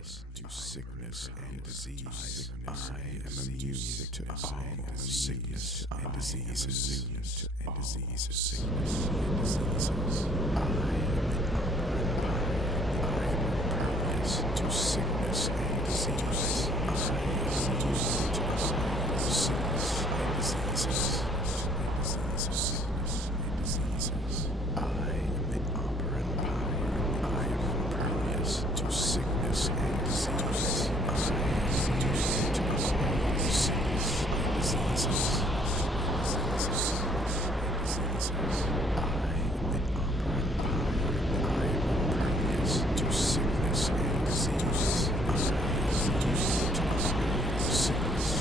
impervious to sickness and disease. I am immune to all sickness and diseases. Sickness and diseases. I am impervious to sickness and disease. I am immune to all sickness and diseases. I am the operant power. I am impervious to sickness and disease. I am immune to all sickness and diseases. I am the operant power. I am impervious to sickness and disease. I am immune to all sickness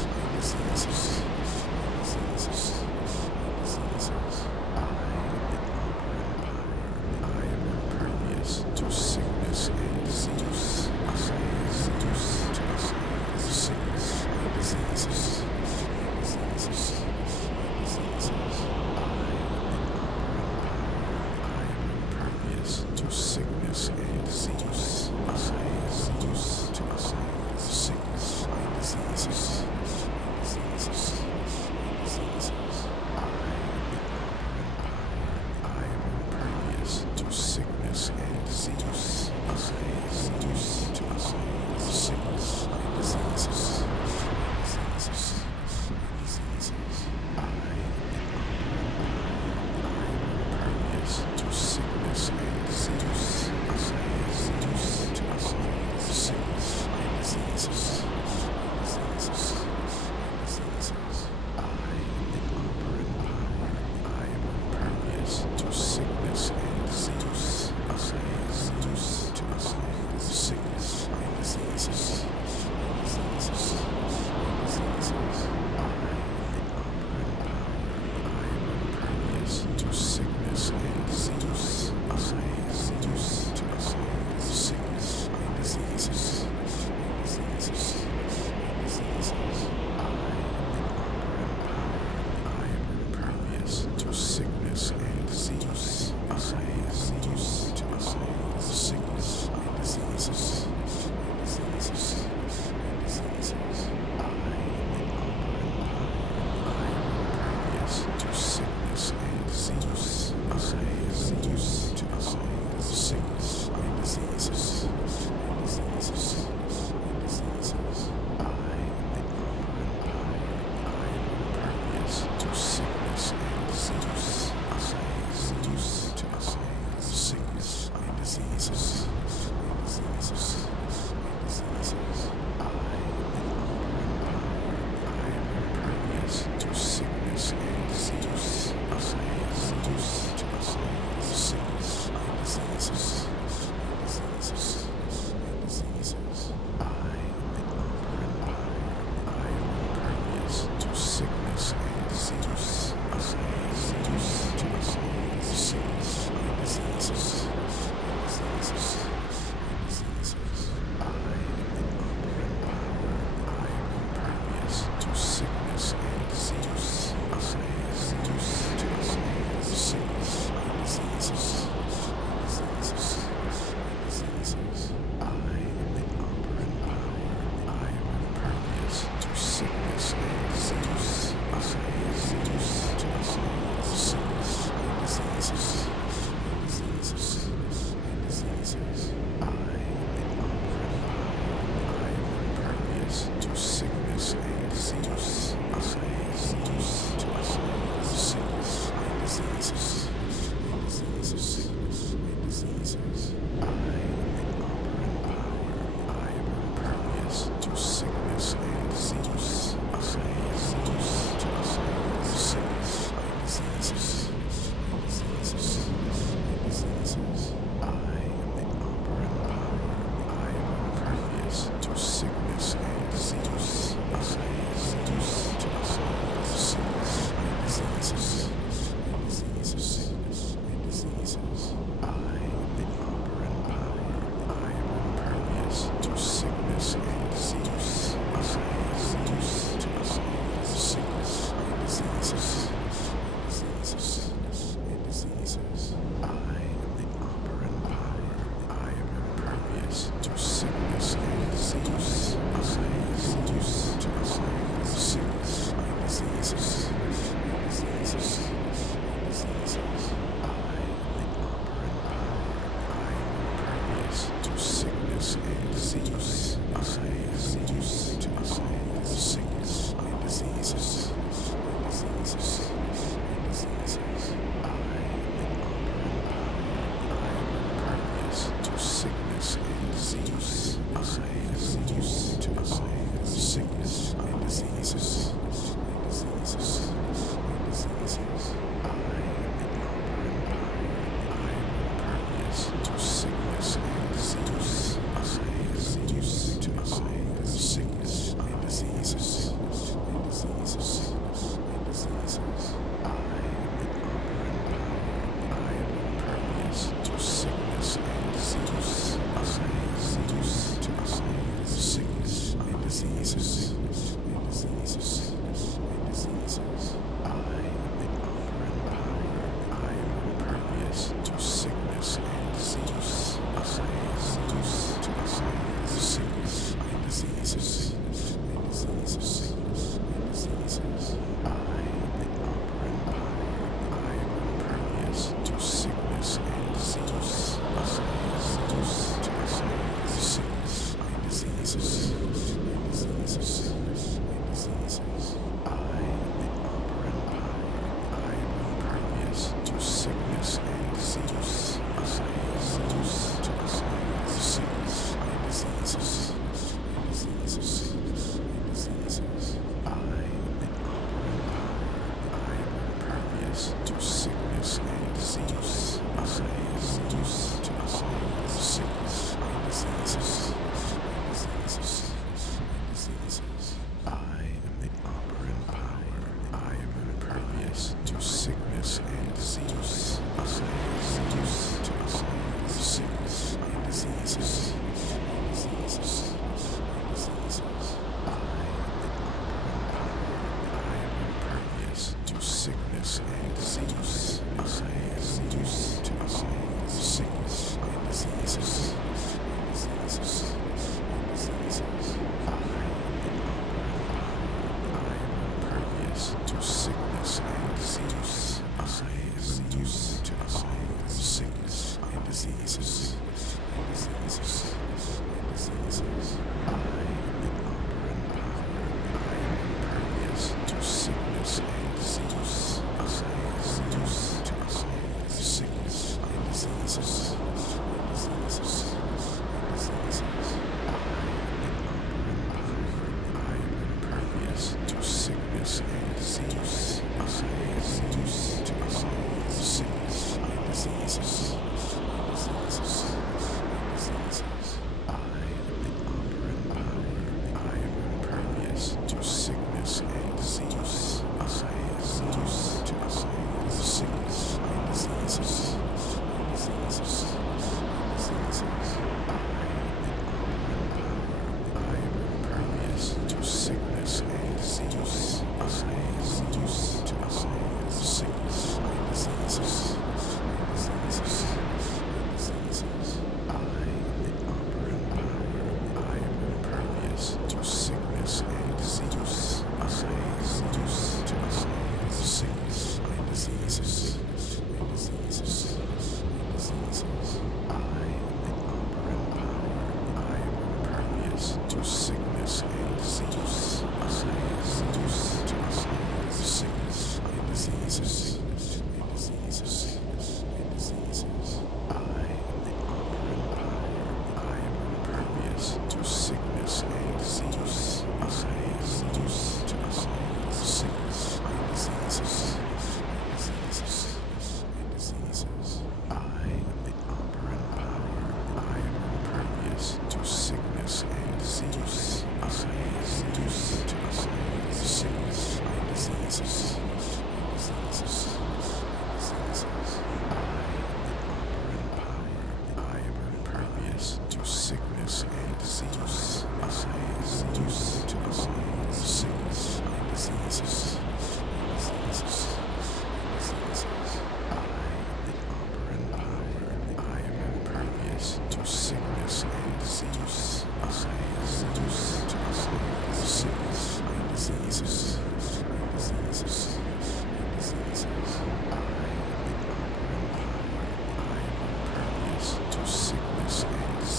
impervious to sickness and disease. I am impervious to all sickness and diseases. I am impervious to sickness and disease. I am impervious to all sickness and diseases. To sickness and disease. I am reduced to all sickness and diseases. I am impervious to sickness and disease. I am reduced to all sickness and diseases. I am the operant power. I am impervious to sickness and disease. I am reduced to all sickness and diseases. I am the operant power. I am impervious to sickness and disease. I am reduced to all sickness and diseases. I am the operant power. I am impervious to sickness and disease. I am reduced to all sickness and diseases. I am the operant power. I am impervious to sickness and disease. I am reduced to all sickness and diseases. I am the operant power. I am impervious to sickness and disease. I am reduced to all sickness and diseases. I am the operant power. I am impervious to sickness and disease. I am reduced to all sickness and diseases. I am the operant power. I am impervious to sickness and disease. I am reduced to all sickness and diseases. I am the operant power. I am impervious to sickness and disease. I am reduced to all sickness and diseases. I am the operant power. I am impervious to sickness and disease. I am reduced to all sickness and diseases. I am the operant power. I am impervious to sickness and disease. I am reduced to all sickness and diseases. I am the operant power. I am impervious to sickness and disease. I am reduced to all sickness and diseases. I am the operant power. I am impervious to sickness and disease. I am reduced to all sickness and diseases. I am the operant power. I am impervious to sickness and disease. I am reduced to all sickness and diseases. I am the operant power. I am impervious to sickness and disease. I am reduced to all sickness and diseases. I am the operant power. I am impervious to sickness and disease. I am reduced to all sickness and diseases. I am the operant power. I am impervious to sickness and disease. I am reduced to all sickness and diseases. I am the operant power. I am impervious to sickness and disease. I am reduced to all sickness and diseases. I am the operant power. I am impervious to sickness and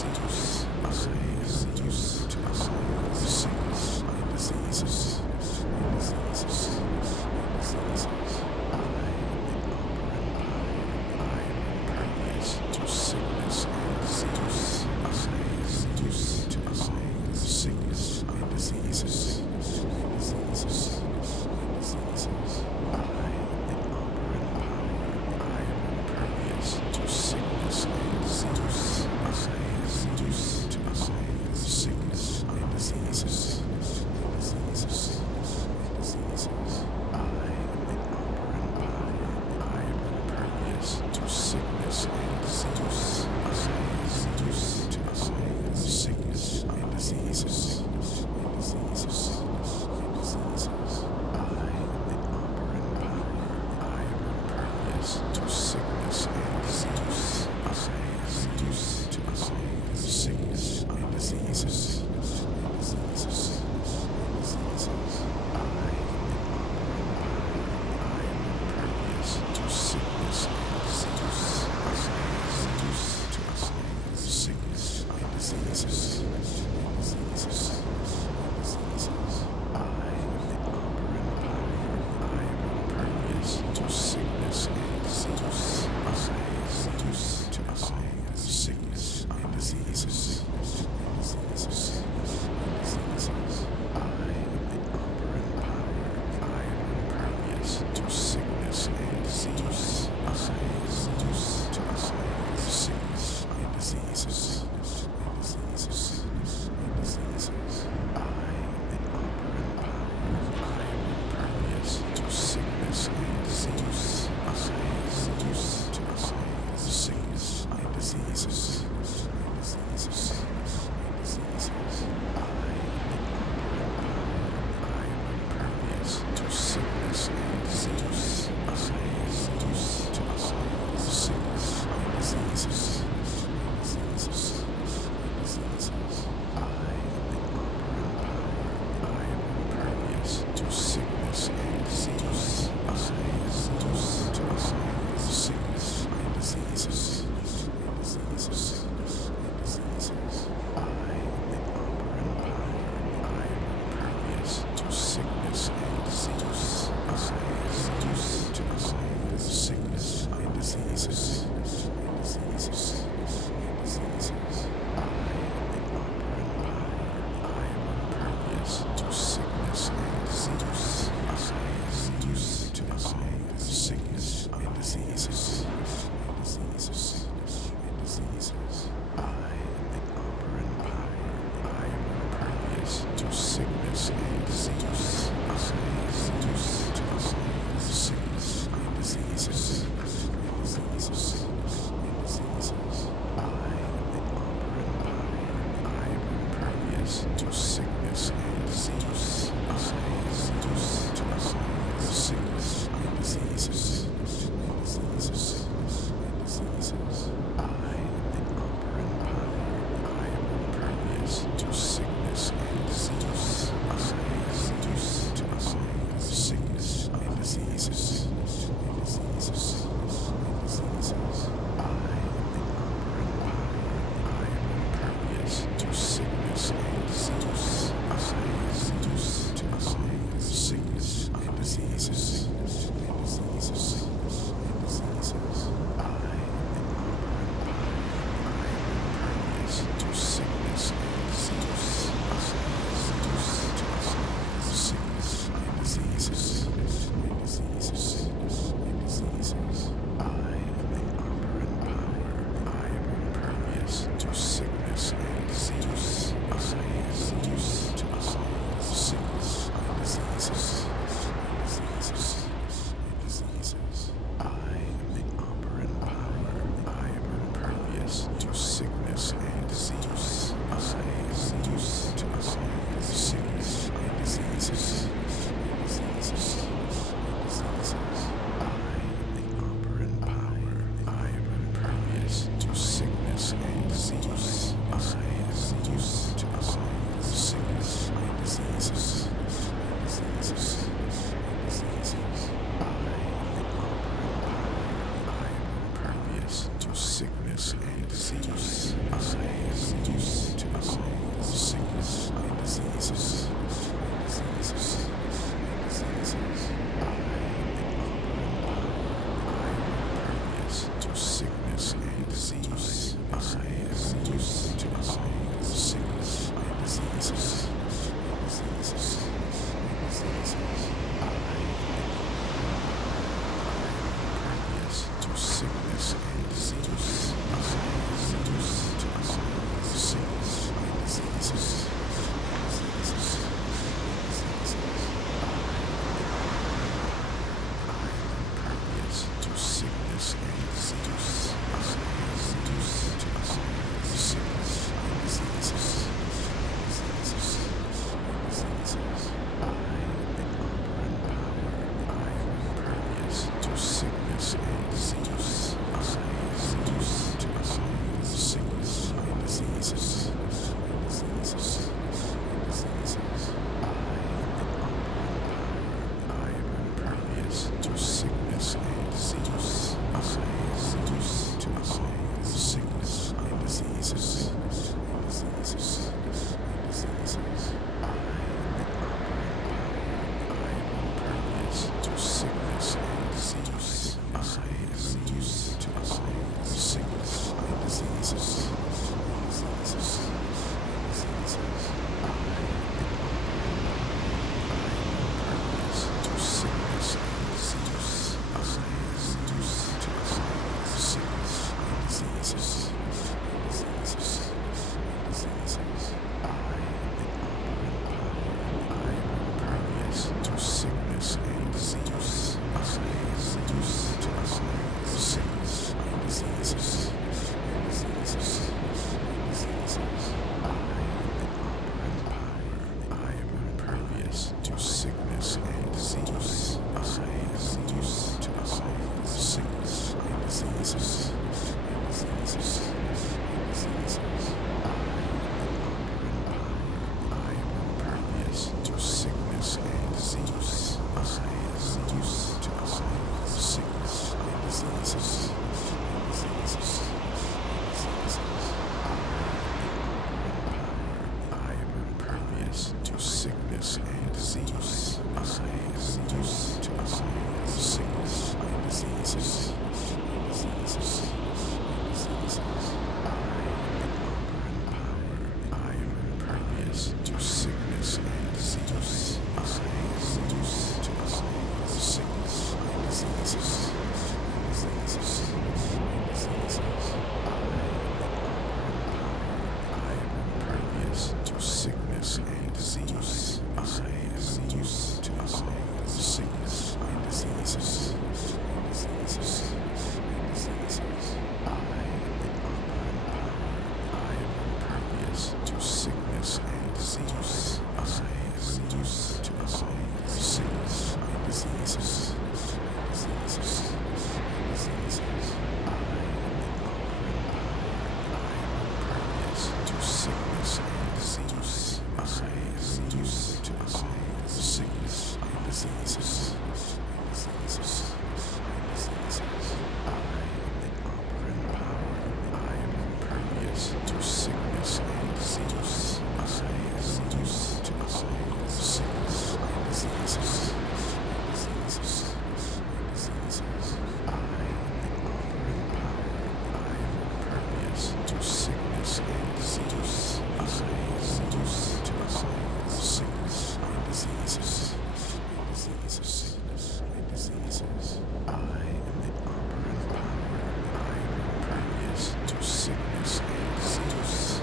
sickness and disease. I seduce to sickness and diseases. I am impervious to sickness and disease. I seduce to sickness and diseases. I am impervious to sickness and disease. I seduce to sickness and diseases. I am impervious to sickness and disease. I seduce to sickness and diseases. To sickness and disease. I seduce to sickness and diseases. I am the operant power. I am impervious to sickness and disease. I seduce to sickness and diseases. I am the operant power. I am impervious to sickness and disease. I seduce to sickness and diseases. I am the operant power. I am impervious to sickness and disease.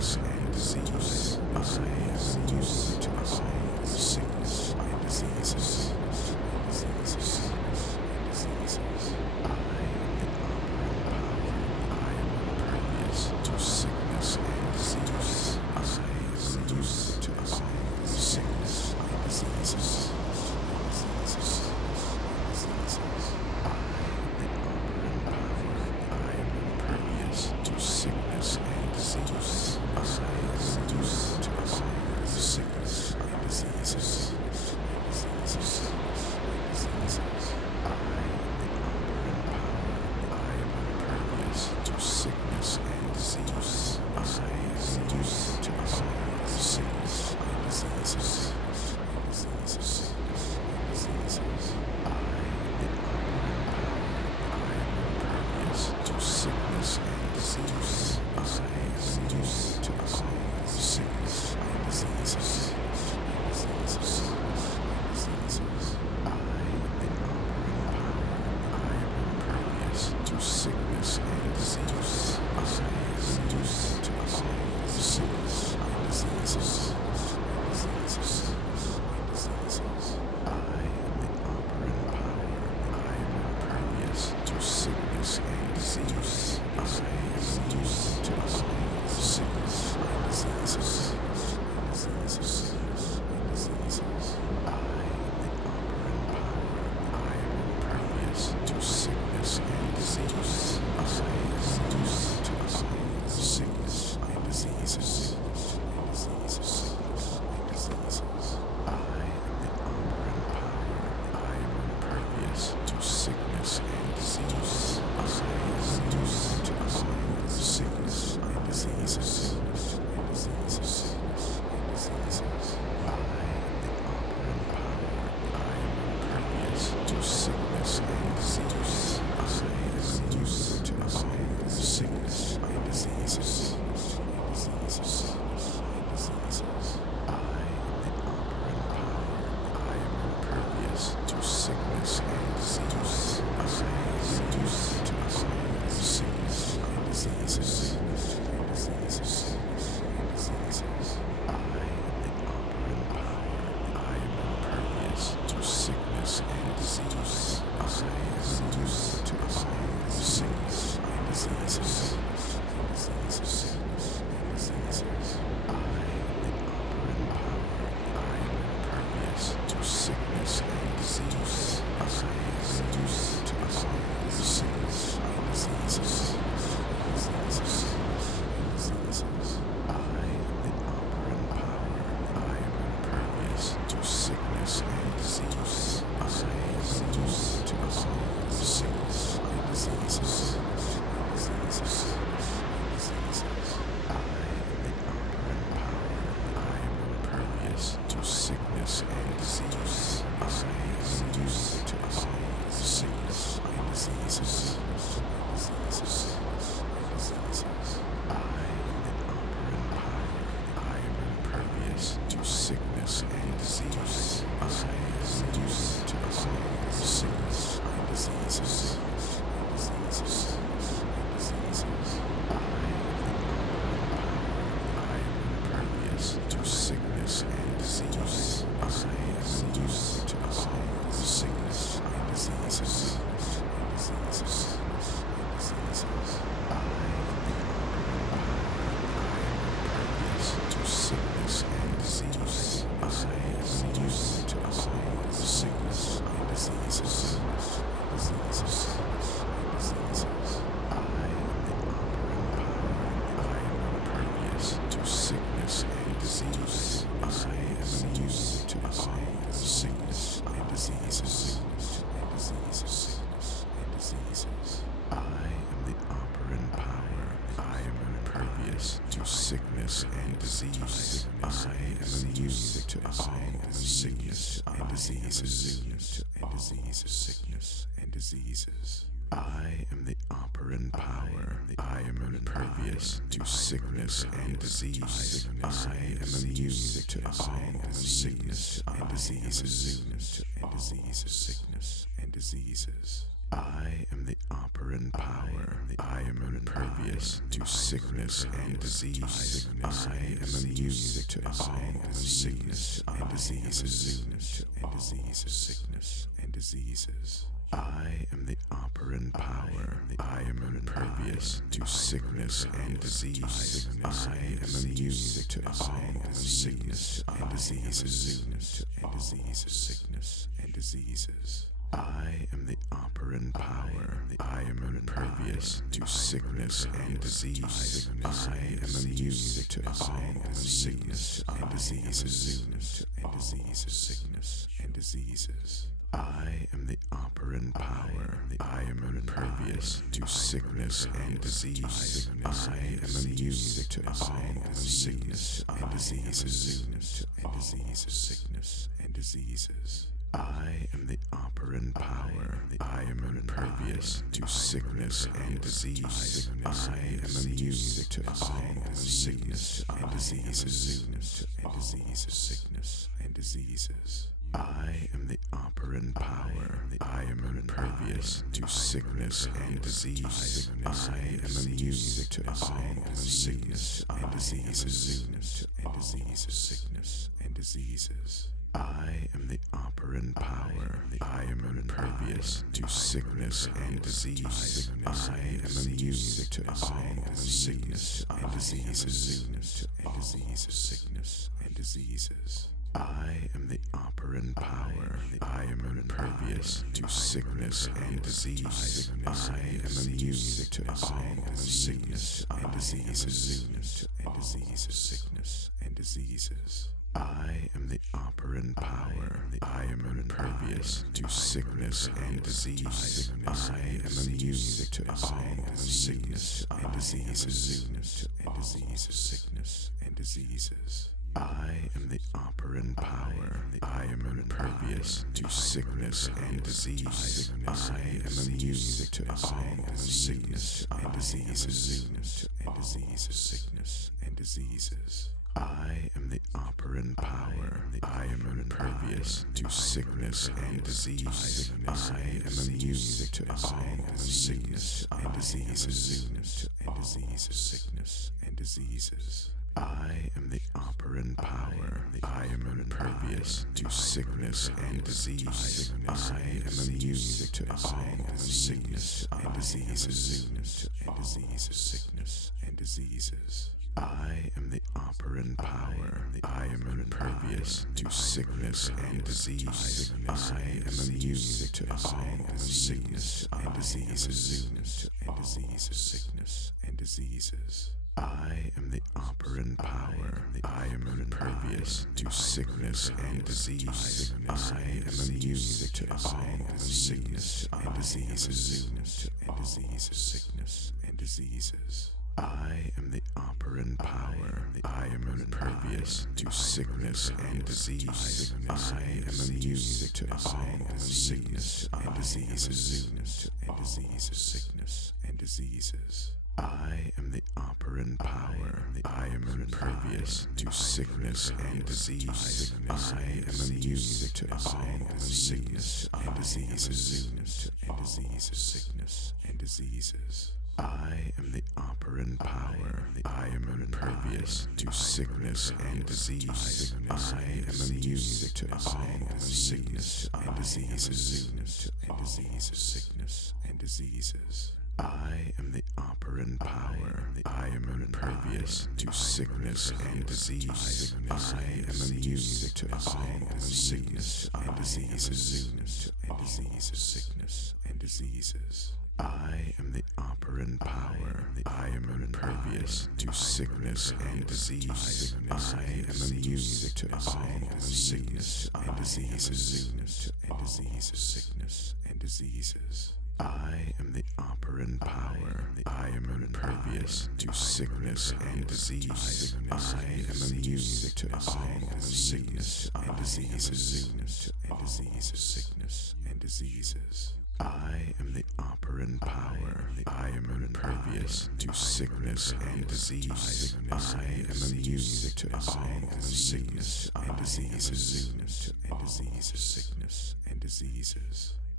sickness and disease. I am used to sickness and diseases. To sickness and disease. I am used to sickness and diseases. I am impervious to sickness and disease. I am used to sickness and diseases. To sickness and disease. I am used to sickness and diseases. I am impervious to sickness and disease. I am used to sickness and diseases. To sickness and disease. I am used to sickness and diseases. I am the operant power. I am impervious to sickness and disease. I am used to sickness and diseases. I am the operant power. I am impervious to sickness and disease. I am used to sickness and diseases. I am the operant power. I am impervious to sickness and disease. I am used to sickness and diseases. I am the operant power. I am impervious to sickness and disease. I am used to sickness and diseases. I am the operant power. I am impervious to sickness and disease. I am used to sickness and diseases. I am the operant power. I am impervious to sickness and disease. I am used to sickness and diseases. I am the operant power. I am impervious to sickness and disease. I am used to sickness and diseases. I am the operant power. I am impervious to sickness and disease. I am used to sickness and diseases. I am the operant power. I am impervious to sickness and disease. I am used to sickness and diseases. I am the operant power. I am impervious to sickness and disease. I am used to sickness and diseases. I am the operant power. I am impervious to sickness and disease. I am used to sickness and diseases. I am the operant power. I am impervious to sickness and disease. I am used to sickness and diseases. I am the operant power. I am impervious to sickness and disease. I am used to sickness and diseases. I am the operant power. I am impervious to sickness and disease. I am used to sickness and diseases. Sickness and diseases. I am the operant power. I am impervious to sickness and disease. I am immune to sickness and diseases. Sickness and diseases. I am the operant power. I am impervious to sickness and disease. I am immune to all sickness and diseases. Sickness and diseases. I am the operant power. I am impervious to sickness and disease. I am immune to all sickness and diseases. Sickness and diseases. I am the operant power. I am impervious to sickness and disease. I am immune to all sickness and diseases. Sickness and diseases. I am the operant power. I am impervious to sickness and disease. I am immune to all sickness and diseases. Sickness and diseases. I am the operant power. I am impervious to sickness and disease. I am immune to all sickness and diseases. Sickness and diseases. I am the operant power. I am impervious to sickness and disease. I am immune to all sickness and diseases. Sickness and diseases. I am the operant power. I am impervious to sickness and disease. I am immune to all sickness and diseases. Sickness and diseases. I am the operant power. I am impervious to sickness and disease. I am immune to all sickness and diseases. Sickness and diseases. I am the operant power. I am impervious to sickness and disease. I am immune to all sickness and diseases. Sickness and diseases. I am the operant power. I am impervious to sickness and disease. I am immune to all sickness and diseases. Sickness and diseases. I am the operant power. I am impervious to sickness and disease. I am immune to all sickness and diseases. Sickness and diseases. I am the operant power. I am impervious to sickness and disease. I am immune to all sickness and diseases. Sickness and diseases. I am the operant power. I am impervious to sickness and disease. I am immune to all sickness and diseases. Sickness and diseases. I am the operant power. I am impervious to sickness and disease. I am immune to all sickness and diseases. Sickness and diseases. I am the operant power. I am impervious to sickness and disease. I am immune to all sickness and diseases. Sickness and diseases. I am the operant power. I am impervious to sickness and disease. I am immune to all sickness and diseases. Sickness and diseases. I am the operant power. I am impervious to sickness and disease. I am immune to all sickness and diseases. Sickness and diseases. I am the operant power. I am impervious to sickness and disease. I am immune to all sickness and diseases. Sickness and diseases. I am the operant power. I am impervious to sickness and disease. I am immune to all sickness and diseases. Sickness and diseases. I am the operant power. I am impervious to sickness and disease. I am immune to all sickness and diseases. Sickness and diseases. I am the operant power. I am impervious to sickness and disease. I am immune to all sickness and diseases. Sickness and diseases.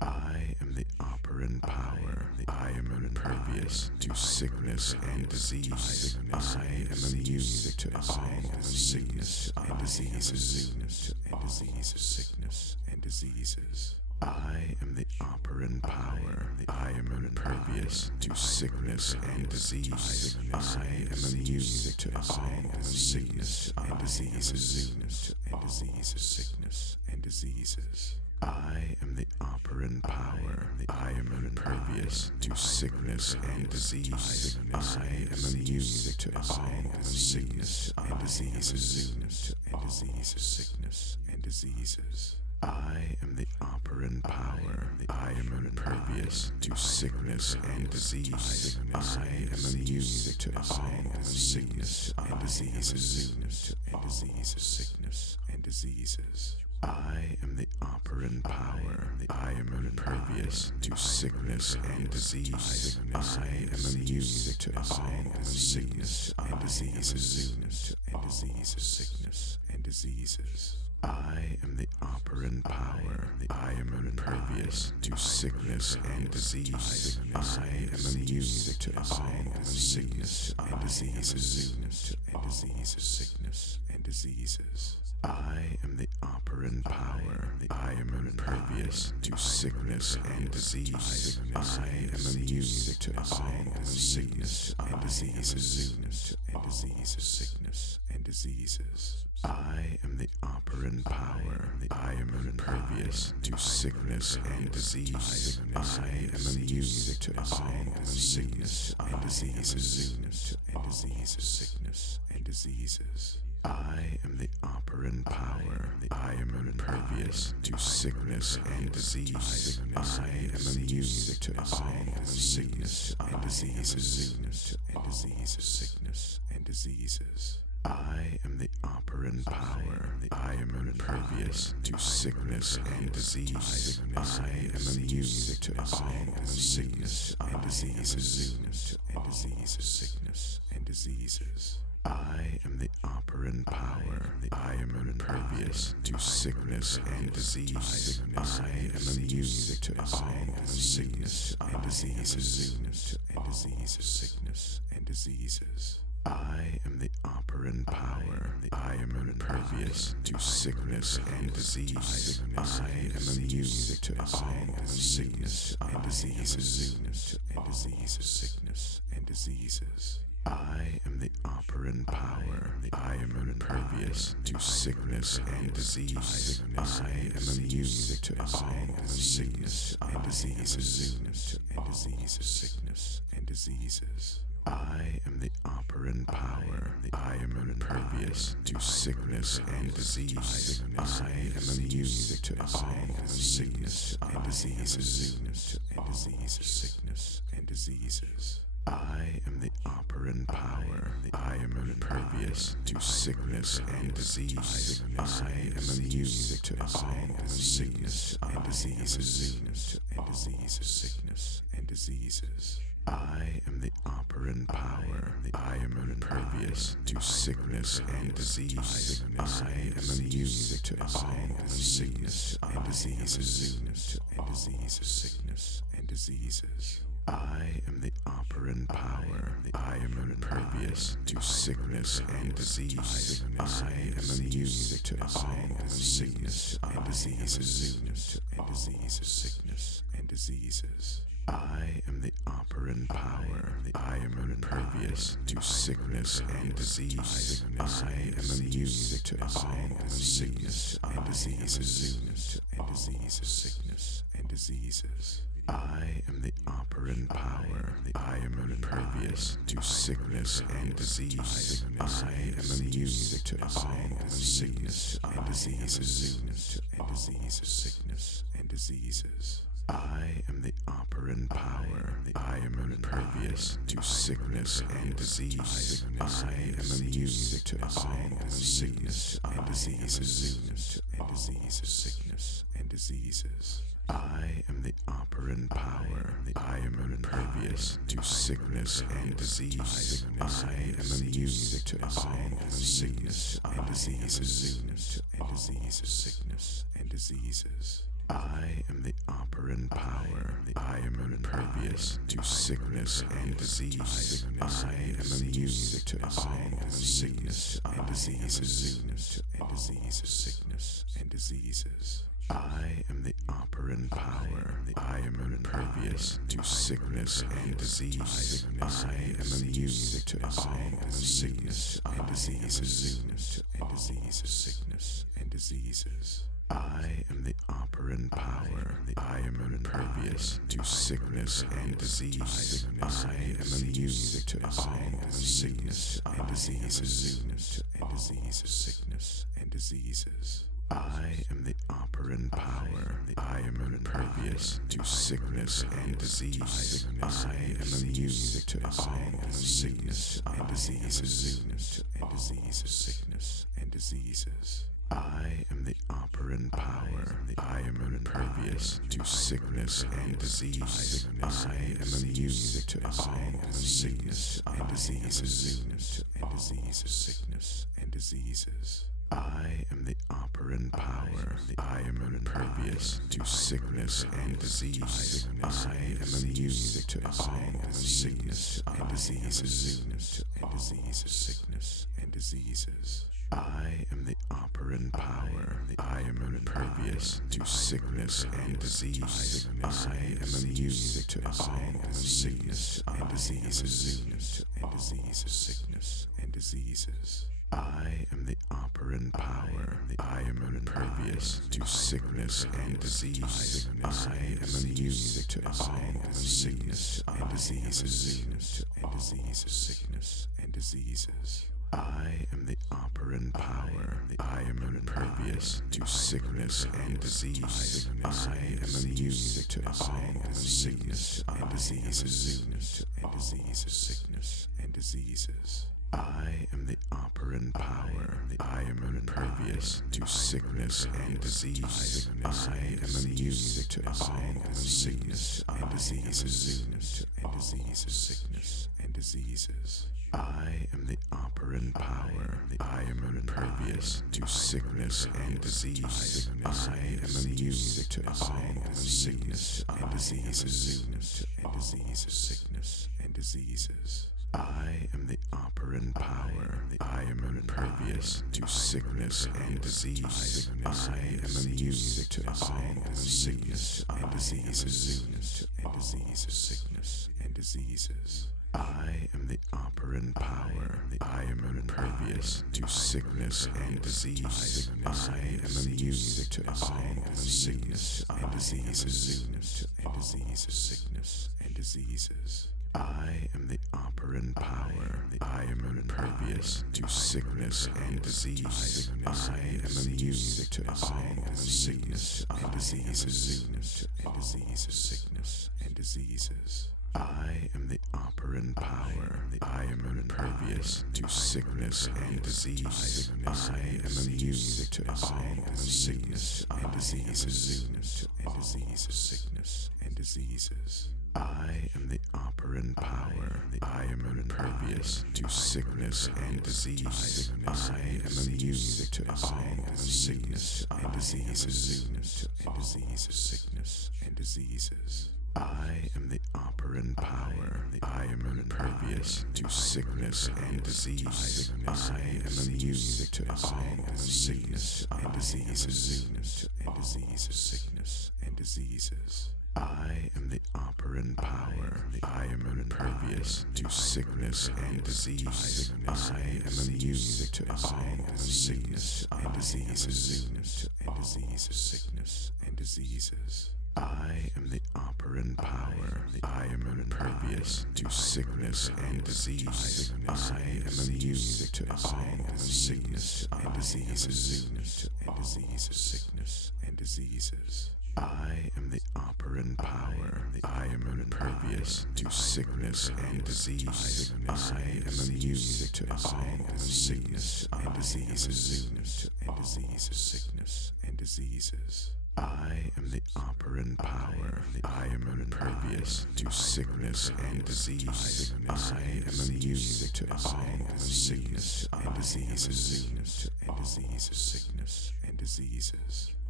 I am the operant power. I am impervious to sickness and disease. I am immune to all sickness and diseases. Sickness and diseases. I am the operant power. I am impervious to sickness and disease. I am immune to all sickness and diseases. Sickness and diseases. I am the operant power. I am impervious to sickness and disease. I am immune to all sickness and diseases. Sickness and diseases. I am the operant power. I am impervious to sickness and disease. I am immune to all sickness and diseases. Sickness and diseases. I am the operant power. I am impervious to sickness and disease. I am immune to all sickness and diseases. Sickness and diseases. I am the operant power. I am impervious to sickness and disease. I am immune to all sickness and diseases. Sickness and diseases. I am the operant power. I am impervious to sickness and disease. I am immune to all sickness and diseases. Sickness and diseases. I am the operant power. I am impervious to sickness and disease. I am immune to all sickness and diseases. Sickness and diseases. I am the operant power. I am impervious to sickness and disease. I am immune to all sickness and diseases. Sickness and diseases. I am the operant power. I am impervious to sickness and disease. I am immune to all sickness and diseases. Sickness and diseases. I am the operant power. I am impervious to sickness and disease. I am immune to all sickness and diseases. Sickness and diseases. I am the operant power. I am impervious to sickness and disease. I am immune to all sickness and diseases. Sickness and diseases. I am the operant power. I am impervious to sickness and disease. I am immune to all sickness and diseases. Sickness and diseases. I am the operant power. I am impervious to sickness and disease. I am immune to all sickness and diseases. Sickness and diseases. I am the operant power. I am impervious to sickness and disease. I am immune to all sickness and diseases. Sickness and diseases. I am the operant power. I am impervious to sickness and disease. I am immune to all sickness and diseases. Sickness and diseases. I am the operant power. I am impervious to sickness and disease. I am immune to all sickness and diseases. Sickness and diseases. I am the operant power. I am impervious to sickness and disease. I am immune to all sickness and diseases. Sickness and diseases. I am the operant power. I am impervious to sickness and disease. I am immune to all sickness and diseases. Sickness and diseases. I am the operant power. I am impervious to sickness and disease. I am immune to all sickness and diseases. Sickness and diseases. I am the operant power. I am impervious to sickness and disease. I am immune to all sickness and diseases. Sickness and diseases. I am the operant power. I am impervious to sickness and disease. I am immune to all sickness and diseases. Sickness and diseases. I am the operant power. I am impervious to sickness and disease. I am immune to all sickness and diseases. Sickness and diseases. I am the operant power. I am impervious to sickness and disease. I am immune to all sickness and diseases. Sickness and diseases. I am the operant power. I am impervious to sickness and disease. I am immune to all sickness and diseases. Sickness and diseases. I am the operant power. I am impervious to sickness and disease. I am immune to all sickness and diseases. Sickness and diseases. I am the operant power. I am impervious to sickness and disease. I am immune to all sickness and diseases. Sickness and diseases. I am the operant power. I am impervious to sickness and disease. I am immune to all sickness and diseases. Sickness and diseases. I am the operant power. I am impervious to sickness and disease. I am immune to all sickness and diseases. Sickness and diseases. I am the operant power. I am impervious to sickness and disease. I am immune to all sickness and diseases. Sickness and diseases. I am the operant power. I am impervious to sickness and disease. I am immune to all sickness and diseases. Sickness and diseases. I am the operant power. I am impervious to sickness and disease. I am immune to all sickness and diseases. Sickness and diseases. I am the operant power. I am impervious to sickness and disease. I am immune to all sickness and diseases. Sickness and diseases. I am the operant power. I am impervious to sickness and disease. I am immune to all sickness and diseases. Sickness and diseases. I am the operant power. I am impervious to sickness and disease. I am immune to all sickness and diseases. Sickness and diseases. I am the operant power. I am impervious to sickness and disease. I am immune to all sickness and diseases. Sickness and diseases. I am the operant power. I am impervious to sickness and disease. I am immune to all sickness and diseases. Sickness and diseases. I am the operant power. I am impervious to sickness and disease. I am immune to all sickness and diseases. Sickness and diseases. I am the operant power. I am impervious to sickness and disease. I am immune to all sickness and diseases. Sickness and diseases. I am the operant power. I am impervious to sickness and disease. I am immune to all sickness and diseases. Sickness and diseases. I am the operant power. I am impervious to sickness and disease. I am immune to all sickness and diseases. Sickness and diseases. I am the operant power. I am impervious to sickness and disease. I am immune to all sickness and diseases. Sickness and diseases.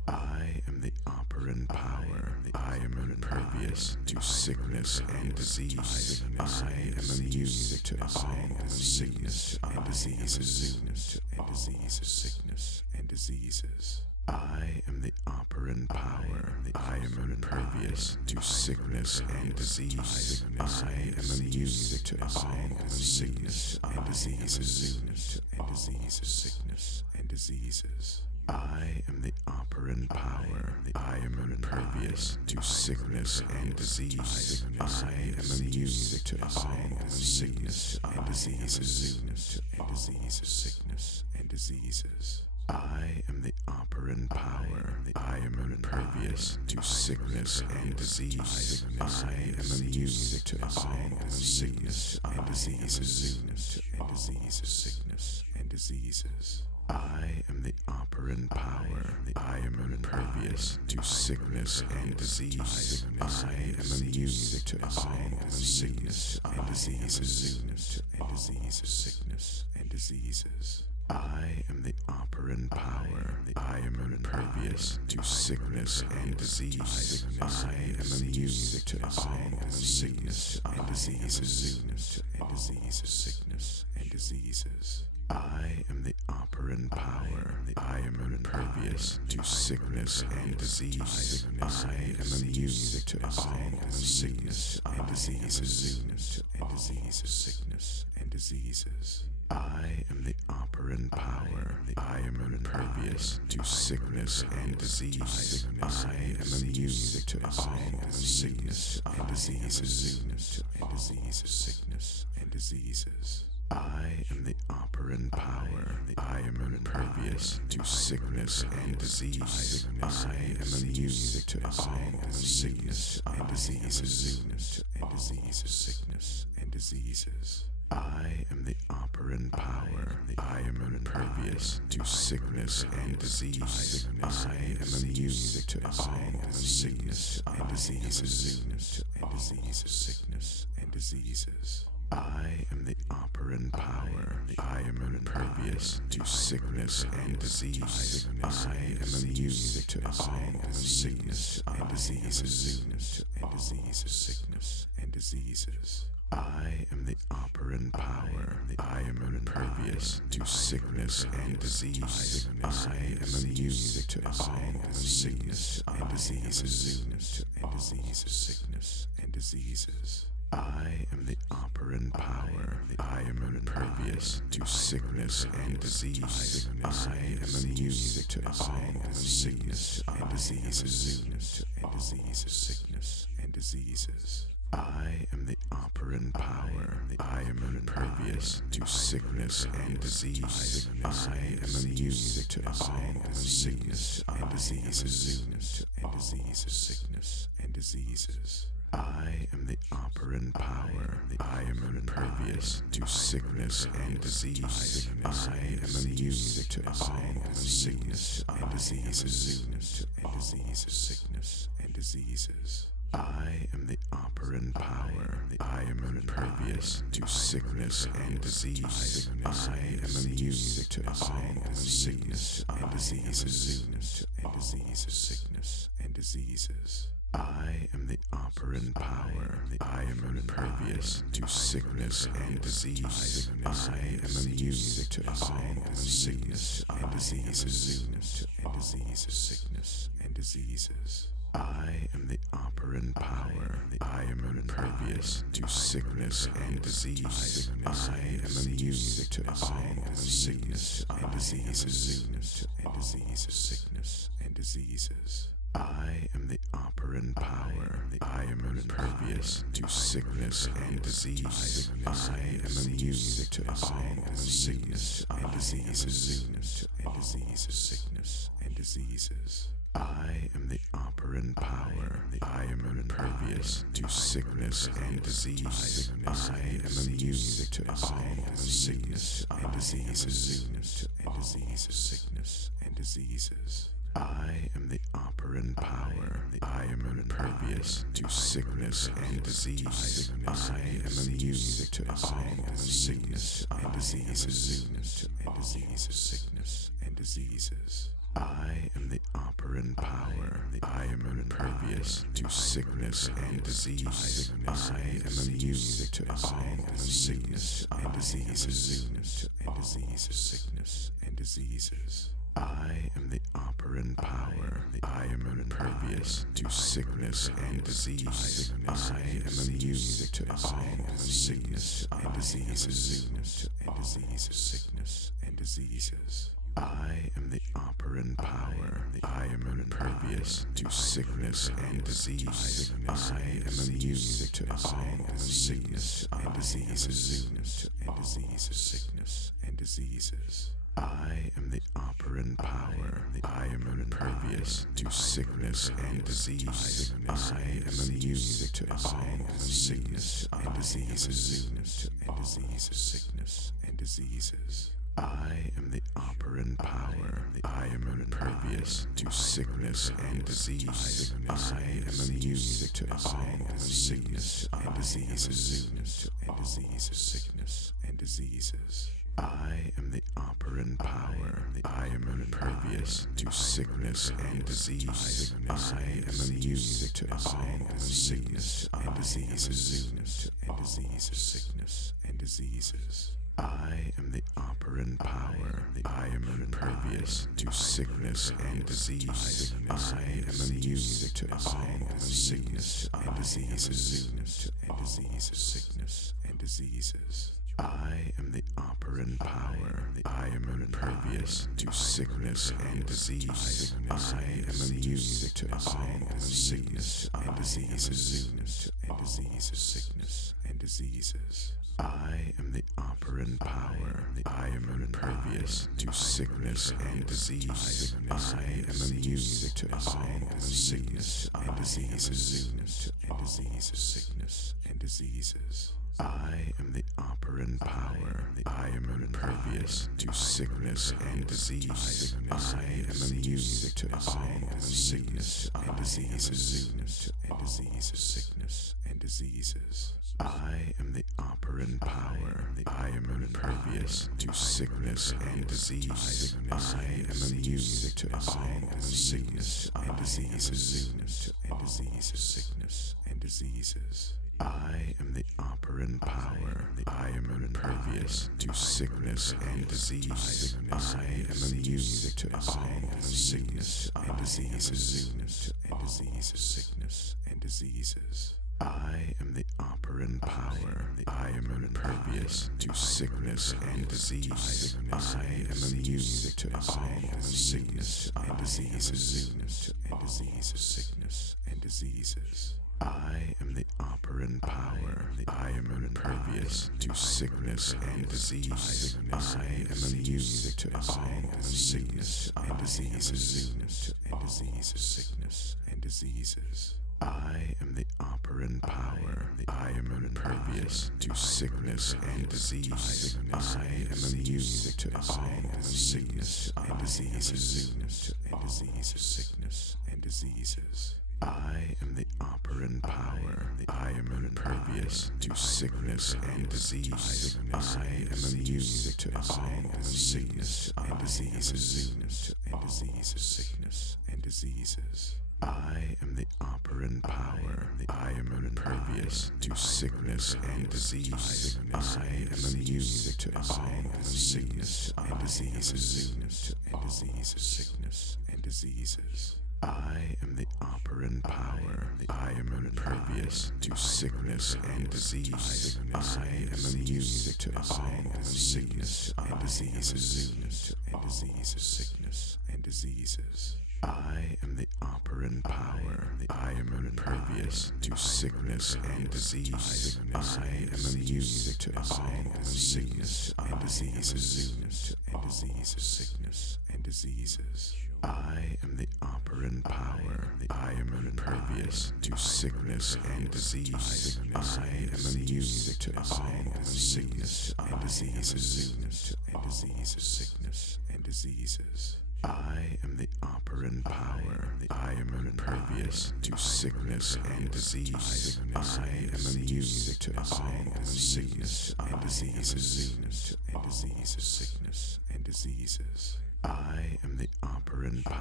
I am the operant power. I am impervious to sickness and disease. I am immune to all sickness and diseases. Sickness and diseases. I am the operant power. I am impervious to sickness and disease. I am immune to all sickness and diseases. Sickness and diseases. I am the operant power. I am impervious to sickness and disease. I am immune to all sickness and diseases. Sickness and diseases. I am the operant power. I am impervious to sickness and disease. I am immune to all sickness and diseases. Sickness and diseases. I am the operant power. I am impervious to sickness and disease. I am immune to all sickness and diseases. Sickness and diseases. I am the operant power. I am impervious to sickness and disease. I am immune to all sickness and diseases. Sickness and diseases. I am the operant power. I am impervious to sickness and disease. I am immune to all sickness and diseases. Sickness and diseases. I am the operant power. I am impervious to sickness and disease. I am immune to all sickness and diseases. Sickness and diseases. I am the operant power. I am impervious to sickness and disease. I am immune to all sickness and diseases. Sickness and diseases. I am the operant power. I am impervious to sickness and disease. I am immune to all sickness and diseases. Sickness and diseases. I am the operant power. I am impervious to sickness and disease. I am immune to all sickness and diseases. Sickness and diseases. I am the operant power. I am impervious to sickness and disease. I am immune to all sickness and diseases. Sickness and diseases. I am the operant power. I am impervious to sickness and disease. I am immune to all sickness and diseases. Sickness and diseases. I am the operant power. I am impervious to sickness and disease. I am immune to all sickness and diseases. Sickness and diseases. I am the operant power. I am impervious to sickness and disease. I am immune to all sickness and diseases. Sickness and diseases. I am the operant power. I am impervious to sickness and disease. I am immune to all sickness and diseases. Sickness and diseases. I am the operant power. I am impervious to sickness and disease. I am immune to all sickness and diseases. Sickness and diseases. I am the operant power. I am impervious to sickness and disease. I am immune to all sickness and diseases. Sickness and diseases. I am the operant power. I am impervious to sickness and disease. I am immune to all sickness and diseases. Sickness and diseases. I am the operant power. I am impervious to sickness and disease. I am immune to all sickness and diseases. Sickness and diseases. I am the operant power. I am impervious to sickness and disease. I am immune to all sickness and diseases. Sickness and diseases. I am the operant power. I am impervious to sickness and disease. I am immune to all sickness and diseases. Sickness and diseases. I am the operant power. I am impervious to sickness and disease. I am immune to all sickness and diseases. Sickness and diseases. I am the operant power. I am impervious to sickness and disease. I am immune to all sickness and diseases. Sickness and diseases. I am the operant power. I am impervious to sickness and disease. I am immune to all sickness and diseases. Sickness and diseases. I am the operant power. I am impervious to sickness and disease. I am immune to all sickness and diseases. Sickness and diseases. I am the operant power. I am impervious to sickness and disease. I am immune to all sickness and diseases. Sickness and diseases. I am the operant power. I am impervious to sickness and disease. I am immune to all sickness and diseases. Sickness and diseases. I am the operant power. I am impervious to sickness and disease. I am immune to all sickness and diseases. Sickness and diseases. I am the operant power. I am impervious to sickness and disease. I am immune to all sickness and diseases. Sickness and diseases. I am the operant power. I am impervious to sickness and disease. I am immune to all sickness and diseases. Sickness and diseases. I am the operant power. I am impervious to sickness and disease. I am immune to all sickness and diseases. Sickness and diseases. I am the operant power. I am impervious to sickness and disease. I am immune to all sickness and diseases. Sickness and diseases. I am the operant power. I am impervious to sickness and disease. I am immune to all sickness and diseases. Sickness and diseases. I am the operant power. I am impervious to sickness and disease. I am immune to all sickness and diseases. Sickness and diseases. I am the operant power. I am impervious to sickness and disease. I am immune to all sickness and diseases. Sickness and diseases. I am the operant power. I am impervious to sickness and disease. I am immune to all sickness and diseases. Sickness and diseases. I am the operant power. I am impervious to sickness and disease. I am immune to all sickness and diseases. Sickness and diseases. I am the operant power. I am impervious to sickness and disease. I am immune to all sickness and diseases. Sickness and diseases. I am the operant power. I am impervious to sickness and disease. I am immune to all sickness and diseases. Sickness and diseases. I am the operant power. I am impervious to sickness and disease. I am immune to all sickness and diseases. Sickness and diseases. I am the operant power. I am impervious to sickness and disease. I am immune to all sickness and diseases. Sickness and diseases. I am the operant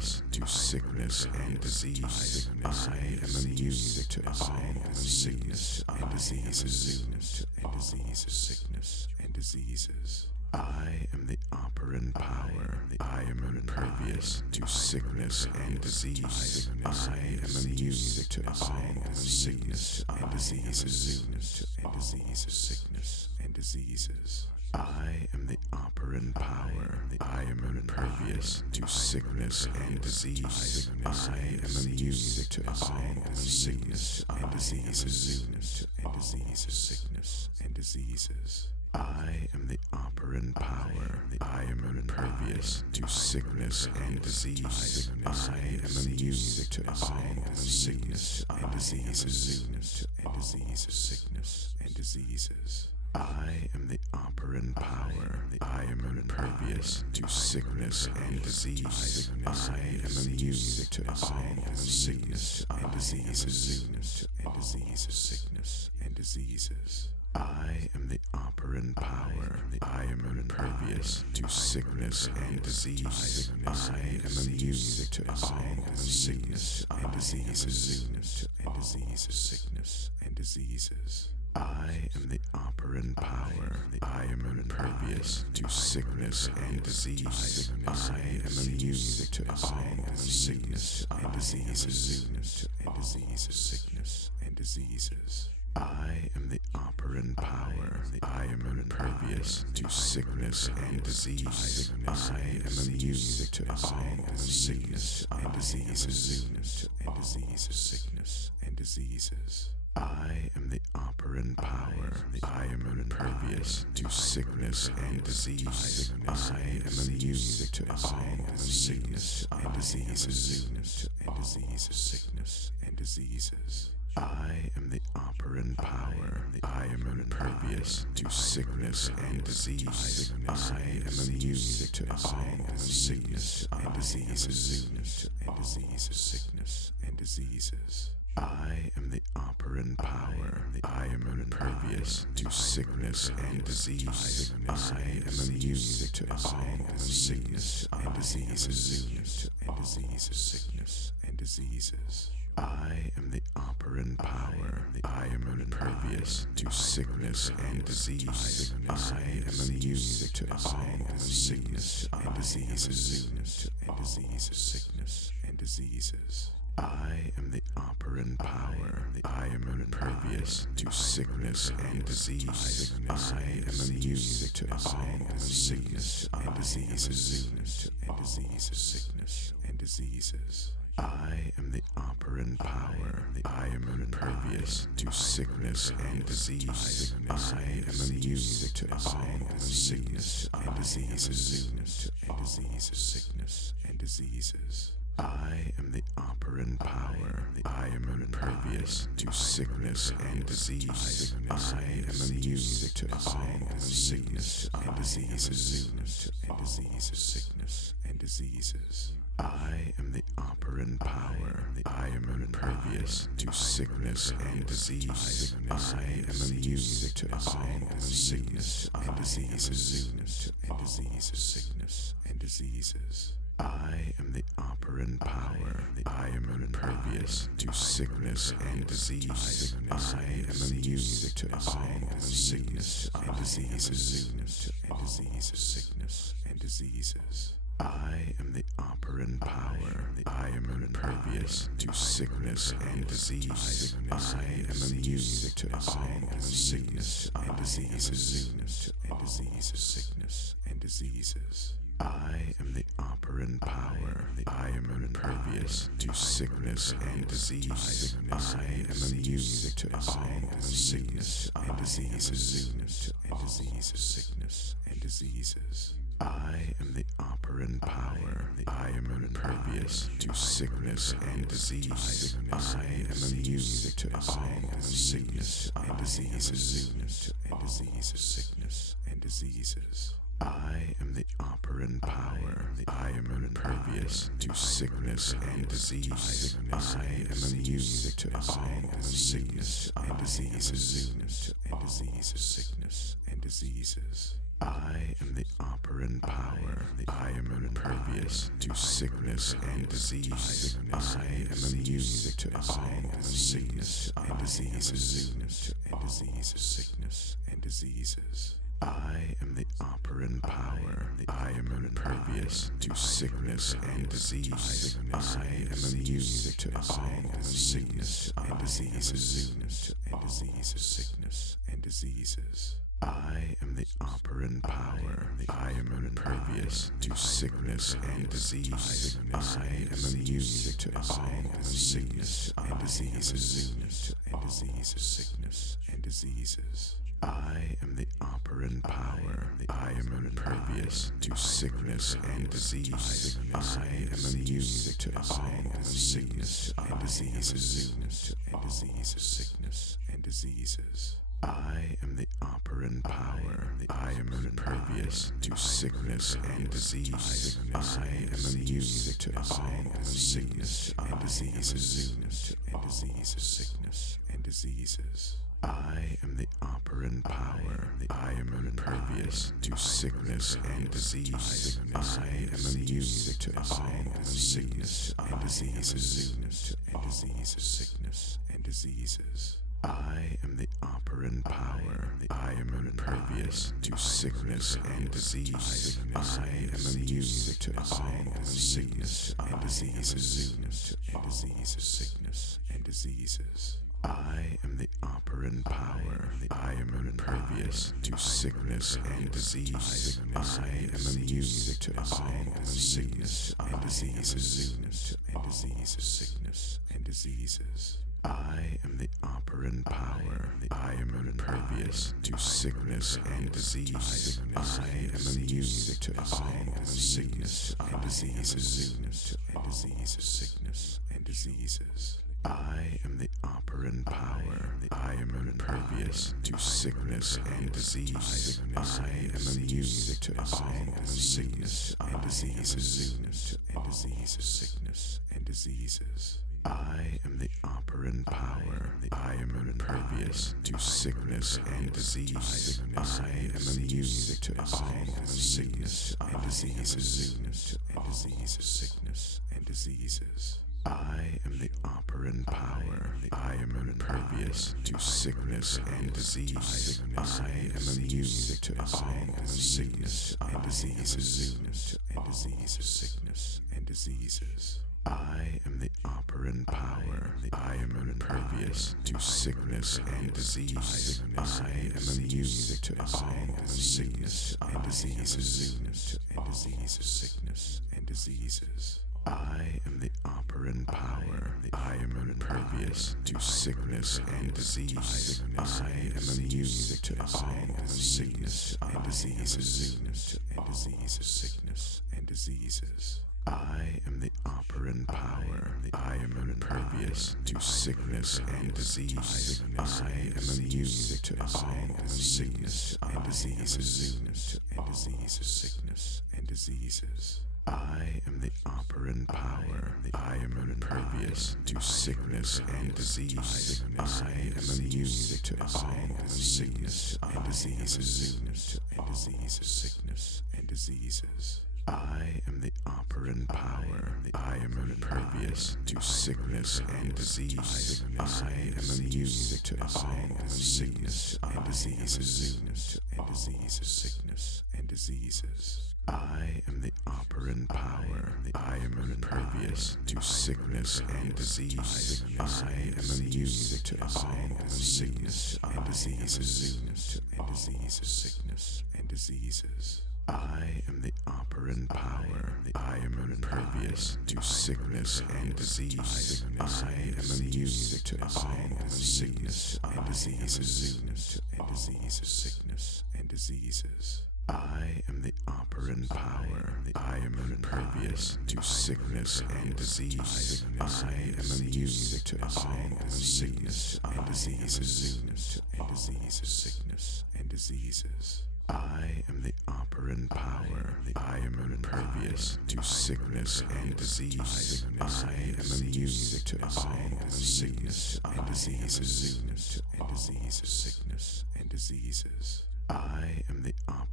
impervious to sickness and disease. I am immune to all sickness and diseases. Sickness and diseases. I am the operant power. I am impervious to sickness and disease. I am immune to all sickness and diseases. Sickness and diseases. I am the operant power. I am impervious to sickness and disease. I am immune to all sickness and diseases. Sickness and diseases. I am the operant power. I am impervious to sickness and disease. I am immune to all sickness and diseases. Sickness and diseases. I am the operant power. I am impervious to sickness and disease. I am immune to all sickness and diseases. Sickness and diseases. I am the operant power. I am impervious to sickness and disease. I am immune to all sickness and diseases. Sickness and diseases. I am the operant power. I am impervious to sickness and disease. I am immune to all sickness and diseases. Sickness and diseases. I am the operant power. I am impervious to sickness and disease. I am immune to all sickness and diseases. Sickness and diseases. I am the operant power. I am impervious to sickness and disease. I am immune to all sickness and diseases. Sickness and diseases. I am the operant power. I am impervious to sickness and disease. I am immune to all sickness and diseases. Sickness and diseases. I am the operant power. I am impervious to sickness and disease. I am immune to all sickness and diseases. Sickness and diseases. I am the operant power. I am impervious to sickness and disease. I am immune to all sickness and diseases. Sickness and diseases. I am the operant power. I am impervious to sickness and disease. I am immune to all sickness and diseases. Sickness and diseases. I am the operant power. I am impervious to sickness and disease. I am immune to all sickness and diseases. Sickness and diseases. I am the operant power. I am impervious to sickness and disease. I am immune to all sickness and diseases. Sickness and diseases. I am the operant power. I am impervious to sickness and disease. I am immune to all sickness and diseases. Sickness and diseases. I am the operant power. I am impervious to sickness and disease. I am immune to all sickness and diseases. Sickness and diseases. I am the operant power. I am impervious to sickness and disease. I am immune to all sickness and diseases. Sickness and diseases. I am the operant power. I am impervious to sickness and disease. I am immune to all sickness and diseases. Sickness and diseases. I am the operant power. I am impervious to sickness and disease. I am immune to all sickness and diseases. Sickness and diseases. I am the operant power. I am impervious to sickness and disease. I am immune to all sickness and diseases. Sickness and diseases. I am the operant power. I am impervious to sickness and disease. I am immune to all sickness and diseases. Sickness and diseases. I am the operant power. I am impervious to sickness and disease. I am immune to all sickness and diseases. Sickness and diseases. I am the operant power. I am impervious to sickness and disease. I am immune to all sickness and diseases. Sickness and diseases. I am the operant power. I am impervious to sickness and disease. I am immune to all sickness and diseases. Sickness and diseases. I am the operant power. I am impervious to sickness and disease. I am immune to all sickness and diseases. Sickness and diseases. I am the operant power. I am impervious to sickness and disease. I am immune to all sickness and diseases. Sickness and diseases. I am the operant power. I am impervious to sickness and disease. I am immune to all sickness and diseases. Sickness and diseases. I am the operant power. I am impervious to sickness and disease. I am immune to all sickness and diseases. Sickness and diseases. I am the operant power. I am impervious to sickness and disease. I am immune to all sickness and diseases. Sickness and diseases. I am the operant power. I am impervious to sickness and disease. I am immune to all sickness and diseases. Sickness and diseases. I am the operant power. I am impervious to sickness and disease. I am immune to all sickness and diseases. Sickness and diseases. I am the operant power. I am impervious to sickness and disease. I am immune to all sickness and diseases. Sickness and diseases. I am the operant power. I am impervious to sickness and disease. I am immune to all sickness and diseases. Sickness and diseases. I am the operant power. I am impervious to sickness and disease. I am immune to all sickness and diseases. Sickness and diseases. I am the operant power. I am impervious to sickness and disease. I am immune to all sickness and diseases. Sickness and diseases. I am the operant power. I am impervious to sickness and disease. I am immune to all sickness and diseases. Sickness and diseases. I am the operant power. I am impervious to sickness and disease. I am immune to all sickness and diseases. Sickness and diseases. I am the operant power. I am impervious to sickness and disease. I am immune to all sickness and diseases. Sickness and diseases. I am the operant power. I am impervious to sickness and disease. I am immune to all sickness and diseases. Sickness and diseases. I am the operant power. I am impervious to sickness and disease. I am immune to all sickness and diseases. Sickness and diseases. I am the operant power. I am impervious to sickness and disease. I am immune to all sickness and diseases. Sickness and diseases. I am the operant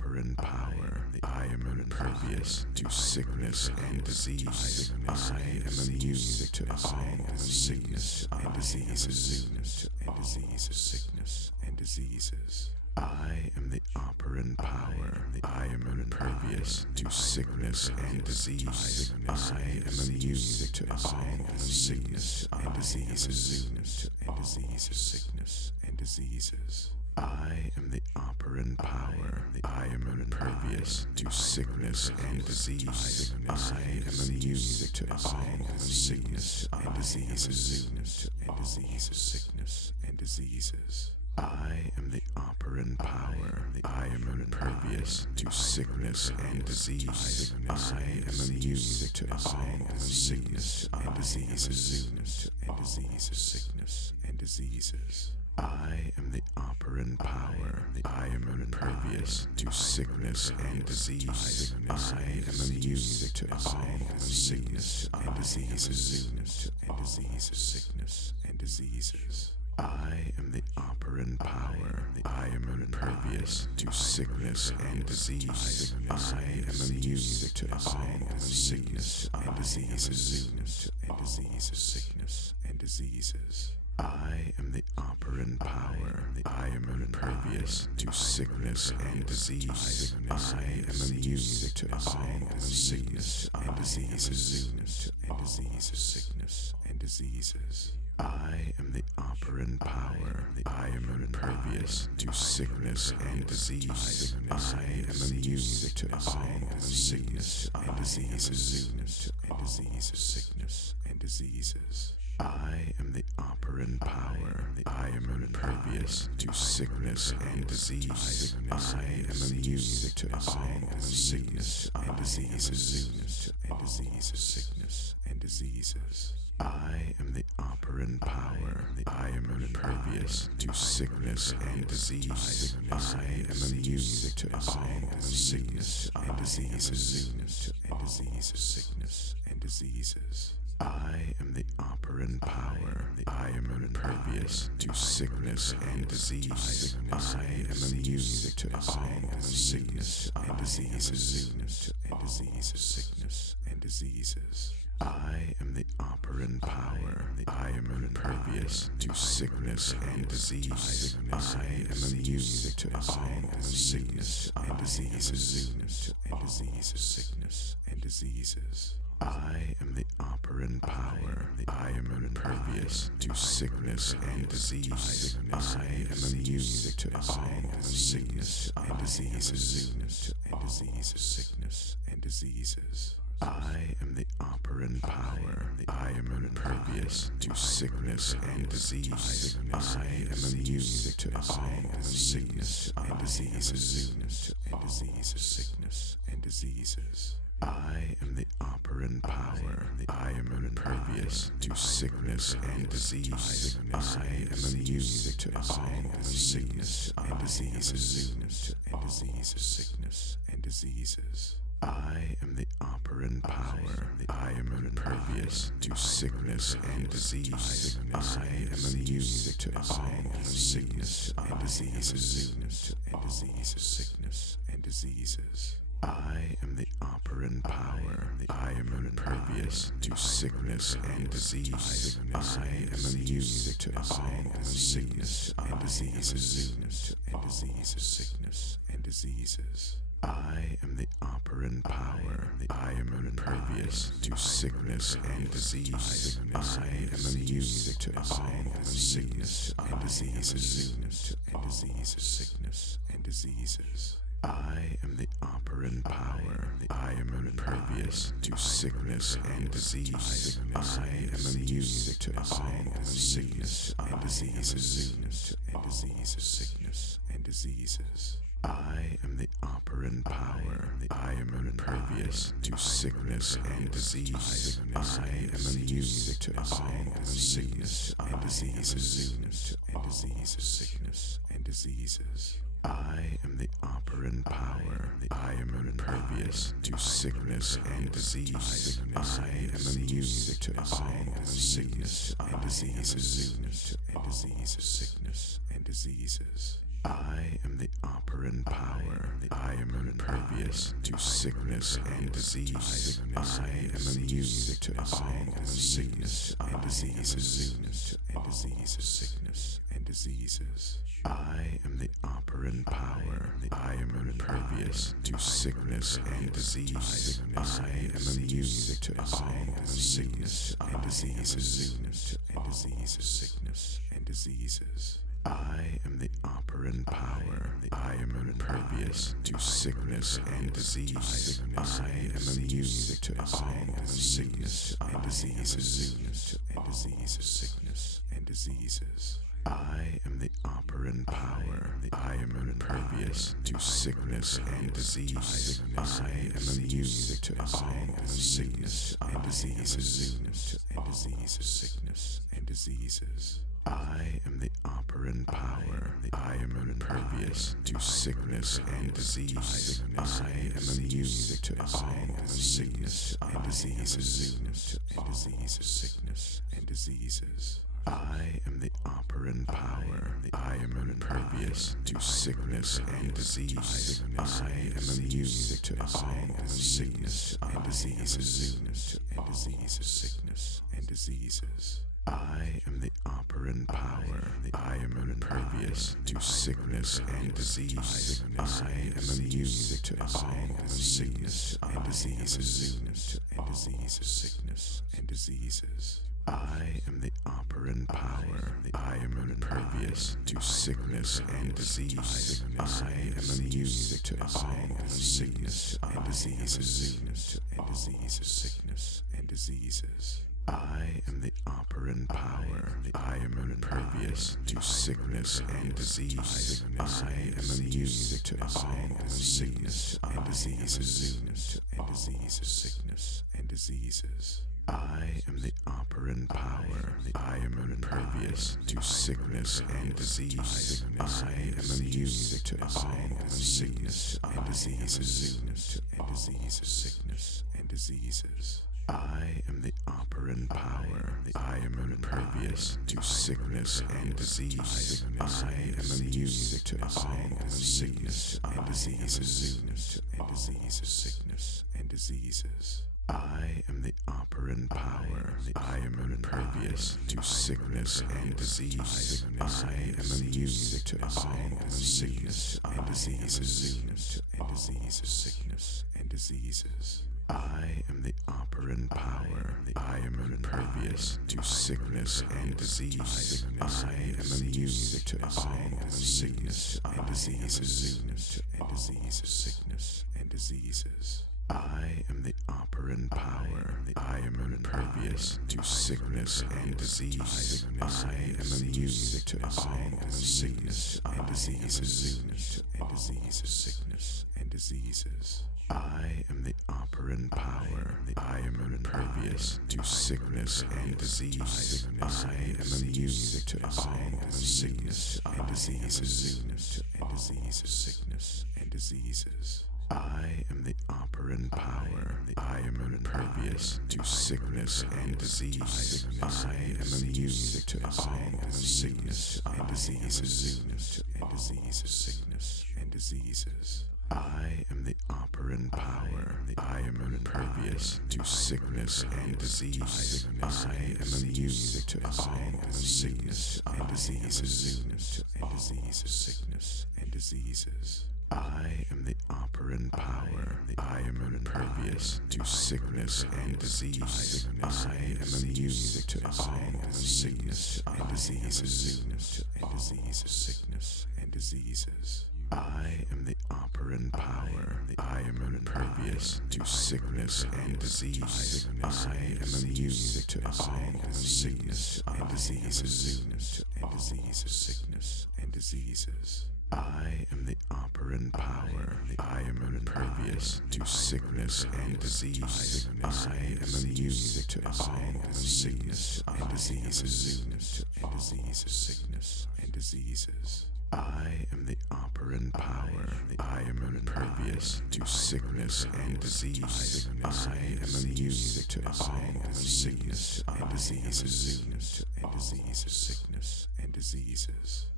operant power. I am impervious to sickness and disease. I am immune to all sickness and diseases. Sickness and diseases. I am the operant power. I am impervious to sickness and disease. I am immune to all sickness and diseases. Sickness and diseases. I am the operant power. I am impervious to sickness and disease. I am immune to all sickness and diseases. Sickness and diseases. I am the operant power. I am impervious to sickness and disease. I am immune to all sickness and diseases. Sickness and diseases. I am the operant power. I am impervious to sickness and disease. I am immune to all sickness and diseases. Sickness and diseases. I am the operant power. I am impervious to sickness and disease. I am immune to all sickness and diseases. Sickness and diseases. I am the operant power. I am impervious to sickness and disease. I am immune to all sickness and diseases. Sickness and diseases. I am the operant power. I am impervious to sickness and disease. I am immune to all sickness and diseases. Sickness and diseases. I am the operant power. I am impervious to sickness and disease. I am immune to all sickness and diseases. Sickness and diseases. I am the operant power. I am impervious to sickness and disease. I am immune to all sickness and diseases. Sickness and diseases. I am the operant power. I am impervious to sickness and disease. I am immune to all sickness and diseases. Sickness and diseases. I am the operant power. I am impervious to sickness and disease. I am immune to all sickness and diseases. Sickness and diseases. I am the operant power. I am impervious to sickness and disease. I am immune to all sickness and diseases. Sickness and diseases. I am the operant power. I am impervious to sickness and disease. I am immune to all sickness and diseases. Sickness and diseases. I am the operant power. I am impervious to sickness and disease. I am immune to all sickness and diseases. Sickness and diseases. I am the operant power. I am impervious to sickness and disease. I am immune to all sickness and diseases. Sickness and diseases. I am the operant power. I am impervious to sickness and disease. I am immune to all sickness and diseases. Sickness and diseases. I am the operant power. I am impervious to sickness and disease. I am immune to all sickness and diseases. Sickness and diseases. I am the operant power. I am impervious to sickness and disease. I am immune to all sickness and diseases. Sickness and diseases. I am the operant power. I am impervious to sickness and disease. I am immune to all sickness and diseases. Sickness and diseases. I am the operant power. I am impervious to sickness and disease. I am immune to all sickness and diseases. Sickness and diseases. I am the operant power. I am impervious to sickness and disease. I am immune to all sickness and diseases. Sickness and diseases. I am the operant power. I am impervious to sickness and disease. I am immune to all sickness and diseases. Sickness and diseases. I am the operant power. I am impervious to sickness and disease. I am immune to all sickness and diseases. Sickness and diseases. I am the operant power. I am impervious to sickness and disease. I am immune to all sickness and diseases. Sickness and diseases. I am the operant power. I am impervious to sickness and disease. I am immune to all sickness and diseases. Sickness and diseases. I am the operant power. I am impervious to sickness and disease. I am immune to all sickness and diseases. Sickness and diseases. I am the operant power. I am impervious to sickness and disease. I am immune to all sickness and diseases. Sickness and diseases. I am the operant power. I am impervious to sickness and disease. I am immune to all sickness and diseases. Sickness and diseases. I am the operant power. I am impervious to sickness and disease. I am immune to all sickness and diseases. Sickness and diseases. I am the operant power. I am impervious to sickness and disease. I am immune to all sickness and diseases. Sickness and diseases. I am the operant power. I am impervious to sickness and disease. I am immune to all sickness and diseases. Sickness and diseases. I am the operant power. I am impervious to sickness and disease. I am immune to all sickness and diseases. Sickness and diseases. I am the operant power. I am impervious to sickness and disease. I am immune to all sickness and diseases. Sickness and diseases. I am the operant power. I am impervious to sickness and disease. I am immune to all sickness and diseases. Sickness and diseases. I am the operant power. I am impervious to sickness and disease. I am immune to all sickness and diseases. Sickness and diseases. I am the operant power. I am impervious to sickness and disease. I am immune to all sickness and diseases. Sickness and diseases. I am the operant power. I am impervious to sickness and disease. I am immune to all sickness and diseases. Sickness and diseases. I am the operant power. I am impervious to sickness and disease. I am immune to all sickness and diseases. Sickness and diseases. I am the operant power. I am impervious to sickness and disease. I am immune to all sickness and diseases. Sickness and diseases. I am the operant power. I am impervious to sickness and disease. I am immune to all sickness and diseases. Sickness and diseases. I am the operant power. I am impervious to sickness and disease. I am immune to all sickness and diseases. Sickness and diseases.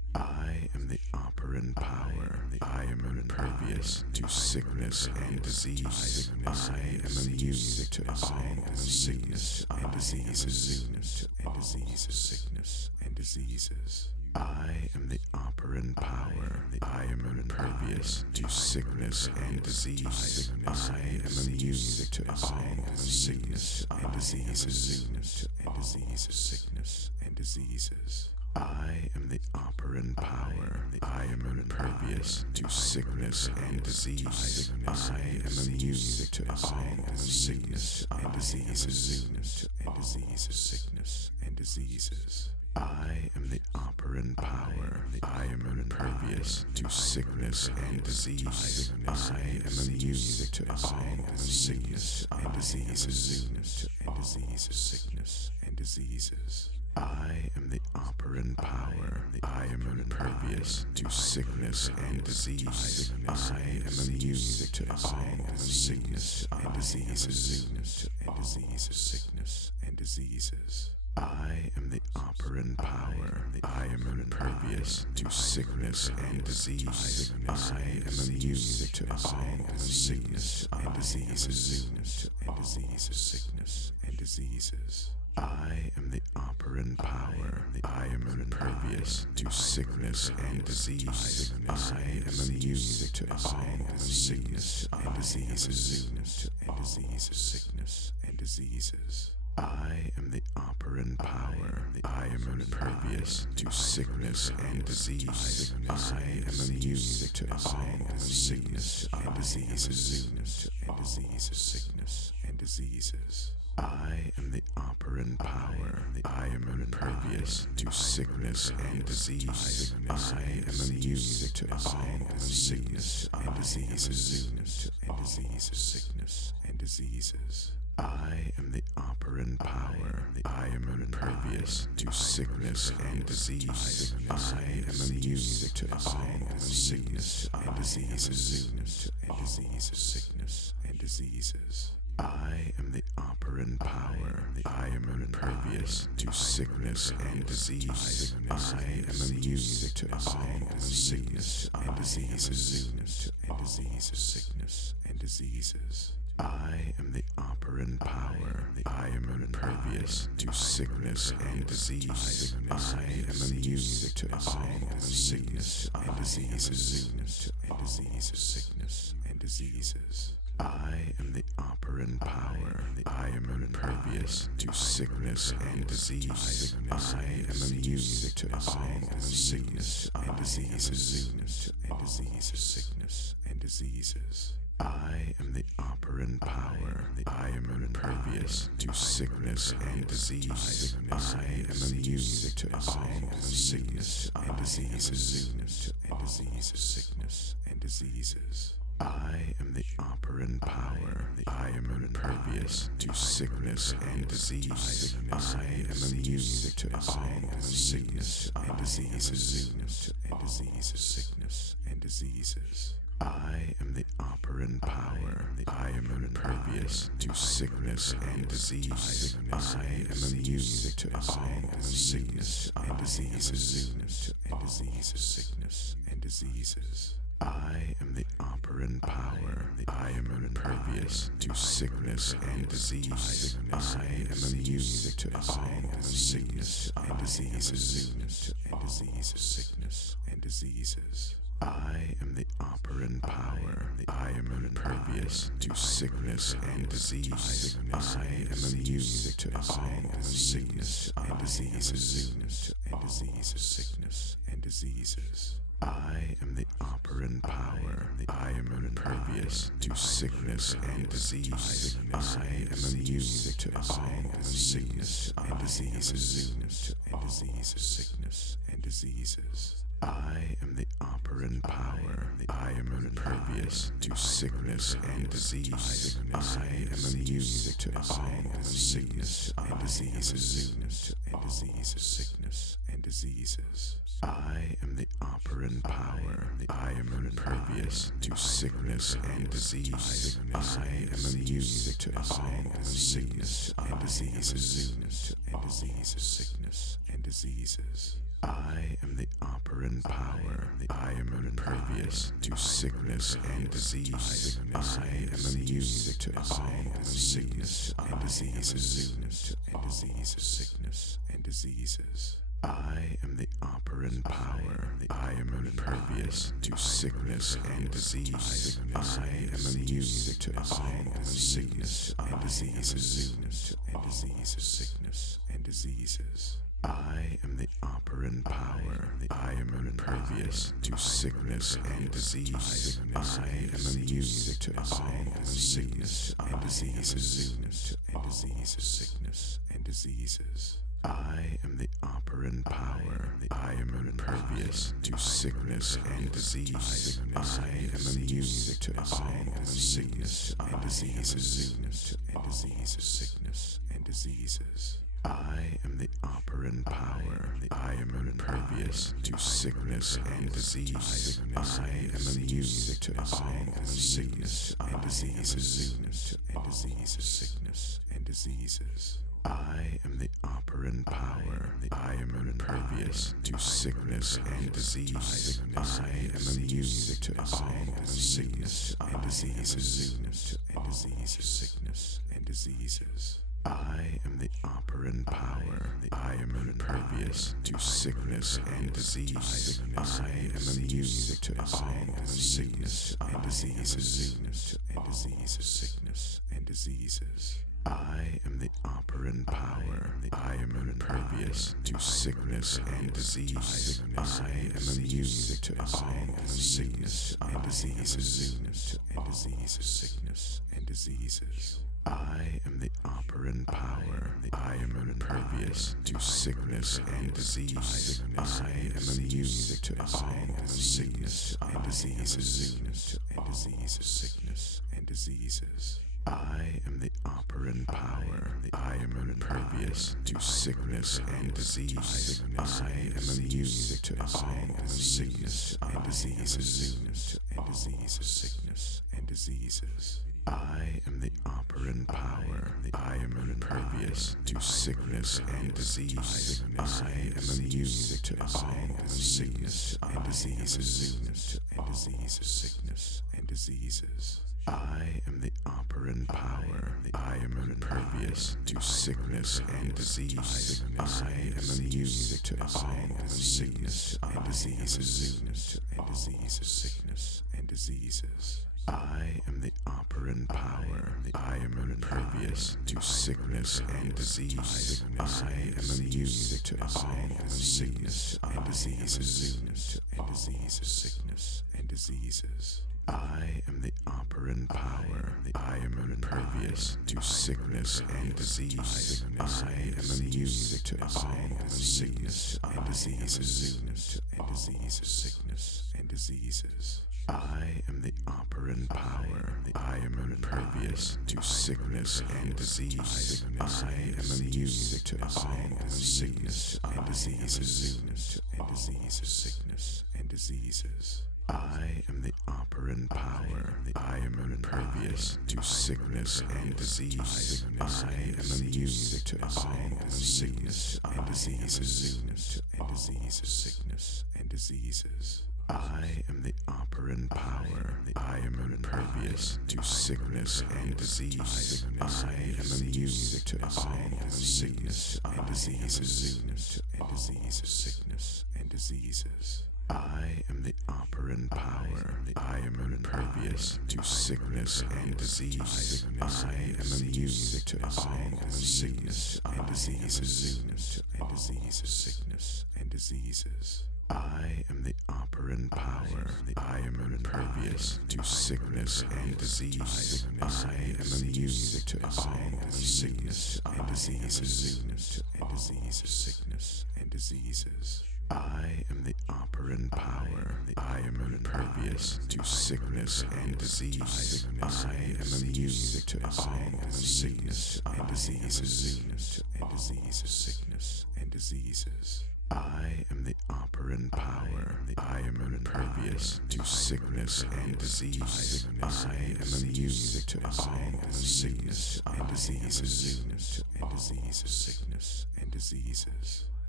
I am the operant power. I am impervious to sickness and disease. I am immune to all sickness and diseases. Sickness and diseases. I am the operant power. I am impervious to sickness and disease. I am immune to all sickness and diseases. Sickness and diseases. I am the operant power. I am impervious to sickness and disease. I am immune to all sickness and diseases. Sickness and diseases. I am the operant power. I am impervious to sickness and disease. I am immune to all sickness and diseases. Sickness and diseases. I am the operant power. I am impervious to sickness and disease. I am immune to all sickness and diseases. Sickness and diseases. I am the operant power. I am impervious to sickness and disease. I am immune to all sickness and diseases. Sickness and diseases. I am the operant power. I am impervious to sickness and disease. I am immune to all sickness and diseases. Sickness and diseases. I am the operant power. I am impervious to sickness and disease. I am immune to all sickness and diseases. Sickness and diseases. I am the operant power. I am impervious to sickness and disease. I am immune to all sickness and diseases. Sickness and diseases. I am the operant power. I am impervious to sickness and disease. I am immune to all sickness and diseases. Sickness and diseases. I am the operant power. I am impervious to sickness and disease. I am immune to all sickness and diseases. Sickness and diseases. I am the operant power. I am impervious to sickness and disease. I am immune to all sickness and diseases. Sickness and diseases. I am the operant power. I am impervious to sickness and disease. I am immune to all sickness and diseases. Sickness and diseases. I am the operant power. I am impervious to sickness and disease. I am immune to all sickness and diseases. Sickness and diseases. I am the operant power. I am impervious to sickness and disease. I am immune to all sickness and diseases. Sickness and diseases. I am the operant power. I am impervious to sickness and disease. I am immune to all sickness and diseases. Sickness and diseases. I am the operant power. I am impervious to sickness and disease. I am immune to all sickness and diseases. Sickness and diseases. I am the operant power. I am impervious to sickness and disease. I am immune to all sickness and diseases. Sickness and diseases. I am the operant power. I am impervious to sickness and disease. I am immune to all sickness and diseases. Sickness and diseases. I am the operant power. I am impervious to sickness and disease. I am immune to all sickness and diseases. Sickness and diseases. I am the operant power. I am impervious to sickness and disease. I am immune to all sickness and diseases. Sickness and diseases. I am the operant power. I am impervious to sickness and disease. I am immune to all sickness and diseases. Sickness and diseases. I am the operant power. I am impervious to sickness and disease. I am immune to all sickness and diseases. Sickness and diseases. I am the operant power. I am impervious to sickness and disease. I am immune to all sickness and diseases. Sickness and diseases. I am the operant power. I am impervious to sickness and disease. I am immune to all sickness and diseases. Sickness and diseases. I am the operant power. I am impervious to sickness and disease. I am immune to all sickness and diseases. Sickness and diseases. I am the operant power. I am impervious to sickness and disease. I am immune to all sickness and diseases. Sickness and diseases. I am the operant power. I am impervious to sickness and disease. I am immune to all sickness and diseases. Sickness and diseases. I am the operant power. I am impervious to sickness and disease. I am immune to all sickness and diseases. Sickness and diseases. I am the operant power. I am impervious to sickness and disease. I am immune to all sickness and diseases. Sickness and diseases. I am the operant power. I am impervious to sickness and disease. I am immune to all sickness and diseases. Sickness and diseases. I am the operant power. I am impervious to sickness and disease. I am immune to all sickness and diseases. Sickness and diseases. I am the operant power. I am impervious to sickness and disease. I am immune to all sickness and diseases. Sickness and diseases. I am the operant power. I am impervious to sickness and disease. I am immune to all sickness and diseases. Sickness and diseases. I am the operant power. I am impervious to sickness and disease. I am immune to all sickness and diseases. Sickness and diseases. I am the operant power. I am impervious to sickness and disease. I am immune to all sickness and diseases. Sickness and diseases. I am the operant power. I am impervious to sickness and disease. I am immune to all sickness and diseases. Sickness and diseases. I am the operant power. I am impervious to sickness and disease. I am immune to all sickness and diseases. Sickness and diseases. I am the operant power. I am impervious to sickness and disease. I am immune to all sickness and diseases. Sickness and diseases. I am the operant power. I am impervious to sickness and disease. I am immune to all sickness and diseases. Sickness and diseases. I am the operant power. I am impervious to sickness and disease. I am immune to all sickness and diseases. Sickness and diseases. I am the operant power. I am impervious to sickness and disease. I am immune to all sickness and diseases. Sickness and diseases.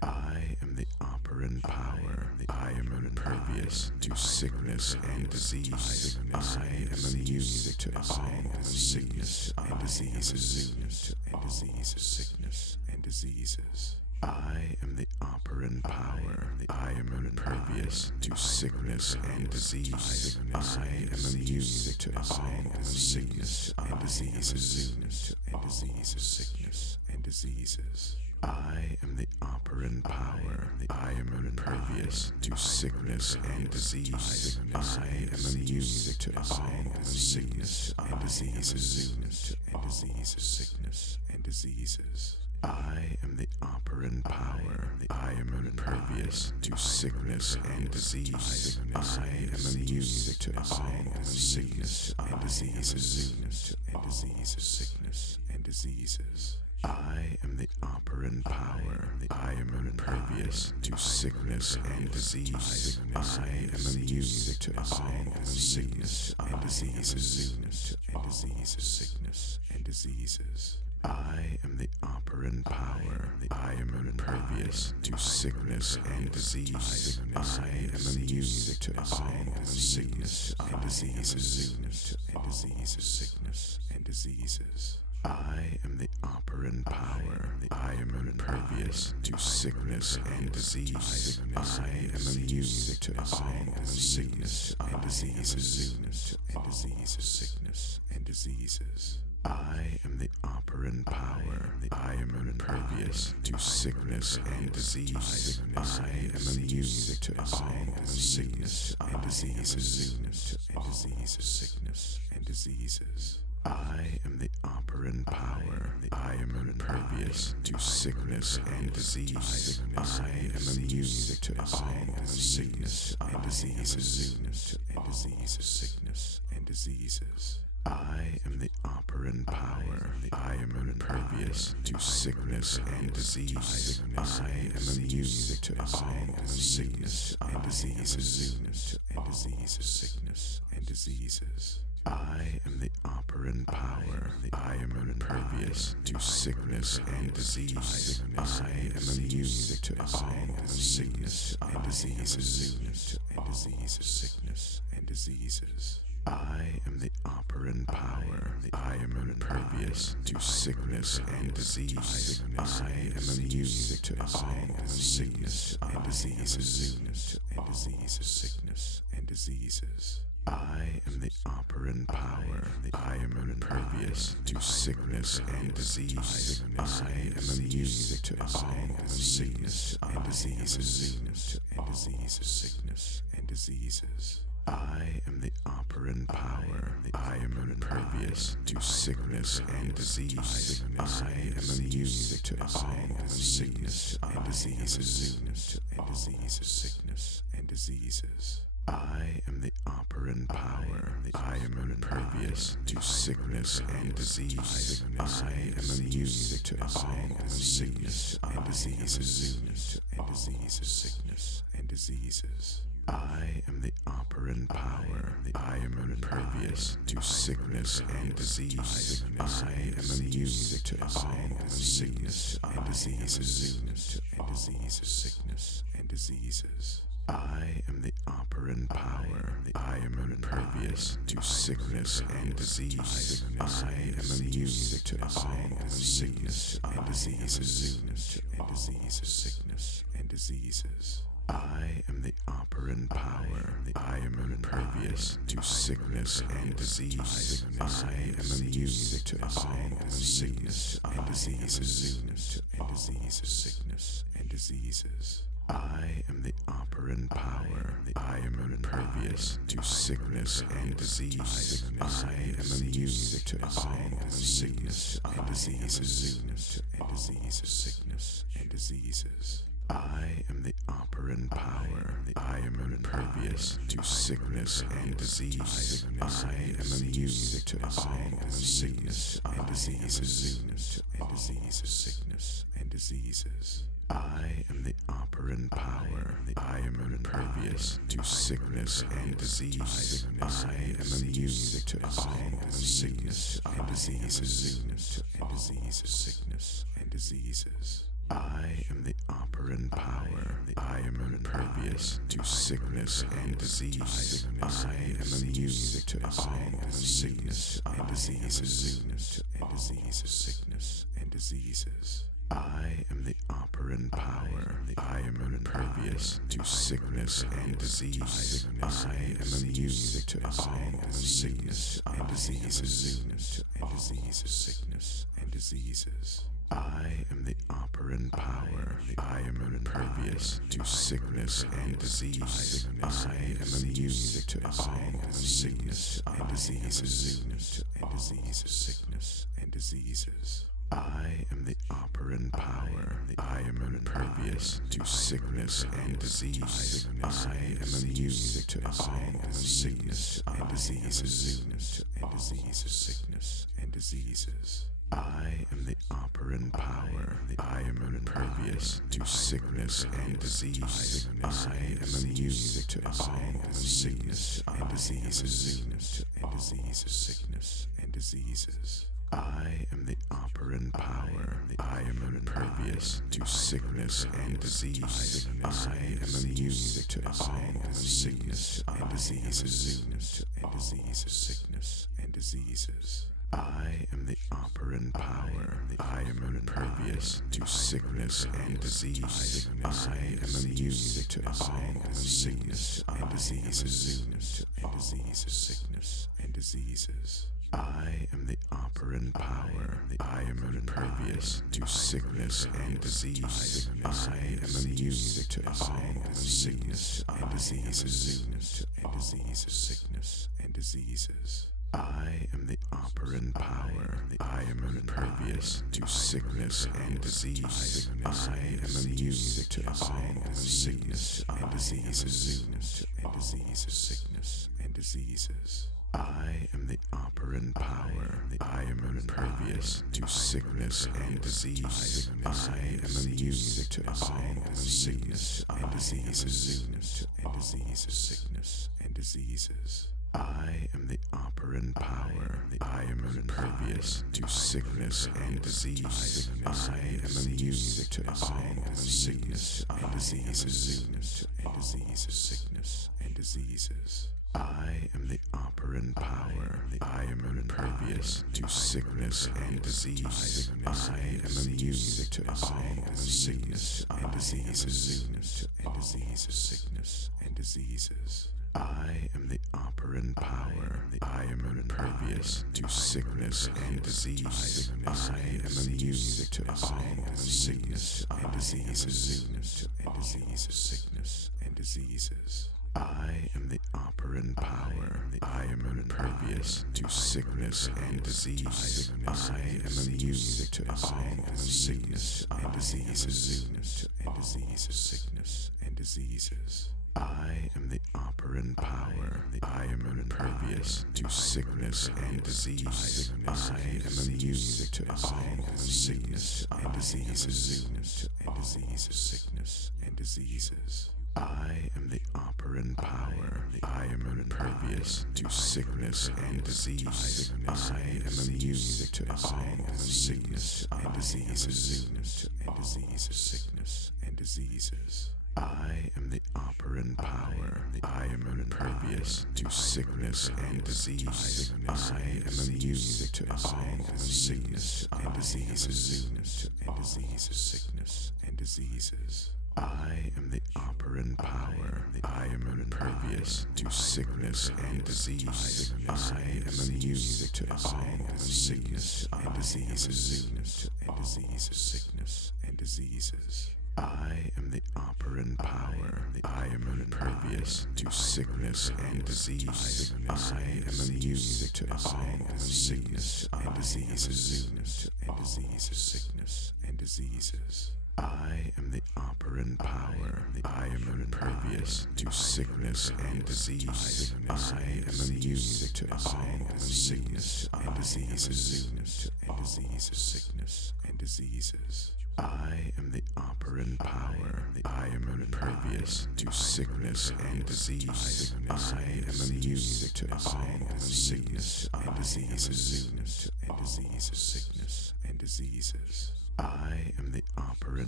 I am the operant power. I am impervious to sickness and disease. I am immune to all sickness and diseases. Sickness and diseases. I am the operant power. I am impervious to sickness and disease. I am immune to all sickness and diseases. Sickness and diseases. I am the operant power. I am impervious to sickness and disease. I am immune to all sickness and diseases. Sickness and diseases. I am the operant power. I am impervious to sickness and disease. I am immune to all sickness and diseases. Sickness and diseases. I am the operant power. I am impervious to sickness and disease. I am immune to all sickness and diseases. Sickness and diseases. I am the operant power. I am impervious to sickness and disease. I am immune to all sickness and diseases. Sickness and diseases. I am the operant power. I am impervious to sickness and disease. I am immune to all sickness and diseases. Sickness and diseases. I am the operant power. I am impervious to sickness and disease. I am immune to all sickness and diseases. Sickness and diseases. I am the operant power. I am impervious to sickness and disease. I am immune to all sickness and diseases. Sickness and diseases. I am the operant power. I am impervious to sickness and disease. I am immune to all sickness and diseases. Sickness and diseases. I am the operant power. I am impervious to sickness and disease. I am immune to all sickness and diseases. Sickness and diseases. I am the operant power. I am impervious to sickness and disease. I am immune to all sickness and diseases. Sickness and diseases. I am the operant power. I am impervious to sickness and disease. I am immune to all sickness and diseases. Sickness and diseases. I am the operant power. I am impervious to sickness and disease. I am immune to all sickness and diseases. Sickness and diseases. I am the operant power. I am impervious to sickness and disease. I am immune to all sickness and diseases. Sickness and diseases. I am the operant power. I am impervious to sickness and disease. I am immune to all sickness and diseases. Sickness and diseases. I am the operant power. I am impervious to sickness and disease. I am immune to all sickness and diseases. Sickness and diseases. I am the operant power. I am impervious to sickness and disease. I am immune to all sickness and diseases. Sickness and diseases. I am the operant power. I am impervious to sickness and disease. I am immune to all sickness and diseases. Sickness and diseases. I am the operant power. I am impervious to sickness and disease. I am immune to all sickness and diseases. Sickness and diseases. I am the operant power. I am impervious to sickness and disease. I am immune to all sickness and diseases. Sickness and diseases. I am the operant power. I am impervious to sickness and disease. I am immune to all sickness and diseases. Sickness and diseases. I am the operant power. I am impervious to sickness and disease. I am immune to all sickness and diseases. Sickness and diseases. I am the operant power. I am impervious to sickness and disease. I am immune to all sickness and diseases. Sickness and diseases. I am the operant power. I am impervious to sickness and disease. I am immune to all sickness and diseases. Sickness and diseases. I am the operant power. I am impervious to sickness and disease. I am immune to all sickness and diseases. Sickness and diseases. I am the operant power. I am impervious to sickness and disease. I am immune to all sickness and diseases. Sickness and diseases. I am the operant power. I am impervious to sickness and disease. I am immune to all sickness and diseases. Sickness and diseases. I am the operant power. I am impervious to sickness and disease. I am immune to all sickness and diseases. Sickness and diseases. I am the operant power. I am impervious to sickness and disease. I am immune to all sickness and diseases. Sickness and diseases. I am the operant power. I am impervious to sickness and disease. I am immune to all sickness and diseases. Sickness and diseases. I am the operant power. I am impervious to sickness and disease. I am immune to all sickness and diseases. Sickness and diseases. I am the operant power. I am impervious to sickness and disease. I am immune to all sickness and diseases. Sickness and diseases. I am the operant power. I am impervious to sickness and disease. I am immune to all sickness and diseases. Sickness and diseases. I am the operant power. I am impervious to sickness and disease. I am immune to all sickness and diseases. Sickness and diseases. I am the operant power. I am impervious to sickness and disease. I am immune to all sickness and diseases. Sickness and diseases. I am the operant power. I am impervious to sickness and disease. I am immune to all sickness and diseases. Sickness and diseases. I am the operant power. I am impervious to sickness and disease. I am immune to all sickness and diseases. Sickness and diseases. I am the operant power. I am impervious to sickness and disease. I am immune to all sickness and diseases. Sickness and diseases. I am the operant power. I am impervious to sickness and disease. I am immune to all sickness and diseases. Sickness and diseases. I am the operant power. I am impervious to sickness and disease. I am immune to all sickness and diseases. Sickness and diseases. I am the operant power. I am impervious to sickness and disease. I am immune to all sickness and diseases. Sickness and diseases. I am the operant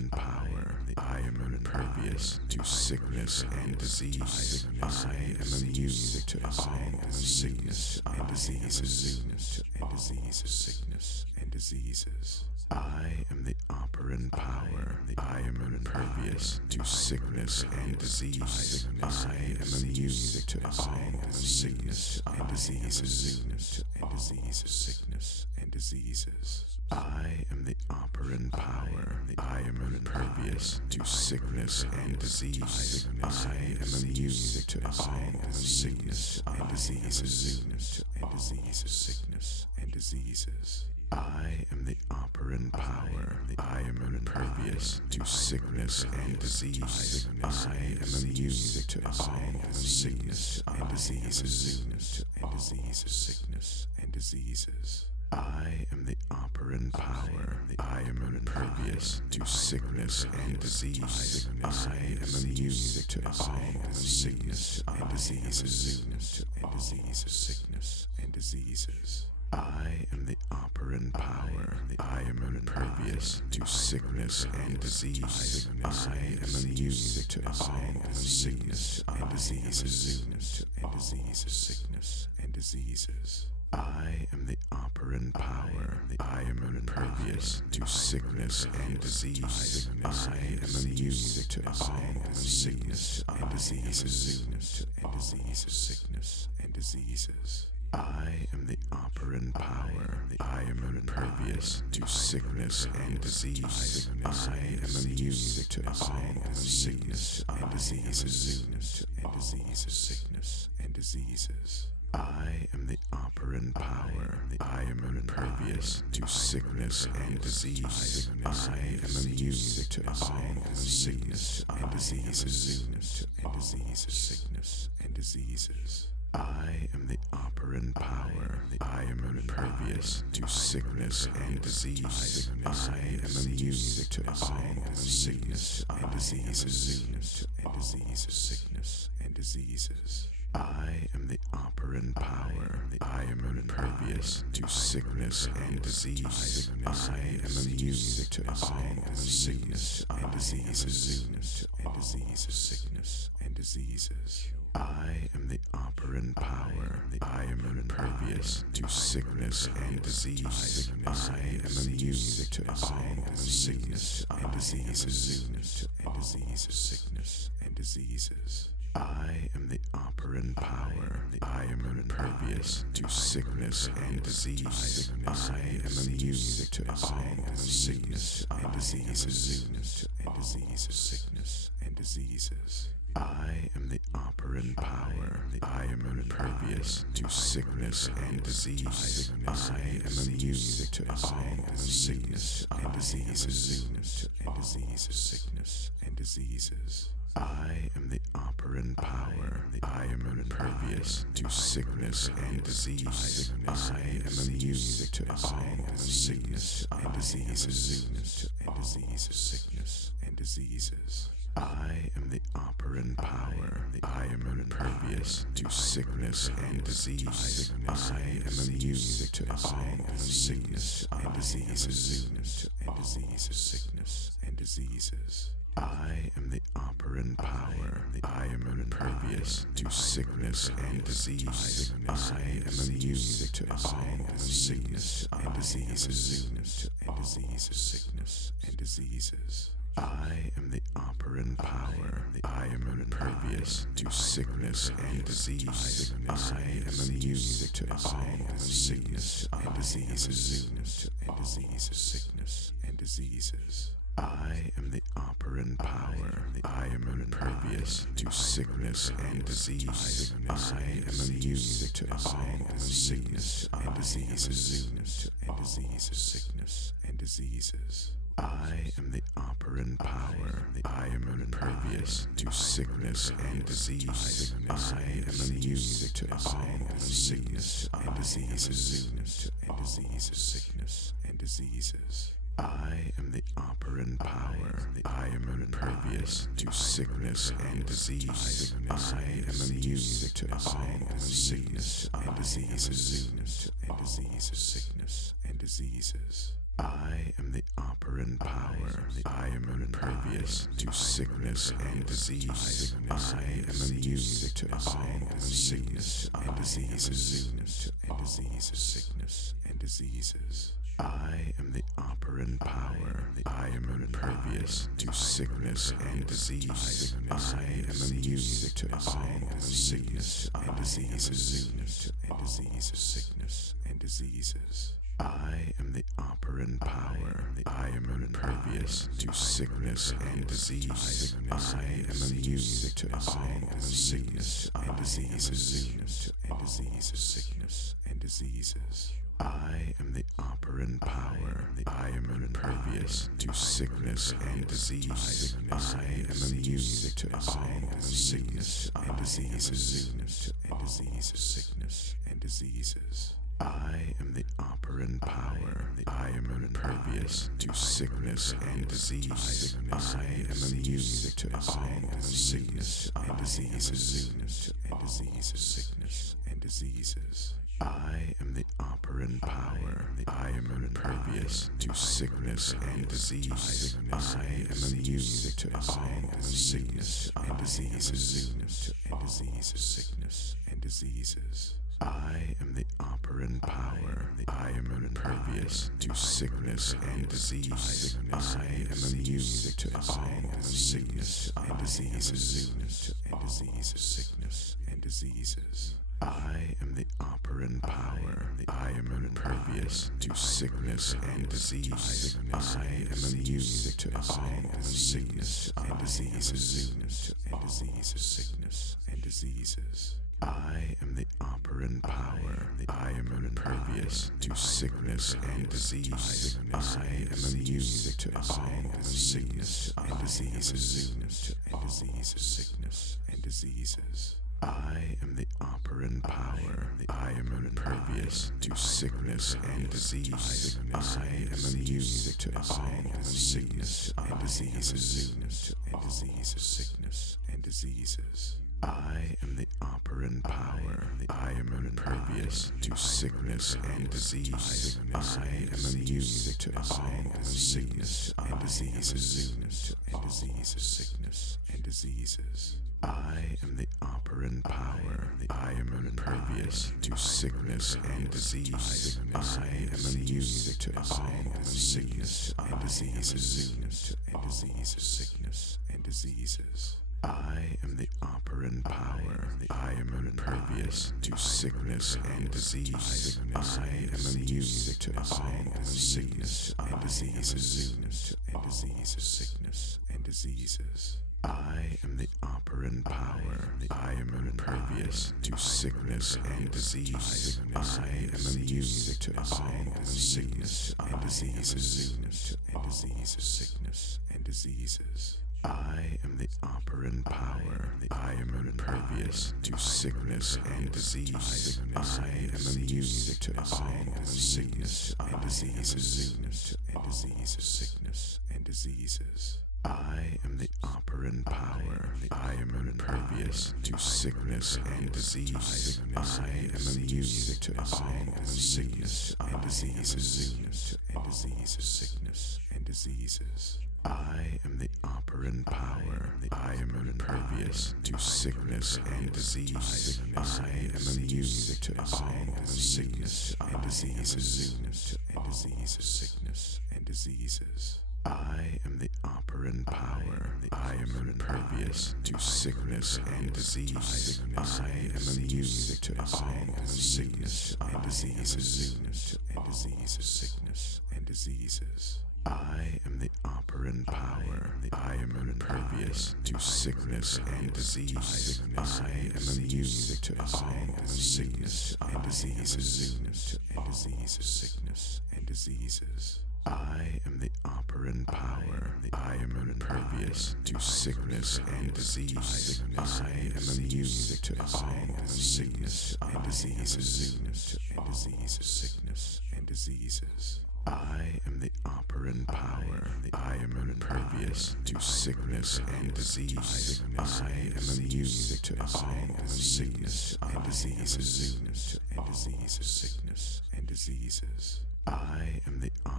operant power. I am impervious to sickness and disease. I am immune to all sickness and diseases. Sickness and diseases. I am the operant power. I am impervious to sickness and disease. I am immune to all sickness and diseases. Sickness and diseases. I am the operant power. I am impervious to sickness and disease. I am immune to all sickness and diseases. Sickness and diseases. I am the operant power. I am impervious to sickness and disease. I am immune to all sickness and diseases. Sickness and diseases. I am the operant power. I am impervious to sickness and disease. I am immune to all sickness and diseases. Sickness and diseases. I am the operant power. I am impervious to sickness and disease. I am immune to all sickness and diseases. Sickness and diseases. I am the operant power. I am impervious to sickness and disease. I am immune to all sickness and diseases. Sickness and diseases. I am the operant power. I am impervious to sickness and disease. I am immune to all sickness and diseases. Sickness and diseases. I am the operant power. I am impervious to sickness and disease. I am immune to all sickness and diseases. Sickness and diseases. I am the operant power. I am impervious to sickness and disease. I am immune to all sickness and diseases. Sickness and diseases. I am the operant power. I am impervious to sickness and disease. I am immune to all sickness and diseases. Sickness and diseases. I am the operant power. I am impervious to sickness and disease. I am immune to all sickness and diseases. Sickness and diseases. I am the operant power. I am impervious to sickness and disease. I am immune to all sickness and diseases. Sickness and diseases. I am the operant power. I am impervious to sickness and disease. I am immune to all sickness and diseases. Sickness and diseases. I am the operant power. I am impervious to sickness and disease. I am immune to all sickness and diseases. Sickness and diseases. I am the operant power. I am impervious to sickness and disease. I am immune to all sickness and diseases. Sickness and diseases. I am the operant power. I am impervious to sickness and disease. I am immune to all sickness and diseases. Sickness and diseases. I am the operant power. I am impervious to sickness and disease. I am immune to all sickness and diseases. Sickness and diseases. I am the operant power. I am impervious to sickness and disease. I am immune to all sickness and diseases. Sickness and diseases. I am the operant power. I am impervious to sickness and disease. I am immune to all sickness and diseases. Sickness and diseases. I am the operant power. I am impervious to sickness and disease. I am immune to all sickness and diseases. Sickness and diseases. I am the operant power. I am impervious to sickness and disease. I am immune to all sickness and diseases. Sickness and diseases. I am the operant power. I am impervious to sickness and disease. I am immune to all sickness and diseases. Sickness and diseases. I am the operant power. I am impervious to sickness and disease. I am immune to all sickness and diseases. Sickness and diseases. I am the operant power. I am impervious to sickness and disease. I am immune to all sickness and diseases. Sickness and diseases. I am the operant power. I am impervious to sickness and disease. I am immune to all sickness and diseases. Sickness and diseases. I am the operant power. I am impervious to sickness and disease. I am immune to all sickness and diseases. Sickness and diseases. I am the operant power. I am impervious to sickness and disease. I am immune to all sickness and diseases. Sickness and diseases. I am the operant power. I am impervious to sickness and disease. I am immune to all sickness and diseases. Sickness and diseases. I am the operant power. I am impervious to sickness and disease. I am immune to all sickness and diseases. Sickness and diseases. I am the operant power. I am impervious to sickness and disease. I am immune to all sickness and diseases. Sickness and diseases. I am the operant power. I am impervious to sickness and disease. I am immune to all sickness and diseases. Sickness and diseases. I am the operant power. I am impervious to sickness and disease. I am immune to all sickness and diseases. Sickness and diseases. I am the operant power. I am impervious to sickness and disease. I am immune to all sickness and diseases. Sickness and diseases. I am the operant power. I am impervious to sickness and disease. I am immune to all sickness and diseases. Sickness and diseases. I am the operant power. I am impervious to sickness and disease. I am immune to all sickness and diseases. Sickness and diseases. I am the operant power. I am impervious to sickness and disease. I am immune to all sickness and diseases. Sickness and diseases. I am the operant power. I am impervious to sickness and disease. I am immune to all sickness and diseases. Sickness and diseases. I am the operant power. I am impervious to sickness and disease. I am immune to all sickness and diseases. Sickness and diseases. I am the operant power. I am impervious to sickness and disease. I am immune to all sickness and diseases. Sickness and diseases. I am the operant power. I am impervious to sickness and disease. I am immune to all sickness and diseases. Sickness and diseases. I am the operant power. I am impervious to sickness and disease. I am immune to all sickness and diseases. Sickness and diseases. I am the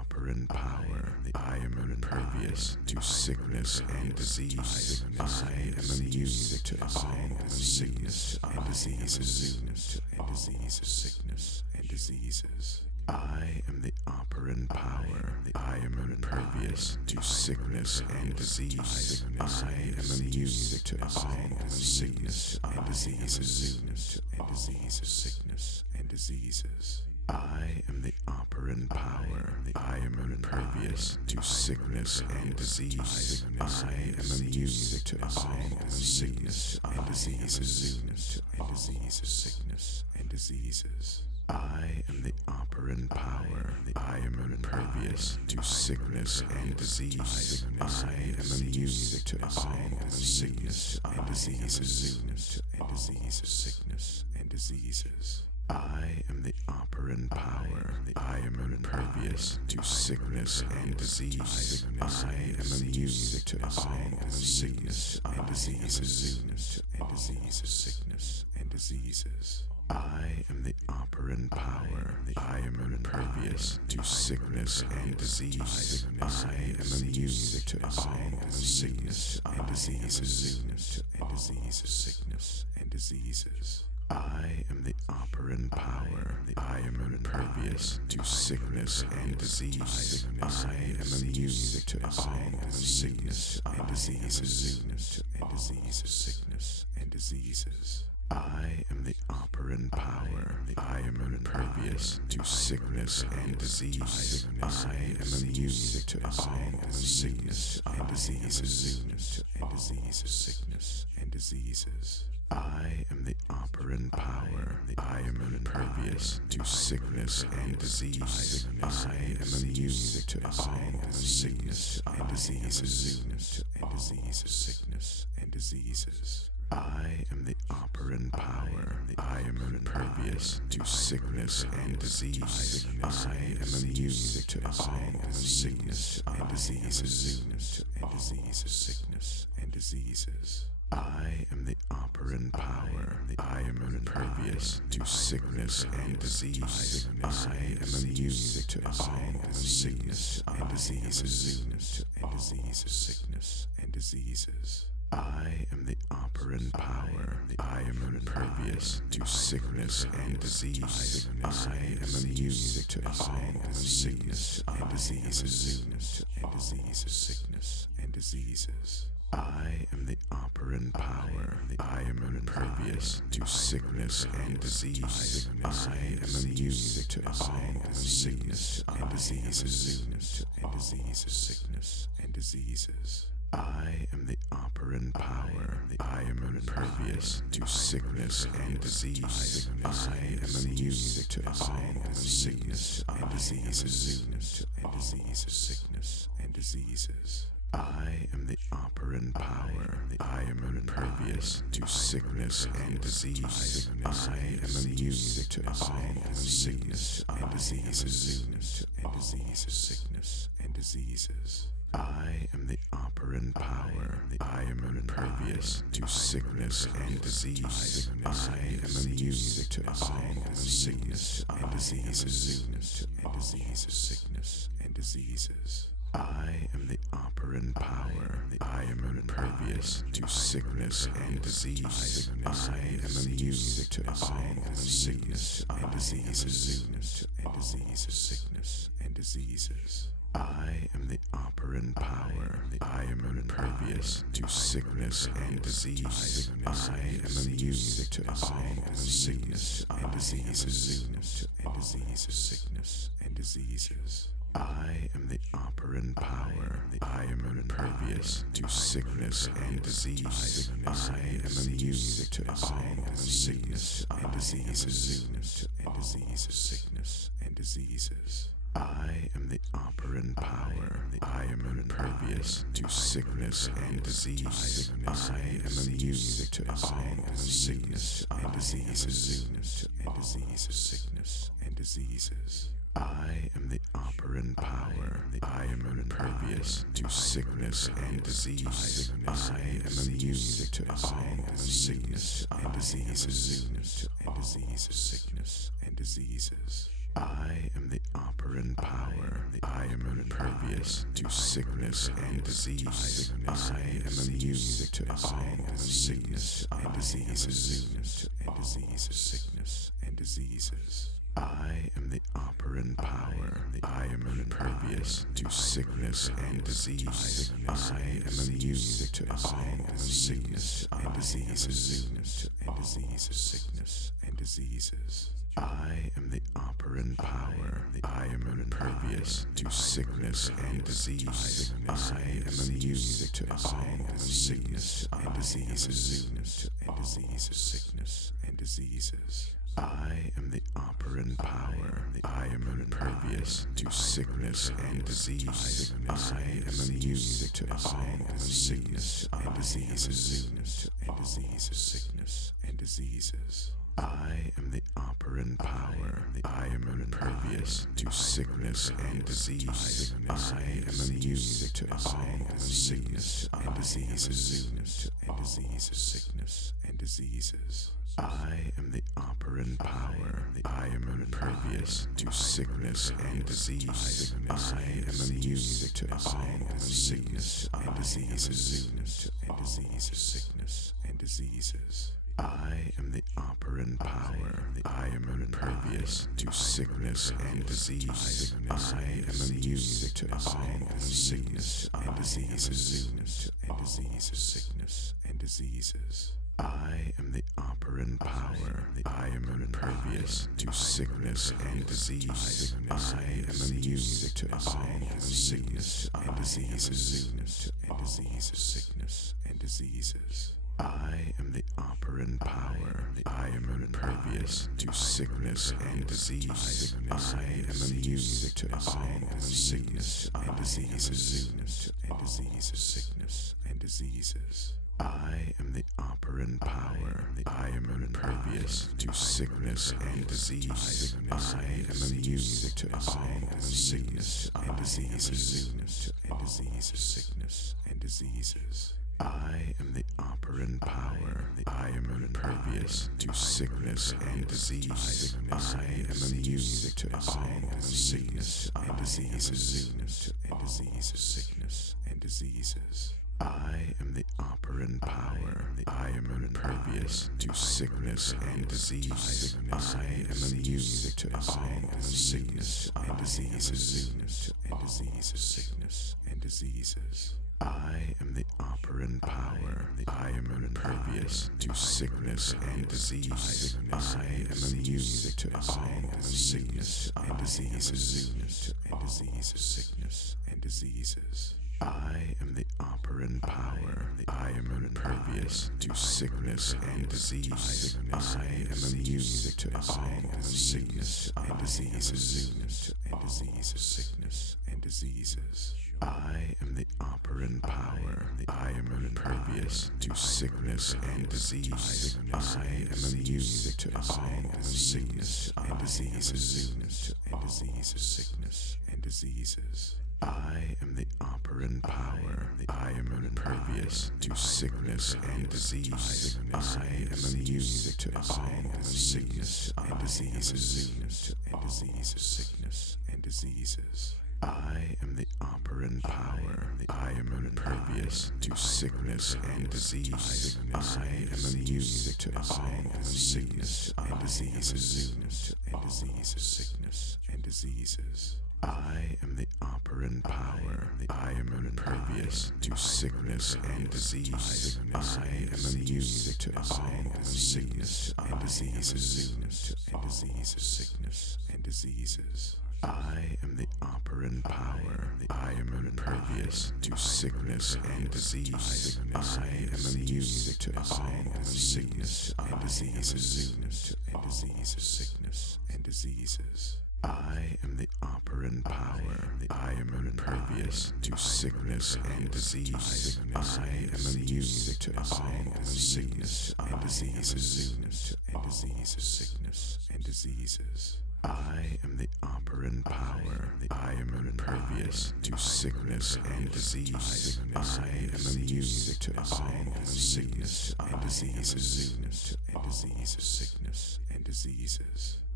operant power. I am impervious to sickness and disease. I am immune to all sickness and diseases. Sickness and diseases. I am the operant power. I am impervious to sickness and disease. I am immune to all sickness and diseases. Sickness and diseases. I am the operant power. I am impervious to sickness and disease. I am immune to all sickness and diseases. Sickness and diseases. I am the operant power. I am impervious to sickness and disease. I am immune to all sickness and diseases. Sickness and diseases. I am the operant power. I am impervious to sickness and disease. I am immune to all sickness and diseases. Sickness and diseases. I am the operant power. I am impervious to sickness and disease. I am immune to all sickness and diseases. Sickness and diseases. I am the operant power. I am impervious to sickness and disease. I am immune to all sickness and diseases. Sickness and diseases. I am the operant power. I am impervious to sickness and disease. I am immune to all sickness and diseases. Sickness and diseases. I am the operant power. I am impervious to sickness and disease. I am immune to all sickness and diseases. Sickness and diseases. I am the operant power. I am impervious to sickness and disease. I am immune to all sickness and diseases. Sickness and diseases. I am the operant power. I am impervious to sickness and disease. I am immune to all sickness and diseases. Sickness and diseases. I am the operant power. I am impervious to sickness and disease. I am immune to all sickness and diseases. Sickness and diseases. I am the operant power. I am impervious to sickness and disease. I am immune to all sickness and diseases. Sickness and diseases. I am the operant power. I am impervious to sickness and disease. I am immune to all sickness and diseases. Sickness and diseases. I am the operant power. I am impervious to sickness and disease. I am immune to all sickness and diseases. Sickness and diseases. I am the operant power. I am impervious to sickness and disease. I am immune to all sickness and diseases. Sickness and diseases. I am the operant power. I am impervious to sickness and disease. I am immune to all sickness and diseases. Sickness and diseases. I am the operant power. I am impervious to sickness and disease. I am immune to all sickness and diseases. Sickness and diseases. I am the operant power. I am impervious to sickness and disease. I am immune to all sickness and diseases. Sickness and diseases. I am the operant power. I am impervious to sickness and disease. I am immune to all sickness and diseases. Sickness and diseases. I am the operant power. I am impervious to sickness and disease. I am immune to all sickness and diseases. Sickness and diseases. I am the operant power. I am impervious to sickness and disease. I am immune to all sickness and diseases. Sickness and diseases. I am the operant power. I am impervious to sickness and disease. I am immune to all sickness and diseases. Sickness and diseases. I am the operant power. I am impervious to sickness and disease. I am immune to all sickness and diseases. Sickness and diseases. I am the operant power. I am impervious to sickness and disease. I am immune to all sickness and diseases. Sickness and diseases. I am the operant power. I am impervious to sickness and disease. I am immune to all sickness and diseases. Sickness and diseases. I am the operant power. I am impervious to sickness and disease. I am immune to all sickness and diseases. Sickness and diseases. I am the operant power. I am impervious to sickness and disease. I am immune to all sickness and diseases. Sickness and diseases. I am the operant power. I am impervious to sickness and disease. I am immune to all sickness and diseases. Sickness and diseases. I am the operant power. I am impervious to sickness and disease. I am immune to all sickness and diseases. Sickness and diseases. I am the operant power. I am impervious to sickness and disease. I am immune to all sickness and diseases. Sickness and diseases. I am the operant power. I am impervious to sickness and disease. I am immune to all sickness and diseases. Sickness and diseases. I am the operant power. I am impervious to sickness and disease. I am immune to all sickness and diseases. Sickness and diseases. I am the operant power. I am impervious to sickness and disease. I am immune to all sickness and diseases. Sickness and diseases. I am the operant power. I am impervious to sickness and disease. I am immune to all sickness and diseases. Sickness and diseases. I am the operant power. I am impervious to sickness and disease. I am immune to all sickness and diseases. Sickness and diseases. I am the operant power. I am impervious to sickness and disease. I am immune to all sickness and diseases. Sickness and diseases. I am the operant power. I am impervious to sickness and disease. I am immune to all sickness and diseases. Sickness and diseases. I am the operant power. I am impervious to sickness and disease. I am immune to all sickness and diseases. Sickness and diseases. I am the operant power. I am impervious to sickness and disease. I am immune to all sickness and diseases. Sickness and diseases. I am the operant power. I am impervious to sickness and disease. I am immune to all sickness and diseases. Sickness and diseases. I am the operant power. I am impervious to sickness and disease. I am immune to all sickness and diseases. Sickness and diseases.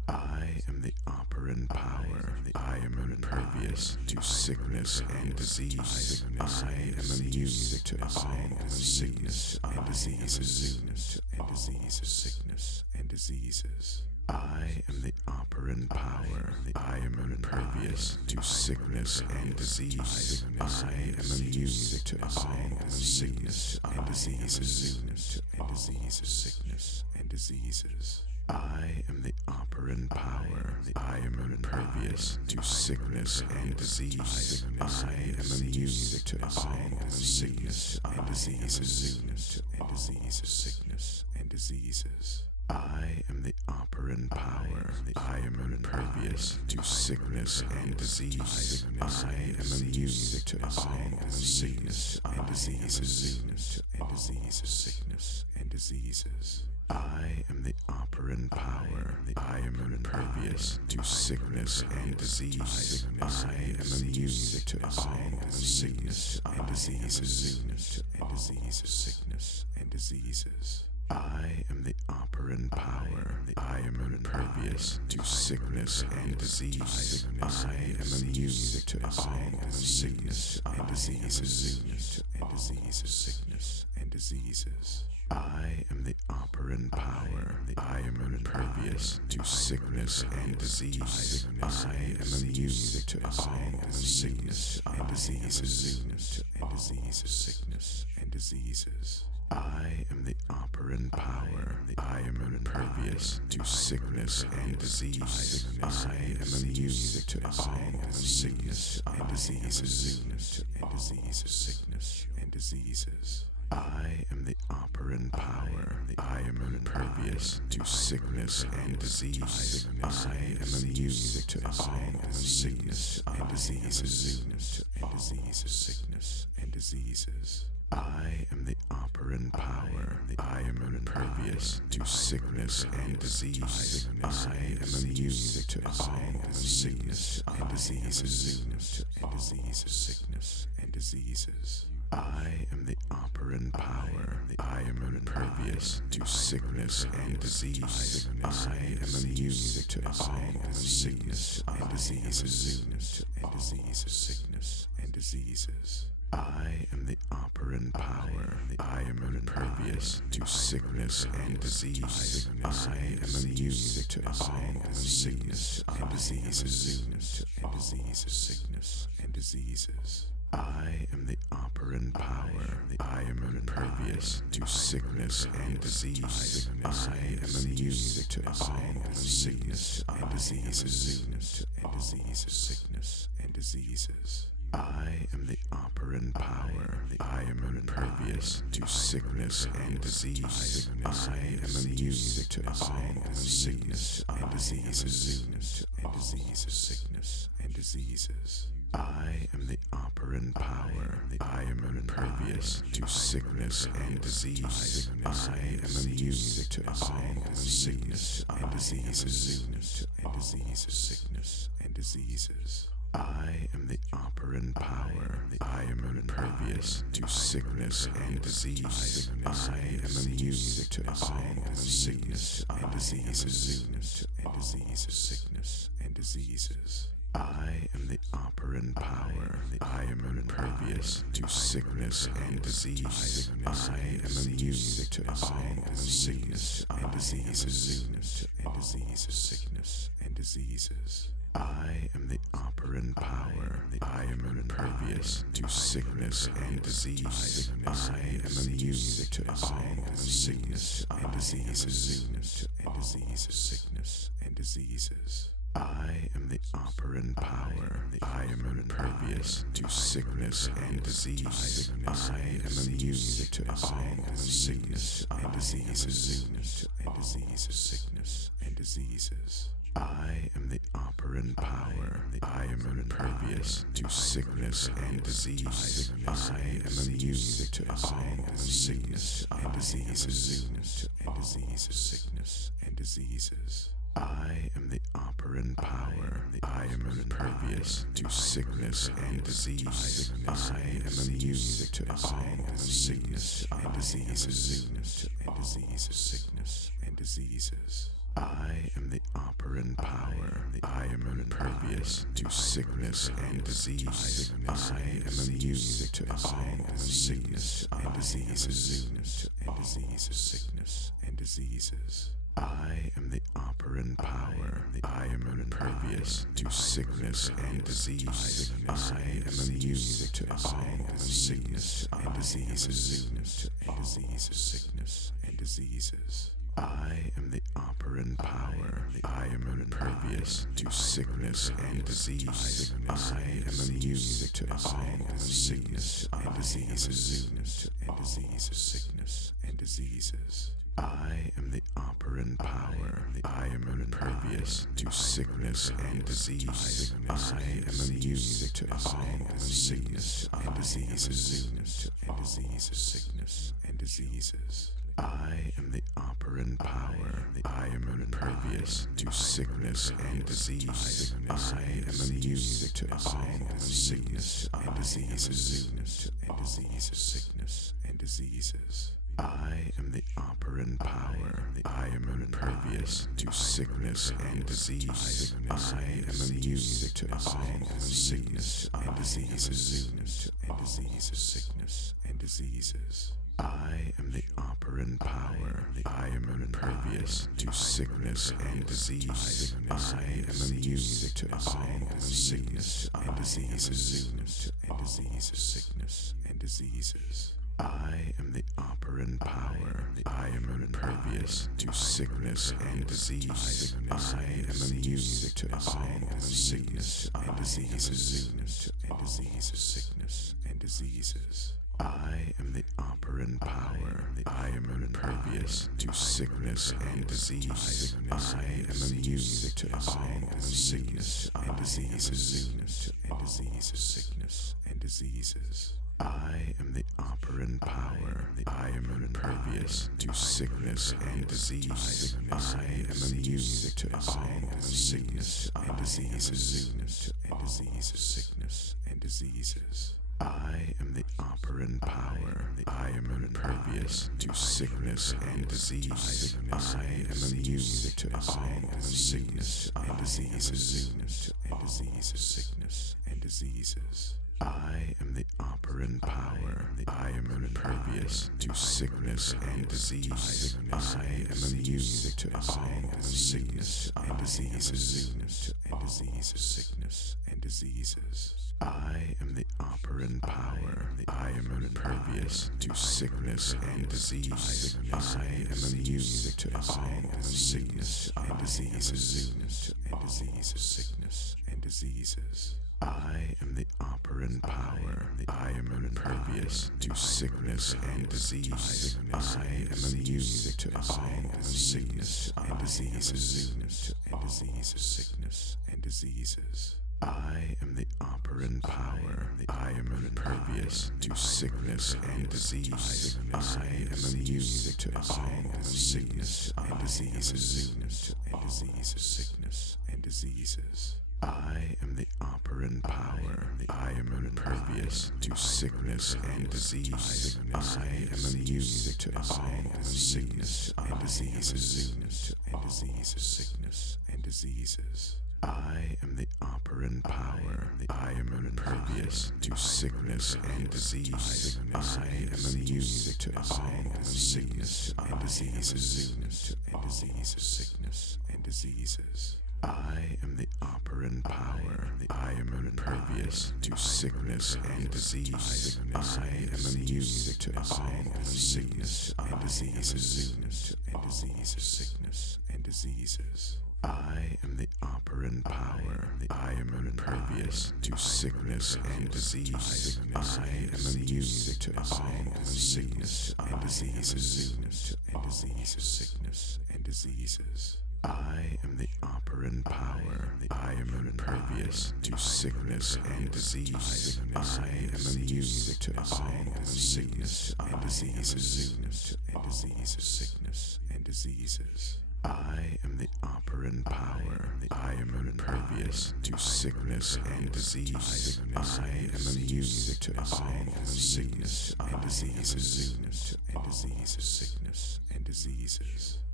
I am the operant power. I am impervious to sickness and disease. I am immune to all sickness and diseases. Sickness and diseases. I am the operant power. I am impervious to sickness and disease. I am immune to all sickness and diseases. Sickness and diseases. I am the operant power. I am impervious to sickness and disease. I am immune to all sickness and diseases. Sickness and diseases. I am the operant power. I am impervious to sickness and disease. I am immune to all sickness and diseases. Sickness and diseases. I am the operant power. I am impervious to sickness and disease. I am immune to all sickness and diseases. Sickness and diseases. I am the operant power. I am impervious to sickness and disease. I am immune to all sickness and diseases. Sickness and diseases. I am the operant power. I am impervious to sickness and disease. I am immune to all sickness and diseases. Sickness and diseases. I am the operant power. I am impervious to sickness and disease. I am immune to all sickness and diseases. Sickness and diseases. I am the operant power. I am impervious to sickness and disease. I am immune to all sickness and diseases. Sickness and diseases. I am the operant power. I am impervious to sickness and disease. I am immune to all sickness and diseases. Sickness and diseases. I am the operant power. I am impervious to sickness and disease. I am immune to all sickness and diseases. Sickness and diseases. I am the operant power. I am impervious to sickness and disease. I am immune to all sickness and diseases. Sickness and diseases. I am the operant power. I am impervious to sickness and disease. I am immune to all sickness and diseases. Sickness and diseases. I am the operant power. I am impervious to sickness and disease. I am immune to all sickness and diseases. Sickness and diseases. I am the operant power. I am impervious to sickness and disease. I am immune to all sickness and diseases. Sickness and diseases. I am the operant power. I am impervious to sickness and disease. I am immune to all sickness and diseases. Sickness and diseases. I am the operant power. I am impervious to sickness and disease. I am immune to all sickness and diseases. Sickness and diseases. I am the operant power. I am impervious to sickness and disease. I am immune to all sickness and diseases. Sickness and diseases. I am the operant power. I am impervious to sickness and disease. I am immune to all sickness and diseases. Sickness and diseases. I am the operant power. I am impervious to sickness and disease. I am immune to all sickness and diseases. Sickness and diseases. I am the operant power. I am impervious to sickness and disease. I am immune to all sickness and diseases. Sickness and diseases. I am the operant power. I am impervious to sickness and disease. I am immune to all sickness and diseases. Sickness and diseases. I am the operant power. I am impervious to sickness and disease. I am immune to all sickness and diseases. Sickness and diseases. I am the operant power. I am impervious to sickness and disease. I am immune to all sickness and diseases. Sickness and diseases. I am the operant power. I am impervious to sickness and disease. I am immune to all sickness and diseases. Sickness and diseases. I am the operant power. I am impervious to sickness and disease. I am immune to all sickness and diseases. Sickness and diseases. I am the operant power. I am impervious to sickness and disease. I am immune to all sickness and diseases. Sickness and diseases. I am the operant power. I am impervious to sickness and disease. I am immune to all sickness and diseases. Sickness and diseases. I am the operant power. I am impervious to sickness and disease. I am immune to all sickness and diseases. Sickness and diseases. I am the operant power. I am impervious to sickness and disease. I am immune to all sickness and diseases. Sickness and diseases. I am the operant power. I am impervious to sickness and disease. I am immune to all sickness and diseases. Sickness and diseases. I am the operant power. I am impervious to sickness and disease. I am immune to all sickness and diseases. Sickness and diseases. I am the operant power. I am impervious to sickness and disease. I am immune to all sickness and diseases. Sickness and diseases. I am the operant power. I am impervious to sickness and disease. I am immune to all sickness and diseases. Sickness and diseases. I am the operant power. I am impervious to sickness and disease. I am immune to all sickness and diseases. Sickness and diseases. I am the operant power. I am impervious to sickness and disease. I am immune to all sickness and diseases. Sickness and diseases. I am the operant power. I am impervious to sickness and disease. I am immune to all sickness and diseases. Sickness and diseases. I am the operant power. I am impervious to sickness and disease. I am immune to all sickness and diseases. Sickness and diseases. I am the operant power. I am impervious to sickness and disease. I am immune to all sickness and diseases. Sickness and diseases. I am the operant power. I am impervious to sickness and disease. I am immune to all sickness and diseases. Sickness and diseases. I am the operant power. I am impervious to sickness and disease. I am immune to all sickness and diseases. Sickness and diseases. I am the operant power. I am impervious to sickness and disease. I am immune to all sickness and diseases. Sickness and diseases.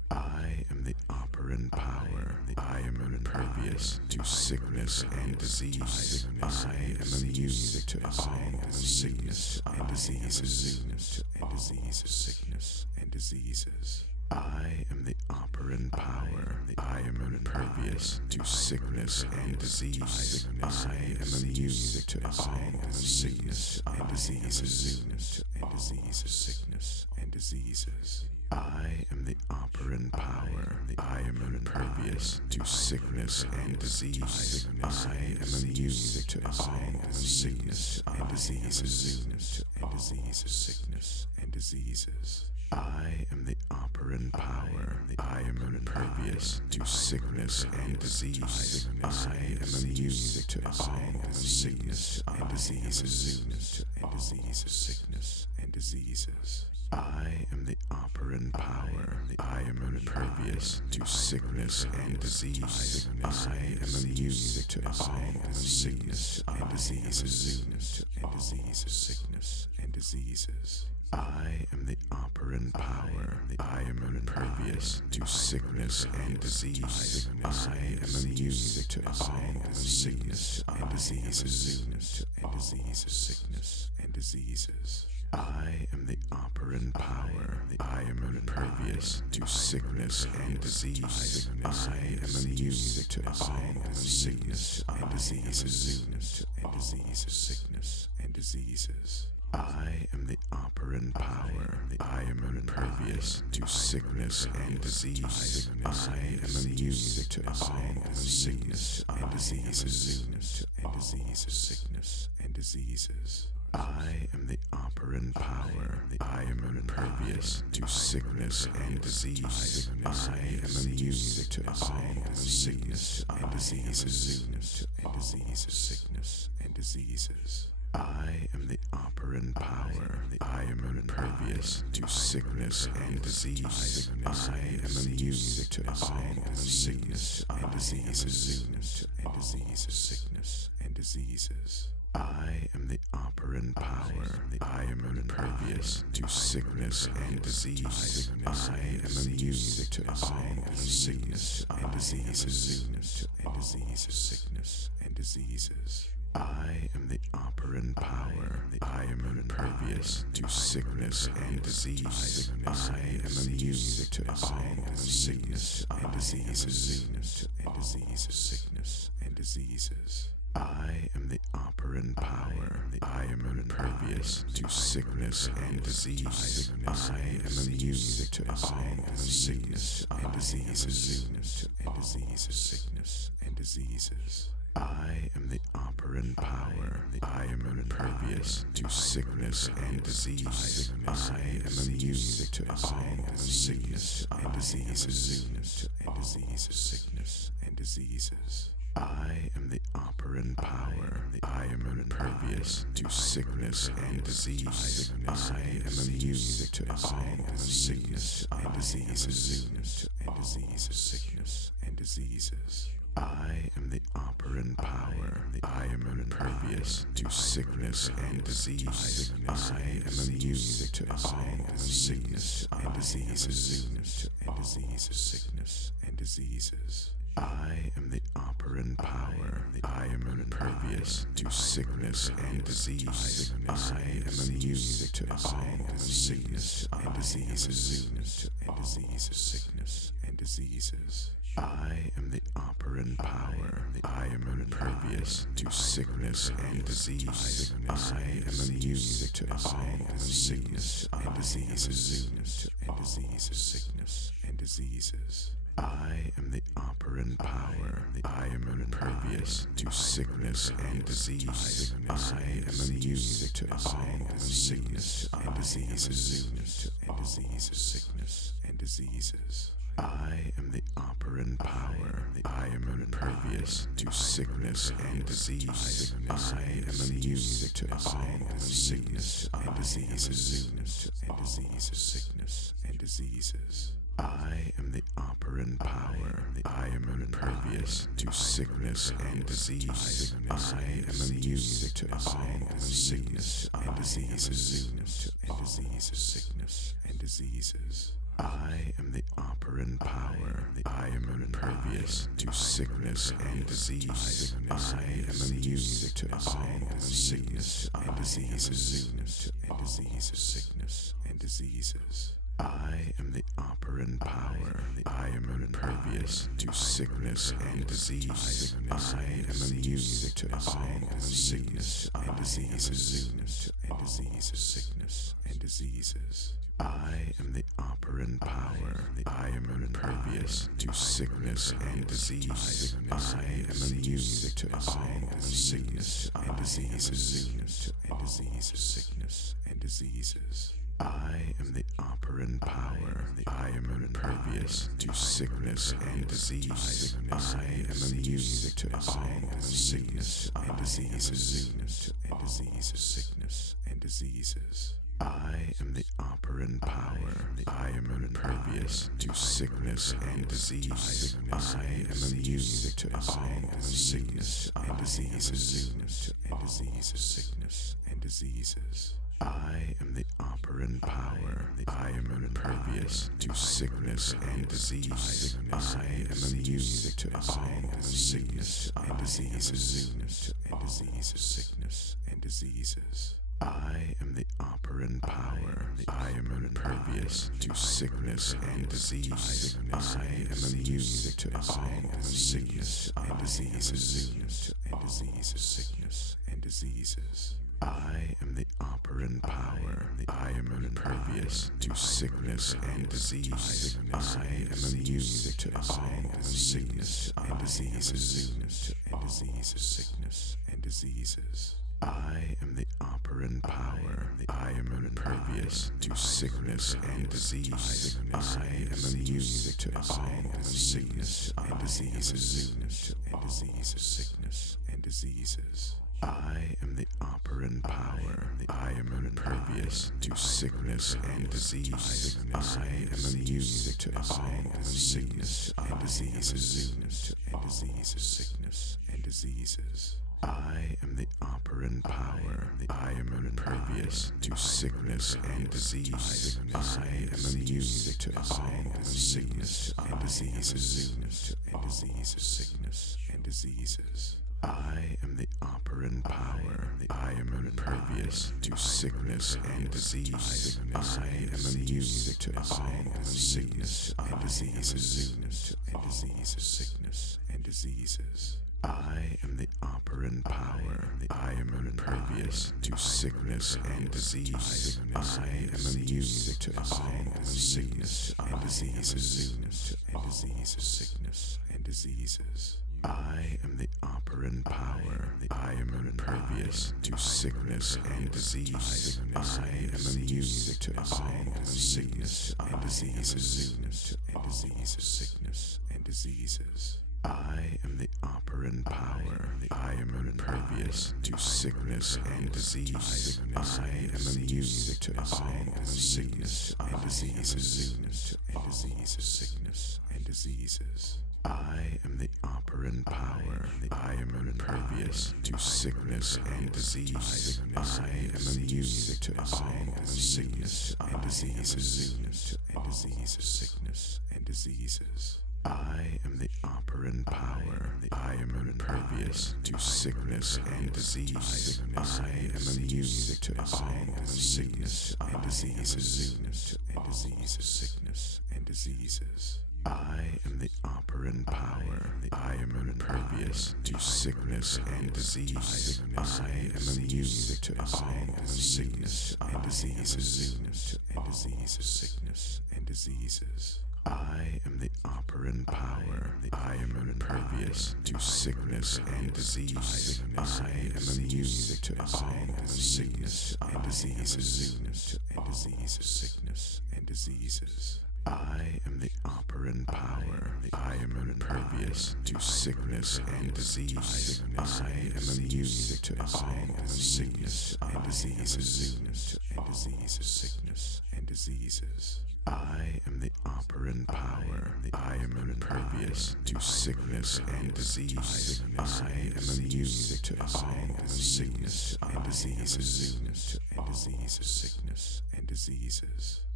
I am the operant power. I am impervious to sickness and disease. I am immune to all sickness and diseases. Sickness and diseases. I am the operant power. I am impervious to sickness and disease. I am immune to all sickness and diseases. Sickness and diseases. I am the operant power. I am impervious to sickness and disease. I am immune to all sickness and diseases. Sickness and diseases. I am the operant power. I am impervious to sickness and disease. I am immune to all sickness and diseases. Sickness and diseases. I am the operant power. I am impervious to sickness and disease. I am immune to all sickness and diseases. Sickness and diseases. I am the operant power. I am impervious to sickness and disease. I am immune to all sickness and diseases. Sickness and diseases. I am the operant power. I am impervious to sickness and disease. I am immune to all sickness and diseases. Sickness and diseases. I am the operant power. I am impervious to sickness and disease. I am immune to all sickness and diseases. Sickness and diseases. I am the operant power. I am impervious to sickness and disease. I am immune to all sickness and diseases. Sickness and diseases. I am the operant power. I am impervious to sickness and disease. I am immune to all sickness and diseases. Sickness and diseases. I am the operant power. I am impervious to sickness and disease. I am immune to all sickness and diseases. Sickness and diseases. I am the operant power. I am impervious to sickness and disease. I am immune to all sickness and diseases. Sickness and diseases. I am the operant power. I am impervious to sickness and disease. I am immune to all sickness and diseases. Sickness and diseases. I am the operant power. I am impervious to sickness and disease. I am immune to all sickness and diseases. Sickness and diseases. I am the operant power. I am impervious to sickness and disease. I am immune to all sickness and diseases. Sickness and diseases. I am the operant power. I am impervious to sickness and disease. I am immune to all sickness and diseases. Sickness and diseases. I am the operant power. I am impervious to sickness and disease. I am immune to all sickness and diseases. Sickness and diseases. I am the operant power. I am impervious to sickness and disease. I am immune to all sickness and diseases. Sickness and diseases. I am the operant power. I am impervious to sickness and disease. I am immune to all sickness and diseases. Sickness and diseases. I am the operant power. I am impervious to sickness and disease. I am immune to all sickness and diseases. Sickness and diseases. I am the operant power. I am impervious to sickness and disease. I am immune to all sickness and diseases. Sickness and diseases. I am the operant power. I am impervious to sickness and disease. I am immune to all sickness and diseases. Sickness and diseases. I am the operant power. I am impervious to sickness and disease. I am immune to all sickness and diseases. Sickness and diseases. I am the operant power. I am impervious to sickness and disease. I am immune to all sickness and diseases. Sickness and diseases. I am the operant power. I am impervious to sickness and disease. I am immune to all sickness and diseases. Sickness and diseases. I am the operant power. I am impervious to sickness and disease. I am immune to all sickness and diseases. Sickness and diseases. I am the operant power. I am impervious to sickness and disease. I am immune to all sickness and diseases. Sickness and diseases. I am the operant power. I am impervious to sickness and disease. I am immune to all sickness and diseases. Sickness and diseases. I am the operant power. I am impervious to sickness and disease. I am immune to all sickness and diseases. Sickness and diseases. I am the operant power. I am impervious to sickness and disease. I am immune to all sickness and diseases. Sickness and diseases. I am the operant power. I am impervious to sickness and disease. I am immune to all sickness and diseases. Sickness and diseases. I am the operant power. I am impervious to sickness and disease. I am immune to all sickness and diseases. Sickness and diseases. I am the operant power. I am impervious to sickness and disease. I am immune to all sickness and diseases. Sickness and diseases. I am the operant power. I am impervious to sickness and disease. I am immune to all sickness and diseases. Sickness and diseases. I am the operant power. I am impervious to sickness and disease. I am immune to all sickness and diseases. Sickness and diseases. I am the operant power. I am impervious to sickness and disease. I am immune to all sickness and diseases. Sickness and diseases. I am the operant power. I am impervious to sickness and disease. I am immune to all sickness and diseases. Sickness and diseases. I am the operant power. I am impervious to sickness and disease. I am immune to all sickness and diseases. Sickness and diseases. I am the operant power. I am impervious to sickness and disease. I am immune to all sickness and diseases. Sickness and diseases. I am the operant power. I am impervious to sickness and disease. I am immune to all sickness and diseases. Sickness and diseases. I am the operant power. I am impervious to sickness and disease. I am immune to all sickness and diseases. Sickness and diseases. I am the operant power. I am impervious to sickness and disease. I am immune to all sickness and diseases. Sickness and diseases.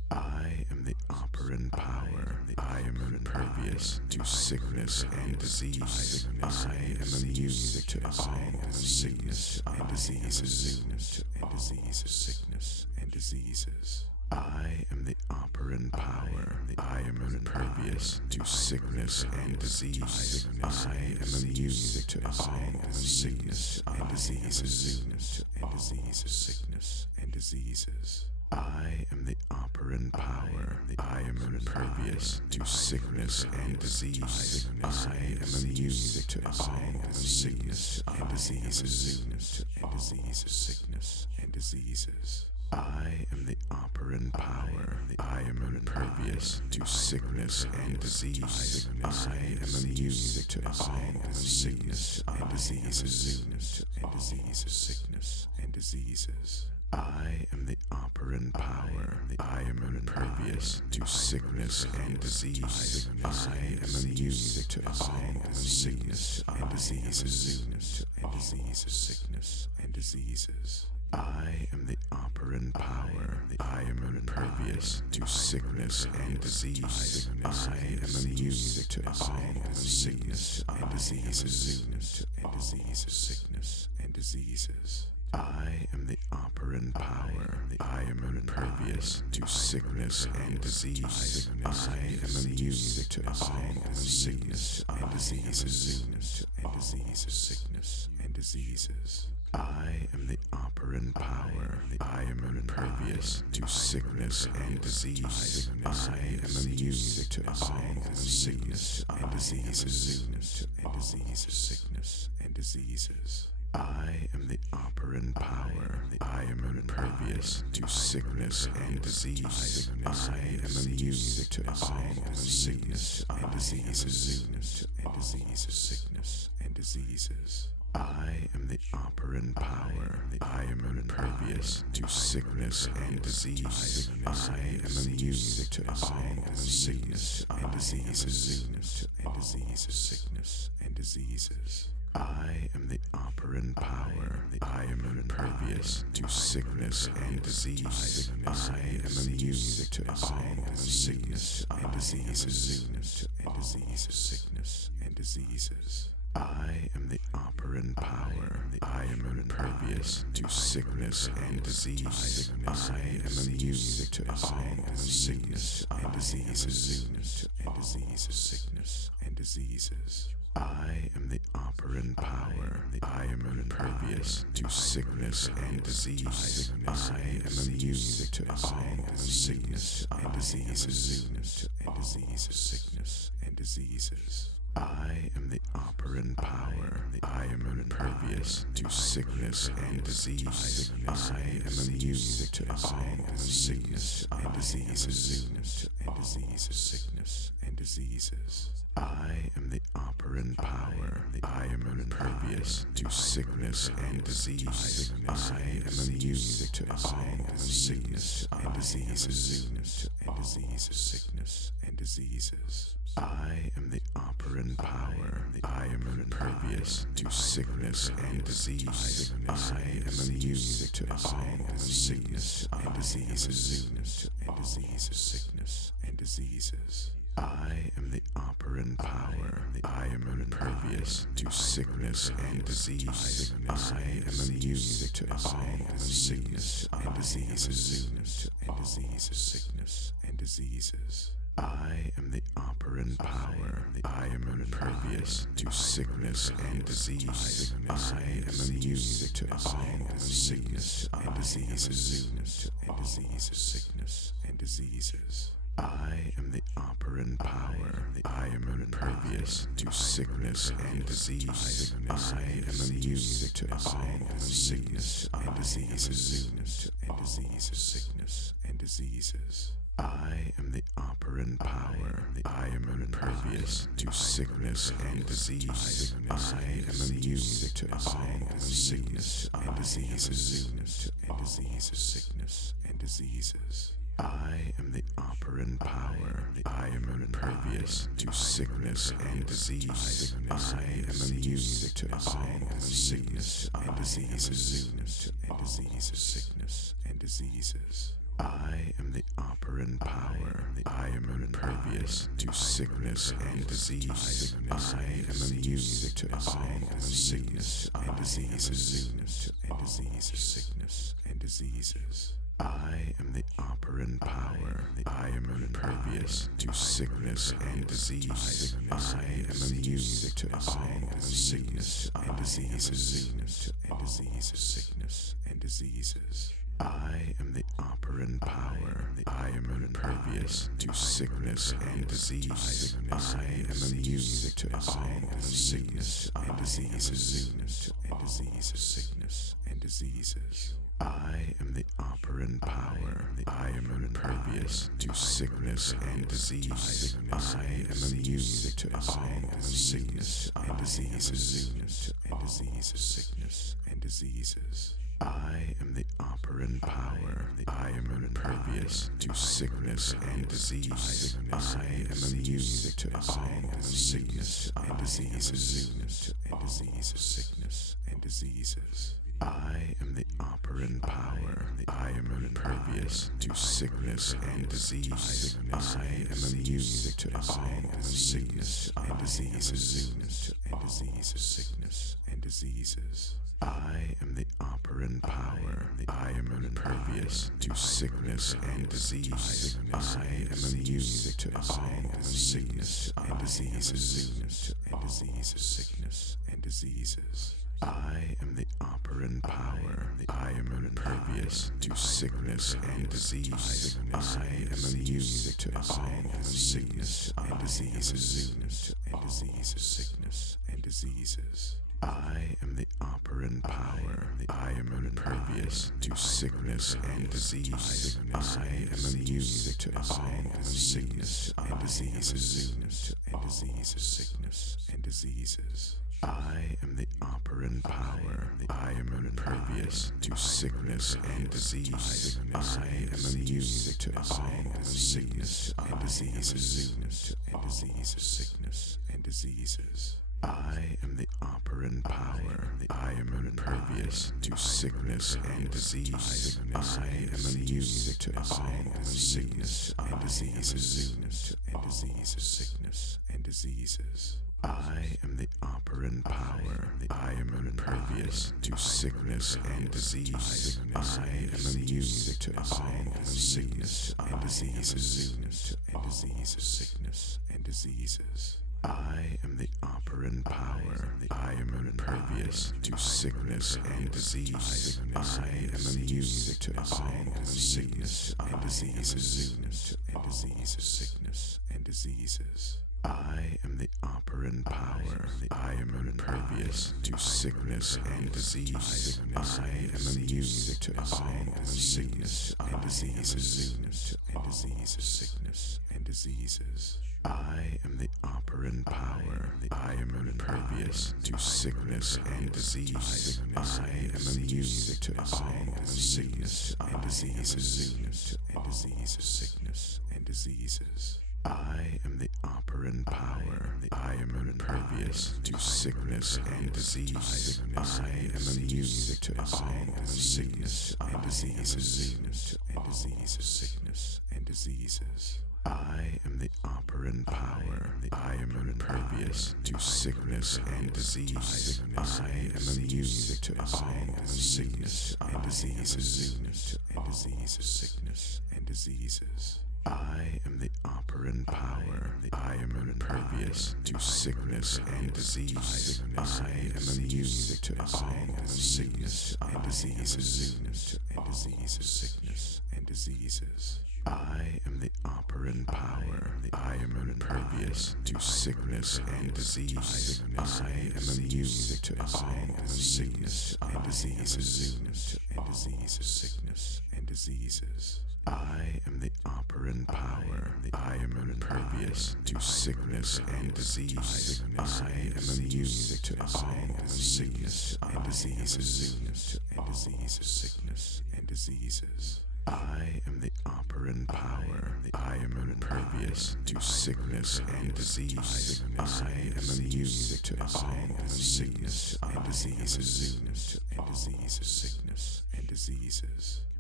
I am the operant power. I am impervious to sickness and disease. I am immune to all sickness and diseases. Sickness and diseases. I am the operant power. I am impervious to sickness and disease. I am immune to all sickness and diseases. Sickness and diseases. I am the operant power. I am impervious to sickness and disease. I am immune to all sickness and diseases. Sickness and diseases. I am the operant power. I am impervious to sickness and disease. I am immune to all sickness and diseases. Sickness and diseases. I am the operant power. I am impervious to sickness and disease. I am immune to all sickness and diseases. Sickness and diseases. I am the operant power. I am impervious to sickness and disease. I am immune to all sickness and diseases. Sickness and diseases. I am the operant power. I am impervious to sickness and disease. I am immune to all sickness and diseases. Sickness and diseases. I am the operant power. I am impervious to sickness and disease. I am immune to all sickness and diseases. Sickness and diseases. I am the operant power. I am impervious to sickness and disease. I am immune to all sickness and diseases. Sickness and diseases. I am the operant power. I am impervious to sickness and disease. I am immune to all sickness and diseases. Sickness and diseases. I am the operant power. I am impervious to sickness and disease. I am immune to all sickness and diseases. Sickness and diseases. I am the operant power. I am impervious to sickness and disease. I am immune to all sickness and diseases. Sickness and diseases. I am the operant power. I am impervious to sickness and disease. I am immune to all sickness and diseases. Sickness and diseases. I am the operant power. I am impervious to sickness and disease. I am immune to all sickness and diseases. Sickness and diseases. I am the operant power. I am impervious to sickness and disease. I am immune to all sickness and diseases. Sickness and diseases. I am the operant power. I am impervious to sickness and disease. I am immune to all sickness and diseases. Sickness and diseases. I am the operant power. I am impervious to sickness and disease. I am immune to all sickness and diseases. Sickness and diseases. I am the operant power. I am impervious to sickness and disease. I am immune to all sickness and diseases. Sickness and diseases. I am the operant power. I am impervious to sickness and disease. I am immune to all sickness and diseases. Sickness and diseases. I am the operant power. I am impervious to sickness and disease. I am immune to all sickness and diseases. Sickness and diseases. I am the operant power. I am impervious to sickness and disease. I am immune to all sickness and diseases. Sickness and diseases. I am the operant power. I am impervious to sickness and disease. I am immune to all sickness and diseases. Sickness and diseases. I am the operant power. I am impervious to sickness and disease. I am immune to all sickness and diseases. Sickness and diseases. I am the operant power. I am impervious to sickness and disease. I am immune to all sickness and diseases. Sickness and diseases. I am the operant power. I am impervious to sickness and disease. I am immune to all sickness and diseases. Sickness and diseases. I am the operant power. I am impervious to sickness and disease. I am immune to all sickness and diseases. Sickness and diseases. I am the operant power. I am impervious to sickness and disease. I am immune to all sickness and diseases. Sickness and diseases. I am the operant power. I am impervious to sickness and disease. I am immune to all sickness and diseases. Sickness and diseases. I am the operant power. I am impervious to sickness and disease. I am immune to all sickness and diseases. Sickness and diseases. I am the operant power. I am impervious to sickness and disease. I am immune to all sickness and diseases. Sickness and diseases. I am the operant power. I am impervious to sickness and disease. I am immune to all sickness and diseases. Sickness and diseases. I am the operant power. I am impervious to sickness and disease. I am immune to all sickness and diseases. Sickness and diseases. I am the operant power. I am impervious to sickness and disease. I am immune to all sickness and diseases. Sickness and diseases. I am the operant power. I am impervious to sickness and disease. I am immune to all sickness and diseases. Sickness and diseases. I am the operant power. I am impervious to sickness and disease. I am immune to all sickness and diseases. Sickness and diseases. I am the operant power. I am impervious to sickness and disease. I am immune to all sickness and diseases. Sickness and diseases. I am the operant power. I am impervious to sickness and disease. I am immune to all sickness and diseases. Sickness and diseases. I am the operant power. I am impervious to sickness and disease. I am immune to all sickness and diseases. Sickness and diseases. I am the operant power. I am impervious to sickness and disease. I am immune to all sickness and diseases. Sickness and diseases. I am the operant power. I am impervious to sickness and disease. I am immune to all sickness and diseases. Sickness and diseases. I am the operant power. I am impervious to sickness and disease. I am immune to all sickness and diseases. Sickness and diseases. I am the operant power. I am impervious to sickness and disease. I am immune to all sickness and diseases. Sickness and diseases.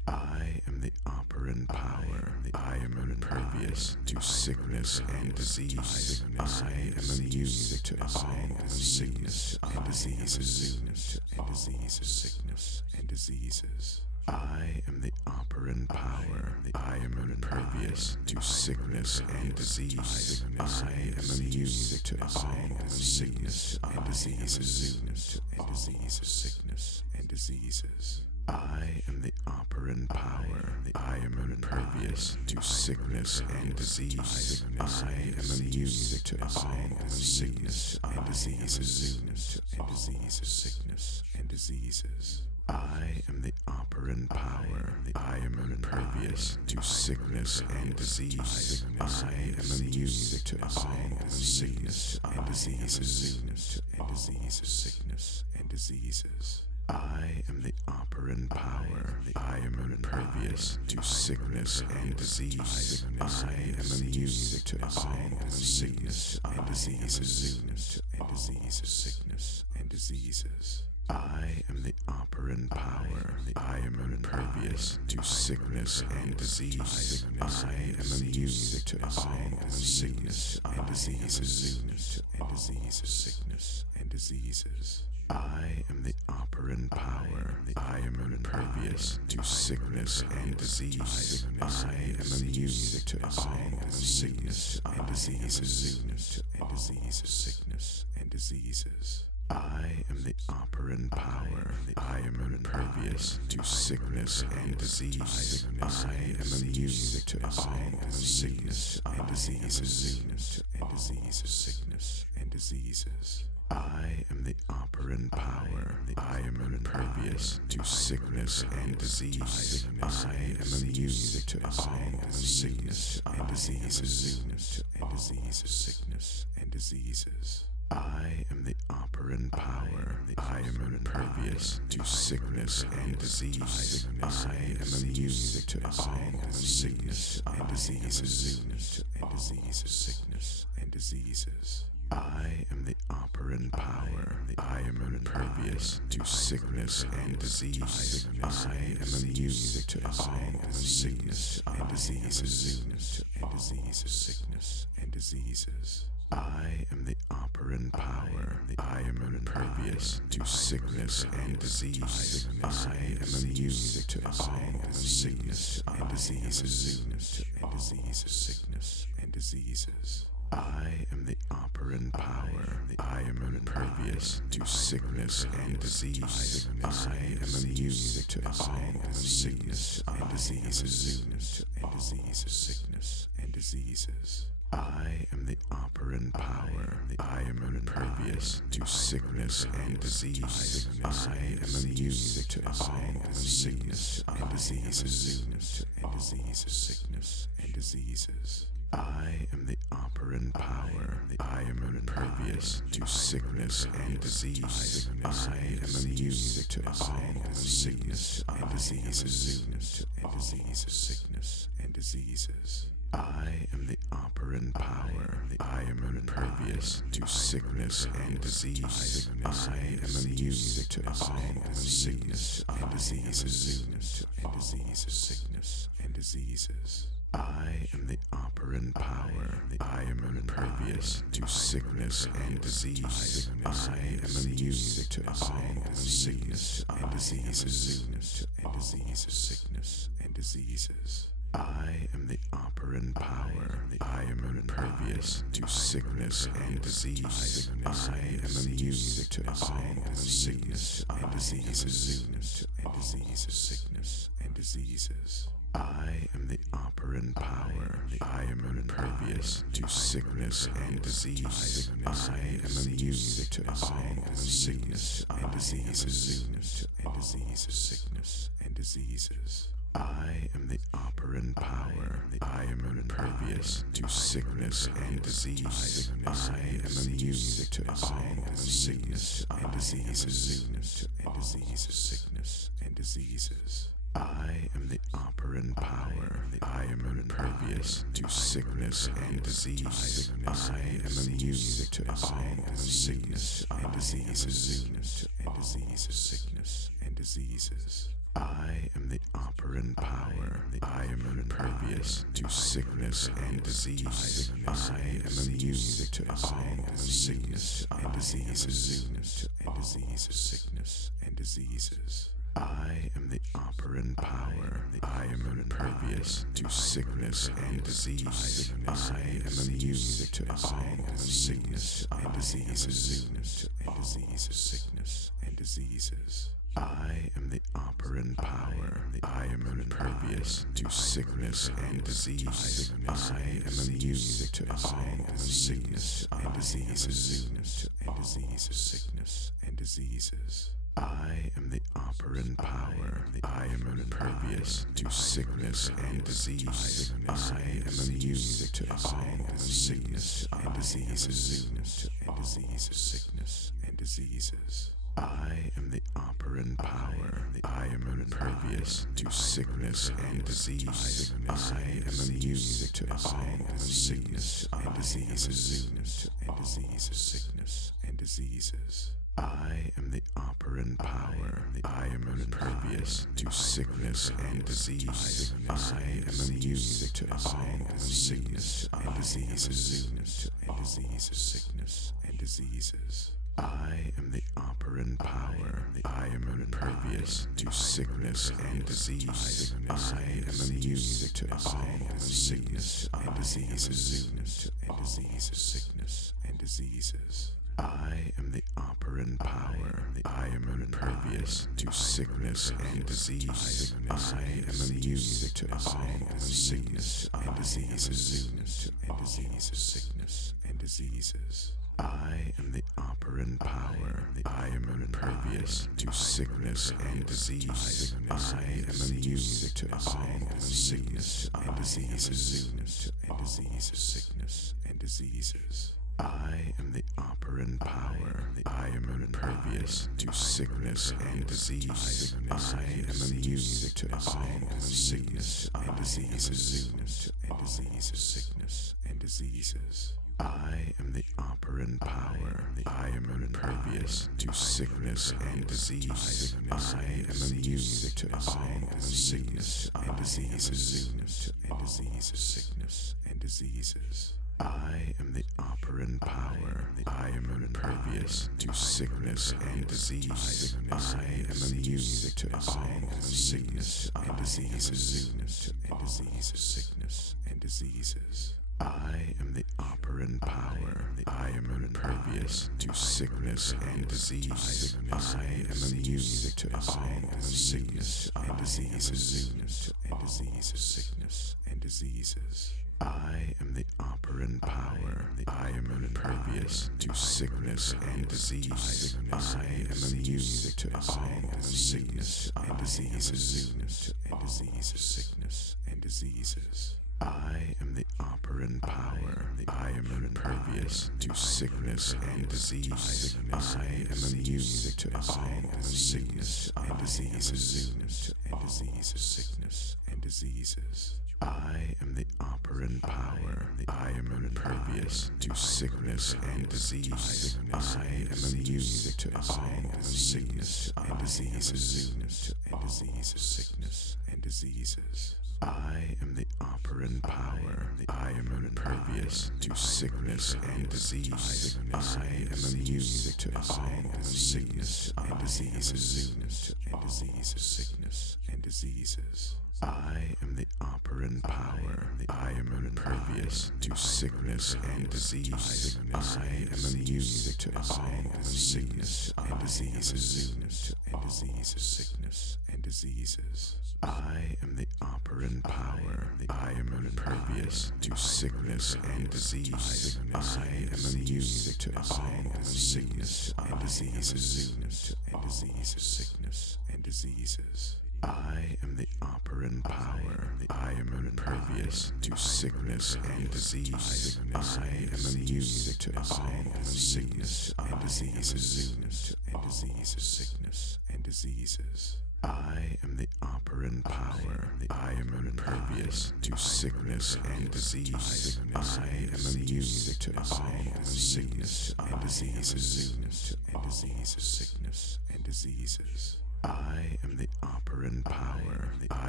I am the operant power. I am impervious to sickness and disease. I am immune to all sickness and diseases. Sickness and diseases. I am the operant power. I am impervious to sickness and disease. I am immune to all sickness and diseases. Sickness and diseases. I am the operant power. I am impervious to sickness and disease. I am immune to all sickness and diseases. Sickness and diseases. I am the operant power. I am impervious to sickness and disease. I am immune to all sickness and diseases. Sickness and diseases. I am the operant power. I am impervious to sickness and disease. I am immune to all sickness and diseases. Sickness and diseases. I am the operant power. I am impervious to sickness and disease. I am immune to all sickness and diseases. Sickness and diseases. I am the operant power. I am impervious to sickness and disease. I am immune to all sickness and diseases. Sickness and diseases. I am the operant power. I am impervious to sickness and disease. I am immune to all sickness and diseases. Sickness and diseases. I am the operant power. I am impervious to sickness and disease. I am immune to all sickness and diseases. Sickness and diseases. I am the operant power. I am impervious to sickness and disease. I am immune to all sickness and diseases. Sickness and diseases. I am the operant power. I am impervious to sickness and disease. I am immune to all sickness and diseases. Sickness and diseases. I am the operant power. I am impervious to sickness and disease. I am immune to all sickness and diseases. Sickness and diseases. I am the operant power. I am impervious to sickness and disease. I am immune to all sickness and diseases. Sickness and diseases. I am the operant power. I am impervious to sickness and disease. I am immune to all sickness and diseases. Sickness and diseases. I am the operant power. I am impervious to sickness and disease. I am immune to all sickness and diseases. Sickness and diseases. I am the operant power. I am impervious to sickness and disease. I am immune to all sickness and diseases. Sickness and diseases. I am the operant power. I am impervious to sickness and disease. I am immune to all sickness and diseases. Sickness and diseases. I am the operant power. I am impervious to sickness and disease. I am immune to all sickness and diseases. Sickness and diseases. I am the operant power. I am impervious to sickness and disease. I am immune to all sickness and diseases. Sickness and diseases. I am the operant power. I am impervious to sickness and disease. I am immune to all sickness and diseases. Sickness and diseases. I am the operant power. I am impervious to sickness and disease. I am immune to all sickness and diseases. Sickness and diseases. I am the operant operant power. I am impervious to sickness and disease. I am immune to all sickness and diseases. Sickness and diseases. I am the operant power. I am impervious to sickness and disease. I am immune to all sickness and diseases. Sickness and diseases. I am the operant power. I am impervious to sickness and disease. I am immune to all sickness and diseases. Sickness and diseases. I am the operant power. I am impervious to sickness and disease. I am immune to all sickness and diseases. Sickness and diseases. I am the operant power. I am impervious to sickness and disease. I am immune to all sickness and diseases. Sickness and diseases. I am the operant power. I am impervious to sickness and disease. I am immune to all sickness and diseases. Sickness and diseases. I am the operant power. I am impervious to sickness and disease. I am immune to all sickness and diseases. Sickness and diseases. I am the operant power. I am impervious to sickness and disease. I am immune to all sickness and diseases. Sickness and diseases. I am the operant power. I am impervious to sickness and disease. I am immune to all sickness and diseases. Sickness and diseases. I am the operant power. I am impervious to sickness and disease. I am immune to all sickness and diseases. Sickness and diseases. I am the operant power. I am impervious to sickness and disease. I am immune to all sickness and diseases. Sickness and diseases. I am the operant power. I am impervious to sickness and disease. I am immune to all sickness and diseases. Sickness and diseases. I am the operant power. I am impervious to sickness and disease. I am immune to all sickness and diseases. Sickness and diseases. I am the operant power. I am impervious to sickness and disease. I am immune to all sickness and diseases. Sickness and diseases. I am the operant power. I am impervious to sickness and disease. I am immune to all sickness and diseases. Sickness and diseases. I am the operant power. I am impervious to sickness and disease. I am immune to all sickness and diseases. Sickness and diseases. I am the operant power. I am impervious to sickness and disease. I am immune to all sickness and diseases. Sickness and diseases. I am the operant power. I am impervious to sickness and disease. I am immune to all sickness and diseases. Sickness and diseases. I am the operant power. I am impervious to sickness and disease. I am immune to all sickness and diseases. Sickness and diseases. I am the operant power. I am impervious to sickness and disease. I am immune to all sickness and diseases. Sickness and diseases. I am the operant power. I am impervious to sickness and disease. I am immune to all sickness and diseases. Sickness and diseases. I am the operant power. I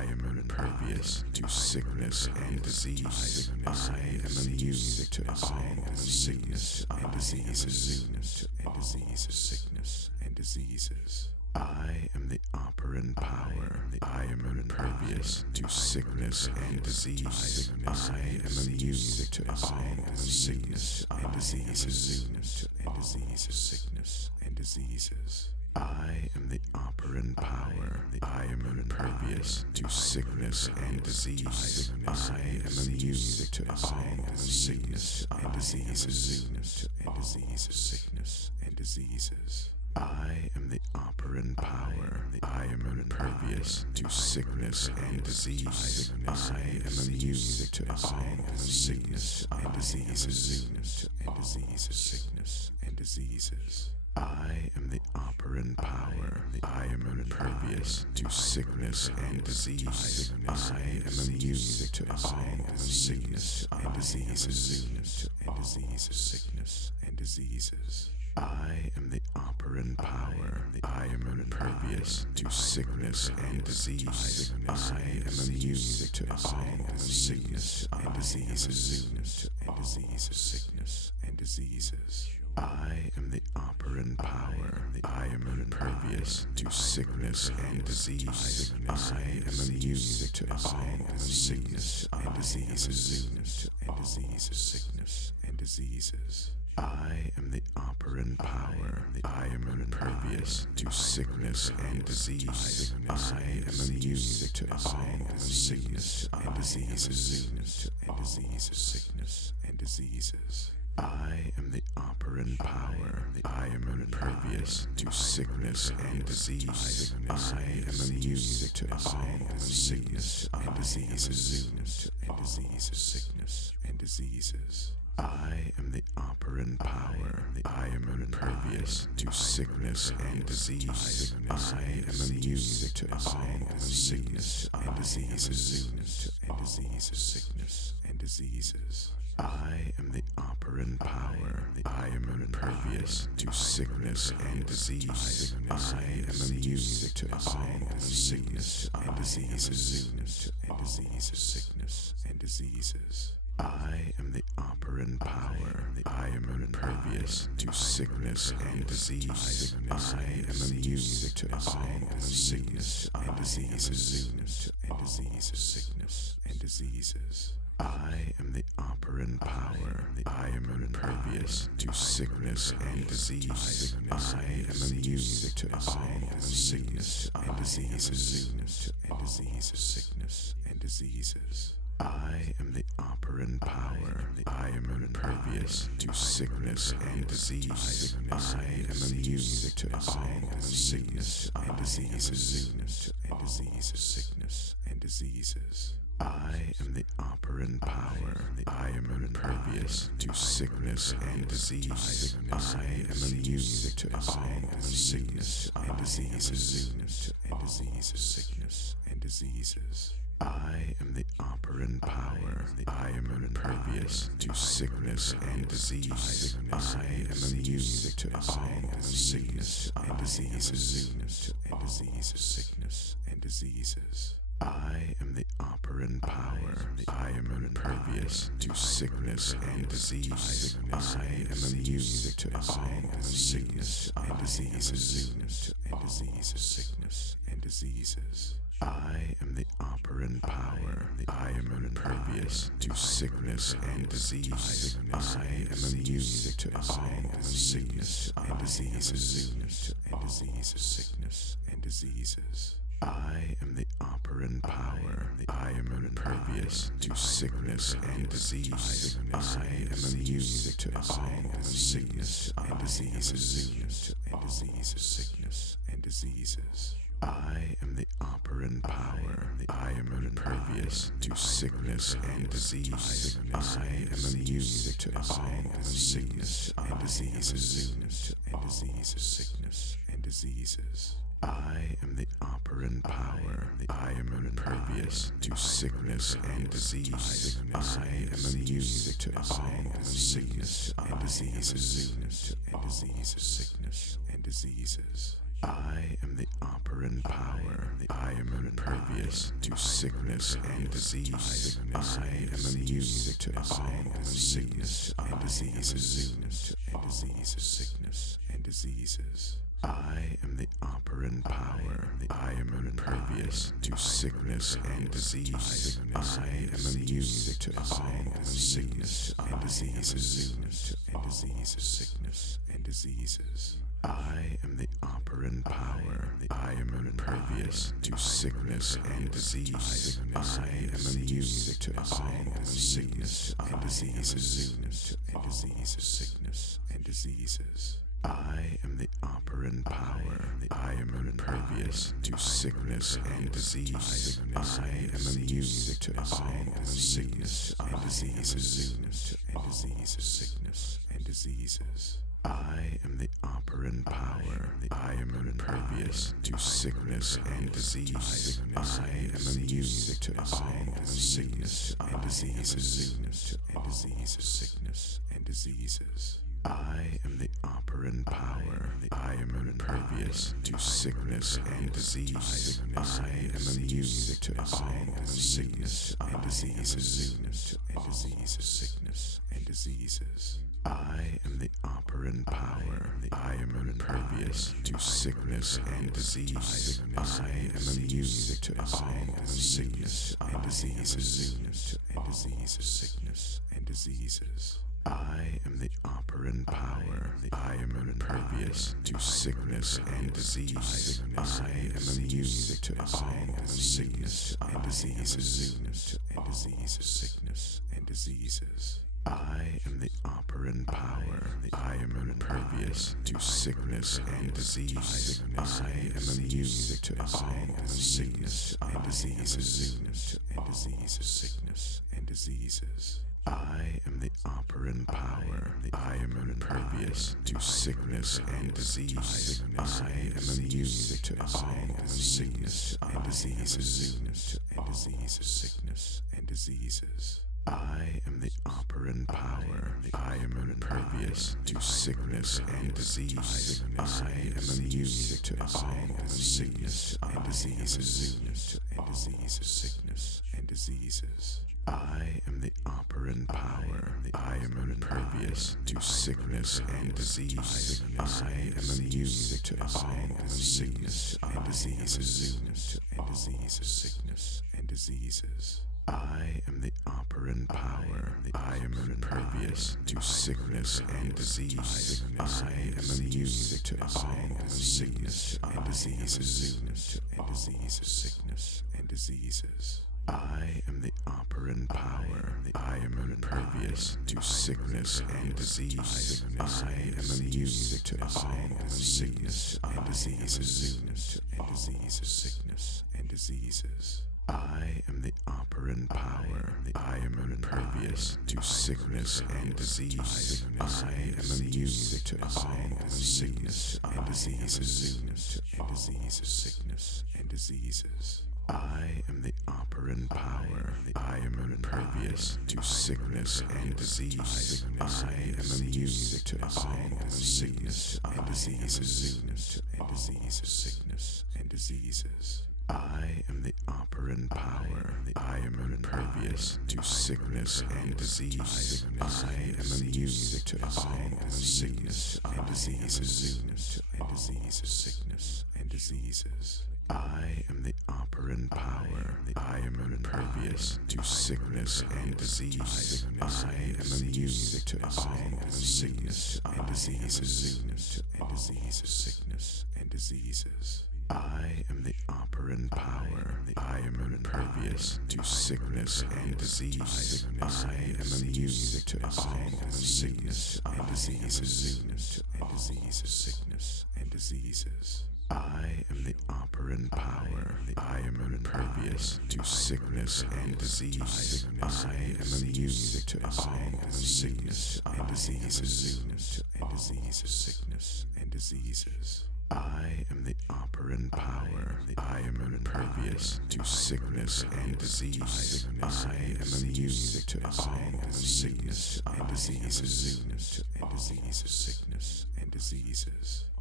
am impervious to sickness and disease. I am immune to all sickness and diseases. Sickness and diseases. I am the operant power. I am impervious to sickness and disease. I am immune to all sickness and diseases. Sickness and diseases. I am the operant power. I am impervious to sickness and disease. I am immune to all sickness and diseases. Sickness and diseases. I am the operant power. I am impervious to sickness and disease. I am immune to all sickness and diseases. Sickness and diseases. I am the operant power. I am impervious to sickness and disease. I am immune to all sickness and diseases. Sickness and diseases. I am the operant power. I am impervious to sickness and disease. I am immune to all sickness and diseases. Sickness and diseases. I am the operant power. I am impervious to sickness and disease. I am immune to all sickness and diseases. Sickness and diseases. I am the operant power. I am impervious to sickness and disease. I am immune to all sickness and diseases. Sickness and diseases. I am the operant power. I am impervious to sickness and disease. I am immune to all sickness and diseases. Sickness and diseases. I am the operant power. I am impervious to sickness and disease. I am immune to all sickness and diseases. Sickness and diseases. I am the operant power. I am impervious to sickness and disease. I am immune to all sickness and diseases. Sickness and diseases. I am the operant power. I am impervious to sickness and disease. I am immune to all sickness and diseases. Sickness and diseases. I am the operant power. I am impervious to sickness and disease. I am immune to all sickness and diseases. Sickness and diseases. I am the operant power. I am impervious to sickness and disease. I am immune to all sickness and diseases. Sickness and diseases. I am the operant power. I am impervious to sickness and disease. I am immune to all sickness and diseases. Sickness and diseases. I am the operant power. I am impervious to sickness and disease. I am immune to all sickness and diseases. Sickness and diseases. I am the operant power. I am impervious to sickness and disease. I am immune to all sickness and diseases. Sickness and diseases. I am the operant power. I am impervious to sickness and disease. I am immune to all sickness and diseases. Sickness and diseases. I am the operant power. I am impervious to sickness and disease. I am immune to all sickness and diseases. Sickness and diseases. I am the operant power. I am impervious to sickness and disease. I am immune to all sickness and diseases. Sickness and diseases. I am the operant power. I am impervious to sickness and disease. I am immune to all sickness and diseases. Sickness and diseases. I am the operant power. I am impervious to sickness and disease. I am immune to all sickness and diseases. Sickness and diseases. I am the operant power. I am impervious to sickness and disease. I am immune to all sickness and diseases. Sickness and diseases. I am the operant power. I am impervious to sickness and disease. I am immune to all sickness and diseases. Sickness and diseases. I am the operant power. I am impervious to sickness and disease. I am immune to all sickness and diseases. Sickness and diseases. I am the operant power. I am impervious to sickness and disease. I am immune to all sickness and diseases. Sickness and diseases. I am the operant power. I am impervious to sickness and disease. I am immune to all sickness and diseases. Sickness and diseases. I am the operant power. I am impervious to sickness and disease. I am immune to all sickness and diseases. Sickness and diseases. I am the operant power. I am impervious to sickness and disease. I am immune to all sickness and diseases. Sickness and diseases. I am the operant power. I am impervious to sickness and disease. I am immune to all sickness and diseases. Sickness and diseases. I am the operant power. I am impervious to sickness and disease. I am immune to all sickness and diseases. Sickness and diseases. I am the operant power. I am impervious to sickness and disease. I am immune to all sickness and diseases. Sickness and diseases. I am the operant power. I am impervious to sickness and disease. I am immune to all sickness and diseases. Sickness and diseases. I am the operant power. I am impervious to sickness and disease. I am immune to all sickness and diseases. Sickness and diseases. I am the operant power. I am impervious to sickness and disease. I am immune to all sickness and diseases. Sickness and diseases. I am the operant power. I am impervious to sickness and disease. I am immune to all sickness and diseases. Sickness and diseases. I am the operant power. I am impervious to sickness and disease. I am immune to all sickness and diseases. Sickness and diseases. I am the operant power. I am impervious to sickness and disease. I am immune to all sickness and diseases. Sickness and diseases. I am the operant power. I am impervious to sickness and disease. I am immune to all sickness and diseases. Sickness and diseases. I am the operant power. I am impervious to sickness and disease. I am immune to all sickness and diseases. Sickness and diseases. I am the operant power. I am impervious to sickness and disease. I am immune to all sickness and diseases. Sickness and diseases. I am the operant power. I am impervious to sickness and disease. I am immune to all sickness and diseases. Sickness and diseases.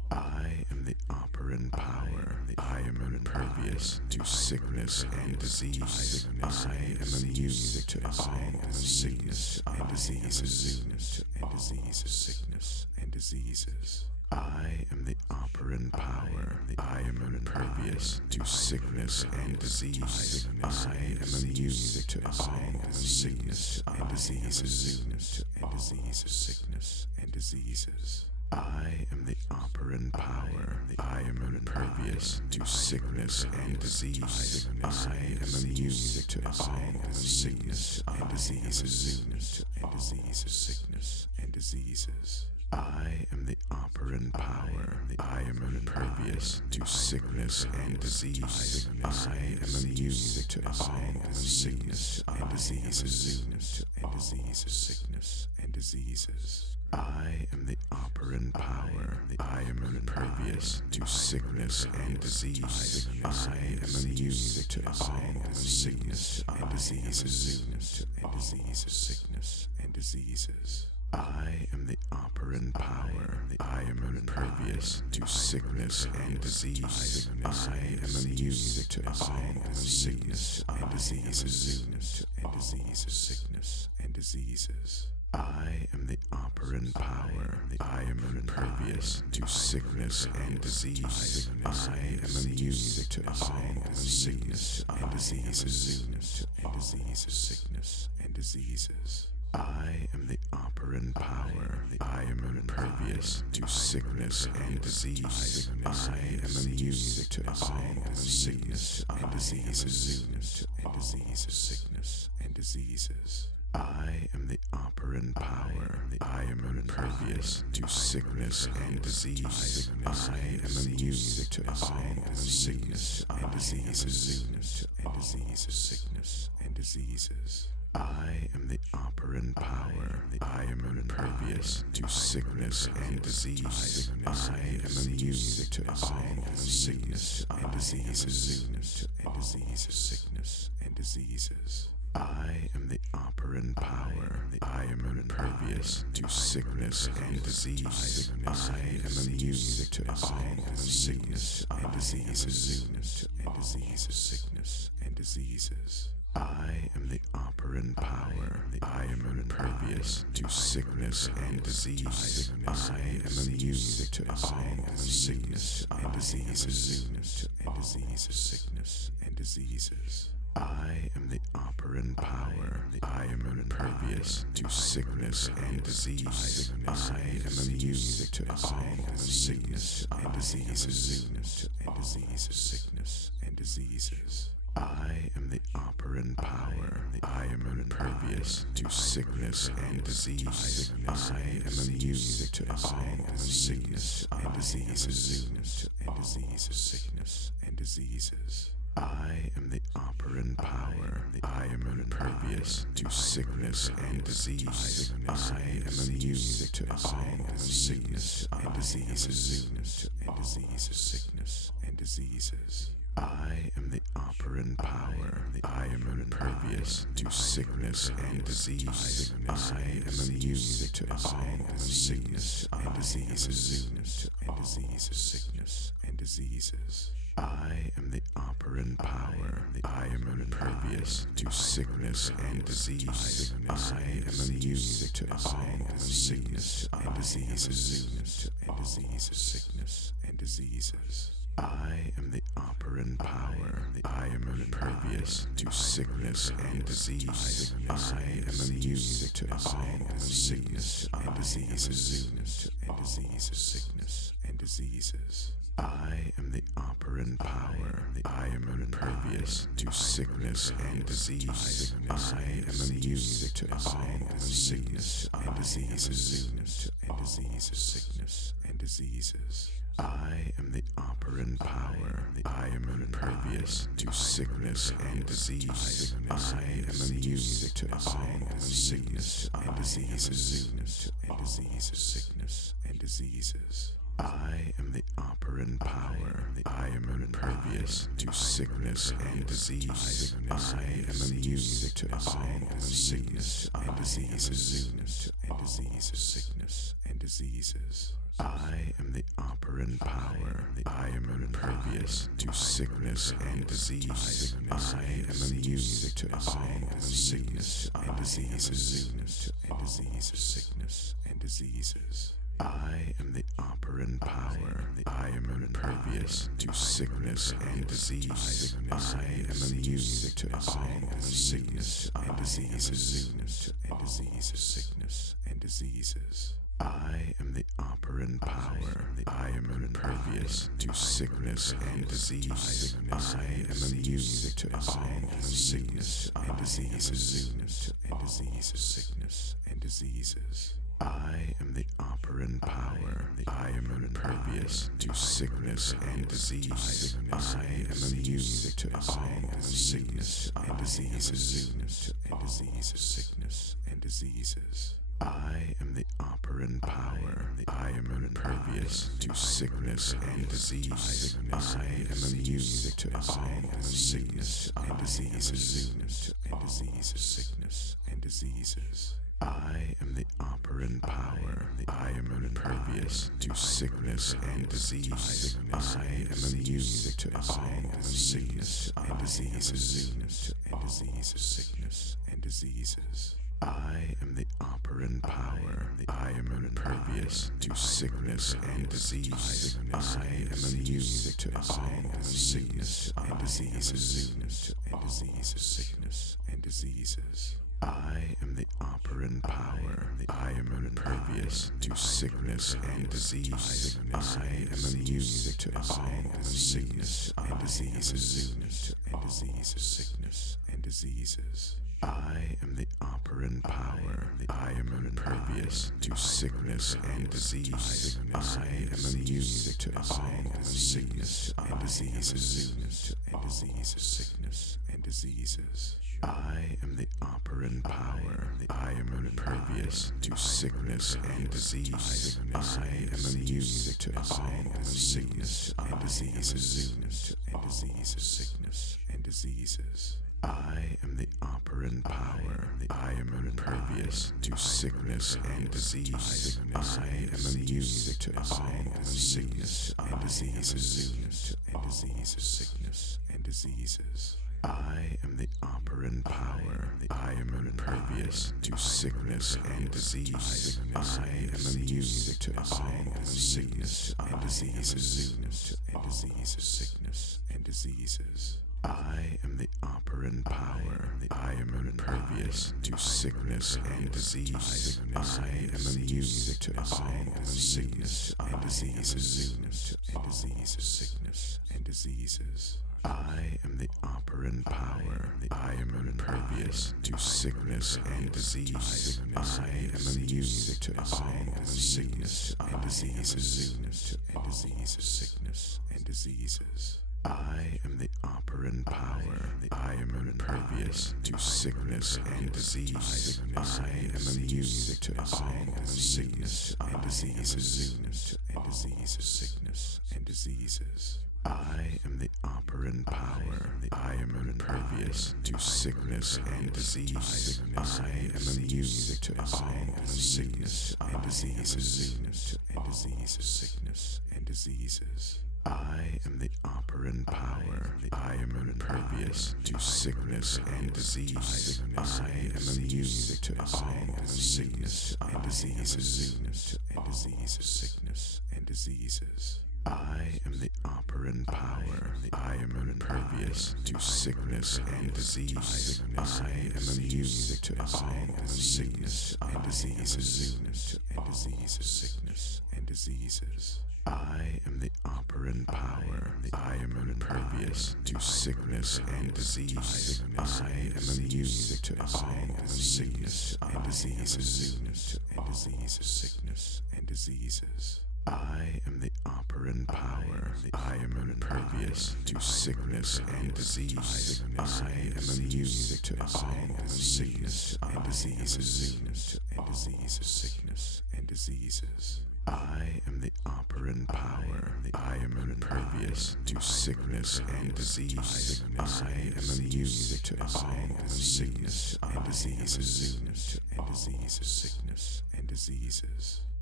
I am the operant power. I am impervious to sickness and disease. I am immune to all sickness and diseases. Sickness and diseases. I am the operant power. I am impervious to sickness and disease. I am immune to all sickness and diseases. Sickness and diseases. I am the operant power. I am impervious to sickness and disease. I am immune to all sickness and diseases. Sickness and diseases. I am the operant power. I am impervious to sickness and disease. I am immune to all sickness and diseases. Sickness and diseases. I am the operant power. I am impervious to sickness and disease. I am immune to all sickness and diseases. Sickness and diseases. I am the operant power. I am impervious to sickness and disease. I am immune to all sickness and diseases. Sickness and diseases. I am the operant power. I am impervious to sickness and disease. I am immune to all sickness and diseases. Sickness and diseases. I am the operant power. I am impervious to sickness and disease. I am immune to all sickness and diseases. Sickness and diseases. I am the operant power. I am impervious to sickness and disease. I am immune to all sickness and diseases. Sickness and diseases. I am the operant power. I am impervious to sickness and disease. I am immune to all sickness and diseases. Sickness and diseases. I am the operant power. I am impervious to sickness and disease. I am immune to all sickness and diseases. Sickness and diseases. I am the operant power. I am impervious to sickness and disease. I am immune to all sickness and diseases. Sickness and diseases. I am the operant power. I am impervious to sickness and disease. I am immune to all sickness and diseases. Sickness and diseases. I am the operant power. I am impervious to sickness and disease. I am immune to all sickness and diseases. Sickness and diseases. I am the operant power. I am impervious to sickness and disease. I am immune to all sickness and diseases. Sickness and diseases. I am the operant power. I am impervious to sickness and disease. I am immune to all sickness and diseases. Sickness and diseases. I am the operant power. I am impervious to sickness and disease. I am immune to all sickness and diseases. Sickness and diseases. I am the operant power. I am impervious to sickness and disease. I am immune to all sickness and diseases. Sickness and diseases. I am the operant power. I am impervious to sickness and disease. I am immune to all sickness and diseases. Sickness and diseases. I am the operant power. I am impervious to sickness and disease. I am immune to all sickness and diseases. Sickness and diseases. I am the operant power. I am impervious to sickness and disease. I am immune to all sickness and diseases. Sickness and diseases. I am the operant power. I am impervious to sickness and disease. I am immune to all sickness and diseases. Sickness and diseases. I am the operant power. I am impervious to sickness and disease. I am immune to all sickness and diseases. Sickness and diseases. I am the operant power. I am impervious to sickness and disease. I am immune to all sickness and diseases. Sickness and diseases. I am the operant power. I am impervious to sickness and disease. I am immune to all sickness and diseases. Sickness and diseases. I am the operant power. I am impervious to sickness and disease. I am immune to all sickness and diseases. Sickness and diseases. I am the operant power. I am impervious to sickness and disease. I am immune to all sickness and diseases. Sickness and diseases. I am the operant power. I am impervious to sickness and disease. I am immune to all sickness and diseases. Sickness and diseases. I am the operant power. I am impervious to sickness and disease. I am immune to all sickness and diseases. Sickness and diseases. I am the operant power. I am impervious to sickness and disease. I am immune to all sickness and diseases. Sickness and diseases. I am the operant power. I am impervious to sickness and disease. I am immune to all sickness and diseases. Sickness and diseases. I am the operant power. I am impervious to sickness and disease. I am immune to all sickness and diseases. Sickness and diseases. I am the operant power. I am impervious to sickness and disease. I am immune to all sickness and diseases. Sickness and diseases. I am the operant power. I am impervious to sickness and disease. I am immune to all sickness and diseases. Sickness and diseases. I am the operant power. I am impervious to sickness and disease. I am immune to all sickness and diseases. Sickness and diseases. I am the operant power. I am impervious to sickness and disease. I am immune to all sickness and diseases. Sickness and diseases. I am the operant power. I am impervious to sickness and disease. I am immune to all sickness and diseases. Sickness and diseases. I am the operant power. I am impervious to sickness and disease. I am immune to all sickness and diseases. Sickness and diseases. I am the operant power. I am impervious to sickness and disease. I am immune to all sickness and diseases. Sickness and diseases. I am the operant power. I am impervious to sickness and disease. I am immune to all sickness and diseases. Sickness and diseases. I am the operant power. I am impervious to sickness and disease. I am immune to all sickness and diseases. Sickness and diseases. I am the operant power. I am impervious to sickness and disease. I am immune to all sickness and diseases. Sickness and diseases.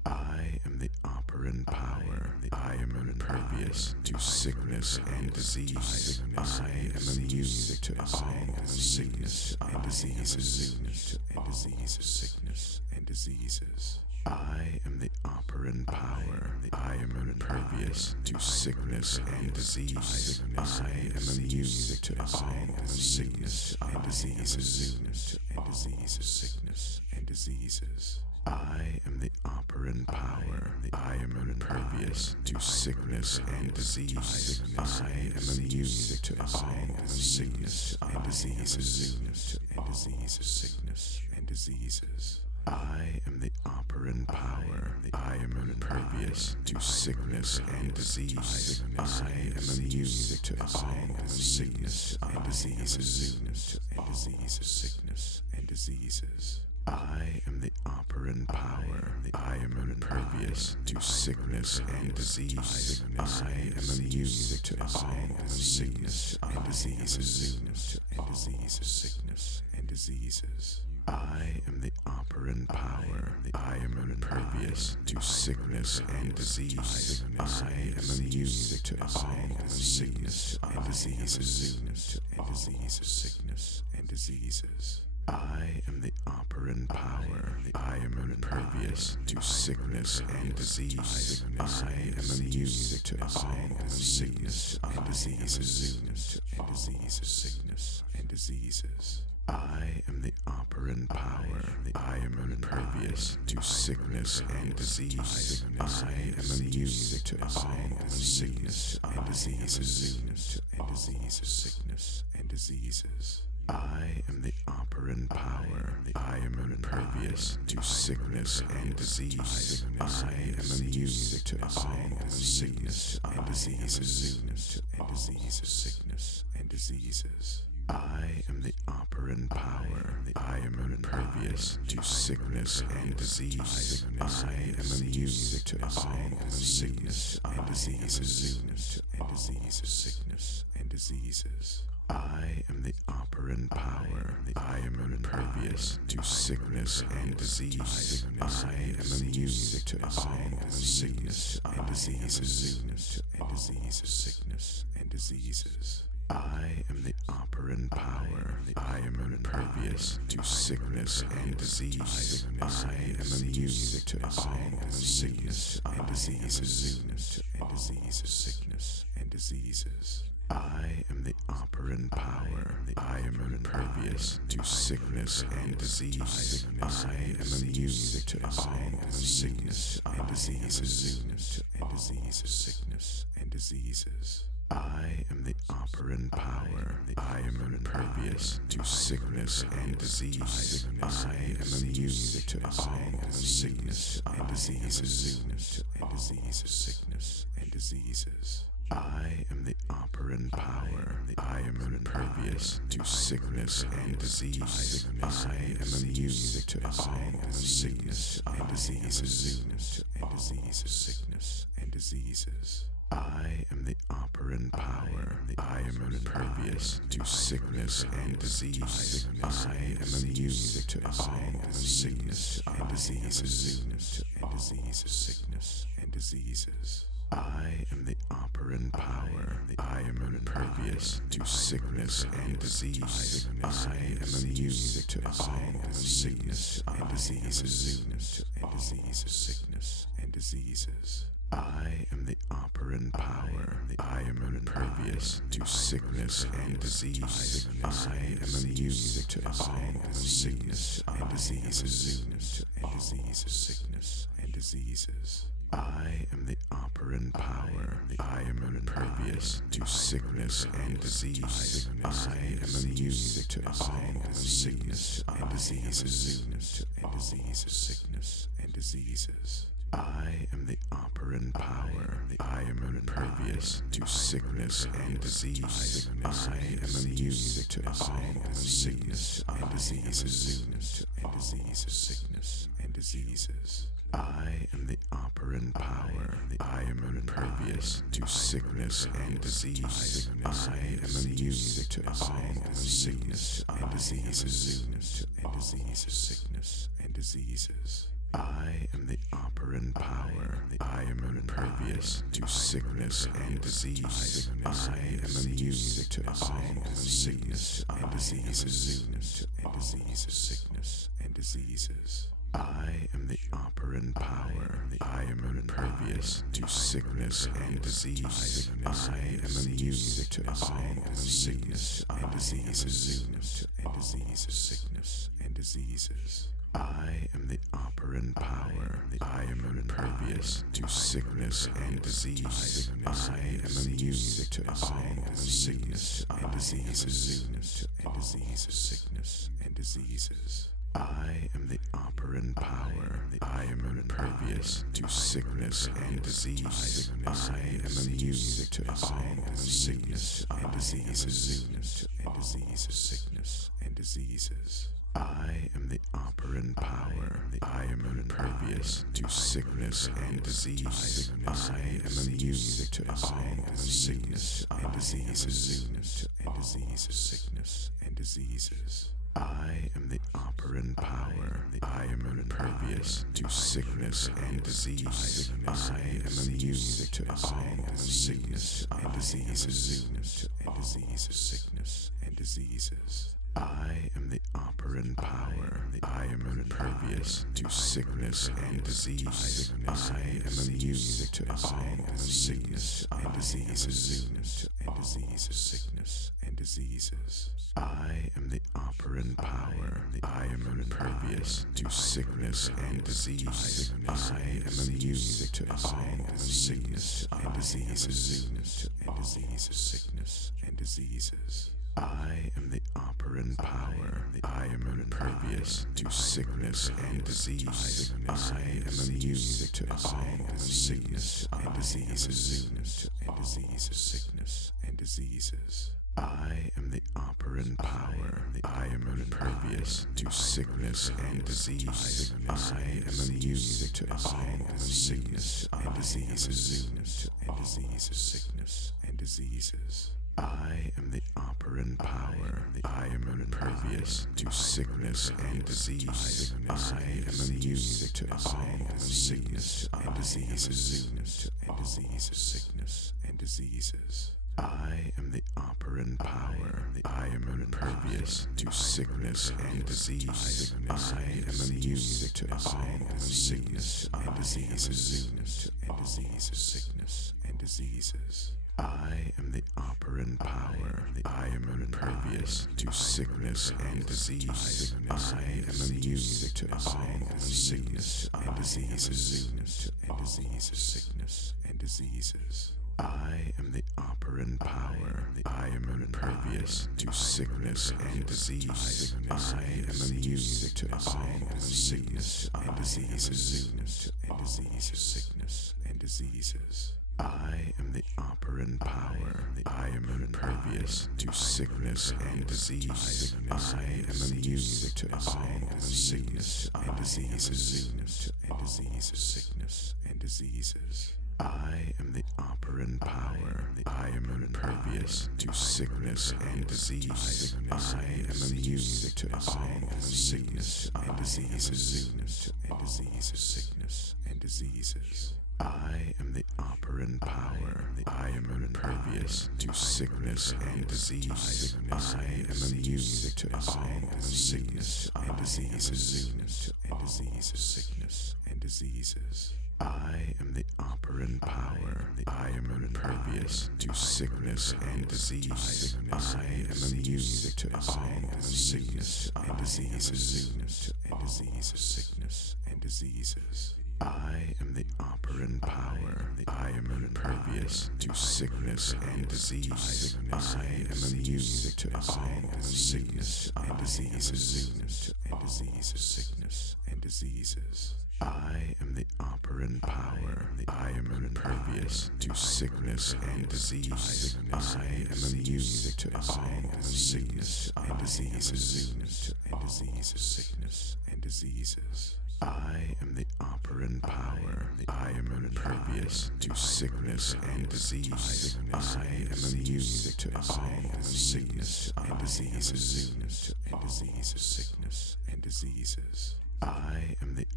I am the operant power. I am impervious to sickness and disease. I am immune to all sickness and diseases. Sickness and diseases. I am the operant power. I am impervious to sickness and disease. I am immune to all sickness and diseases. Sickness and diseases. I am the operant power. I am impervious to sickness and disease. I am immune to all sickness and diseases. Sickness and diseases. I am the operant power. I am impervious to sickness and disease. I am immune to all sickness and diseases. Sickness and diseases. I am the operant power. I am impervious to sickness and disease. I am immune to all sickness and diseases. Sickness and diseases. I am the operant power. I am impervious to sickness and disease. I am immune to all sickness and diseases. Sickness and diseases. I am the operant power. I am impervious to sickness and disease. I am immune to all sickness and diseases. Sickness and diseases. I am the operant power. I am impervious to sickness and disease. I am immune to all sickness and diseases. Sickness and diseases. I am the operant power. I am impervious to sickness and disease. I am immune to all sickness and diseases. Sickness and diseases. I am the operant power. I am impervious to sickness and disease. I am immune to all sickness and diseases. Sickness and diseases. I am the operant power. I am impervious to sickness and disease. I am immune to all sickness and diseases. Sickness and diseases. I am the operant power. I am impervious to sickness and disease. I am immune to all sickness and diseases. Sickness and diseases. I am the operant power. I am impervious to sickness and disease. I am immune to all sickness and diseases. Sickness and diseases. I am the operant power. I am impervious to sickness and disease. I am immune to all sickness and diseases. Sickness and diseases. I am the operant power. I am impervious to sickness and disease. I am immune to all sickness and diseases. Sickness and diseases. I am the operant power. I am impervious to sickness and disease. I am immune to all sickness and diseases. Sickness and diseases. I am the operant power. I am impervious to sickness and disease. I am immune to all sickness and diseases. Sickness and diseases. I am the operant power. I am impervious to sickness and disease. I am immune to all sickness and diseases. Sickness and diseases. I am the operant power. I am impervious to sickness and disease. I am immune to all sickness and diseases. Sickness and diseases. I am the operant power. I am impervious to sickness and disease. I am immune to all sickness and diseases. Sickness and diseases. I am the operant power. I am impervious to sickness and disease. I am immune to all sickness and diseases. Sickness and diseases. I am the operant power. I am impervious to sickness and disease. I am immune to all sickness and diseases. Sickness and diseases. I am the operant power. I am impervious to sickness and disease. I am immune to all sickness and diseases. Sickness and diseases. I am the operant power. I am impervious to sickness and disease. I am immune to all sickness and diseases. Sickness and diseases. I am the operant power. I am impervious to sickness and disease. I am immune to all sickness and diseases. Sickness and diseases. I am the operant power. I am impervious to sickness and disease. I am immune to all sickness and diseases. Sickness and diseases. I am the operant power. I am impervious to sickness and disease. I am immune to all sickness and diseases. Sickness and diseases. I am the operant power. I am impervious to sickness and disease. I am immune to all sickness and diseases. Sickness and diseases. I am the operant power. I am impervious to sickness and disease. I am immune to all sickness and diseases. Sickness and diseases. I am the operant power. I am impervious to sickness and disease. I am immune to all sickness and diseases. Sickness and diseases. I am the operant power. I am impervious to sickness and disease. I am immune to all sickness and diseases. Sickness and diseases. I am the operant power. I am impervious to sickness and disease. I am immune to all sickness and diseases. Sickness and diseases. I am the operant power. I am impervious to sickness and disease. I am immune to all sickness and diseases. Sickness and diseases. I am the operant power. I am impervious to sickness and disease. I am immune to all sickness and diseases. Sickness and diseases. I am the operant power. I am impervious to sickness and disease. I am immune to all sickness and diseases. Sickness and diseases. I am the operant power. I am impervious to sickness and disease. I am immune to all sickness and diseases. Sickness and diseases. I am the operant power. I am impervious to sickness and disease. I am immune to all sickness and diseases. Sickness and diseases. I am the operant power. I am impervious to sickness and disease. I am immune to all sickness and diseases. Sickness and diseases. I am the operant power. I am impervious to sickness and disease. I am immune to all sickness and diseases. Sickness and diseases. I am the operant power. I am impervious to sickness and disease. I am immune to all sickness and diseases. Sickness and diseases. I am the operant power. I am impervious to sickness and disease. I am immune to all sickness and diseases. Sickness and diseases. I am the operant power. I am impervious to sickness and disease. I am immune to all sickness and diseases. Sickness and diseases. I am the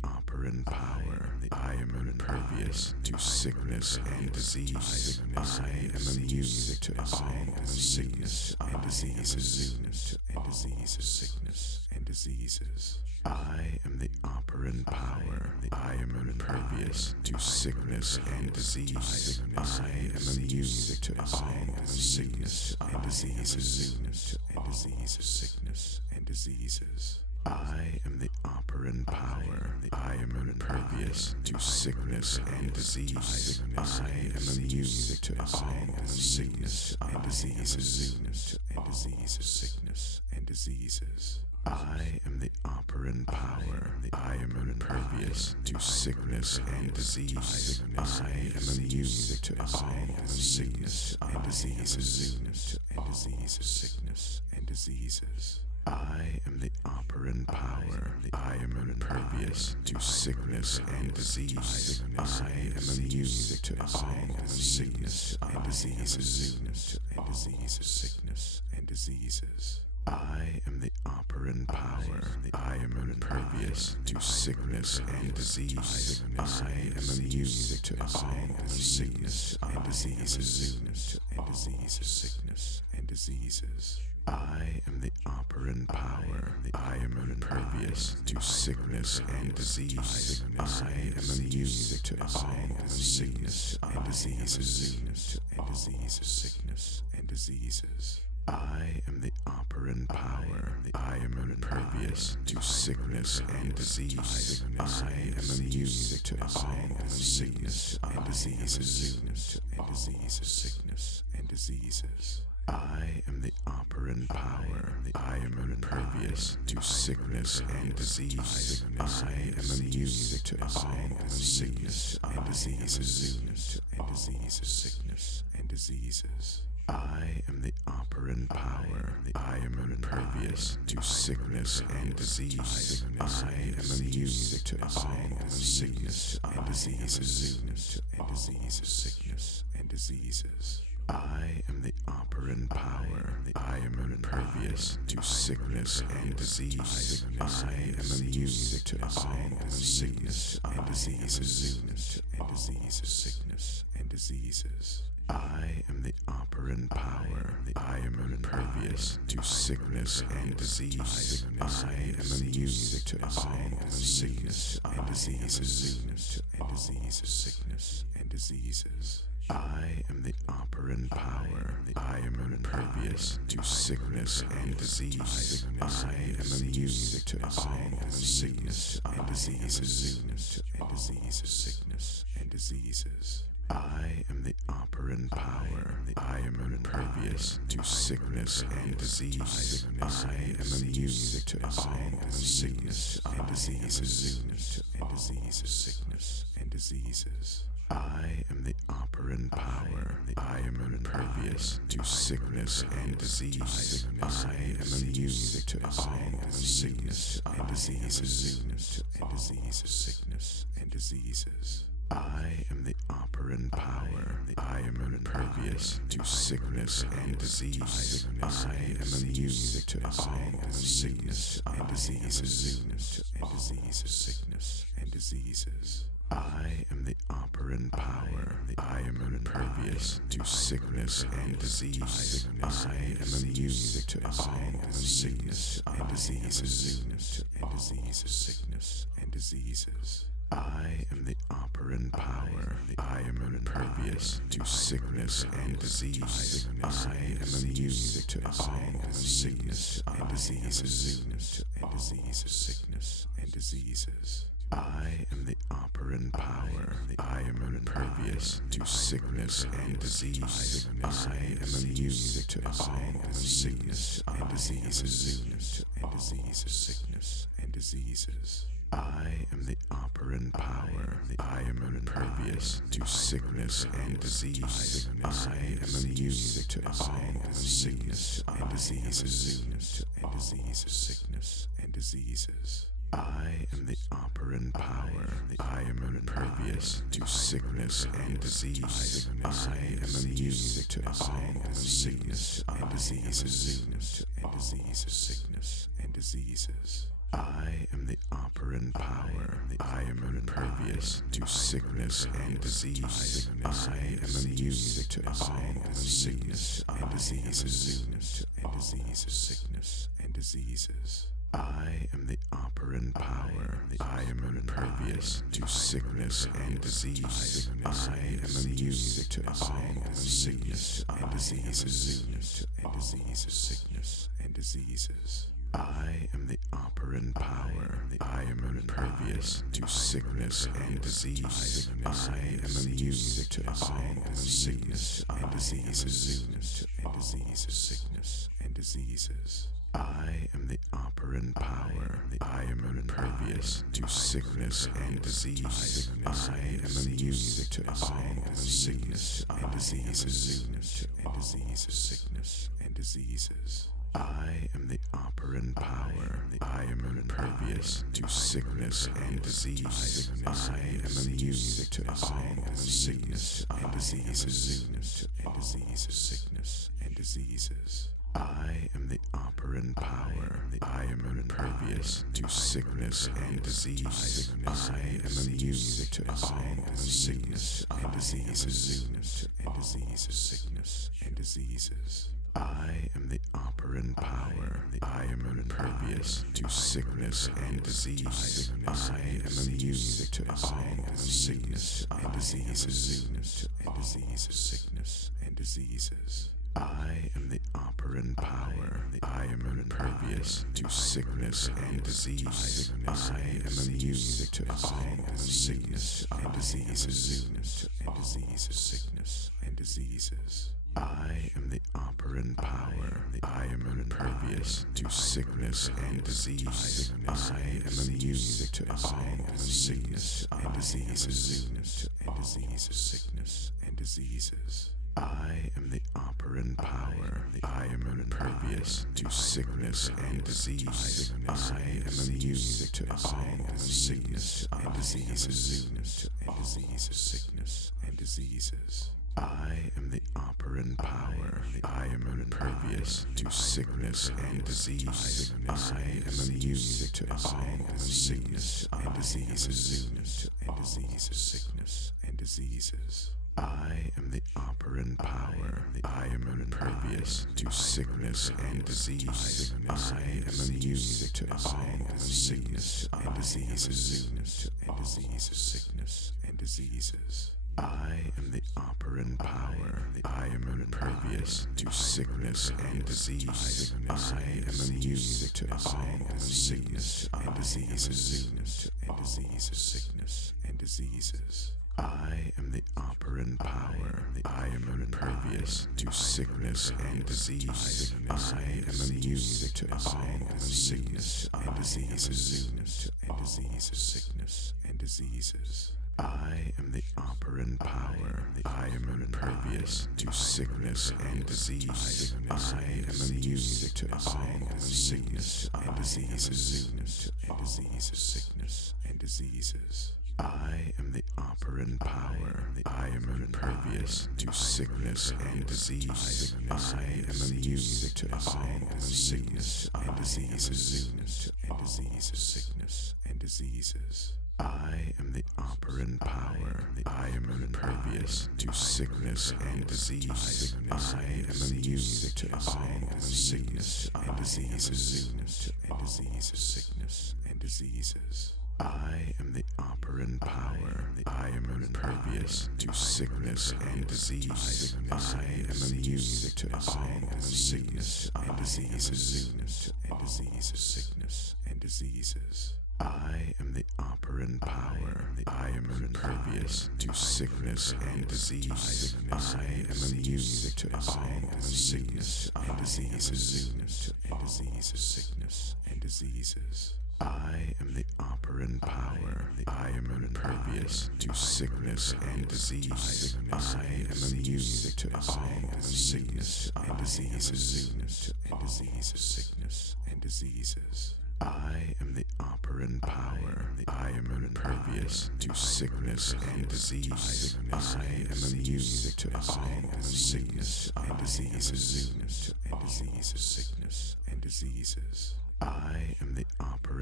operant power. I am impervious to sickness and disease. I am immune to all sickness and diseases. Sickness and diseases. I am the operant power. I am impervious to sickness and disease. I am immune to all sickness and diseases. Sickness and diseases. I am the operant power. I am impervious to sickness and disease. I am immune to all sickness and diseases. Sickness and diseases. I am the operant power. I am impervious to sickness and disease. I am immune to all sickness and diseases. Sickness and diseases. I am the operant power. I am impervious to sickness and disease. I am immune to all sickness and diseases. Sickness and diseases. I am the operant power. I am impervious to sickness and disease. I am immune to all sickness and diseases. Sickness and diseases. I am the operant power. I am impervious to sickness and disease. I am immune to all sickness and diseases. Sickness and diseases. I am the operant power. I am impervious to sickness and disease. I am immune to all sickness and diseases. Sickness and diseases. I am the operant power. I am impervious to sickness and disease. I am immune to all sickness and diseases. Sickness and diseases. I am the operant power. I am impervious to sickness and disease. I am immune to all sickness and diseases. Sickness and diseases. I am the operant power. I am impervious to sickness and disease. I am immune to all sickness and diseases. Sickness and diseases. I am the operant power. I am impervious to sickness and disease. I am immune to all sickness and diseases. Sickness and diseases. I am the operant power. I am impervious to sickness and disease. I am immune to all sickness and diseases. Sickness and diseases. I am the operant power. I am impervious to sickness and disease. I am immune to all sickness and diseases. Sickness and diseases. I am the operant power. I am impervious to sickness and disease. I am immune to all sickness and diseases. Sickness and diseases. I am the operant power. I am impervious to sickness and disease. I am immune to all sickness and diseases. Sickness and diseases. I am the operant power. I am impervious to sickness and disease. I am immune to all sickness and diseases. Sickness and diseases. I am the operant power. I am impervious to sickness and disease. I am immune to all sickness and diseases. Sickness and diseases. I am the operant power. I am impervious to sickness and disease. I am immune to all sickness and diseases. Sickness and diseases. I am the operant power. I am impervious to sickness and disease. I am immune to all sickness and diseases. Sickness and diseases. I am the operant power. I am impervious to sickness and disease. I am immune to all sickness and diseases. Sickness and diseases. I am the operant power. I am impervious to sickness and disease. I am immune to all sickness and diseases. Sickness and diseases. I am the operant power. I am impervious to sickness and disease. I am immune to all sickness and diseases. Sickness and diseases. I am the operant power. I am impervious to sickness and disease. I am immune to all sickness and diseases. Sickness and diseases. I am the operant power. I am impervious to sickness and disease. I am immune to all sickness and diseases. Sickness and diseases. I am the operant power. I am impervious to sickness and disease. I am immune to all sickness and diseases. Sickness and diseases. I am the operant power. I am impervious to sickness and disease. I am immune to all sickness and diseases. Sickness and diseases. I am the operant power. I am impervious to sickness and disease. I am immune to all sickness and diseases. Sickness and diseases. I am the operant power. I am impervious to sickness and disease. I am immune to all sickness and diseases. Sickness and diseases. I am the operant power. I am impervious to sickness and disease. I am immune to all sickness and diseases. Sickness and diseases. I am the operant power. I am impervious to sickness and disease. I am immune to all sickness and diseases. Sickness and diseases. I am the operant power. I am impervious to sickness and disease. I am immune to all sickness and diseases. Sickness and diseases. I am the operant power. I am impervious to sickness and disease. I am immune to all sickness and diseases. Sickness and diseases. I am the operant power. I am impervious to sickness and disease. I am immune to all sickness and diseases. Sickness and diseases. I am the operant power. I am impervious to sickness and disease. I am immune to all sickness and diseases. Sickness and diseases. I am the operant power. I am impervious to sickness and disease. I am immune to all sickness and diseases. Sickness and diseases. I am the operant power. I am impervious to sickness and disease. I am immune to all sickness and diseases. Sickness and diseases. I am the operant power. I am impervious to sickness and disease. I am immune to all sickness and diseases. Sickness and diseases. I am the operant power. I am impervious to sickness and disease. I am immune to all sickness and diseases. Sickness and diseases. I am the operant power. I am impervious to sickness and disease. I am immune to all sickness and diseases. Sickness and diseases. I am the operant power. I am impervious to sickness and disease. I am immune to all sickness and diseases. Sickness and diseases. I am the operant power. I am impervious to sickness and disease. I am immune to all sickness and diseases. Sickness and diseases. I am the operant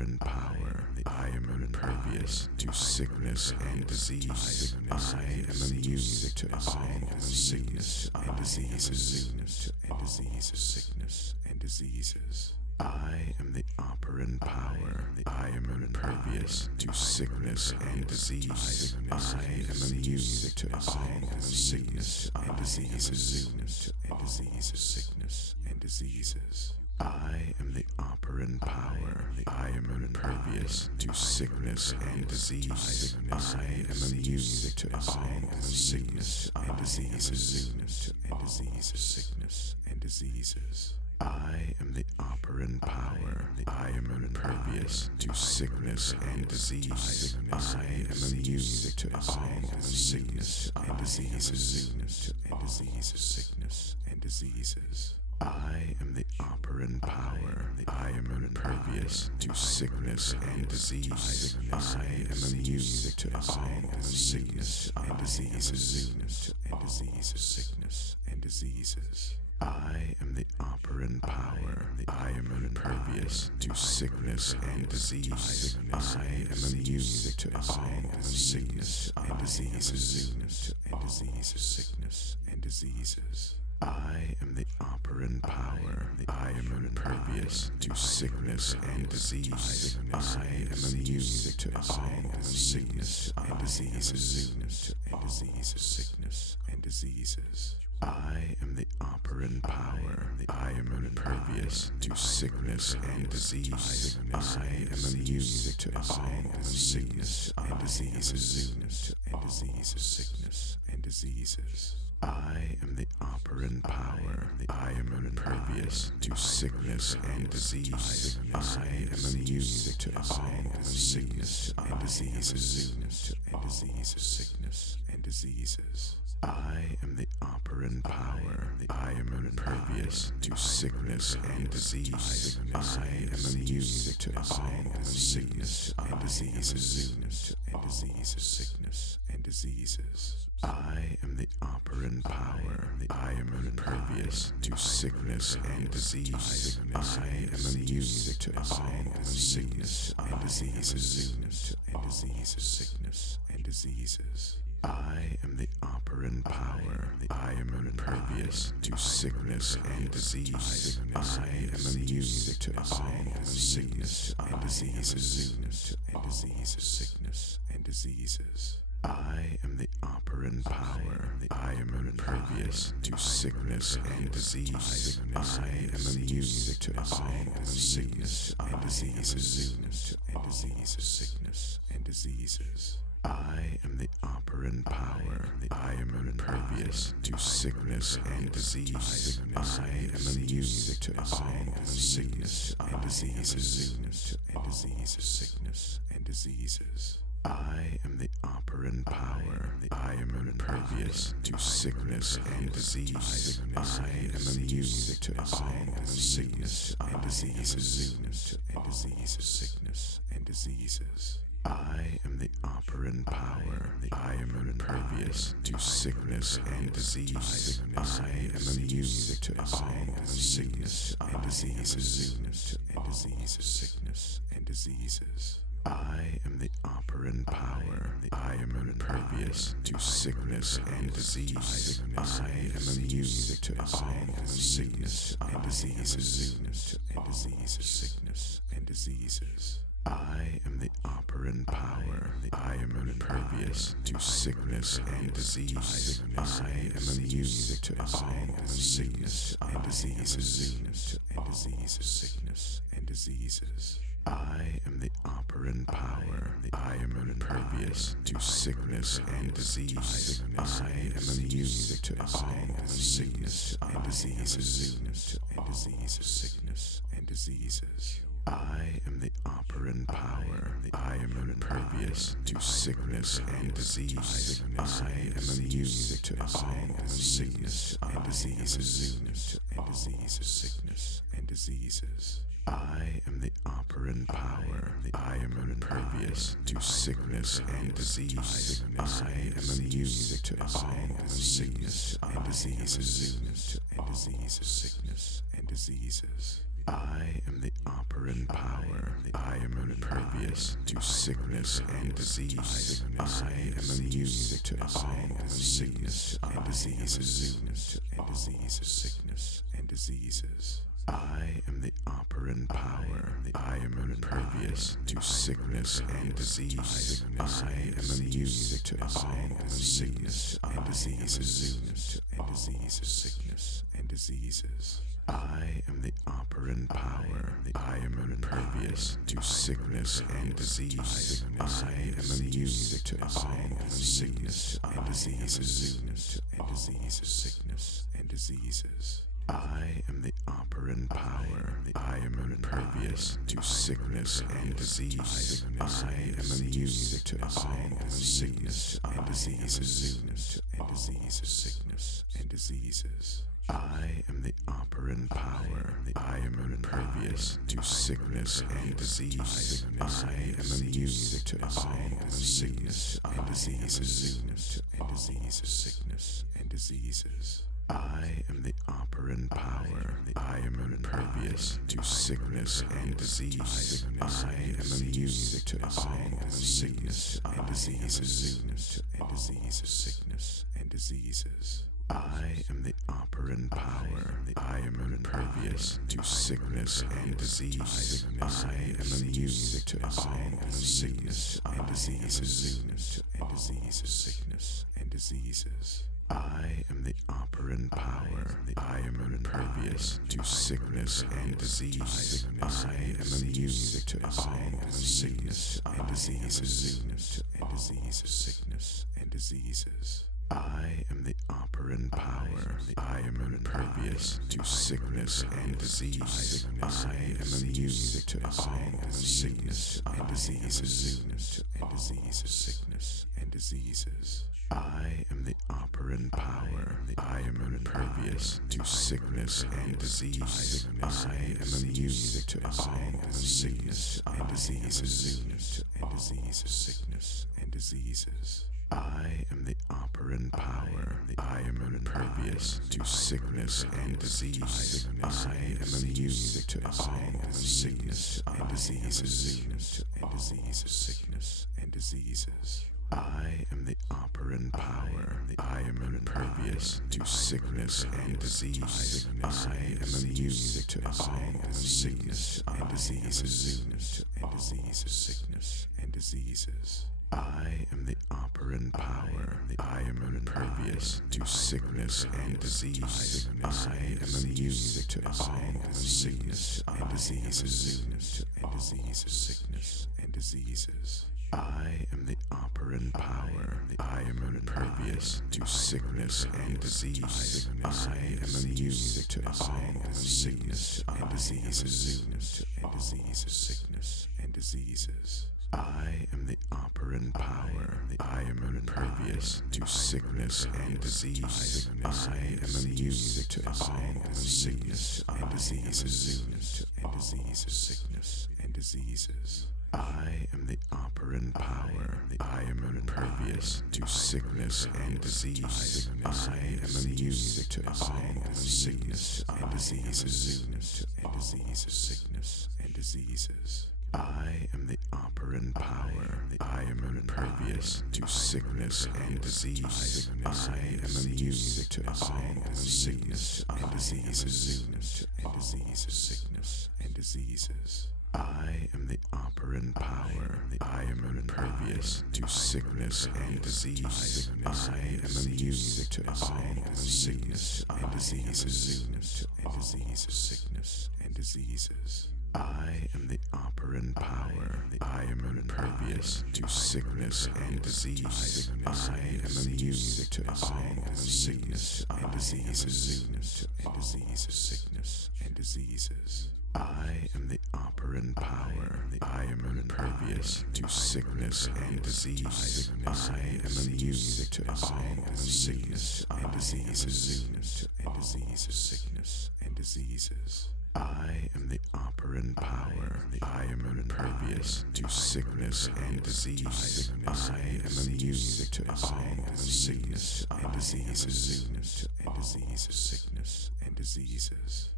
operant power. I am impervious to sickness and disease. I am immune to all sickness and diseases. Sickness and diseases. I am the operant power. I am impervious to sickness and disease. I am immune to all sickness and diseases. Sickness and diseases. I am the operant power. I am impervious to sickness and disease. I am immune to all sickness and diseases. Sickness and diseases. I am the operant power. I am impervious to sickness and disease. I am immune to all sickness and diseases. Sickness and diseases. I am the operant power. I am impervious to sickness and disease. I am immune to all sickness and diseases. Sickness and diseases. I am the operant power. I am impervious to sickness and disease. I am immune to all sickness and diseases. Sickness and diseases. I am the operant power. I am impervious to sickness and disease. I am immune to all sickness and diseases. Sickness and diseases. I am the operant power. I am impervious to sickness and disease. I am immune to all sickness and diseases. Sickness and diseases. I am the operant power. I am impervious to sickness and disease. I am immune to all sickness and diseases. Sickness and diseases. I am the operant power. I am impervious to sickness and disease. I am immune to all sickness and diseases. Sickness and diseases. I am the operant power. I am impervious to sickness and disease. I am immune to all sickness and diseases. Sickness and diseases. I am the operant power. I am impervious to sickness and disease. I am immune to all sickness and diseases. Sickness and diseases. I am the operant power. I am impervious to sickness and disease. I am immune to all sickness and diseases. Sickness and diseases. I am the operant power. I am impervious to sickness and disease. I am immune to all sickness and diseases. Sickness and diseases. I am the operant power. I am impervious to sickness and disease. I am immune to all sickness and diseases. Sickness and diseases. I am the operant power. I am impervious to sickness and disease. I am immune to all sickness and diseases. Sickness and diseases. I am the operant power. I am impervious to sickness and disease. I am immune to all sickness and diseases. Sickness and diseases. I am the operant power. I am impervious to sickness and disease. I am immune to all sickness and diseases. Sickness and diseases. I am the operant power. I am impervious to sickness and disease. I am immune to all sickness and diseases. Sickness and diseases. I am the operant power. I am impervious to sickness and disease. I am immune to all sickness and diseases. Sickness and diseases. I am the operant power. I am impervious to sickness and disease. I am immune to all sickness and diseases. Sickness and diseases. I am the operant power. I am impervious to sickness and disease. I am immune to all sickness and diseases. Sickness and diseases. I am the operant power. I am impervious to sickness and disease. I am immune to all sickness and diseases. Sickness and diseases. I am the operant power. I am impervious to sickness and disease. I am immune to all sickness and diseases. Sickness and diseases. I am the operant power. I am impervious to sickness and disease. I am immune to all sickness and diseases. Sickness and diseases. I am the operant power. I am impervious to sickness and disease. I am immune to all sickness and diseases. Sickness and diseases. I am the operant power. I am impervious to sickness and disease. I am immune to all sickness and diseases. Sickness and diseases. I am the operant power. I am impervious to sickness and disease. I am immune to all sickness and diseases. Sickness and diseases. I am the operant power. I am impervious to sickness and disease. I am immune to all sickness and diseases. Sickness and diseases. I am the operant power. I am impervious to sickness and disease. I am immune to all sickness and diseases. Sickness and diseases. I am the operant power. I am impervious to sickness and disease. I am immune to all sickness and diseases. Sickness and diseases. I am the operant power. I am impervious to sickness and disease. I am immune to all sickness and diseases. Sickness and diseases. I am the operant power. I am impervious to sickness and disease. I am immune to all sickness and diseases. Sickness and diseases. I am the operant power. I am impervious to sickness and disease. I am immune to all sickness and diseases. Sickness and diseases. I am the operant power. I am impervious to sickness and disease. I am immune to all sickness and diseases. Sickness and diseases. I am the operant power. I am impervious to sickness and disease. I am immune to all sickness and diseases. Sickness and diseases. I am the operant power. I am impervious to sickness and disease. I am immune to all sickness and diseases. Sickness and diseases. I am the operant power. I am impervious to sickness and disease. I am immune to all sickness and diseases. Sickness and diseases. I am the operant power. I am impervious to sickness and disease. I am immune to all sickness and diseases. Sickness and diseases. I am the operant power. I am impervious to sickness and disease. I am immune to all sickness and diseases. Sickness and diseases. I am the operant power. I am impervious to sickness and disease. I am immune to all sickness and diseases. Sickness and diseases. I am the operant power. I am impervious to sickness and disease. I am immune to all sickness and diseases. Sickness and diseases.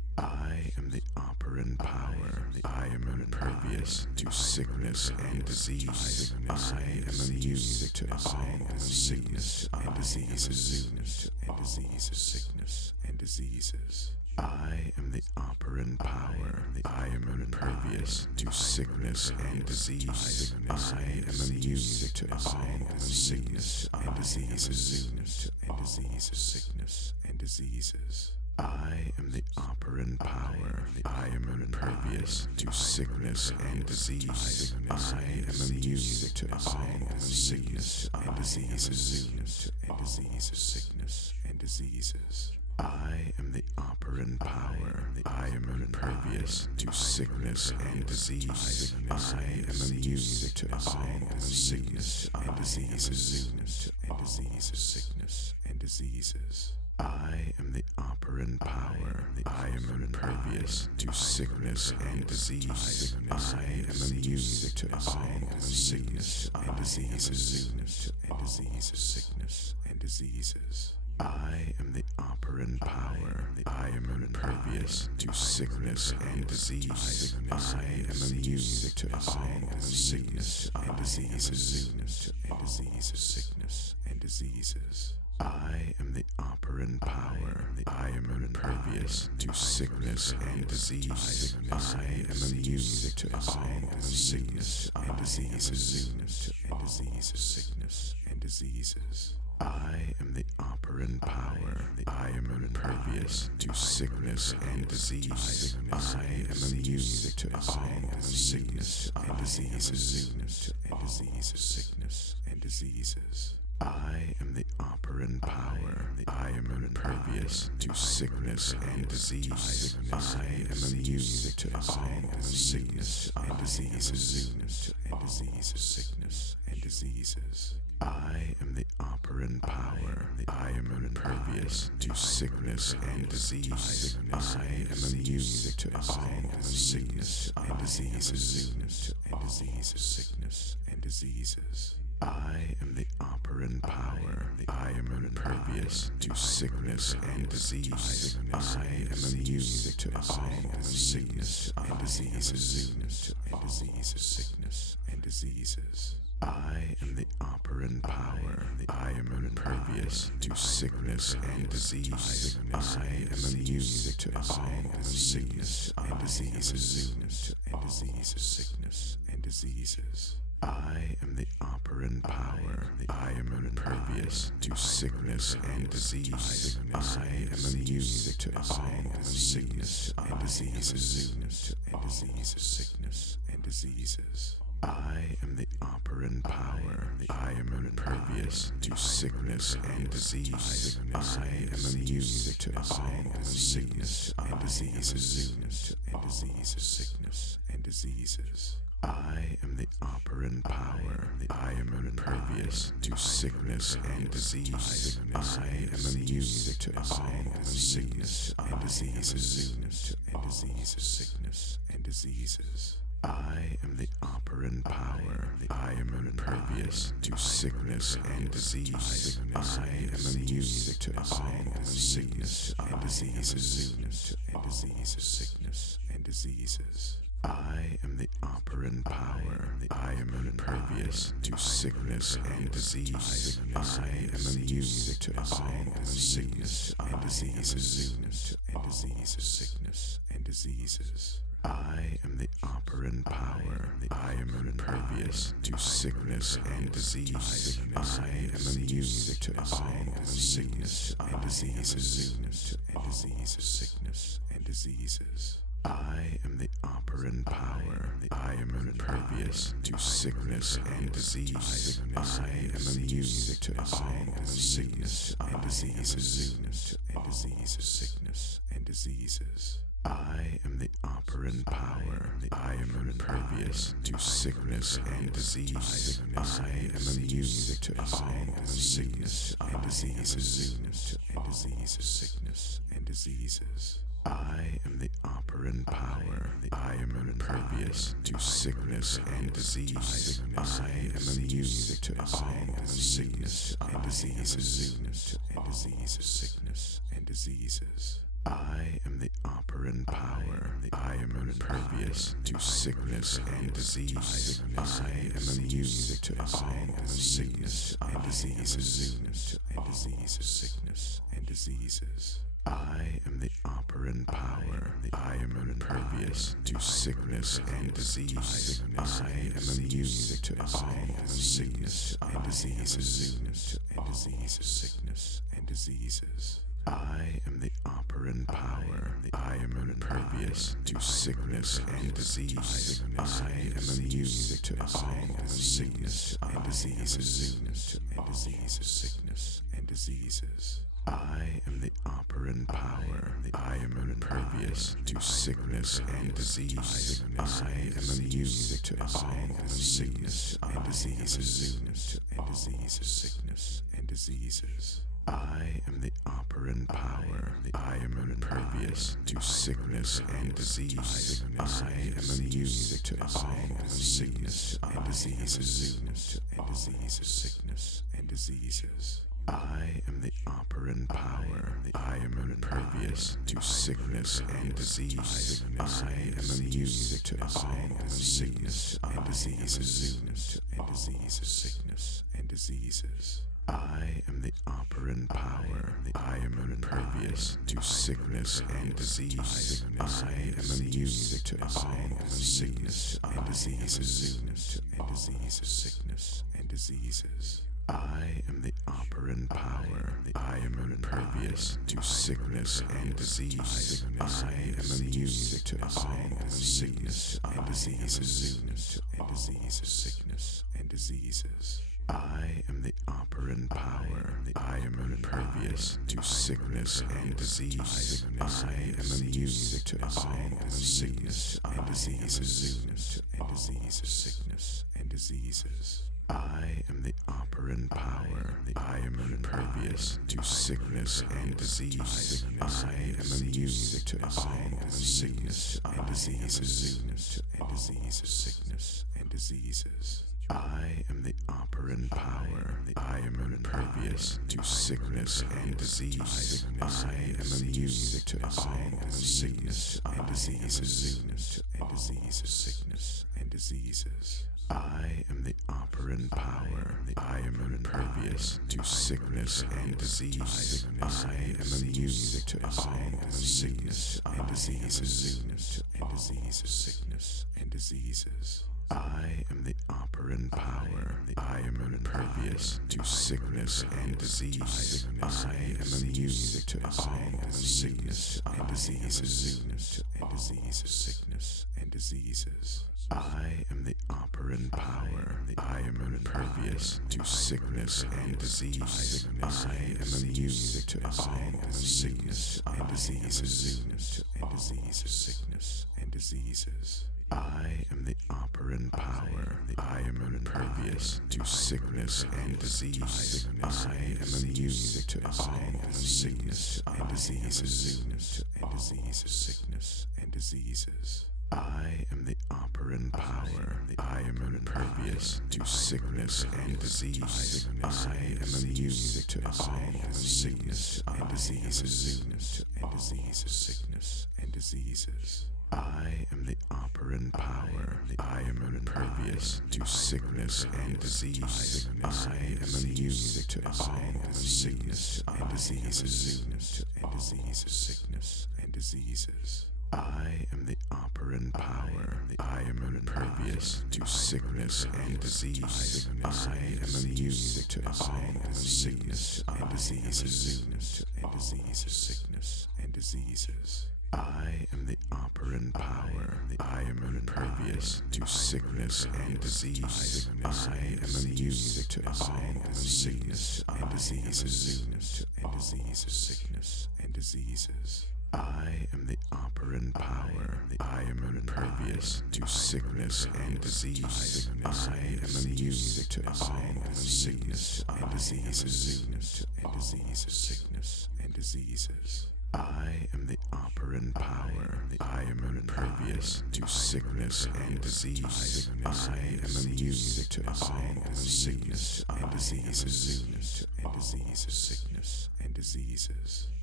I am the operant power. I am impervious to sickness and disease. I am immune to all sickness and diseases. Sickness and diseases. I am the operant power. I am impervious to sickness and disease. I am immune to all sickness and diseases. Sickness and diseases. I am the operant power. I am impervious to sickness and disease. I am immune to all sickness and diseases. Sickness and diseases. I am the operant power. I am impervious to sickness and disease. I am immune to all sickness and diseases. Sickness and diseases. I am the operant power. I am impervious to sickness and disease. I am immune to all sickness and diseases. Sickness and diseases. I am the operant power. I am impervious to sickness and disease. I am immune to all sickness and diseases. Sickness and diseases. I am the operant power. I am impervious to sickness and disease. I am immune to all sickness and diseases. Sickness and diseases. I am the operant power. I am impervious to sickness and disease. I am immune to all sickness and diseases. Sickness and diseases. I am the operant power. I am impervious to sickness and disease. I am immune to all sickness and diseases. Sickness and diseases. I am the operant power. I am impervious to sickness and disease. I am immune to all sickness and diseases. Sickness and diseases. I am the operant power. I am impervious to sickness and disease. I am immune to all sickness and diseases. Sickness and diseases. I am the operant power. I am impervious to sickness and disease. I am immune to all sickness and diseases. Sickness and diseases. I am the operant power. I am impervious to sickness and disease. I am immune to all sickness and diseases. Sickness and diseases. I am the operant power. I am impervious to sickness and disease. I am immune to all sickness and diseases. Sickness and diseases. I am the operant power. I am impervious to sickness and disease. I am immune to all sickness and diseases. Sickness and diseases. I am the operant power. I am impervious to sickness and disease. I am immune to all sickness and diseases. Sickness and diseases. I am the operant power. I am impervious to sickness and disease. I am immune to all sickness and diseases. Sickness and diseases. I am the operant power. I am impervious to sickness and disease. I am immune to all sickness and diseases. Sickness and diseases. I am the operant power. I am impervious to sickness and disease. I am immune to all sickness and diseases. Sickness and diseases. I am the operant power. I am impervious to sickness and disease. I am immune to all sickness and diseases. Sickness and diseases. I am the operant power. I am impervious to sickness and disease. I am immune to all sickness and diseases. Sickness and diseases. I am the operant power. I am impervious to sickness and disease. I am immune to all sickness and diseases. Sickness and diseases. I am the operant power. I am impervious to sickness and disease. I am immune to all sickness and diseases. Sickness and diseases. I am the operant power. I am impervious to sickness and disease. I am immune to all sickness and diseases. Sickness and diseases. I am the operant power. I am impervious to sickness and disease. I am immune to all sickness and diseases. Sickness and diseases. I am the operant power. I am impervious to sickness and disease. I am immune to all sickness and diseases. Sickness and diseases. I am the operant power. I am impervious to sickness and disease. I am immune to all sickness and diseases. Sickness and diseases. I am the operant power. I am impervious to sickness and disease. I am immune to all sickness and diseases. Sickness and diseases. I am the operant power. I am impervious to sickness and disease. I am immune to all sickness and diseases. Sickness and diseases. I am the operant power. I am impervious to sickness and disease. I am immune to all sickness and diseases. Sickness and diseases. I am the operant power. I am impervious to sickness and disease. I am immune to all sickness and diseases. Sickness and diseases. I am the operant power. I am impervious to sickness and disease. I am immune to all sickness and diseases. Sickness and diseases. I am the operant power. I am impervious to sickness and disease. I am immune to all sickness and diseases. Sickness and diseases. I am the operant power. I am impervious to sickness and disease. I am immune to all sickness and diseases. Sickness and diseases. I am the operant power. I am impervious to sickness and disease. I am immune to all sickness and diseases. Sickness and diseases. I am the operant power. I am impervious to sickness and disease. I am immune to all sickness and diseases. Sickness and diseases. I am the operant power. I am impervious to sickness and disease. I am immune to all sickness and diseases. Sickness and diseases. I am the operant power. I am impervious to sickness and disease. I am immune to all sickness and diseases. Sickness and diseases. I am the operant power. I am impervious to sickness and disease. I am immune to all sickness and diseases. Sickness and diseases. I am the operant power. I am impervious to sickness and disease. I am immune to all sickness and diseases. Sickness and diseases. I am the operant power. I am impervious to sickness and disease. I am immune to all sickness and diseases. Sickness and diseases. I am the operant power. I am impervious to sickness and disease. I am immune to all sickness and diseases. Sickness and diseases.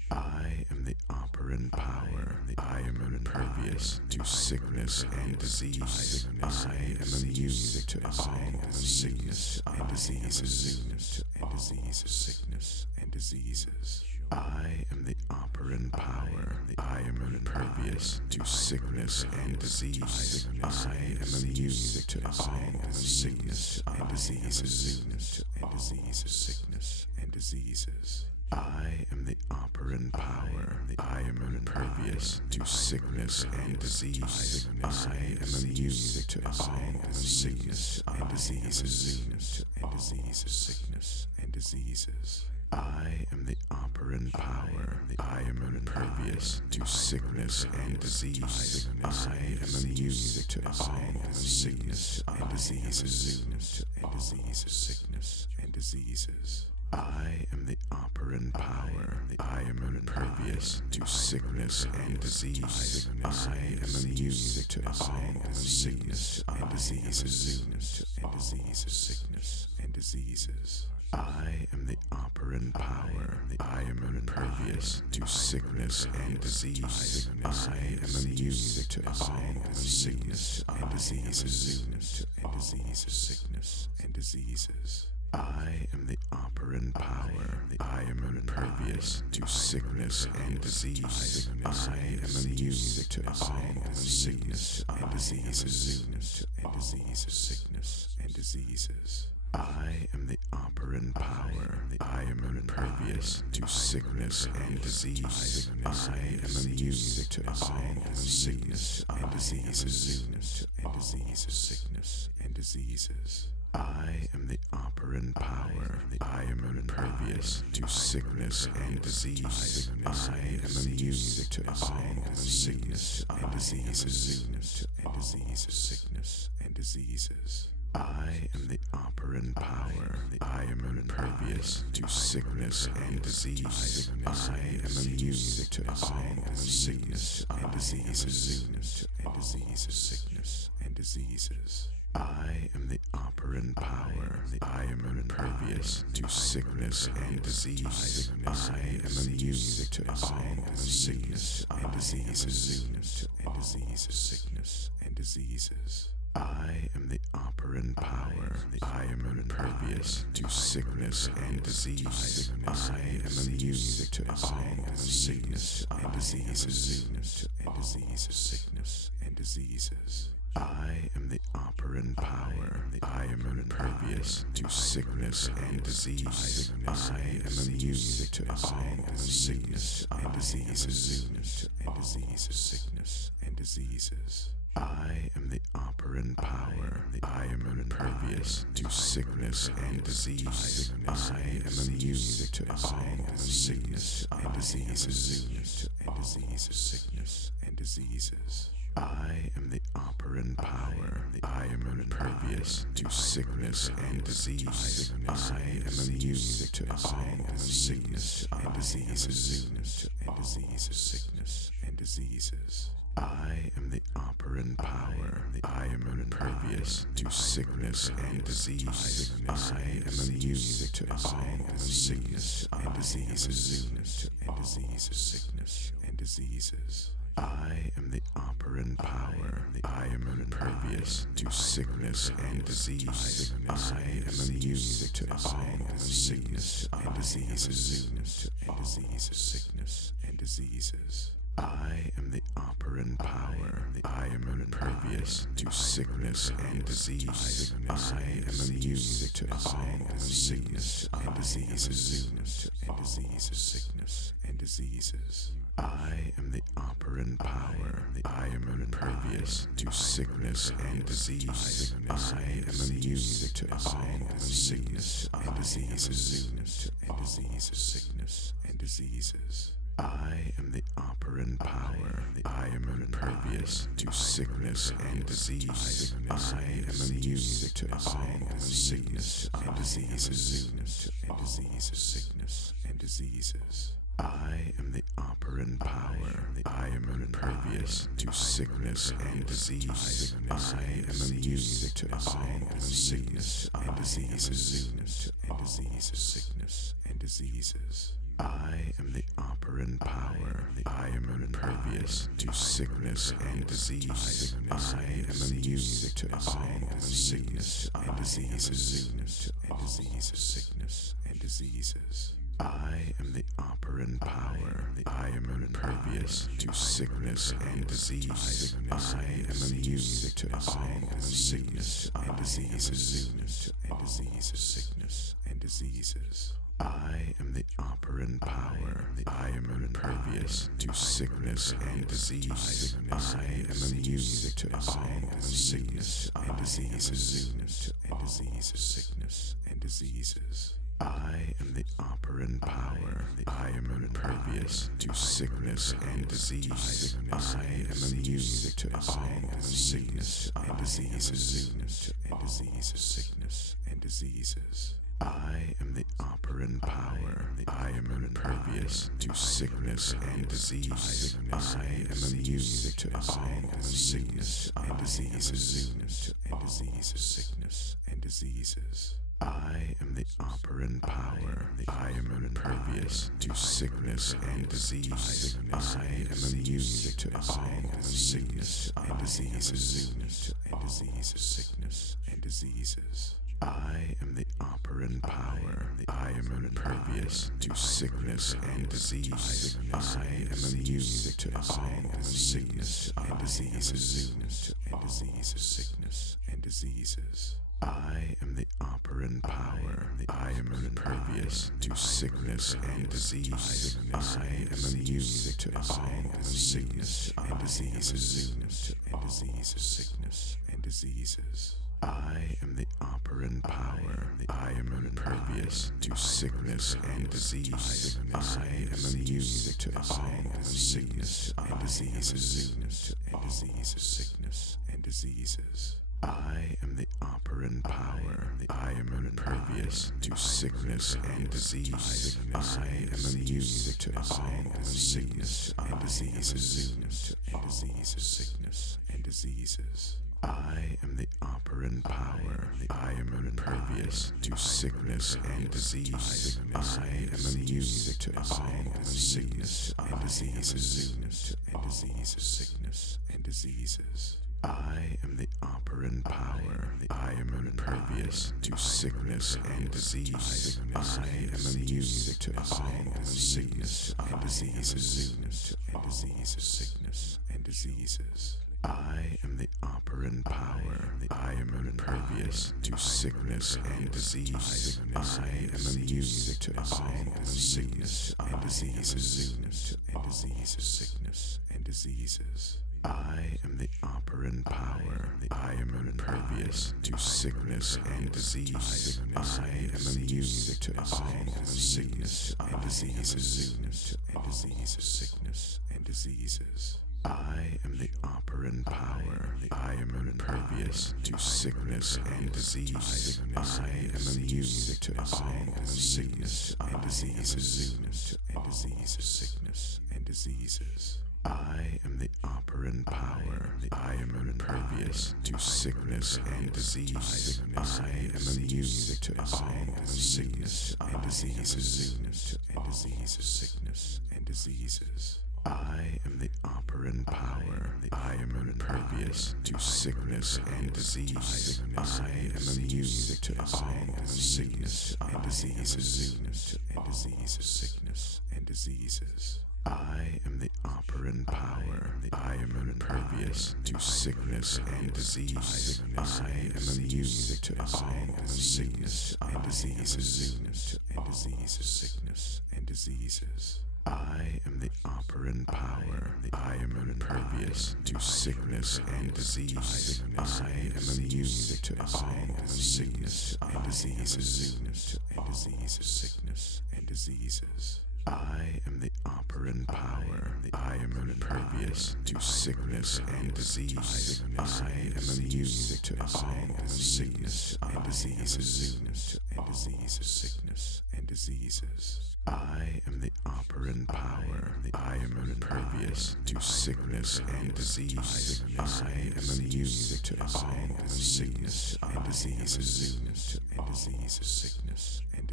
I am the operant power. I am impervious to sickness and disease. I am immune to all sickness and diseases. Sickness and diseases. I am the operant power. I am impervious to sickness and disease. I am immune to all sickness and diseases. Sickness and diseases. I am the operant power. I am impervious to sickness and disease. I am immune to all sickness and diseases. Sickness and diseases. I am the operant power. I am impervious to sickness and disease. I am immune to all sickness and diseases. Sickness and diseases. I am the operant power. I am impervious to sickness and disease. I am immune to all sickness and diseases. Sickness and diseases. I am the operant power. I am impervious to sickness and disease. I am immune to all sickness and diseases. Sickness and diseases. I am the operant power. I am impervious to sickness and disease. I am immune to all sickness and diseases. Sickness and diseases. I am the operant power. I am impervious to sickness and disease. I am immune to all sickness and diseases. Sickness and diseases. I am the operant power. I am impervious to sickness and disease. I am immune to all sickness and diseases. Sickness and diseases. I am the operant power. I am impervious to sickness and disease. I am immune to all sickness and diseases. Sickness and diseases. I am the operant power. I am impervious to sickness and disease. I am immune to all sickness and diseases. Sickness and diseases. I am the operant power. I am impervious to sickness and disease. I am immune to all sickness and diseases. Sickness and diseases. I am the operant power. I am impervious to sickness and disease. I am immune to all sickness and diseases. Sickness and diseases. I am the operant power. I am impervious to sickness and disease. I am immune to all sickness and diseases. Sickness and diseases. I am the operant power. I am impervious to sickness and disease. I am immune to all sickness and diseases. Sickness and diseases. I am the operant power. I am impervious to sickness and disease. I am immune to all sickness and diseases. Sickness and diseases. I am the operant power. I am impervious to sickness and disease. I am immune to all sickness and diseases. Sickness and diseases. I am the operant power. I am impervious to sickness and disease. I am immune to all sickness and diseases. Sickness and diseases. I am the operant power. I am impervious to sickness and disease. I am immune to all sickness and diseases. Sickness and diseases. I am the operant power. I am impervious to sickness and disease. I am immune to all sickness and diseases. Sickness and diseases. I am the operant power. I am impervious to sickness and disease. I am immune to all sickness and diseases. Sickness and diseases. I am the operant power. I am impervious to sickness and disease. I am immune to all sickness and diseases. Sickness and diseases. I am the operant power. I am impervious to sickness and disease. I am immune to all sickness and diseases. Sickness and diseases. I am the operant power. I am impervious to sickness and disease. I am immune to all sickness and diseases. Sickness and diseases. I am the operant power. I am impervious to sickness and disease. I am immune to all sickness and diseases. Sickness and diseases. I am the operant power. I am impervious to sickness and disease. I am immune to all sickness and diseases. Sickness and diseases. I am the operant power. I am impervious to sickness and disease. I am immune to all sickness and diseases. Sickness and diseases. I am the operant power. I am impervious to sickness and disease. I am immune to all sickness and diseases. Sickness and diseases. I am the operant power. I am impervious to sickness and disease. I am immune to all sickness and diseases. Sickness and diseases. I am the operant power. I am impervious to sickness and disease. I am immune to all sickness and diseases. Sickness and diseases. I am the operant power. I am impervious to sickness and disease. I am immune to all sickness and diseases. Sickness and diseases. I am the operant power. I am impervious to sickness and disease. I am immune to all sickness and diseases. Sickness and diseases. I am the operant power. I am impervious to sickness and disease. I am immune to all sickness and diseases. Sickness and diseases. I am the operant power. I am impervious to sickness and disease. I am immune to all sickness and diseases. Sickness and diseases. I am the operant power. I am impervious to sickness and disease. I am immune to all sickness and diseases. Sickness and diseases. I am the operant power. I am impervious to sickness and disease. I am immune to all sickness and diseases. Sickness and diseases. I am the operant power. I am impervious to sickness and disease. I am immune to all sickness and diseases. Sickness and diseases. I am the operant power. I am impervious to sickness and disease. I am immune to all sickness and diseases. Sickness and diseases. I am the operant power. I am impervious to sickness and disease. I am immune to all sickness and diseases. Sickness and diseases. I am the operant power. I am impervious to sickness and disease. I am immune to all sickness and diseases. Sickness and diseases. I am the operant power. I am impervious to sickness and disease. I am immune to all sickness and diseases. Sickness and diseases. I am the operant power. I am impervious to sickness and disease. I am immune to all sickness and diseases. Sickness and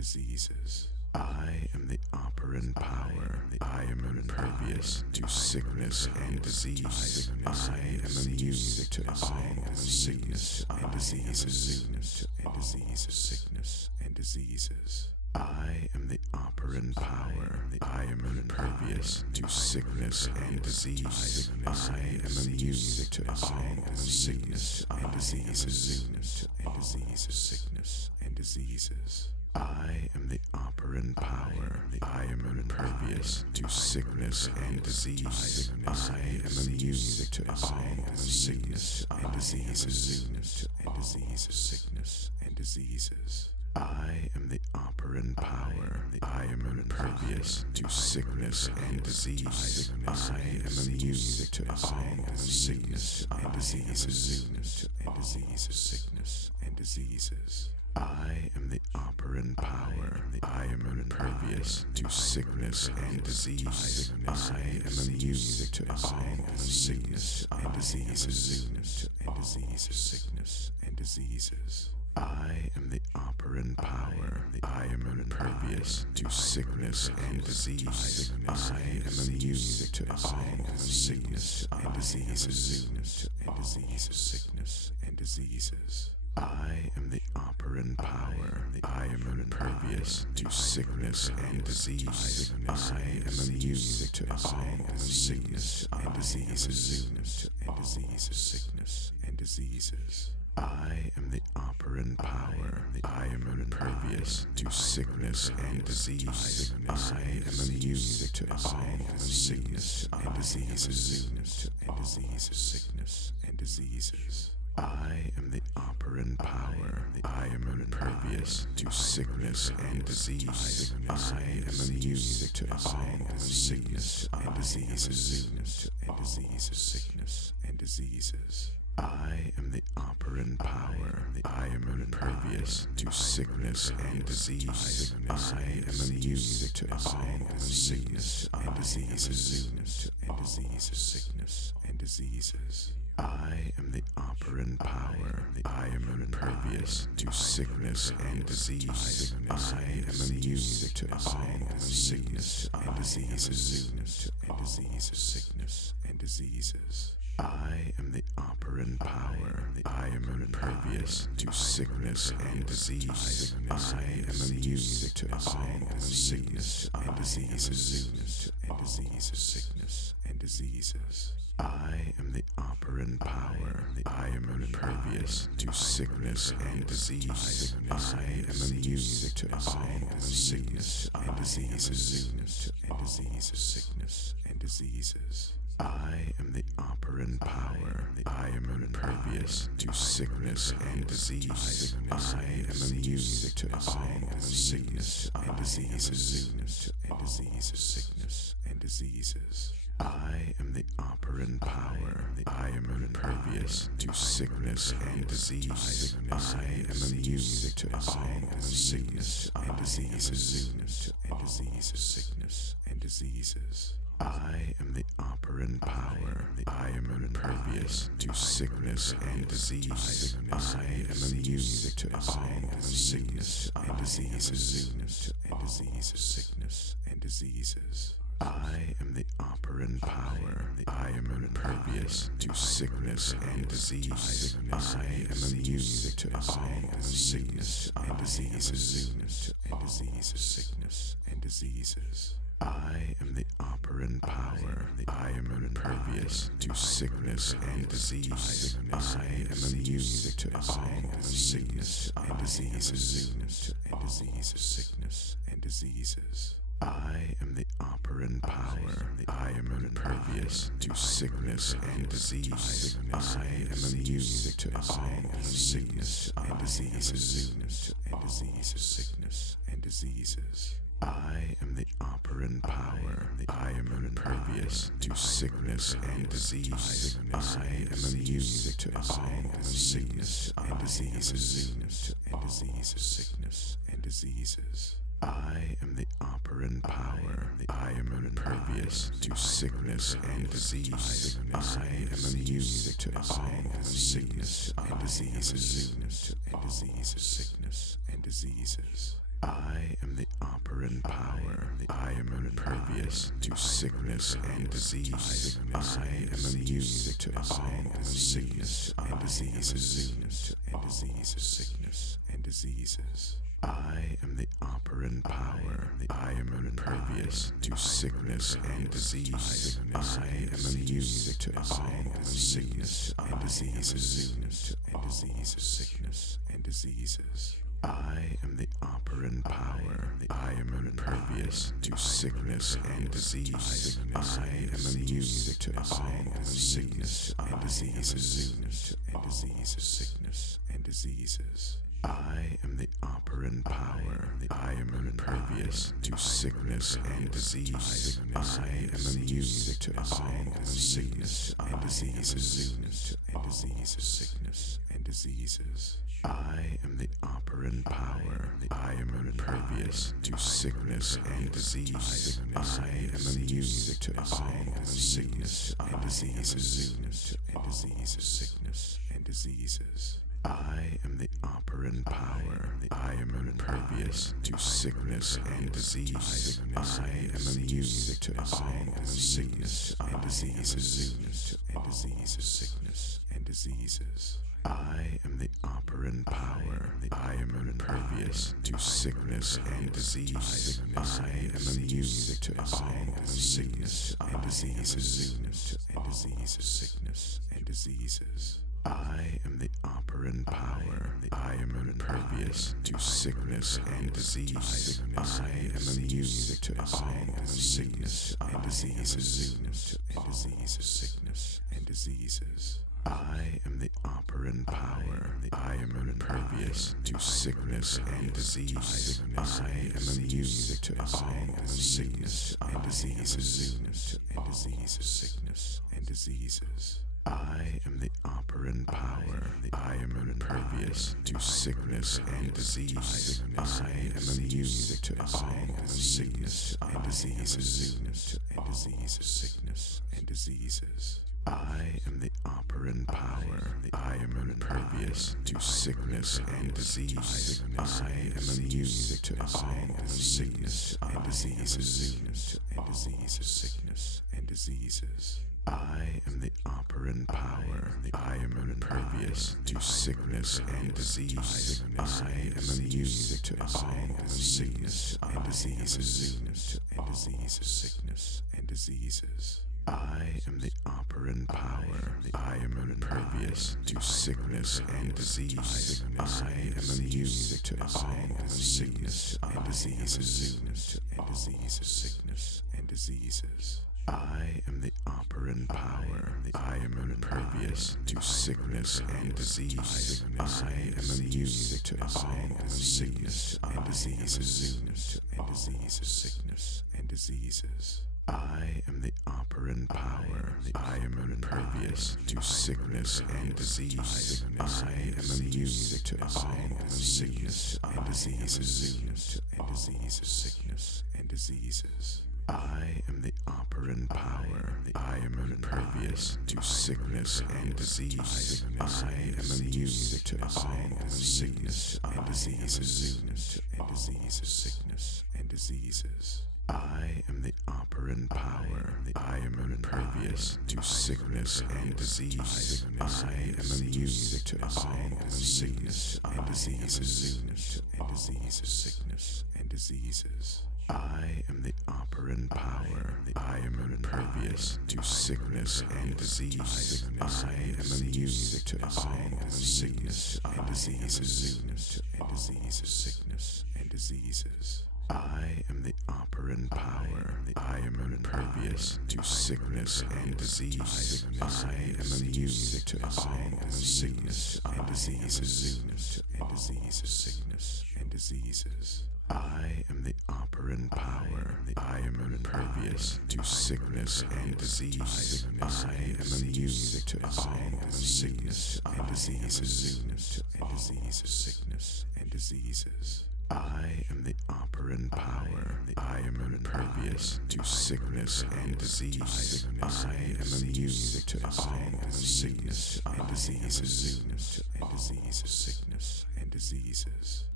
diseases. I am the operant power. I am impervious to sickness and disease. I am immune to all sickness and diseases. Sickness and diseases. I am the operant power. I am impervious to sickness and disease. I am immune to all sickness and diseases. Sickness and diseases. I am the operant power. I am impervious to sickness and disease. I am immune to all sickness and diseases. Sickness and diseases. I am the operant power. I am impervious to sickness and disease. I am immune to all sickness and diseases. Sickness and diseases. I am the operant power. I am impervious to sickness and disease. I am immune to all sickness and diseases. Sickness and diseases. I am the operant power. I am impervious to sickness and disease. I am immune to all sickness and diseases. Sickness and diseases. I am the operant power. I am impervious to sickness and disease. I am immune to all sickness and diseases. Sickness and diseases. I am the operant power. I am impervious to sickness and disease. I am immune to all sickness and diseases. Sickness and diseases. I am the operant power. I am impervious to sickness and disease. I am immune to all sickness and diseases. Sickness and diseases. I am the operant power. I am impervious to sickness and disease. I am immune to all sickness and diseases. Sickness and diseases. I am the operant power. I am impervious to sickness and disease. I am immune to all sickness and diseases. Sickness and diseases. I am the operant power. I am impervious to sickness and disease. I am immune to all sickness and diseases. Sickness and diseases. I am the operant power. I am impervious to sickness and disease. I am immune to all sickness and diseases. Sickness and diseases. I am the operant power. I am impervious to sickness and disease. I am immune to all sickness and diseases. Sickness and diseases. I am the operant power. I am impervious to sickness and disease. I am immune to all sickness and diseases. Sickness and diseases. I am the operant power. I am impervious to sickness and disease. I am immune to all sickness and diseases. Sickness and diseases. I am the operant power. I am impervious to sickness and disease. I am immune to all sickness and diseases. Sickness and diseases. I am the operant power. I am impervious to sickness and disease. I am immune to all sickness and diseases. Sickness and diseases. I am the operant power. I am impervious to sickness and disease. I am immune to all sickness and diseases. Sickness and diseases. I am the operant power. I am impervious to sickness and disease. I am immune to all sickness and diseases. Sickness and diseases. I am the operant power. I am impervious to sickness and disease. I am immune to all sickness and diseases. Sickness and diseases. I am the operant power. I am impervious to sickness and disease. I am immune to all sickness and diseases. Sickness and diseases. I am the operant power. I am impervious to sickness and disease. I am immune to all sickness and diseases. Sickness and diseases. I am the operant power. I am impervious to sickness and disease. I am immune to all sickness and diseases. Sickness and diseases. I am the operant power. I am impervious to sickness and disease. I am immune to all sickness and diseases. Sickness and diseases. I am the operant power. I am impervious to sickness and disease. I am immune to all sickness and diseases. Sickness and diseases. I am the operant power. I am impervious to sickness and disease. I am immune to all sickness and diseases. Sickness and diseases. I am the operant power. I am impervious to sickness and disease. I am immune to all sickness and diseases. Sickness and diseases. I am the operant power. I am impervious to sickness and disease. I am immune to all sickness and diseases. Sickness and diseases. I am the operant power. I am impervious to sickness and disease. I am immune to all sickness and diseases. Sickness and diseases. I am the operant power. I am impervious to sickness and disease. I am immune to all sickness and diseases. Sickness and diseases. I am the operant power. I am impervious to sickness and disease. I am immune to all sickness and diseases. Sickness and diseases. I am the operant power. I am impervious to sickness and disease. I am immune to all sickness and diseases. Sickness and diseases. I am the operant power. I am impervious to sickness and disease. I am immune to all sickness and diseases. Sickness and diseases. I am the operant power. I am impervious to sickness and disease. I am immune to all sickness and diseases. Sickness and diseases. I am the operant power. I am impervious to sickness and disease. I am immune to all sickness and diseases. Sickness and diseases. I am the operant power. I am impervious to sickness and disease. I am immune to all sickness and diseases. Sickness and diseases. I am the operant power. I am impervious to sickness and disease. I am immune to all sickness and diseases. Sickness and diseases. I am the operant power. I am impervious to sickness and disease. I am immune to all sickness and diseases. Sickness and diseases. I am the operant power. I am impervious to sickness and disease. I am immune to all sickness and diseases. Sickness and diseases. I am the operant power. I am impervious to sickness and disease. I am immune to all sickness and diseases. Sickness and diseases. I am the operant power. I am impervious to sickness and disease. I am immune to all sickness and diseases. Sickness and diseases.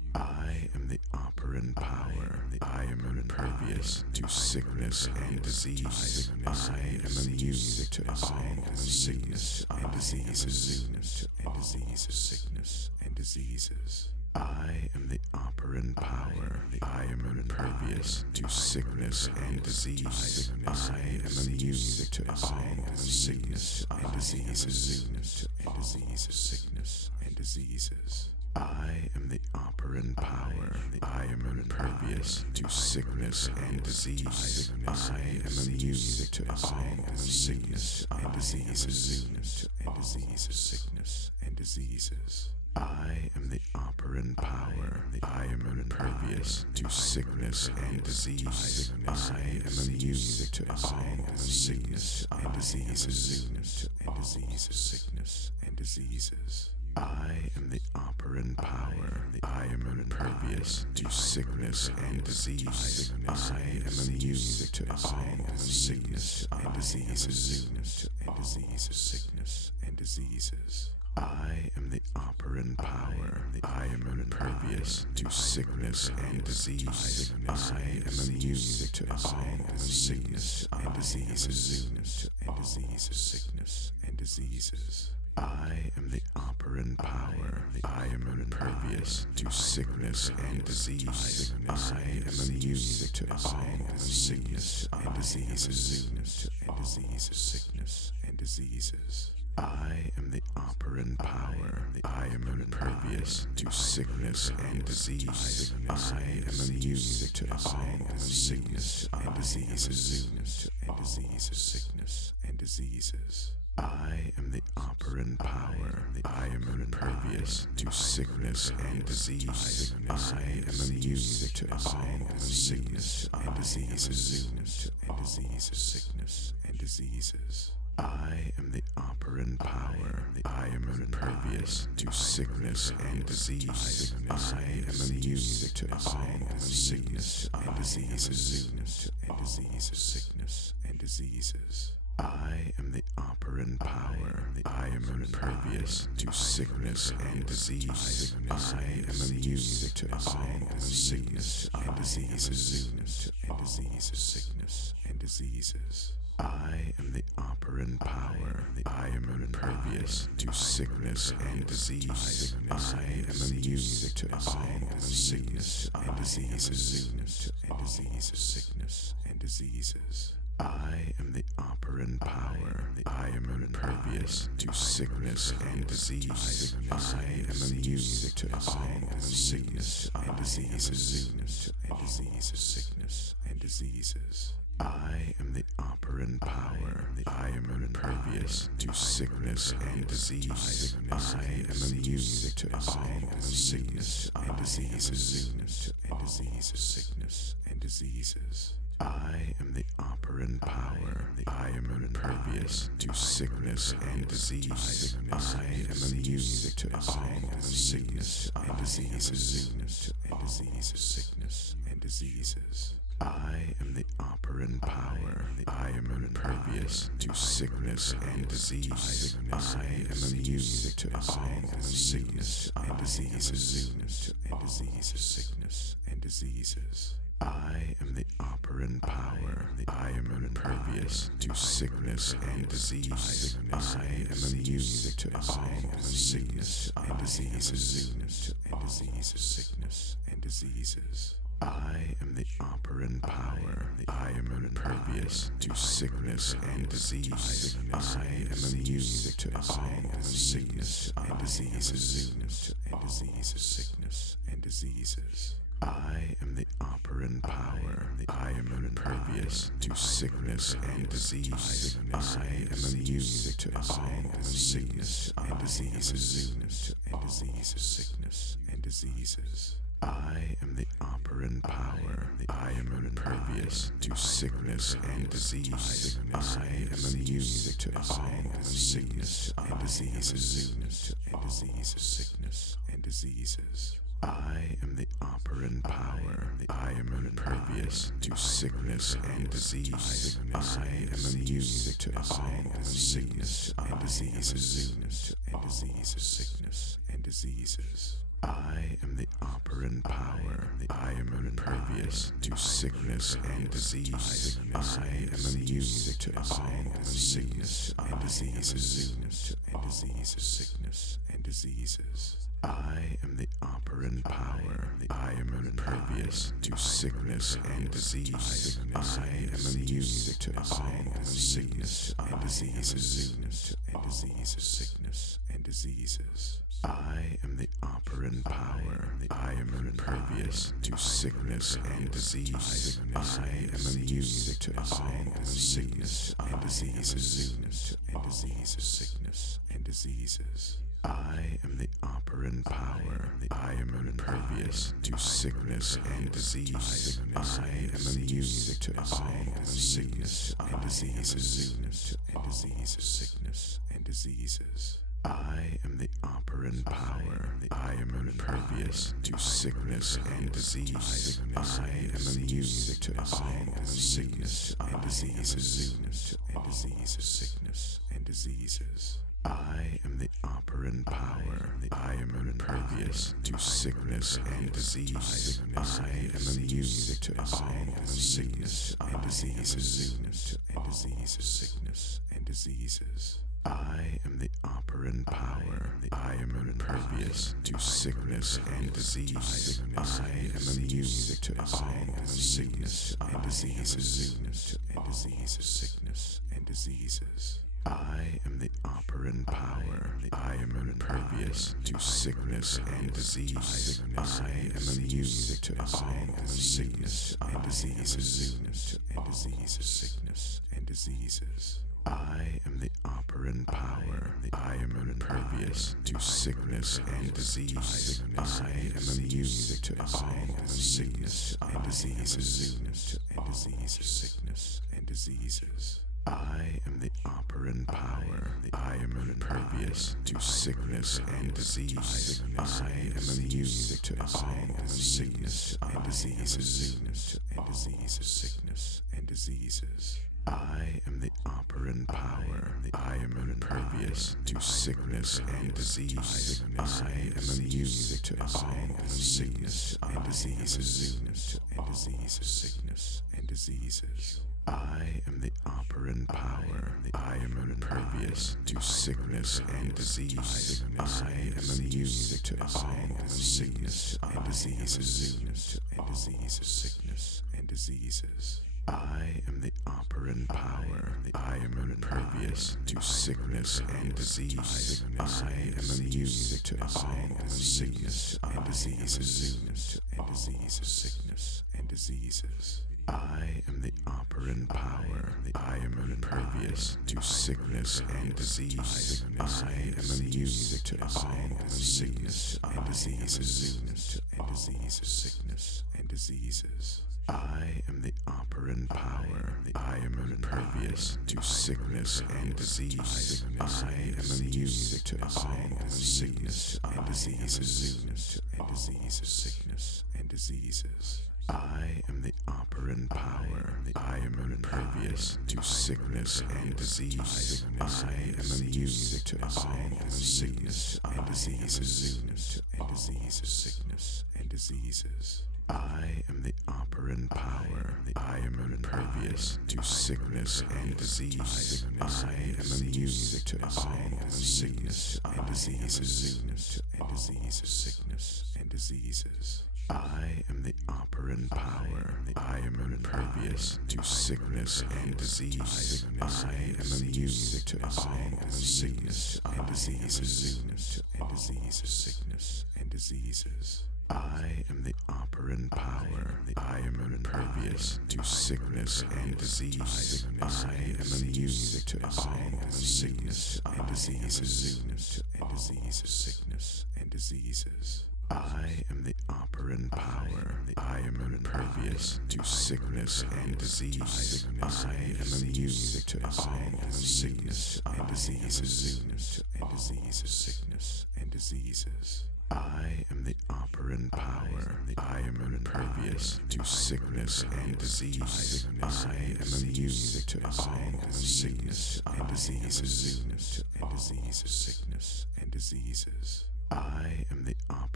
I am the operant power. I am impervious to sickness and disease. I am immune to all sickness and diseases. Sickness and diseases. I am the operant power. I am impervious to sickness and disease. I am immune to all sickness and diseases. Sickness and diseases. I am the operant power. I am impervious to sickness and disease. I am immune to all sickness and diseases. Sickness and diseases. I am the operant power. I am impervious to sickness and disease. I am immune to all sickness and diseases. Sickness and diseases. I am the operant power. I am impervious to sickness and disease. I am immune to all sickness and diseases. Sickness and diseases. I am the operant power. I am impervious to sickness and disease. I am immune to all sickness and diseases. Sickness and diseases. I am the operant power. I am impervious to sickness and disease. I am immune to all sickness and diseases. Sickness and diseases. I am the operant power. I am impervious to sickness and disease. I am immune to all sickness and diseases. Sickness and diseases. I am the operant power. I am impervious to sickness and disease. I am immune to all sickness and diseases. Sickness and diseases. I am the operant power. I am impervious to sickness and disease. I am immune to all sickness and diseases. Sickness and diseases. I am the operant power. I am impervious to sickness and disease. I am immune to all sickness and diseases. Sickness and diseases. I am the operant power. I am impervious to sickness and disease. I am immune to all sickness and diseases. Sickness and diseases. I am the operant power. I am impervious to sickness and disease. I am immune to all sickness and diseases. Sickness and diseases. I am the operant power. I am impervious to sickness and disease. I am immune to all sickness and diseases. Sickness and diseases. I am the operant power. I am impervious to sickness and disease. I am immune to all sickness and diseases. Sickness and diseases. I am the operant power. I am impervious to sickness and disease. I am immune to all sickness and diseases. Sickness and diseases. I am the operant power. I am impervious to sickness and disease. I am immune to all sickness and diseases. Sickness and diseases. I am the operant power. I am impervious to sickness and disease. I am immune to all sickness and diseases. Sickness and diseases. I am the operant power. I am impervious to sickness and disease. I am immune to all sickness and diseases. Sickness and diseases. I am the operant power. I am impervious to sickness and disease. I am immune to all sickness and diseases. Sickness and diseases. I am the operant power. I am impervious to sickness and disease. I am immune to all sickness and diseases. Sickness and diseases. I am the operant power. I am impervious to sickness and disease. I am immune to all sickness and diseases. Sickness and diseases. I am the operant power. I am impervious to sickness and disease. I am immune to all sickness and diseases. Sickness and diseases. I am the operant power. I am impervious to sickness and disease. I am immune to all sickness and diseases. Sickness and diseases. I am the operant power. I am impervious to sickness and disease. I am immune to all sickness and diseases. Sickness and diseases. I am the operant power. I am impervious to sickness and disease. I am immune to all sickness and diseases. Sickness and diseases. I am the operant power. I am impervious to sickness and disease. I am immune to all sickness and diseases. Sickness and diseases. I am the operant power. I am impervious to sickness and disease. I am immune to all sickness and diseases. Sickness and diseases. I am the operant power. I am impervious to sickness and disease. I am immune to all sickness and diseases. Sickness and diseases. I am the operant power. I am impervious to sickness and disease. I am immune to all sickness and diseases. Sickness and diseases. I am the operant power. I am impervious to sickness and disease. I am immune to all sickness and diseases. Sickness and diseases. I am the operant power. I am impervious to sickness and disease. I am immune to all sickness and diseases. Sickness and diseases. I am the operant power. I am impervious to sickness and disease. I am immune to all sickness and diseases. Sickness and diseases. I am the operant power. I am impervious to sickness and disease. I am immune to all sickness and diseases. Sickness and diseases. I am the operant power. I am impervious to sickness and disease. I am immune to all sickness and diseases. Sickness and diseases. I am the operant power. I am impervious to sickness and disease. I am immune to all sickness and diseases. Sickness and diseases. I am the operant power. I am impervious to sickness and disease. I am immune to all sickness and diseases. Sickness and diseases. I am the operant power. I am impervious to sickness and disease. I am immune to all sickness and diseases. Sickness and diseases. I am the operant power. I am impervious to sickness and disease. I am immune to all sickness and diseases. Sickness and diseases. I am the operant power. I am impervious to sickness and disease. I am immune to all sickness and diseases. Sickness and diseases. I am the operant power. I am impervious to sickness and disease. I am immune to all sickness and diseases. Sickness and diseases. I am the operant power. I am impervious to sickness and disease. I am immune to all sickness and diseases. Sickness and diseases. I am the operant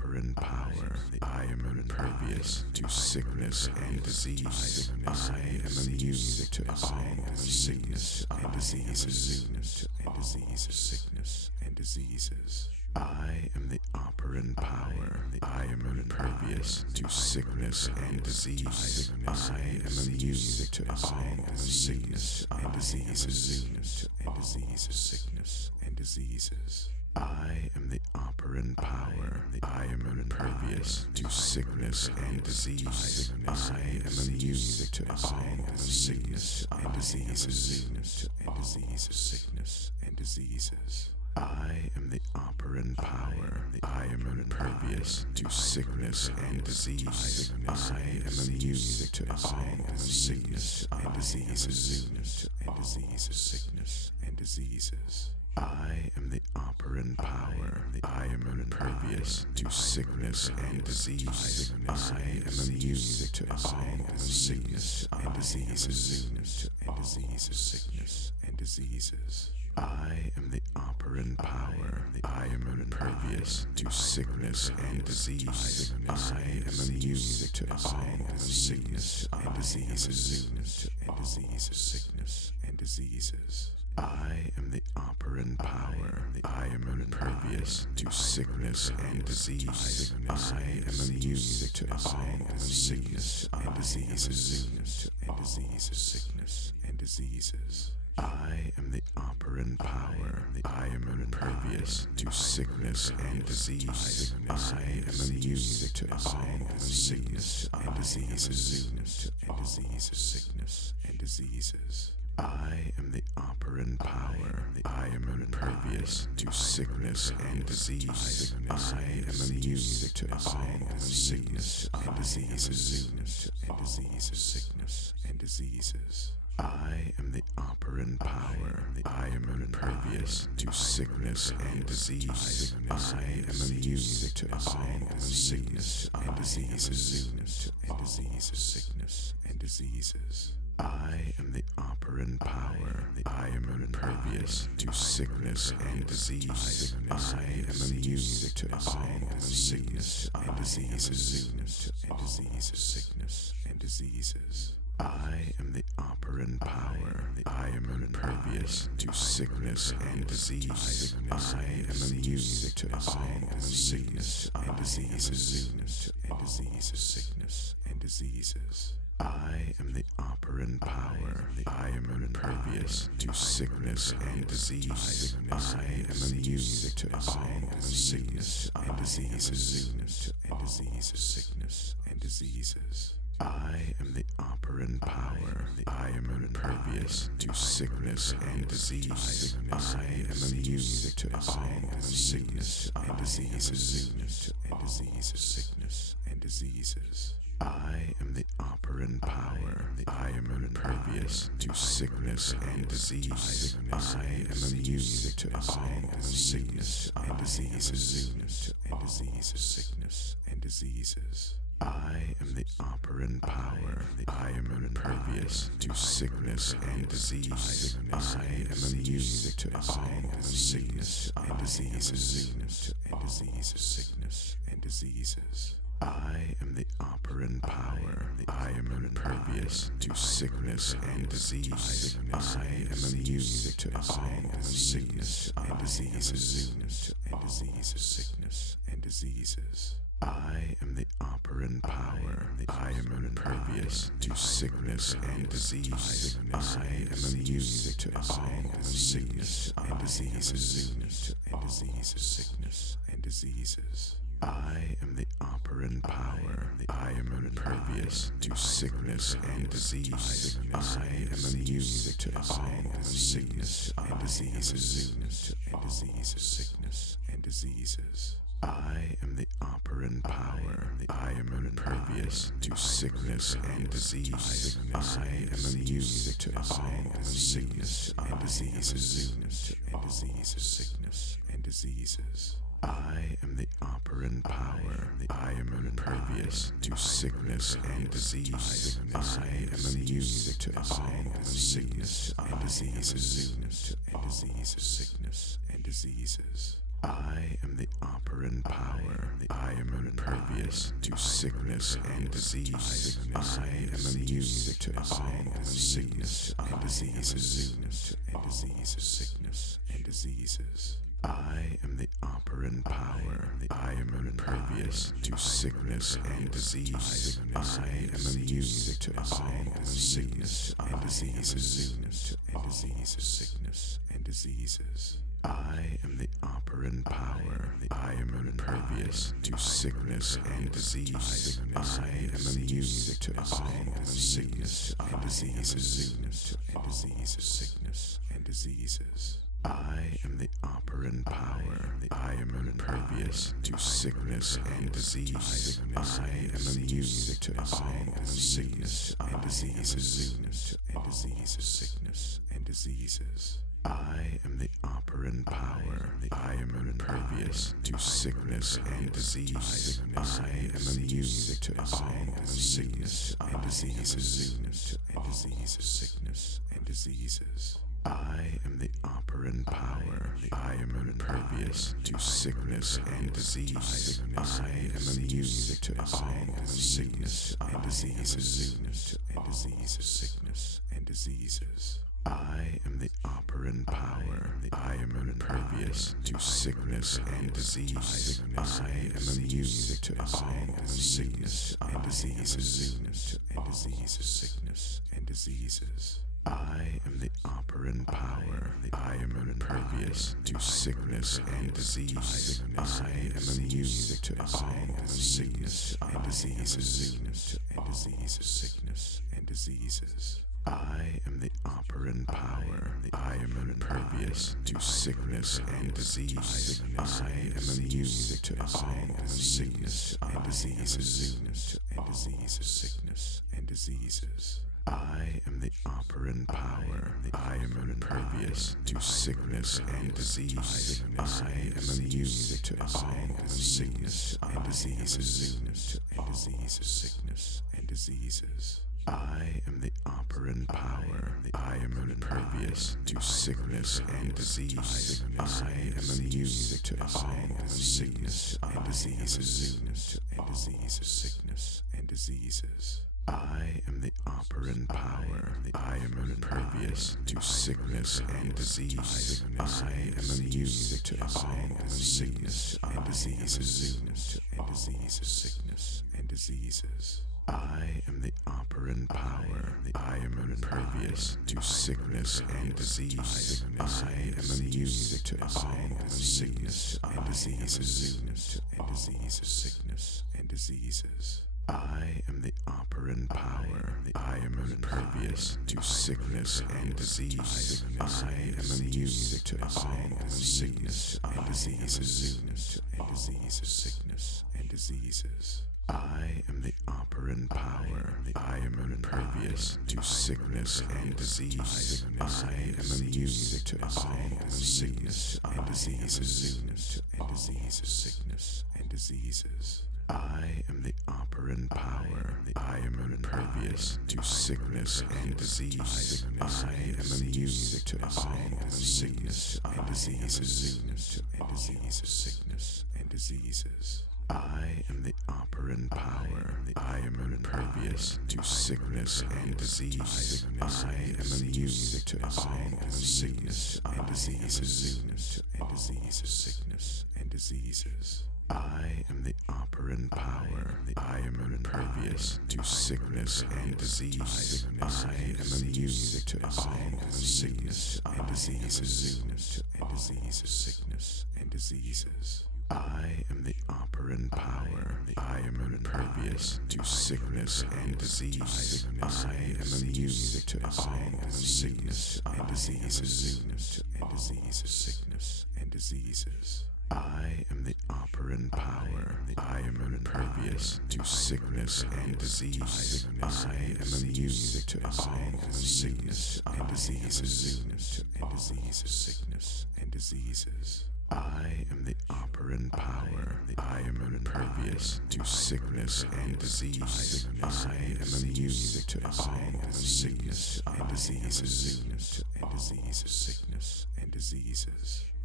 operant power. I am impervious to sickness and disease. I am immune to all sickness and diseases. Sickness and diseases. I am the operant power. I am impervious to sickness and disease. I am immune to all sickness and diseases. Sickness and diseases. I am the operant power. I am impervious to sickness and disease. I am immune to all sickness and diseases. Sickness and diseases. I am the operant power. I am impervious to sickness and disease. I am immune to all sickness and diseases. Sickness and diseases. I am the operant power. I am impervious to sickness and disease. I am immune to all sickness and diseases. Sickness and diseases. I am the operant power. I am impervious to sickness and disease. I am immune to all sickness and diseases. Sickness and diseases. I am the operant power. I am impervious to sickness and disease. I am immune to all sickness and diseases. Sickness and diseases. I am the operant power. I am impervious to sickness and disease. I am immune to all sickness and diseases. Sickness and diseases. I am the operant power. I am impervious to sickness and disease. I am immune to all sickness and diseases. Sickness and diseases. I am the operant power. I am impervious to sickness and disease. I am immune to all sickness and diseases. Sickness and diseases. I am the operant power. I am impervious to sickness and disease. I am immune to all sickness and diseases. Sickness and diseases. I am the operant power. I am impervious to sickness and disease. I am immune to all sickness and diseases. Sickness and diseases. I am the operant power. I am impervious to sickness and disease. I am immune to all sickness and diseases. Sickness and diseases. I am the operant power. I am impervious to sickness and disease. I am immune to all sickness and diseases. Sickness and diseases. I am the operant power. I am impervious to sickness and disease. I am immune to all sickness and diseases. Sickness and diseases. I am the operant power. I am impervious to sickness and disease. I am immune to all sickness and diseases. Sickness and diseases. I am the operant power. I am impervious to sickness and disease. I am immune to all sickness and diseases. Sickness and diseases. I am the operant power. I am impervious to sickness and disease. I am immune to all sickness and diseases. Sickness and diseases. I am the operant power. I am impervious to sickness and disease. I am immune to all sickness and diseases. Sickness and diseases. I am the operant power. I am impervious to sickness and disease. I am immune to all sickness and diseases. Sickness and diseases. I am the operant power. I am impervious to sickness and disease. I am immune to all sickness and diseases. Sickness and diseases. I am the operant power. I am impervious to sickness and disease. I am immune to all sickness and diseases. Sickness and diseases. I am the operant power. I am impervious to sickness and disease. I am immune to all sickness and diseases. Sickness and diseases. I am the operant power. I am impervious to sickness and disease. I am immune to all sickness and diseases. Sickness and diseases. I am the operant power. I am impervious to sickness and disease. I am immune to all sickness and diseases. Sickness and diseases. I am the operant power. I am impervious to sickness and disease. I am immune to all sickness and diseases. Sickness and diseases. I am the operant power. I am impervious to sickness and disease. I am immune to all sickness and diseases. Sickness and diseases. I am the operant power. I am impervious to sickness and disease. I am immune to all sickness and diseases. Sickness and diseases. I am the operant power. I am impervious to sickness and disease. I am immune to all sickness and diseases. Sickness and diseases. I am the operant power. I am impervious to sickness and disease. I am immune to all sickness and diseases. Sickness and diseases. I am the operant power. I am impervious to sickness and disease. I am immune to all sickness and diseases. Sickness and diseases. I am the operant power. I am impervious to sickness and disease. I am immune to all sickness and diseases. Sickness and diseases. I am the operant power. I am impervious to sickness and disease. I am immune to all sickness and diseases. Sickness and diseases. I am the operant power. I am impervious to sickness and disease. I am immune to all sickness and diseases. Sickness and diseases. I am the operant power. I am impervious to sickness and disease. I am immune to all sickness and diseases. Sickness and diseases. I am the operant power. I am impervious to sickness and disease. I am immune to all sickness and diseases. Sickness and diseases. I am the operant power. I am impervious to sickness and disease. I am immune to all sickness and diseases. Sickness and diseases. I am the operant power. I am impervious to sickness and disease. I am immune to all sickness and diseases. Sickness and diseases. I am the operant power. I am impervious to sickness and disease. I am immune to all sickness and diseases. Sickness and diseases. I am the operant power. I am impervious to sickness and disease. I am immune to all sickness and diseases. Sickness and diseases. I am the operant power. I am impervious to sickness and disease. I am immune to all sickness and diseases. Sickness and diseases. I am the operant power. I am impervious to sickness and disease. I am immune to all sickness and diseases. Sickness and diseases.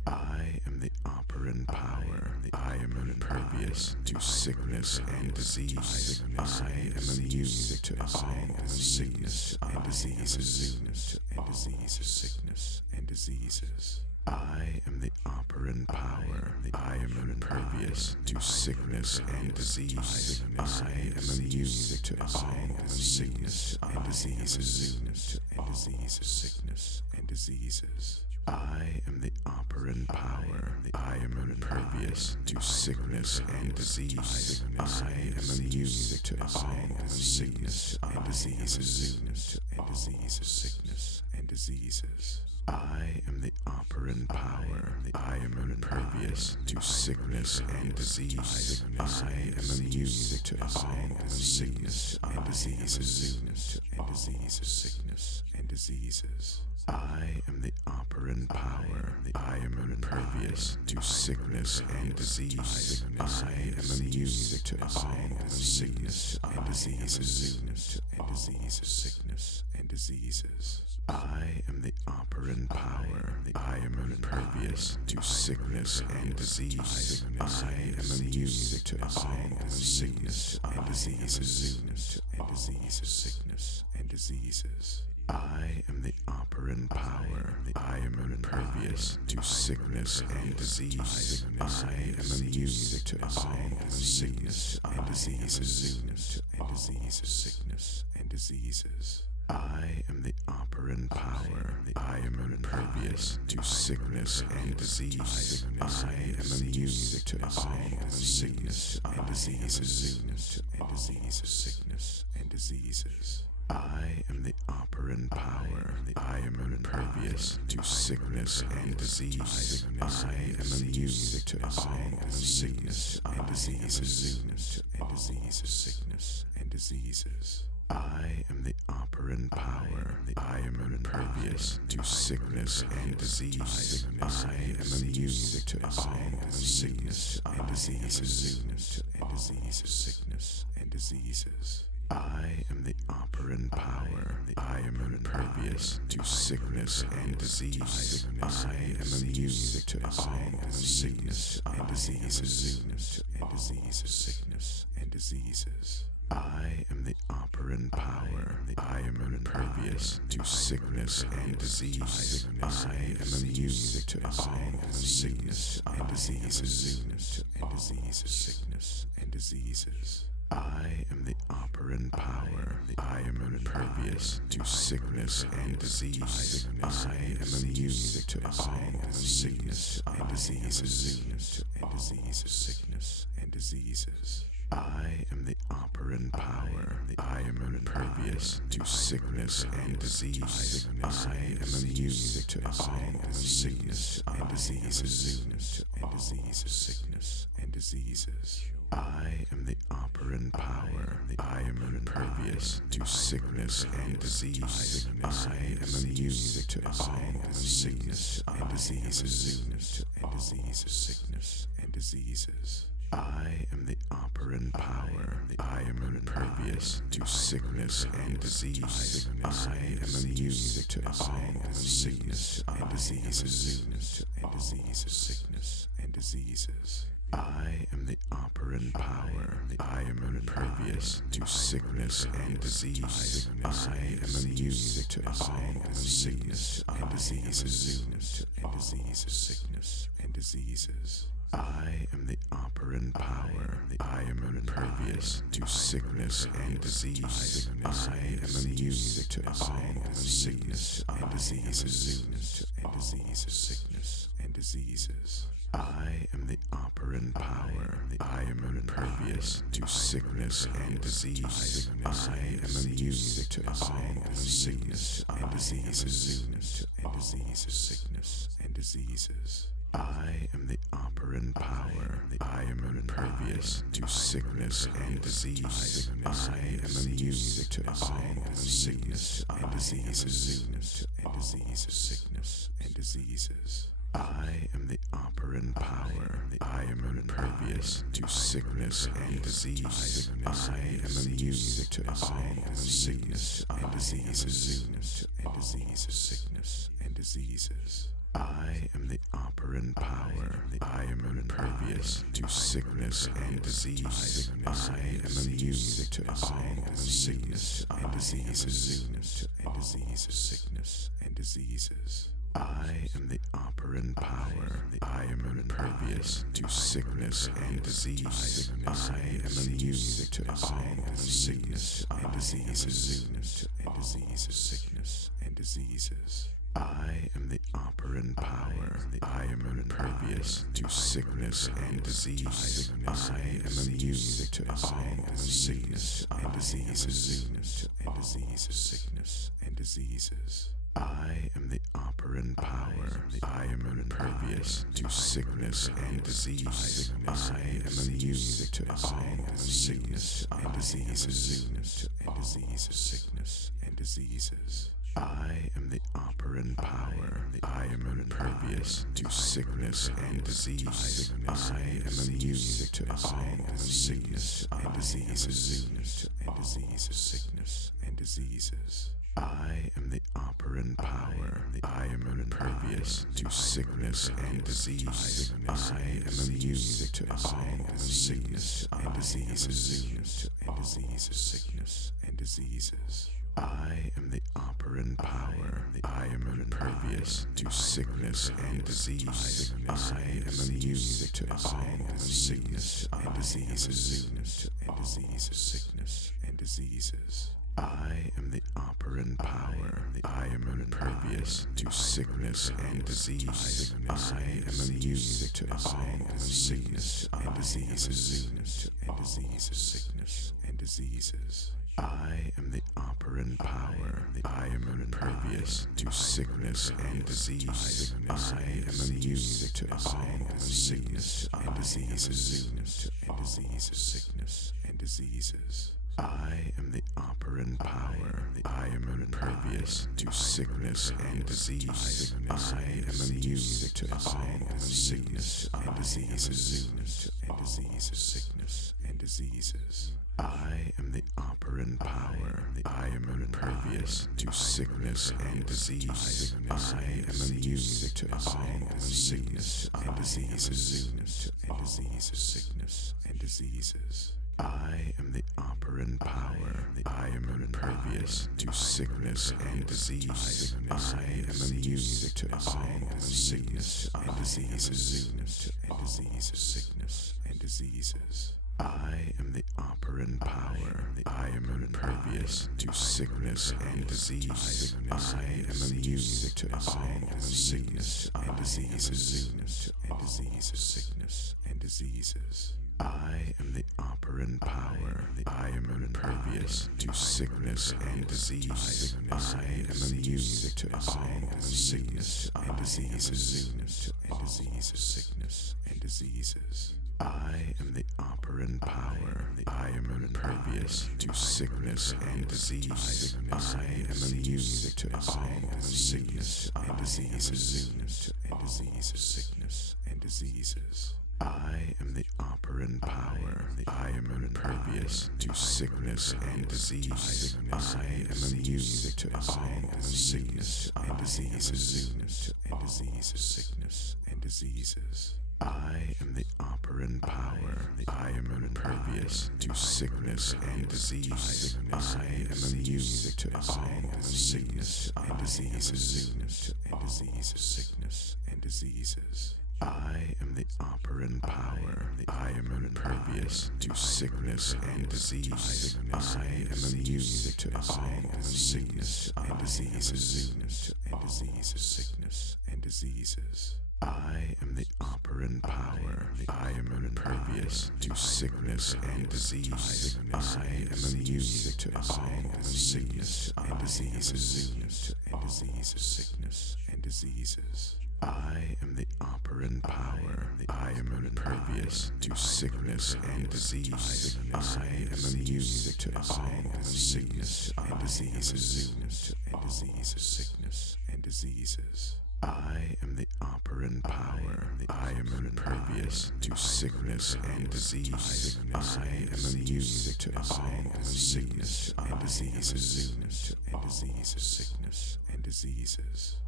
I am the operant power. I am impervious to sickness and disease. I am immune to all sickness and diseases. Sickness and diseases. I am the operant power. I am impervious to sickness and disease. I am immune to all sickness and diseases. Sickness and diseases. I am the operant power. I am impervious to sickness and disease. I am immune to all sickness and diseases. Sickness and diseases. I am the operant power. I am impervious to sickness and disease. I am immune to all sickness and diseases. Sickness and diseases. I am the operant power. I am impervious to sickness and disease. I am immune to all sickness and diseases. Sickness and diseases. I am the operant power. I am impervious to sickness and disease. I am immune to all sickness and diseases. Sickness and diseases. I am the operant power. I am impervious to sickness and disease. I am immune to all sickness and diseases. Sickness and diseases. I am the operant power. I am impervious to sickness and disease. I am immune to all sickness and diseases. Sickness and diseases. I am the operant power. I am impervious to sickness and disease. I am immune to all sickness and diseases. Sickness and diseases. I am the operant power. I am impervious to sickness and disease. I am immune to all sickness and diseases. Sickness and diseases. I am the operant power. I am impervious to sickness and disease. I am immune to all sickness and diseases. Sickness and diseases. I am the operant power. I am impervious to sickness and disease. I am immune to all sickness and diseases. Sickness and diseases. I am the operant power. I am impervious to sickness and disease. I am immune to all sickness and diseases. Sickness and diseases. I am the operant power. I am impervious to sickness and disease. I am immune to all sickness and diseases. Sickness and diseases. I am the operant power. I am impervious to sickness and disease. I am immune to all sickness and diseases. Sickness and diseases. I am the operant power. I am impervious to sickness and disease. I am immune to all sickness and diseases. Sickness and diseases. I am the operant power. I am impervious to sickness and disease. I am immune to all sickness and diseases. Sickness and diseases. I am the operant power. I am impervious to sickness and disease. I am immune to all sickness and diseases. Sickness and diseases. I am the operant power. I am impervious to sickness and disease. I am immune to all sickness and diseases. Sickness and diseases. I am the operant power. I am impervious to sickness and disease. I am immune to all sickness and diseases. Sickness and diseases. I am the operant power. I am impervious to sickness and disease. I am immune to all sickness and diseases. Sickness and diseases. I am the operant power. I am impervious to sickness and disease. I am immune to all sickness and diseases. Sickness and diseases. I am the operant power. I am impervious to sickness and disease. I am immune to all sickness and diseases. Sickness and diseases. I am the operant power. I am impervious to sickness and disease. I am immune to all sickness and diseases. Sickness and diseases. I am the operant power. I am impervious to sickness and disease. I am immune to all sickness and diseases. Sickness and diseases. I am the operant power. I am impervious to sickness and disease. I am immune to all sickness and diseases. Sickness and diseases. I am the operant power. I am impervious to sickness and disease. I am immune to all sickness and diseases. Sickness and diseases. I am the operant power. I am impervious to sickness and disease. I am immune to all sickness and diseases. Sickness and diseases. I am the operant power. I am impervious to sickness and disease. I am immune to all sickness and diseases. Sickness and diseases. I am the operant power. I am impervious to sickness and disease. I am immune to all sickness and diseases. Sickness and diseases. I am the operant power. I am impervious to sickness and disease. I am immune to all sickness and diseases. Sickness and diseases. I am the operant power. I am impervious to sickness and disease. I am immune to all sickness and diseases. Sickness and diseases. I am the operant power. I am impervious to sickness and disease. I am immune to all sickness and diseases. Sickness and diseases. I am the operant power. I am impervious to sickness and disease. I am immune to all sickness and diseases. Sickness and diseases. I am the operant power. I am impervious to sickness and disease. I am immune to all sickness and diseases. Sickness and diseases. I am the operant power. I am impervious to sickness and disease. I am immune to all sickness and diseases. Sickness and diseases. I am the operant power. I am impervious to sickness and disease. I am immune to all sickness and diseases. Sickness and diseases. I am the operant power. I am impervious to sickness and disease. I am immune to all sickness and diseases. Sickness and diseases. I am the operant power. I am impervious to sickness and disease. I am immune to all sickness and diseases. Sickness and diseases. I am the operant power. I am impervious to sickness and disease. I am immune to all sickness and diseases. Sickness and diseases. I am the operant power. I am impervious to sickness and disease. I am immune to all sickness and diseases. Sickness and diseases. I am the operant power. I am impervious to sickness and disease. I am immune to all sickness and diseases. Sickness and diseases.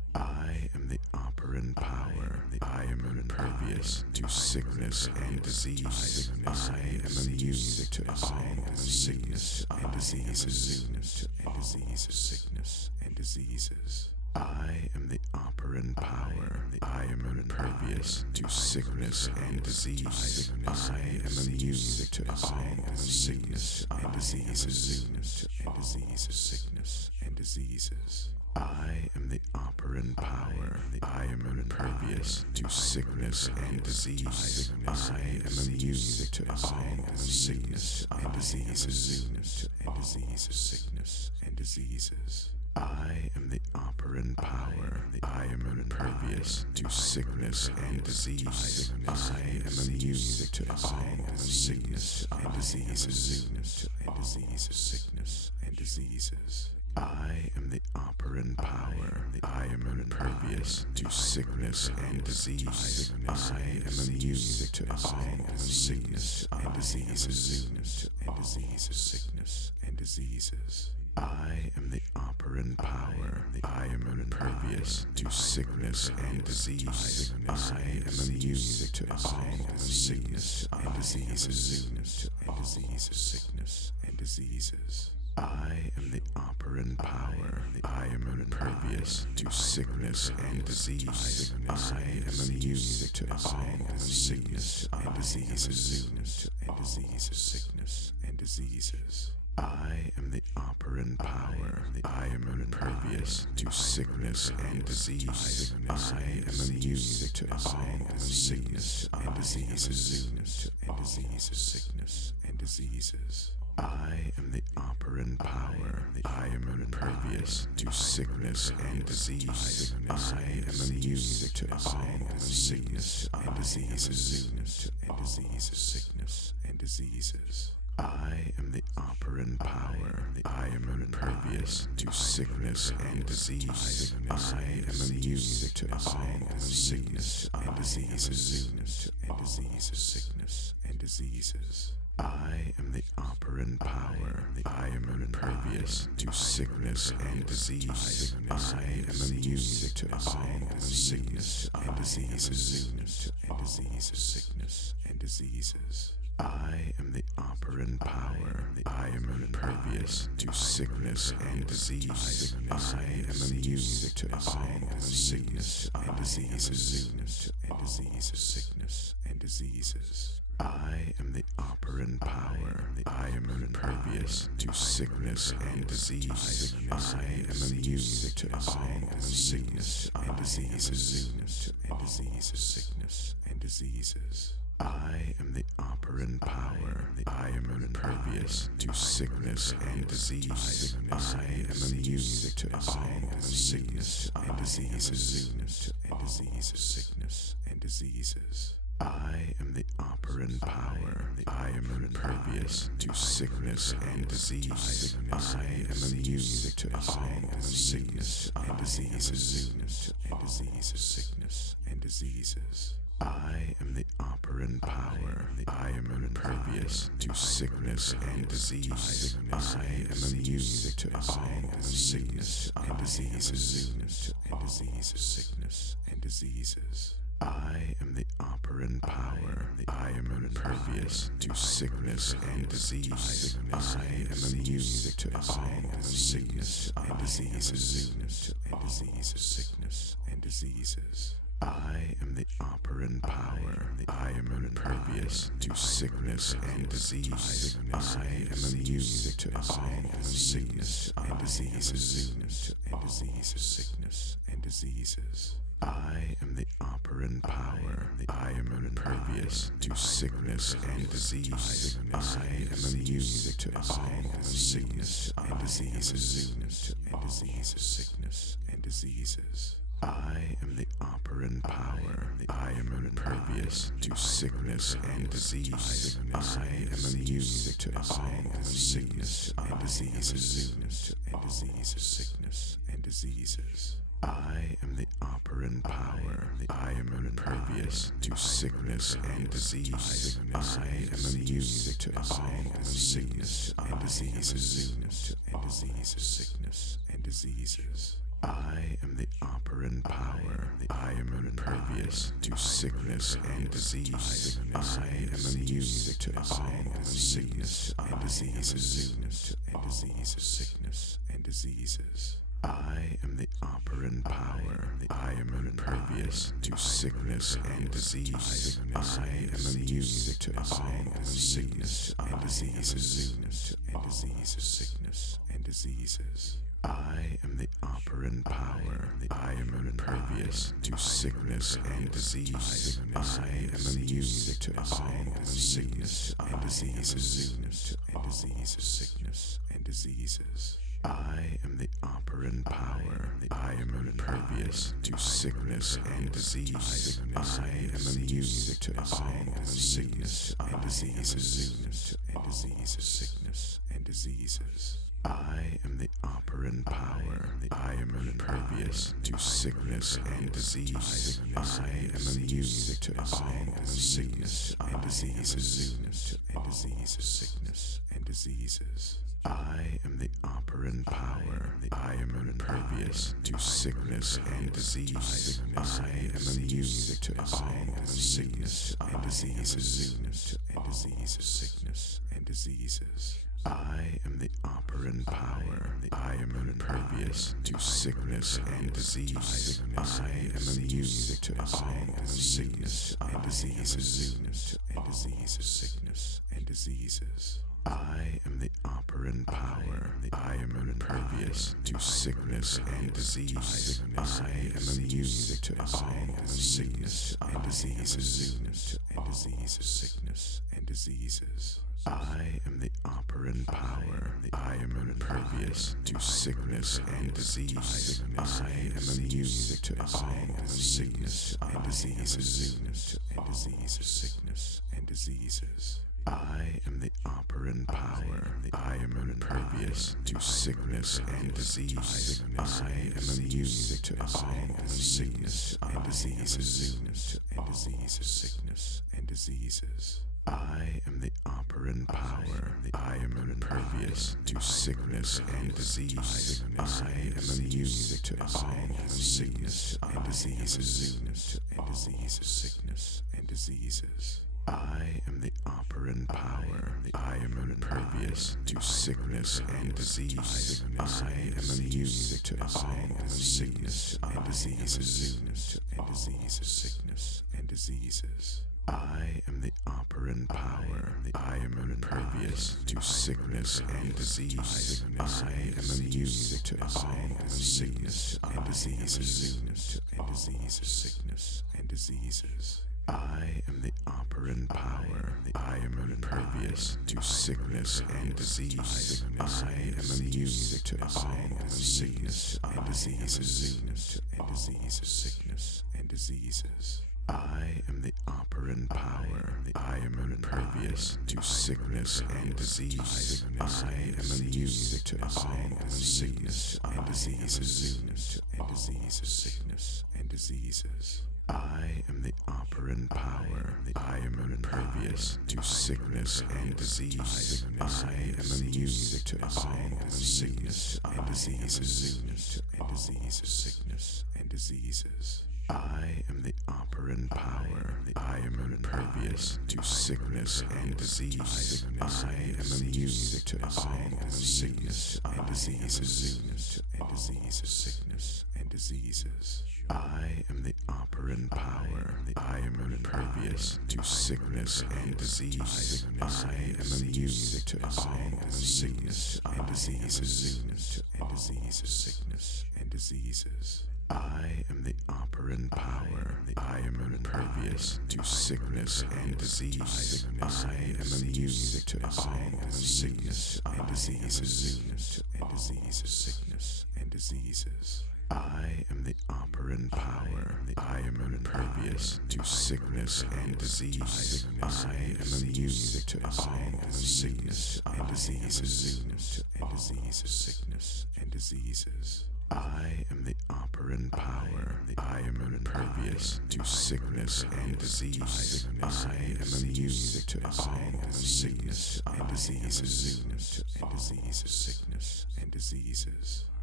I am the operant power. I am impervious to sickness and disease. I am immune to all sickness and diseases. Sickness and diseases. I am the operant power. I am impervious to sickness and disease. I am immune to all sickness and diseases. Sickness and diseases. I am the operant power. I am impervious to sickness and disease. I am immune to all sickness and diseases. Sickness and diseases. I am the operant power. I am impervious to sickness and disease. I am immune to all sickness and diseases. Sickness and diseases. I am the operant power. I am impervious to sickness and disease. I am immune to all sickness and diseases. Sickness and diseases. I am the operant power. I am impervious to sickness and disease. I am immune to all sickness and diseases. Sickness and diseases. I am the operant power. I am impervious to sickness and disease. I am immune to all sickness and diseases. Sickness and diseases. I am the operant power. I am impervious to sickness and disease. I am immune to all sickness and diseases. Sickness and diseases. I am the operant power. I am impervious to sickness and disease. I am immune to all sickness and diseases. Sickness and diseases. I am the operant power. I am impervious to sickness and disease. I am immune to all sickness and diseases. Sickness and diseases. I am the operant power. I am impervious to sickness and disease. I am immune to all sickness and diseases. Sickness and diseases. I am the operant power. I am impervious to sickness and disease. I am immune to all sickness and diseases. Sickness and diseases. I am the operant power. I am impervious to sickness and disease. I am immune to all sickness and diseases. Sickness and diseases. I am the operant power. I am impervious to sickness and disease. I am immune to all sickness and diseases. Sickness and diseases. I am the operant power. I am impervious to sickness and disease. I am immune to all sickness and diseases. Sickness and diseases. I am the operant power. I am impervious to sickness and disease. I am immune to all sickness and diseases. Sickness and diseases. I am the operant power. I am impervious to sickness and disease. I am immune to all sickness and diseases. Sickness and diseases. I am the operant power. I am impervious to sickness and disease. I am immune to all sickness and diseases. Sickness and diseases. I am the operant power. I am impervious to sickness and disease. I am immune to all sickness and diseases. Sickness and diseases. I am the operant power. I am impervious to sickness and disease. I am immune to all sickness and diseases. Sickness and diseases. I am the operant power. I am impervious to sickness and disease. I am immune to all sickness and diseases. Sickness and diseases. I am the operant power. I am impervious to sickness and disease. I am immune to all sickness and diseases. Sickness and diseases. I am the operant power. I am impervious to sickness and disease. I am immune to all sickness and diseases. Sickness and diseases. I am the operant power. I am impervious to sickness and disease. I am immune to all sickness and diseases. Sickness and diseases. I am the operant power. I am impervious to sickness and disease. I am immune to all sickness and diseases. Sickness and diseases. I am the operant power. I am impervious to sickness and disease. I am immune to all sickness and diseases. Sickness and diseases. I am the operant power. I am impervious to sickness and disease. I am immune to all sickness and diseases. Sickness and diseases. I am the operant power. I am impervious to sickness and disease. I am immune to all sickness and diseases. Sickness and diseases. I am the operant power. I am impervious to sickness and disease. I am immune to all sickness and diseases. Sickness and diseases. I am the operant power. I am impervious to sickness and disease. I am immune to all sickness and diseases. Sickness and diseases. I am the operant power. I am impervious to sickness and disease. I am immune to all sickness and diseases. Sickness and diseases. I am the operant power. I am impervious to sickness and disease. I am immune to all sickness and diseases. Sickness and diseases. I am the operant power. I am impervious to sickness and disease. I am immune to all sickness and diseases. Sickness and diseases. I am the operant power. I am impervious to sickness and disease. I am immune to all sickness and diseases. Sickness and diseases. I am the operant power. I am impervious to sickness and disease. I am immune to all sickness and diseases. Sickness and diseases. I am the operant power. I am impervious to sickness and disease. I am immune to all sickness and diseases. Sickness and diseases. I am the operant power. I am impervious to sickness and disease. I am immune to all sickness and diseases. Sickness and diseases. I am the operant power. I am impervious to sickness and disease. I am immune to all sickness and diseases. Sickness and diseases. I am the operant power. I am impervious to sickness and disease. I am immune to all sickness and diseases. Sickness and diseases. I am the operant power. I am impervious to sickness and disease. I am immune to all sickness and diseases. Sickness and diseases. I am the operant power. I am impervious to sickness and disease. I am immune to all sickness and diseases. Sickness and diseases. I am the operant power. I am impervious to sickness and disease. I am immune to all sickness and diseases. Sickness and diseases.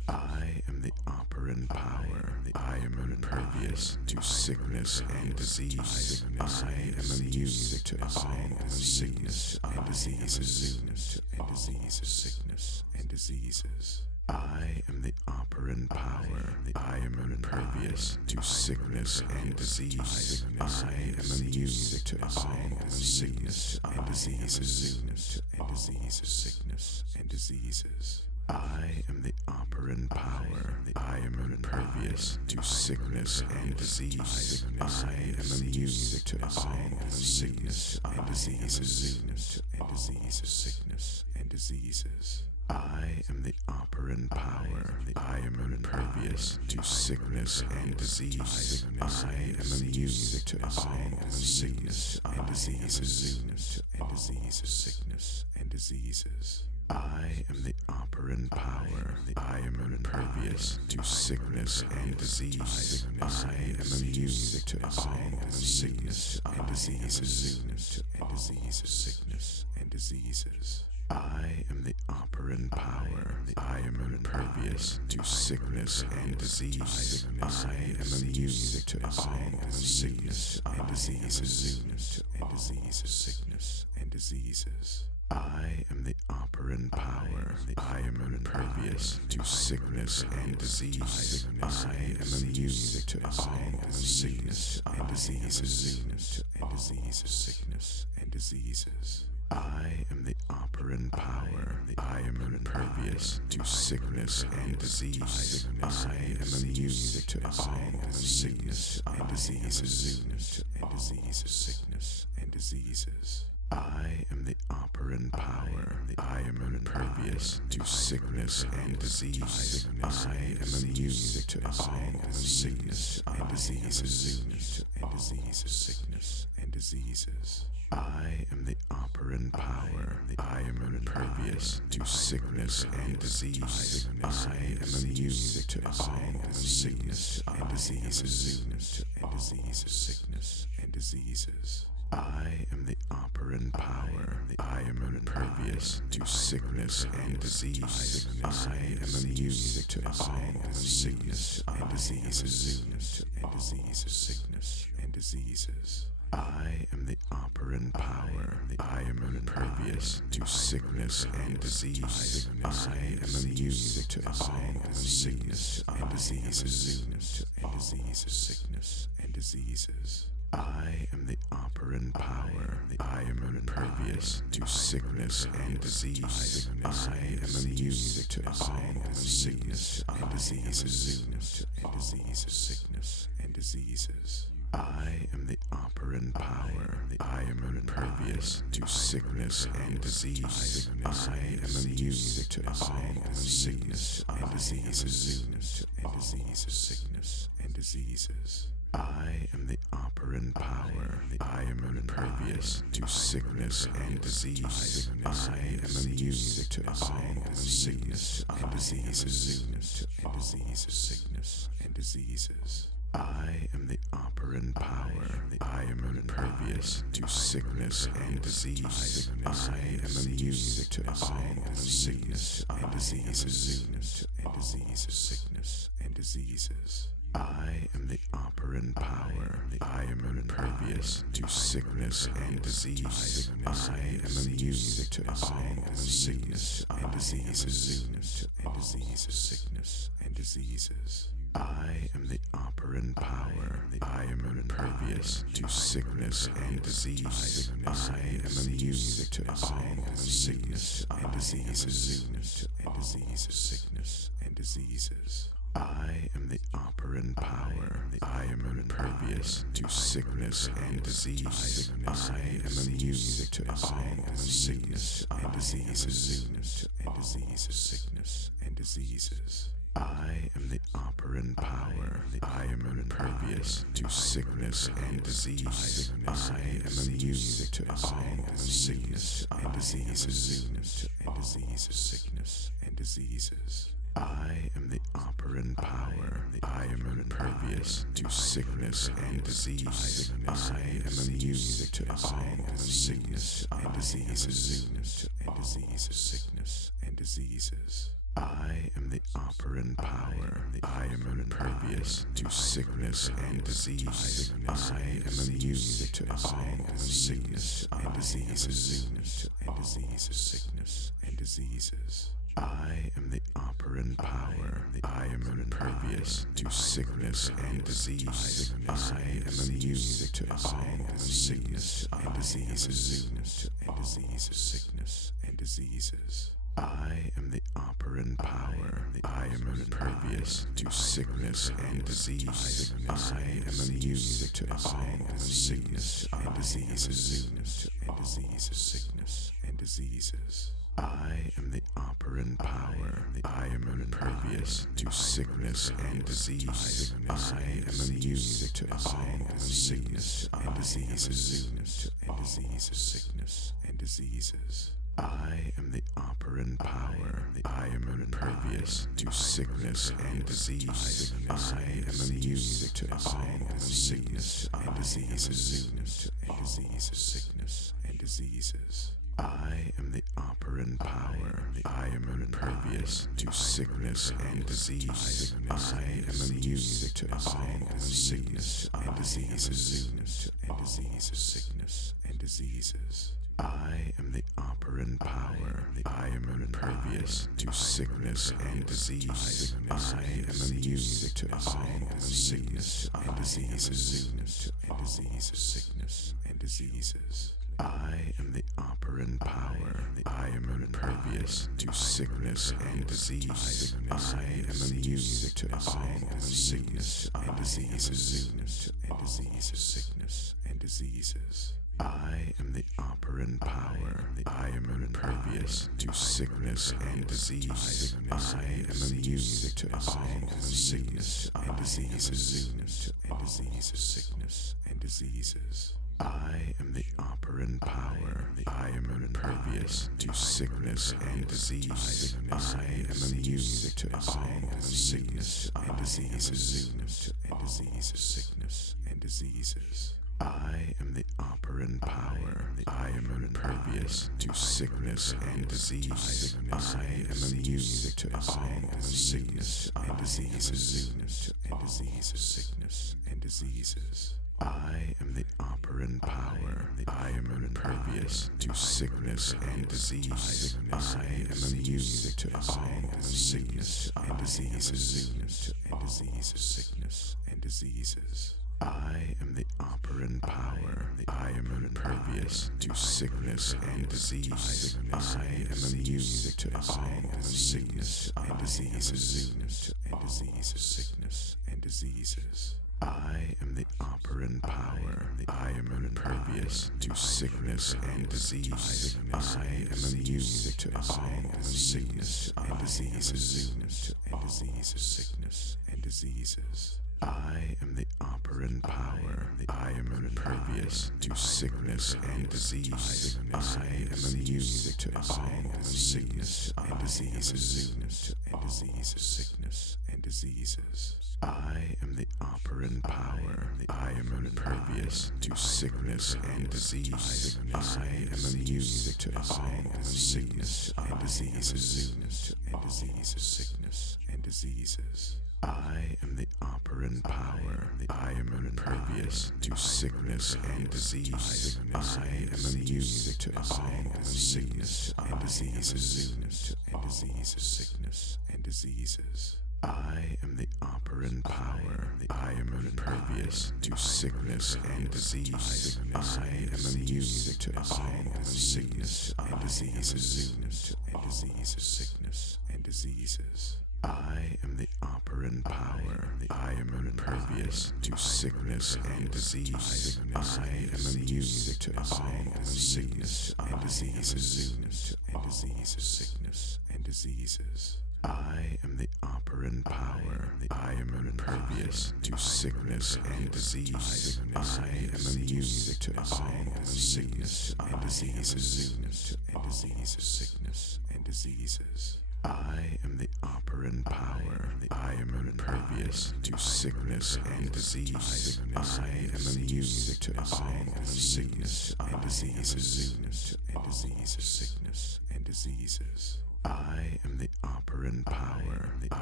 I am the operant power. I am impervious to sickness and disease. I am immune to all sickness and diseases. Sickness and diseases. I am the operant power. I am impervious to sickness and disease. I am immune to all sickness and diseases. Sickness and diseases. I am the operant power. I am impervious to sickness and disease. I am immune to all sickness and diseases. Sickness and diseases. I am the operant power. I am impervious to sickness and disease. I am immune to all sickness and diseases. Sickness and diseases. I am the operant power. I am impervious to sickness and disease. I am immune to all sickness and diseases. Sickness and diseases. I am the operant power. I am impervious to sickness and disease. I am immune to all sickness and diseases. Sickness and diseases. I am the operant power. I am impervious to sickness and disease. I am immune to all sickness and diseases. Sickness and diseases. I am the operant power. I am impervious to sickness and disease. I am immune to all sickness and diseases. Sickness and diseases. I am the operant power. I am impervious to sickness and disease. I am immune to all sickness and diseases. Sickness and diseases. I am the operant power. I am impervious to sickness and disease. I am immune to all sickness and diseases. Sickness and diseases. I am the operant power. I am impervious to sickness and disease. I am immune to all sickness and diseases. Sickness and diseases. I am the operant power. I am impervious to sickness and disease. I am immune to all sickness and diseases. Sickness and diseases. I am the operant power. I am impervious to sickness and disease. I am immune to all sickness and diseases. Sickness and diseases. I am the operant power. I am impervious to sickness and disease. I am immune to all sickness and diseases. Sickness and diseases. I am the operant power. I am impervious to sickness and disease. I am immune to all sickness and diseases. Sickness and diseases. I am the operant power. I am impervious to sickness and disease. I am immune to all sickness and diseases. Sickness and diseases. I am the operant power. I am impervious to sickness and disease. I am immune to all sickness and diseases. Sickness and diseases. I am the operant power. I am impervious to sickness and disease. I am immune to all sickness and diseases. Sickness and diseases. I am the operant power. I am impervious to sickness and disease. I am immune to all sickness and diseases. Sickness and diseases. I am the operant power. I am impervious to sickness and disease. I am immune to all sickness and diseases. Sickness and diseases. I am the operant power. I am impervious to sickness and disease. I am immune to all sickness and diseases. Sickness and diseases. I am the the operant power. I am impervious to sickness and disease. I am immune to all sickness and diseases. Sickness and diseases. I am the operant power. I am impervious to sickness and disease. I am immune to all sickness and diseases. Sickness and diseases. I am the operant power. I am impervious to sickness and disease. I am immune to all sickness and diseases. Sickness and diseases. I am the operant power. I am impervious to sickness and disease. I am immune to all sickness and diseases. Sickness and diseases. I am the operant power. I am impervious to sickness and disease. I am immune to all sickness and diseases. Sickness and diseases. I am the operant power. I am impervious to sickness and disease. I am immune to all sickness and diseases. Sickness and diseases. I am the operant power. I am impervious to sickness and disease. I am immune to all sickness and diseases. Sickness and diseases. I am the operant power. I am impervious to sickness and disease. I am immune to all sickness and diseases. Sickness and diseases. I am the operant power. I am impervious to sickness and disease. I am immune to all sickness and diseases. Sickness and diseases. I am the operant power. I am impervious to sickness and disease. I am immune to all sickness and diseases. Sickness and diseases. I am the operant power. I am impervious to sickness and disease. I am immune to all sickness and diseases. Sickness and diseases. I am the operant power. I am impervious to sickness and disease. I am immune to all sickness and diseases. Sickness and diseases. I am the operant power. I am impervious to sickness and disease. I am immune to all sickness and diseases. Sickness and diseases. I am the operant power. I am impervious to sickness and disease. I am immune to all sickness and diseases. Sickness and diseases. I am the operant power. I am impervious to sickness and disease. I am immune to all sickness and diseases. Sickness and diseases. I am the operant power. I am impervious to sickness and disease. I am immune to all sickness and diseases. Sickness and diseases. I am the operant power. I am impervious to sickness and disease. I am immune to all sickness and diseases. Sickness and diseases. I am the operant power. I am impervious to sickness and disease. I am immune to all sickness and diseases. Sickness and diseases. I am the operant power. I am impervious to sickness and disease. I am immune to all sickness and diseases. Sickness and diseases. I am the operant power. I am impervious to sickness and disease. I am immune to all sickness and diseases. Sickness and diseases. I am the operant power. I am impervious to sickness and disease. I am immune to all sickness and diseases. Sickness and diseases. I am the operant power.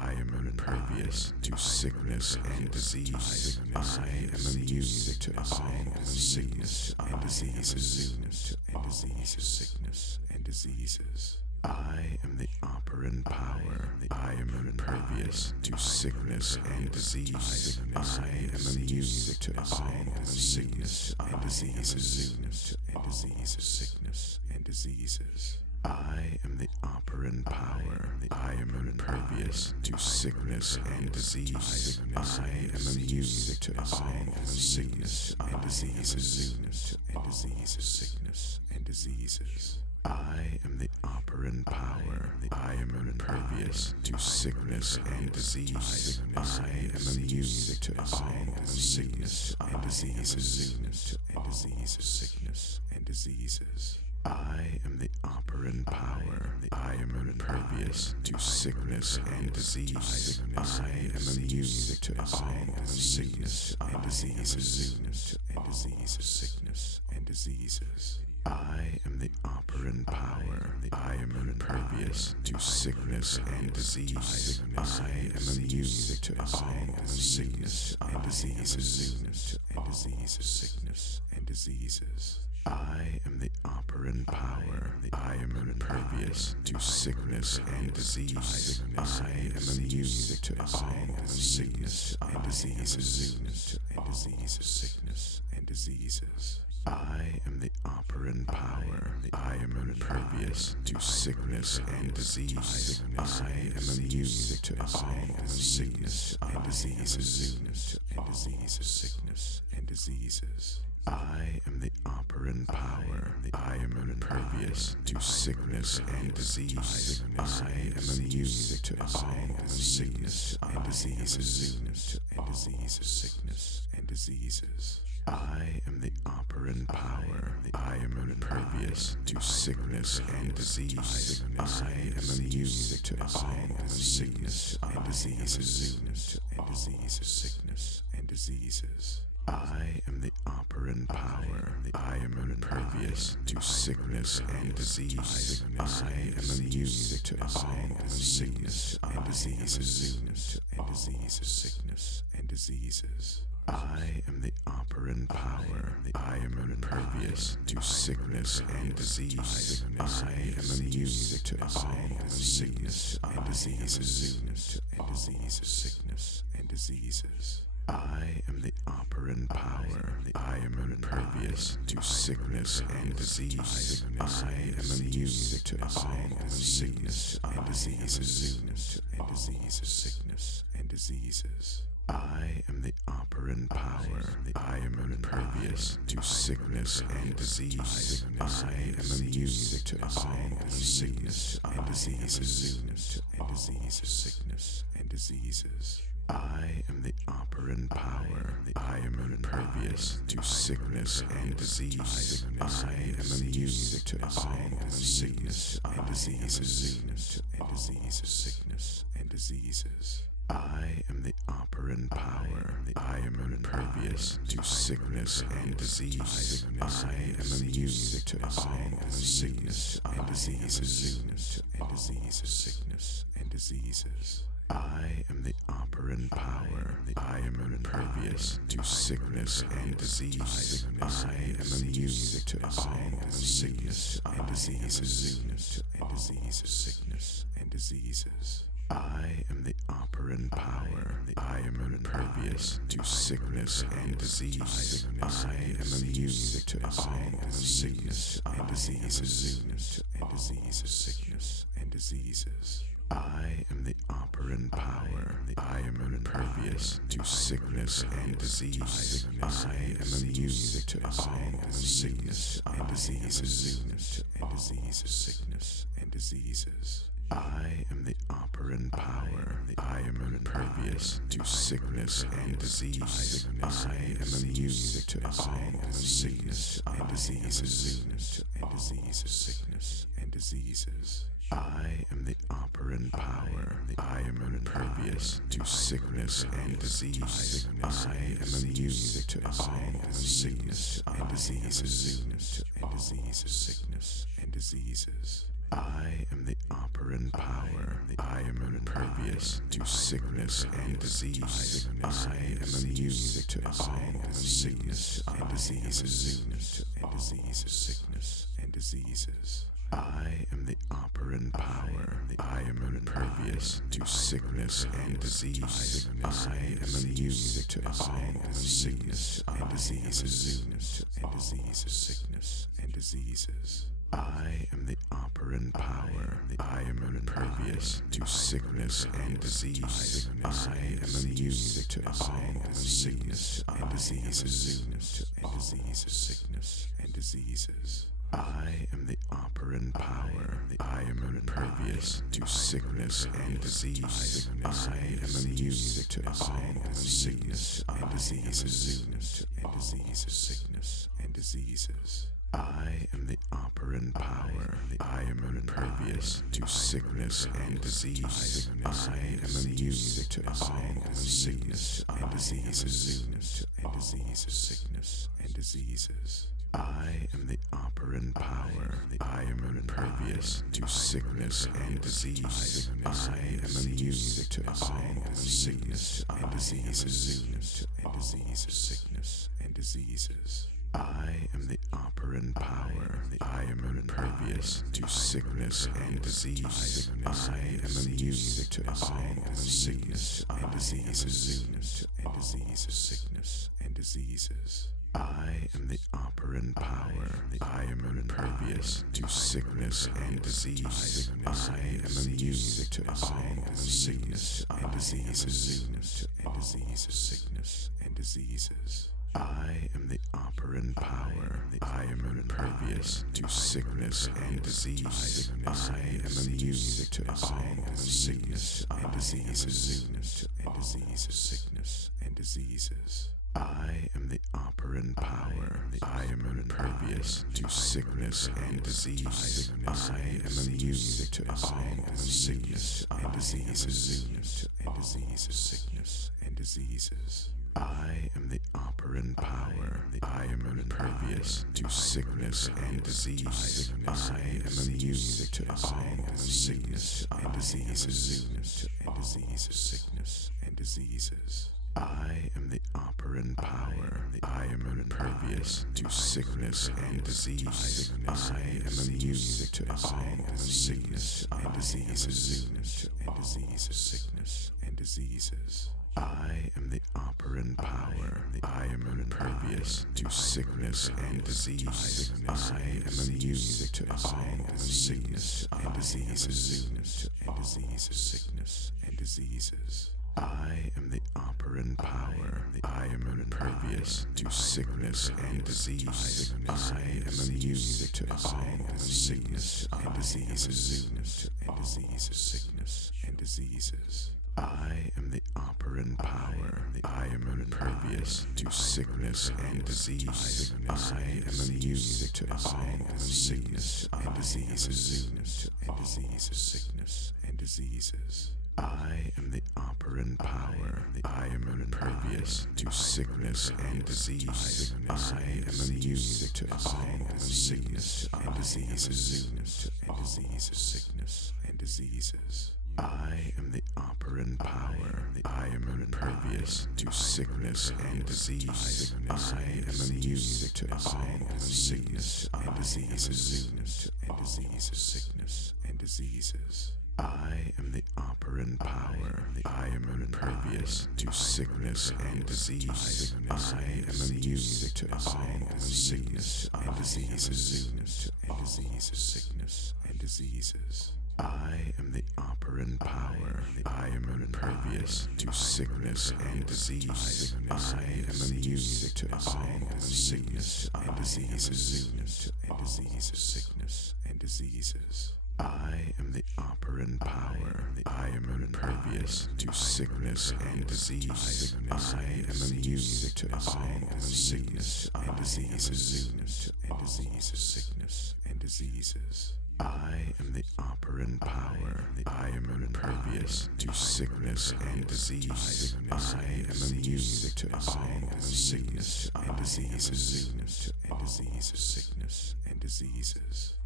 am impervious to sickness and disease. I am immune to all sickness and diseases. Sickness and diseases. I am the operant power. I am impervious to sickness and disease. I am immune to all sickness and diseases. Sickness and diseases. I am the operant power. I am impervious to sickness and disease. I am immune to all sickness and diseases. Sickness and diseases. I am the operant power. I am impervious to sickness and disease. I am immune to all sickness and diseases. Sickness and diseases. I am the operant power. I am impervious to sickness and disease. I am immune to all sickness and diseases. Sickness and diseases. I am the operant power. I am impervious to sickness and disease. I am immune to all sickness and diseases. Sickness and diseases. I am the operant power. I am impervious to sickness and disease. I am immune to all sickness and diseases. Sickness and diseases. I am the operant power. I am impervious to sickness and disease. I am immune to all sickness and diseases. Sickness and diseases. I am the operant power. I am impervious to sickness and disease. I am immune to all sickness and diseases. Sickness and diseases. I am the operant power. I am impervious to sickness and disease. I am immune to all sickness and diseases. Sickness and diseases. I am the operant power. I am impervious to sickness and disease. I am immune to all sickness and diseases. Sickness and diseases. I am the operant power. I am impervious to sickness and disease. I am immune to all sickness and diseases. Sickness and diseases. I am the operant power. I am impervious to sickness and disease. I am immune to all sickness and diseases. Sickness and diseases. I am the operant power. I am impervious to sickness and disease. I am immune to all sickness and diseases. Sickness and diseases. I am the operant power. I am impervious to sickness and disease. I am immune to all sickness and diseases. Sickness and diseases. I am the operant power. I am impervious to sickness and disease. I am immune to all sickness and diseases. Sickness and diseases. I am the operant power. I am impervious to sickness and disease. I am immune to all sickness and diseases. Sickness and diseases. I am the operant power. I am impervious to sickness and disease. I am immune to all sickness and diseases. Sickness and diseases. I am the operant power. I am impervious to sickness and disease. I am immune to all sickness and diseases. Sickness and diseases. I am the operant power. I am impervious to sickness and disease. I am immune to all sickness and diseases. Sickness and diseases. I am the operant power. I am impervious to sickness and disease. I am immune to all sickness and diseases. Sickness and diseases. I am the operant power. I am impervious to sickness and disease. I am immune to all sickness and diseases. Sickness and diseases. I am the operant power. I am impervious to sickness and disease. I am immune to all sickness and diseases. Sickness and diseases. I am the operant power. I am impervious to sickness and disease. I am immune to all sickness and diseases. Sickness and diseases. I am the operant power. I am impervious to sickness and disease. I am immune to all sickness and diseases. Sickness and diseases. I am the operant power. I am impervious to sickness and disease. I am immune to all sickness and diseases. Sickness and diseases. I am the operant power. I am impervious to sickness and disease. I am immune to all sickness and diseases. Sickness and diseases. I am the operant power. I am impervious to sickness and disease. I am immune to all sickness and diseases. Sickness and diseases. I am the operant power. I am impervious to sickness and disease. I am immune to all sickness and diseases. Sickness and diseases. I am the operant power. I am impervious to sickness and disease. I am immune to all sickness and diseases. Sickness and diseases. I am the operant power. I am impervious to sickness and disease. I am immune to all sickness and diseases. Sickness and diseases. I am the operant power. I am impervious to sickness and disease. I am immune to all sickness and diseases. Sickness and diseases. I am the operant power. I am impervious to sickness and disease. I am immune to all sickness and diseases. Sickness and diseases. I am the operant power. I am impervious to sickness and disease. I am immune to all sickness and diseases. Sickness and diseases. I am the operant power. I am impervious to sickness and disease. I am immune to all sickness and diseases. Sickness and diseases. I am the operant power. I am impervious to sickness and disease. I am immune to all sickness and diseases. Sickness and diseases. I am the operant power. I am impervious to sickness and disease. I am immune to all sickness and diseases. Sickness and diseases. I am the operant power. I am impervious to sickness and disease. I am immune to all sickness and diseases. Sickness and diseases. I am the operant power. I am impervious to sickness and disease. I am immune to all sickness and diseases. Sickness and diseases. I am the operant power. I am impervious to sickness and disease. I am immune to all sickness and diseases. Sickness and diseases. I am the operant power. I am impervious to sickness and disease. I am immune to all sickness and diseases. Sickness and diseases. I am the operant power. I am impervious to sickness and disease. I am immune to all sickness and diseases. Sickness and diseases.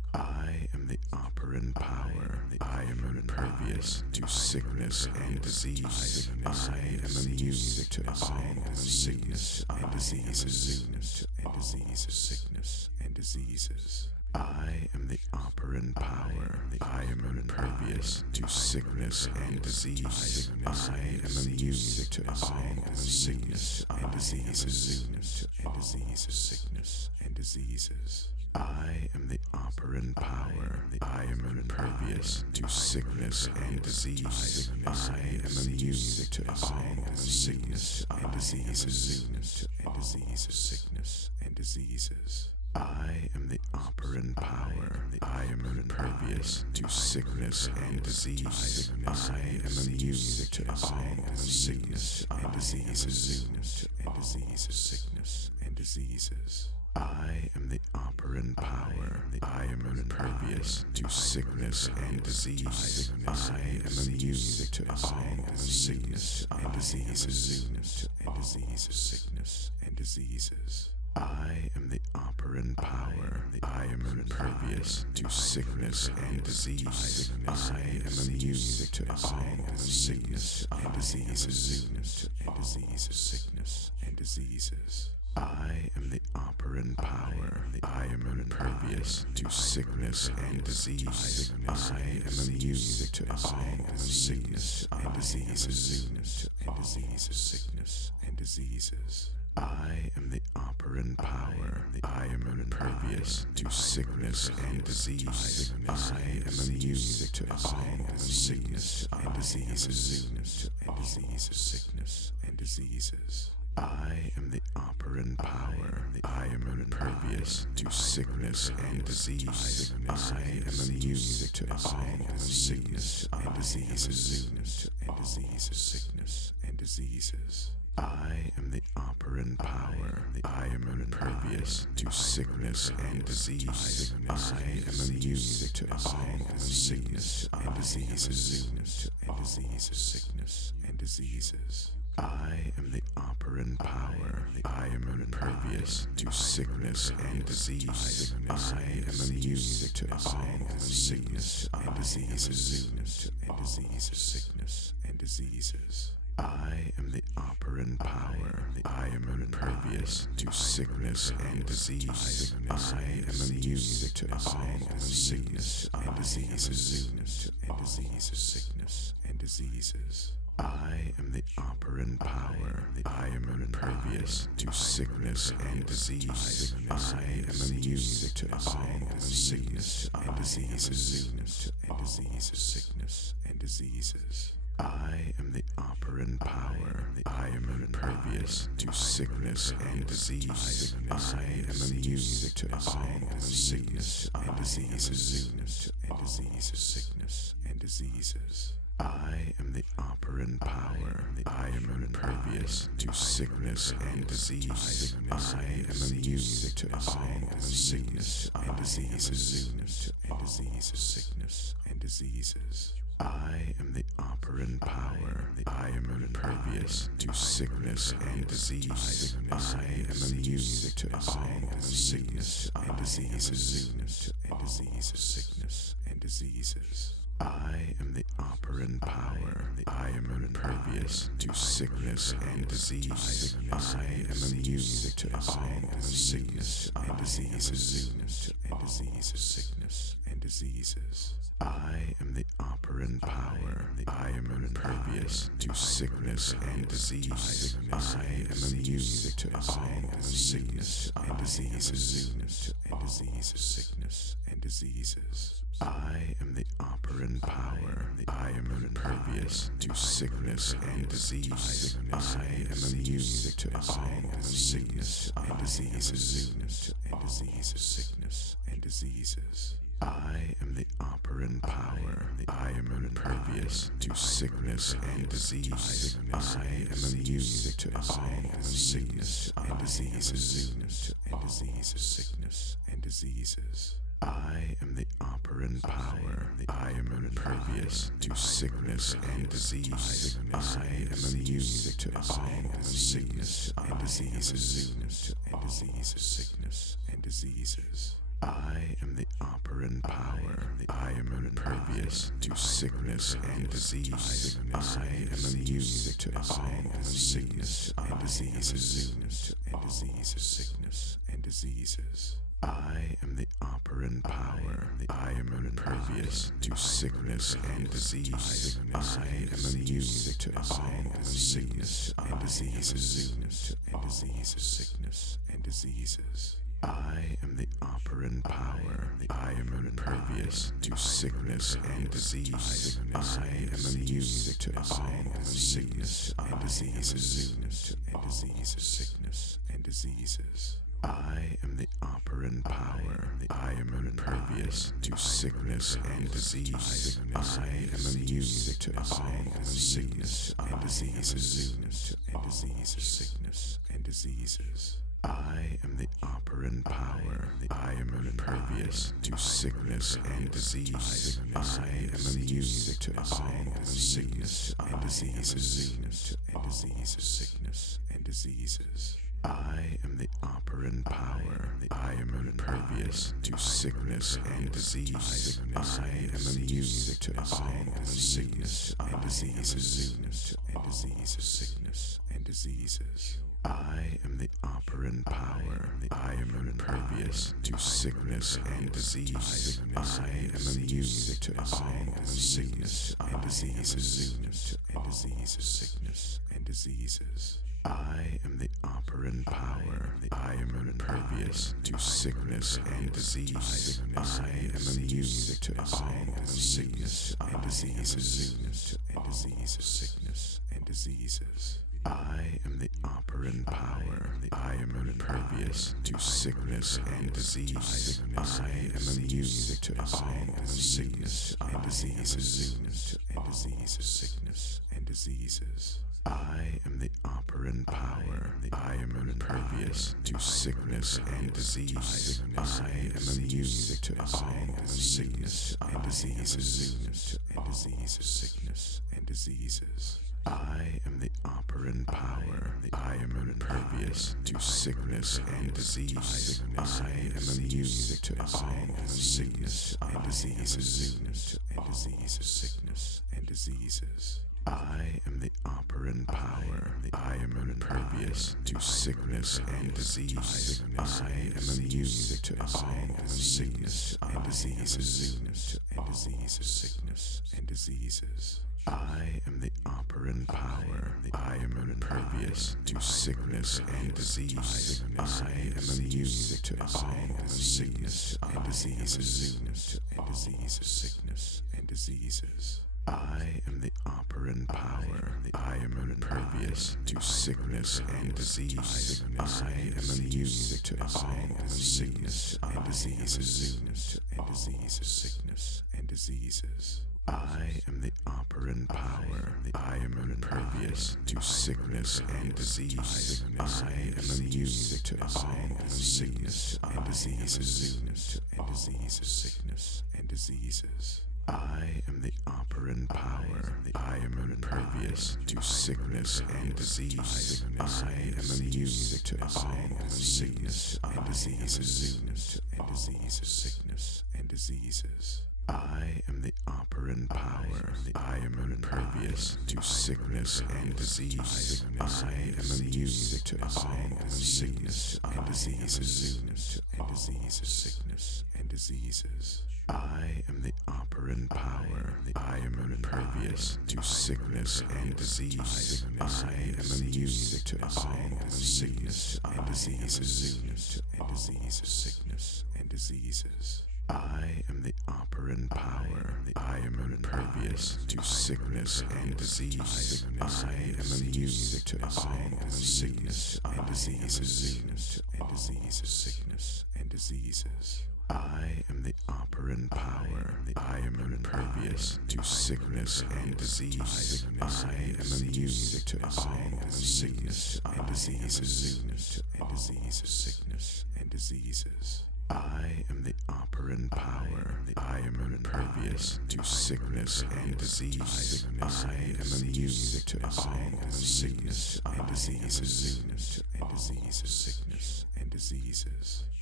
I am the operant power. I am impervious to sickness and disease. I am immune to all sickness and diseases. Sickness and diseases. I am the operant power. I am impervious to sickness and disease. I am immune to all sickness and diseases. Sickness and diseases. I am the operant power. I am impervious to sickness and disease. I am immune to all sickness and diseases. Sickness and diseases. I am the operant power. I am impervious to sickness and disease. I am immune to all sickness and diseases. Sickness and diseases. I am the operant power. I am impervious to sickness and disease. I am immune to all sickness and diseases. Sickness and diseases. I am the operant power. I am impervious to sickness and disease. I am immune to all sickness and diseases. Sickness and diseases. I am the operant power. I am impervious to sickness and disease. I am immune to all sickness and diseases. Sickness and diseases. I am the operant power. I am impervious to sickness and disease. I am immune to all sickness and diseases. Sickness and diseases. I am the operant power. I am impervious to sickness and disease. I am immune to all sickness and diseases. Sickness and diseases. I am the operant power. I am impervious to sickness and disease. I am immune to all sickness and diseases. Sickness and diseases. I am the operant power. I am impervious to sickness and disease. I am immune to all sickness and diseases. Sickness and diseases. I am the operant power. I am impervious to sickness and disease. I am immune to all sickness and diseases. Sickness and diseases. I am the operant power. I am impervious to sickness and disease. I am immune to all sickness and diseases. Sickness and diseases. I am the operant power. I am impervious to sickness and disease. I am immune to all sickness and diseases. Sickness and diseases. I am the operant power. I am impervious to sickness and disease. I am immune to all sickness and diseases. Sickness and diseases. I am the operant power. I am impervious to sickness and disease. I am immune to all sickness and diseases. Sickness and diseases. I am the operant power. I am impervious to sickness and disease. I am immune to all sickness and diseases. Sickness and diseases. I am the operant power. I am impervious to sickness and disease. I am immune to all sickness and diseases. Sickness and diseases. I am the operant power. I am impervious to sickness and disease. I am immune to all sickness and diseases. Sickness and diseases. I am the operant power. I am impervious to sickness and disease. I am immune to all sickness and diseases. Sickness and diseases. I am the operant power. I am impervious to sickness and disease. I am immune to all sickness and diseases. Sickness and diseases. I am the operant power. I am impervious to sickness and disease. I am immune to all sickness and diseases. Sickness and diseases. I am the operant power. I am impervious to sickness and disease. I am immune to all sickness and diseases. Sickness and diseases. I am the operant power. I am impervious to sickness and disease. I am immune to all sickness and diseases. Sickness and diseases. I am the operant power. I am impervious to sickness and disease. I am immune to all sickness and diseases. Sickness and diseases. I am the operant power. I am impervious to sickness and disease. I am immune to all sickness and diseases. Sickness and diseases. I am the operant power. I am impervious to sickness and disease. I am immune to all sickness and diseases. Sickness and diseases. I am the operant power. I am impervious to sickness and disease. I am immune to all sickness and diseases. Sickness and diseases. I am the operant power. I am impervious to sickness and disease. I am immune to all sickness and diseases. Sickness and diseases. I am the operant power. I am impervious to sickness and disease. I am immune to all sickness and diseases. Sickness and diseases. I am the operant power. I am impervious to sickness and disease. I am immune to all sickness and diseases. Sickness and diseases. I am the operant power. I am impervious to sickness and disease. I am immune to all sickness and diseases. Sickness and diseases. I am the operant power. I am impervious to sickness and disease. I am immune to all sickness and diseases. Sickness and diseases. I am the operant power. I am impervious to sickness and disease. I am immune to all sickness and diseases. Sickness and diseases. I am the operant power. I am impervious to sickness and disease. I am immune to all sickness and diseases. Sickness and diseases. I am the operant power. I am impervious to sickness and disease. I am immune to all sickness and diseases. Sickness and diseases. I am the operant power. I am impervious to sickness and disease. I am immune to all sickness and diseases. Sickness and diseases. I am the operant power. I am impervious to sickness and disease. I am immune to all sickness and diseases. Sickness and diseases. I am the operant power. I am impervious to sickness and disease. I am immune to all sickness and diseases. Sickness and diseases. I am the operant power. I am impervious to sickness and disease. I am immune to all sickness and diseases. Sickness and diseases. I am the operant power. I am impervious to sickness and disease. I am immune to all sickness and diseases. Sickness and diseases. I am the operant power. I am impervious to sickness and disease. I am immune to all sickness and diseases. Sickness and diseases.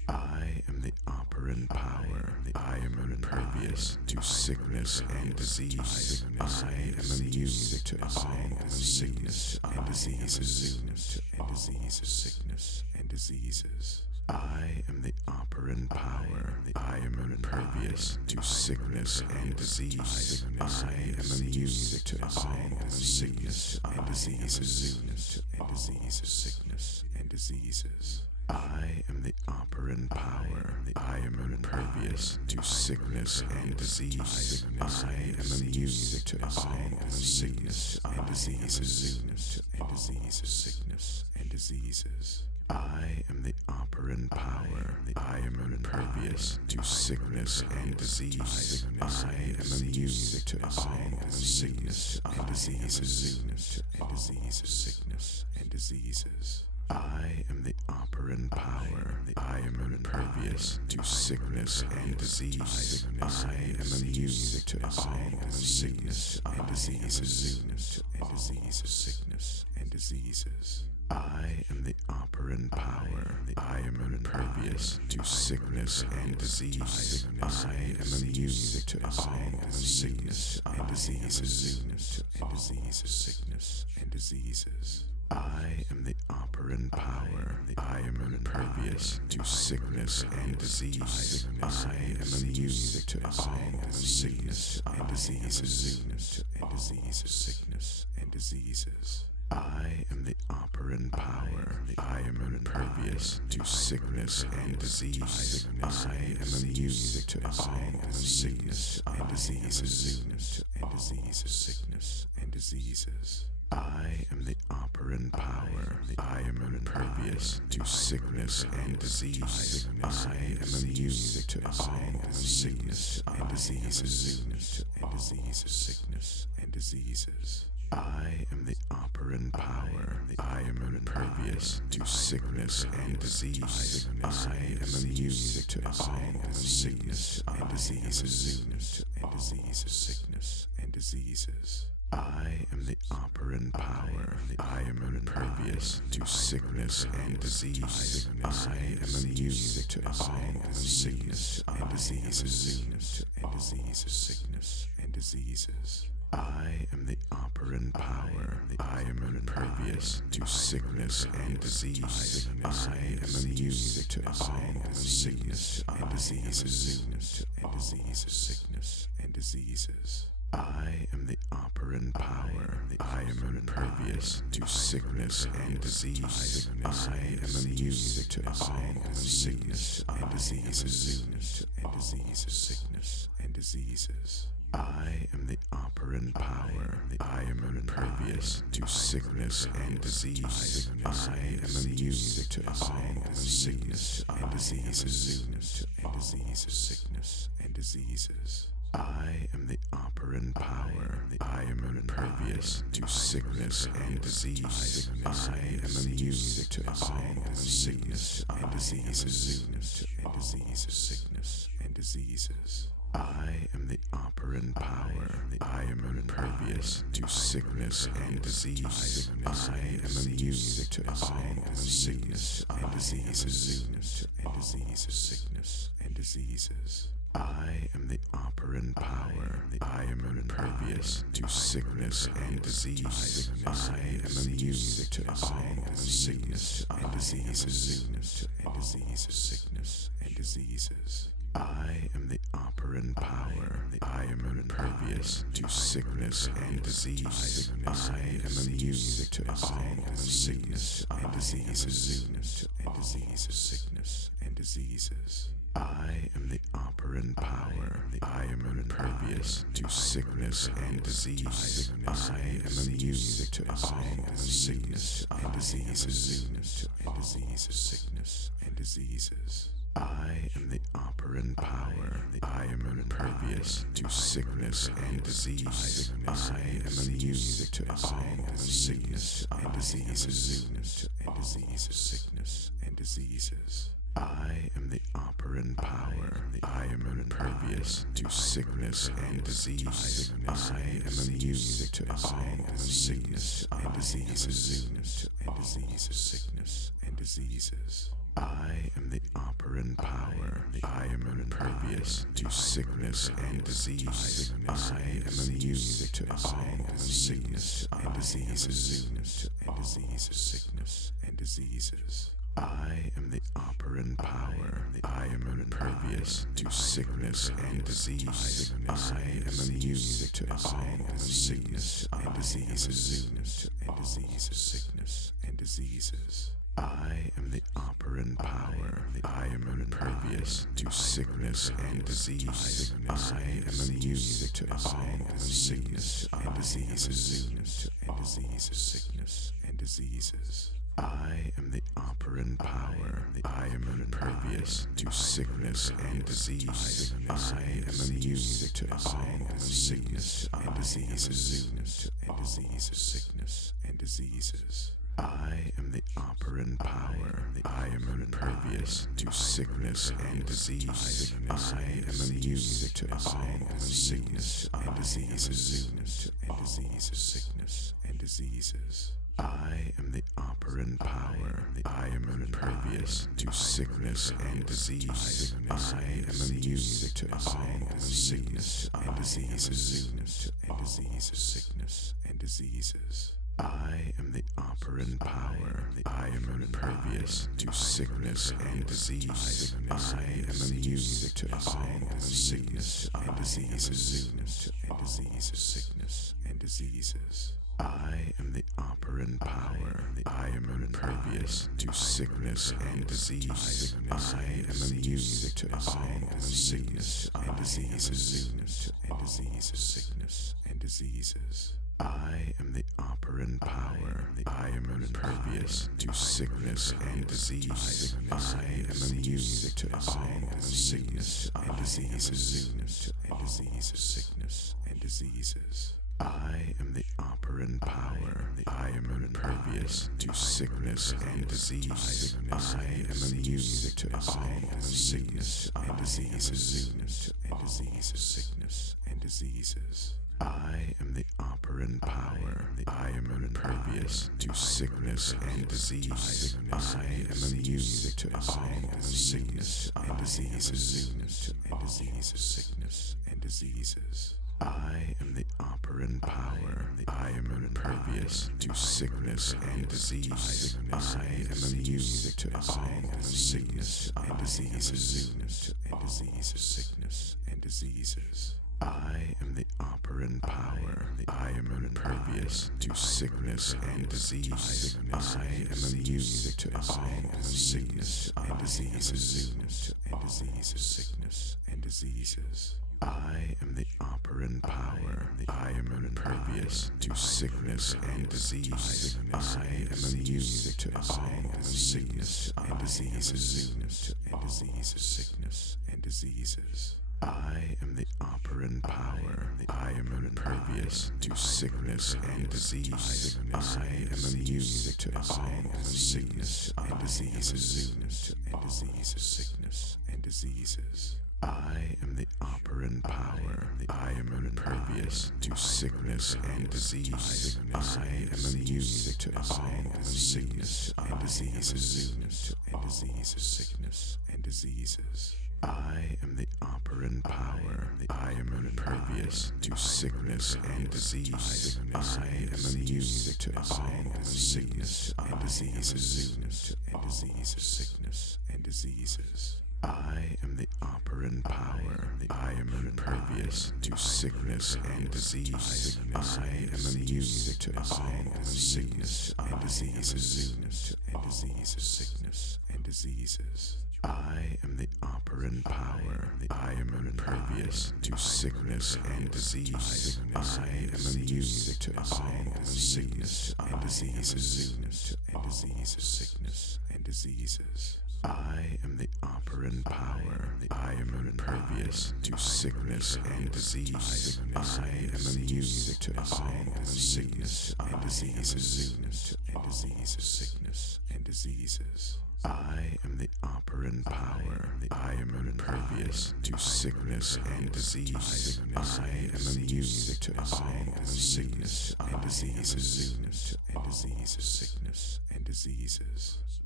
I am the operant power. I am impervious to sickness and disease. I am immune to all sickness and diseases. Sickness and diseases. I am the operant power. I am impervious to sickness and disease. I am immune to all sickness and diseases. Sickness and diseases. I am the operant power. I am impervious to sickness and disease. I am immune to all sickness and diseases. Sickness and diseases. I am the operant power. I am impervious to sickness and disease. I am immune to all sickness and diseases. Sickness and diseases. I am the operant power. I am impervious to sickness and disease. I am immune to all sickness and diseases. Sickness and diseases. I am the operant power. I am impervious to sickness and disease. I am immune to all sickness and diseases. Sickness and diseases. I am the operant power. I am impervious to sickness and disease. I am immune to all sickness and diseases. Sickness and diseases. I am the operant power. I am impervious to sickness and disease. I am immune to all sickness and diseases. Sickness and diseases. I am the operant power. I am impervious to sickness and disease. I am immune to all sickness and diseases. Sickness and diseases. I am the operant power. I am impervious to sickness and disease. I am immune to all sickness and diseases. Sickness and diseases. I am the operant power. I am impervious to sickness and disease. I am immune to all sickness and diseases. Sickness and diseases. I am the operant power. I am impervious to sickness and disease. I am immune to all sickness and diseases. Sickness and diseases. I am the operant power. I am impervious to sickness and disease. I am immune to all sickness and diseases. Sickness and diseases. I am the operant power. I am impervious to sickness and disease. I am immune to all sickness and diseases. Sickness and diseases. I am the operant power. I am impervious to sickness and disease. I am immune to all sickness and diseases. Sickness and diseases. I am the operant power. I am impervious to sickness and disease. I am immune to all sickness and diseases. Sickness and diseases. I am the operant power. I am impervious to sickness and disease. I am immune to all sickness and diseases. Sickness and diseases. I am the operant power. I am impervious to sickness and disease. I am immune to all sickness and diseases. Sickness and diseases. I am the operant power. I am impervious to sickness and disease. I am immune to all sickness and diseases. Sickness and diseases. I am the operant power. I am impervious to sickness and disease. I am immune to all sickness and diseases. Sickness and diseases. I am the operant power. I am impervious to sickness and disease. I am immune to all sickness and diseases. Sickness and diseases. I am the operant power. I am impervious to sickness and disease. I am immune to all sickness and diseases. Sickness and diseases. I am the operant power. I am impervious to sickness and disease. I am immune to all sickness and diseases. Sickness and diseases. I am the operant power. I am impervious to sickness and disease. I am immune to all sickness and diseases. Sickness and diseases. I am the operant power. I am impervious to sickness and disease. I am immune to all sickness and diseases. Sickness and diseases. I am the operant power. I am impervious to sickness and disease. I am immune to all sickness and diseases. Sickness and diseases. I am the operant power. I am impervious to sickness and disease. I am immune to all sickness and diseases. Sickness and diseases. I am the operant power. I am impervious to sickness and disease. I am immune to all sickness and diseases. Sickness and diseases. I am the operant power. I am impervious to sickness and disease. I am immune to all sickness and diseases. Sickness and diseases. I am the operant power. I am impervious to sickness and disease. I am immune to all sickness and diseases. Sickness and diseases. I am the operant power. I am impervious to sickness and disease. I am immune to all sickness and diseases. Sickness and diseases. I am the operant power. I am impervious to sickness and disease. I am immune to all sickness and diseases. Sickness and diseases. I am the operant power. I am impervious to sickness and disease. I am immune to all sickness and diseases. Sickness and diseases. I am the operant power. I am impervious to sickness and disease. I am immune to all sickness and diseases. Sickness and diseases. I am the operant power. I am impervious to sickness and disease. I am immune to all sickness and diseases. Sickness and diseases. I am the operant power. I am impervious to sickness and disease. I am immune to all sickness and diseases. Sickness and diseases. I am the operant power. I am impervious to sickness and disease. I am immune to all sickness and diseases. Sickness and diseases. I am the operant power. I am impervious to sickness and disease. I am immune to all sickness and diseases. Sickness and diseases. I am the operant power. I am impervious to sickness and disease. I am immune to all sickness and diseases. Sickness and diseases. I am the operant power. I am impervious to sickness and disease. I am immune to all sickness and diseases. Sickness and diseases. I am the operant power. I am impervious to sickness and disease. I am immune to all sickness and diseases. Sickness and diseases. I am the operant power. I am impervious to sickness and disease. I am immune to all sickness and diseases. Sickness and diseases.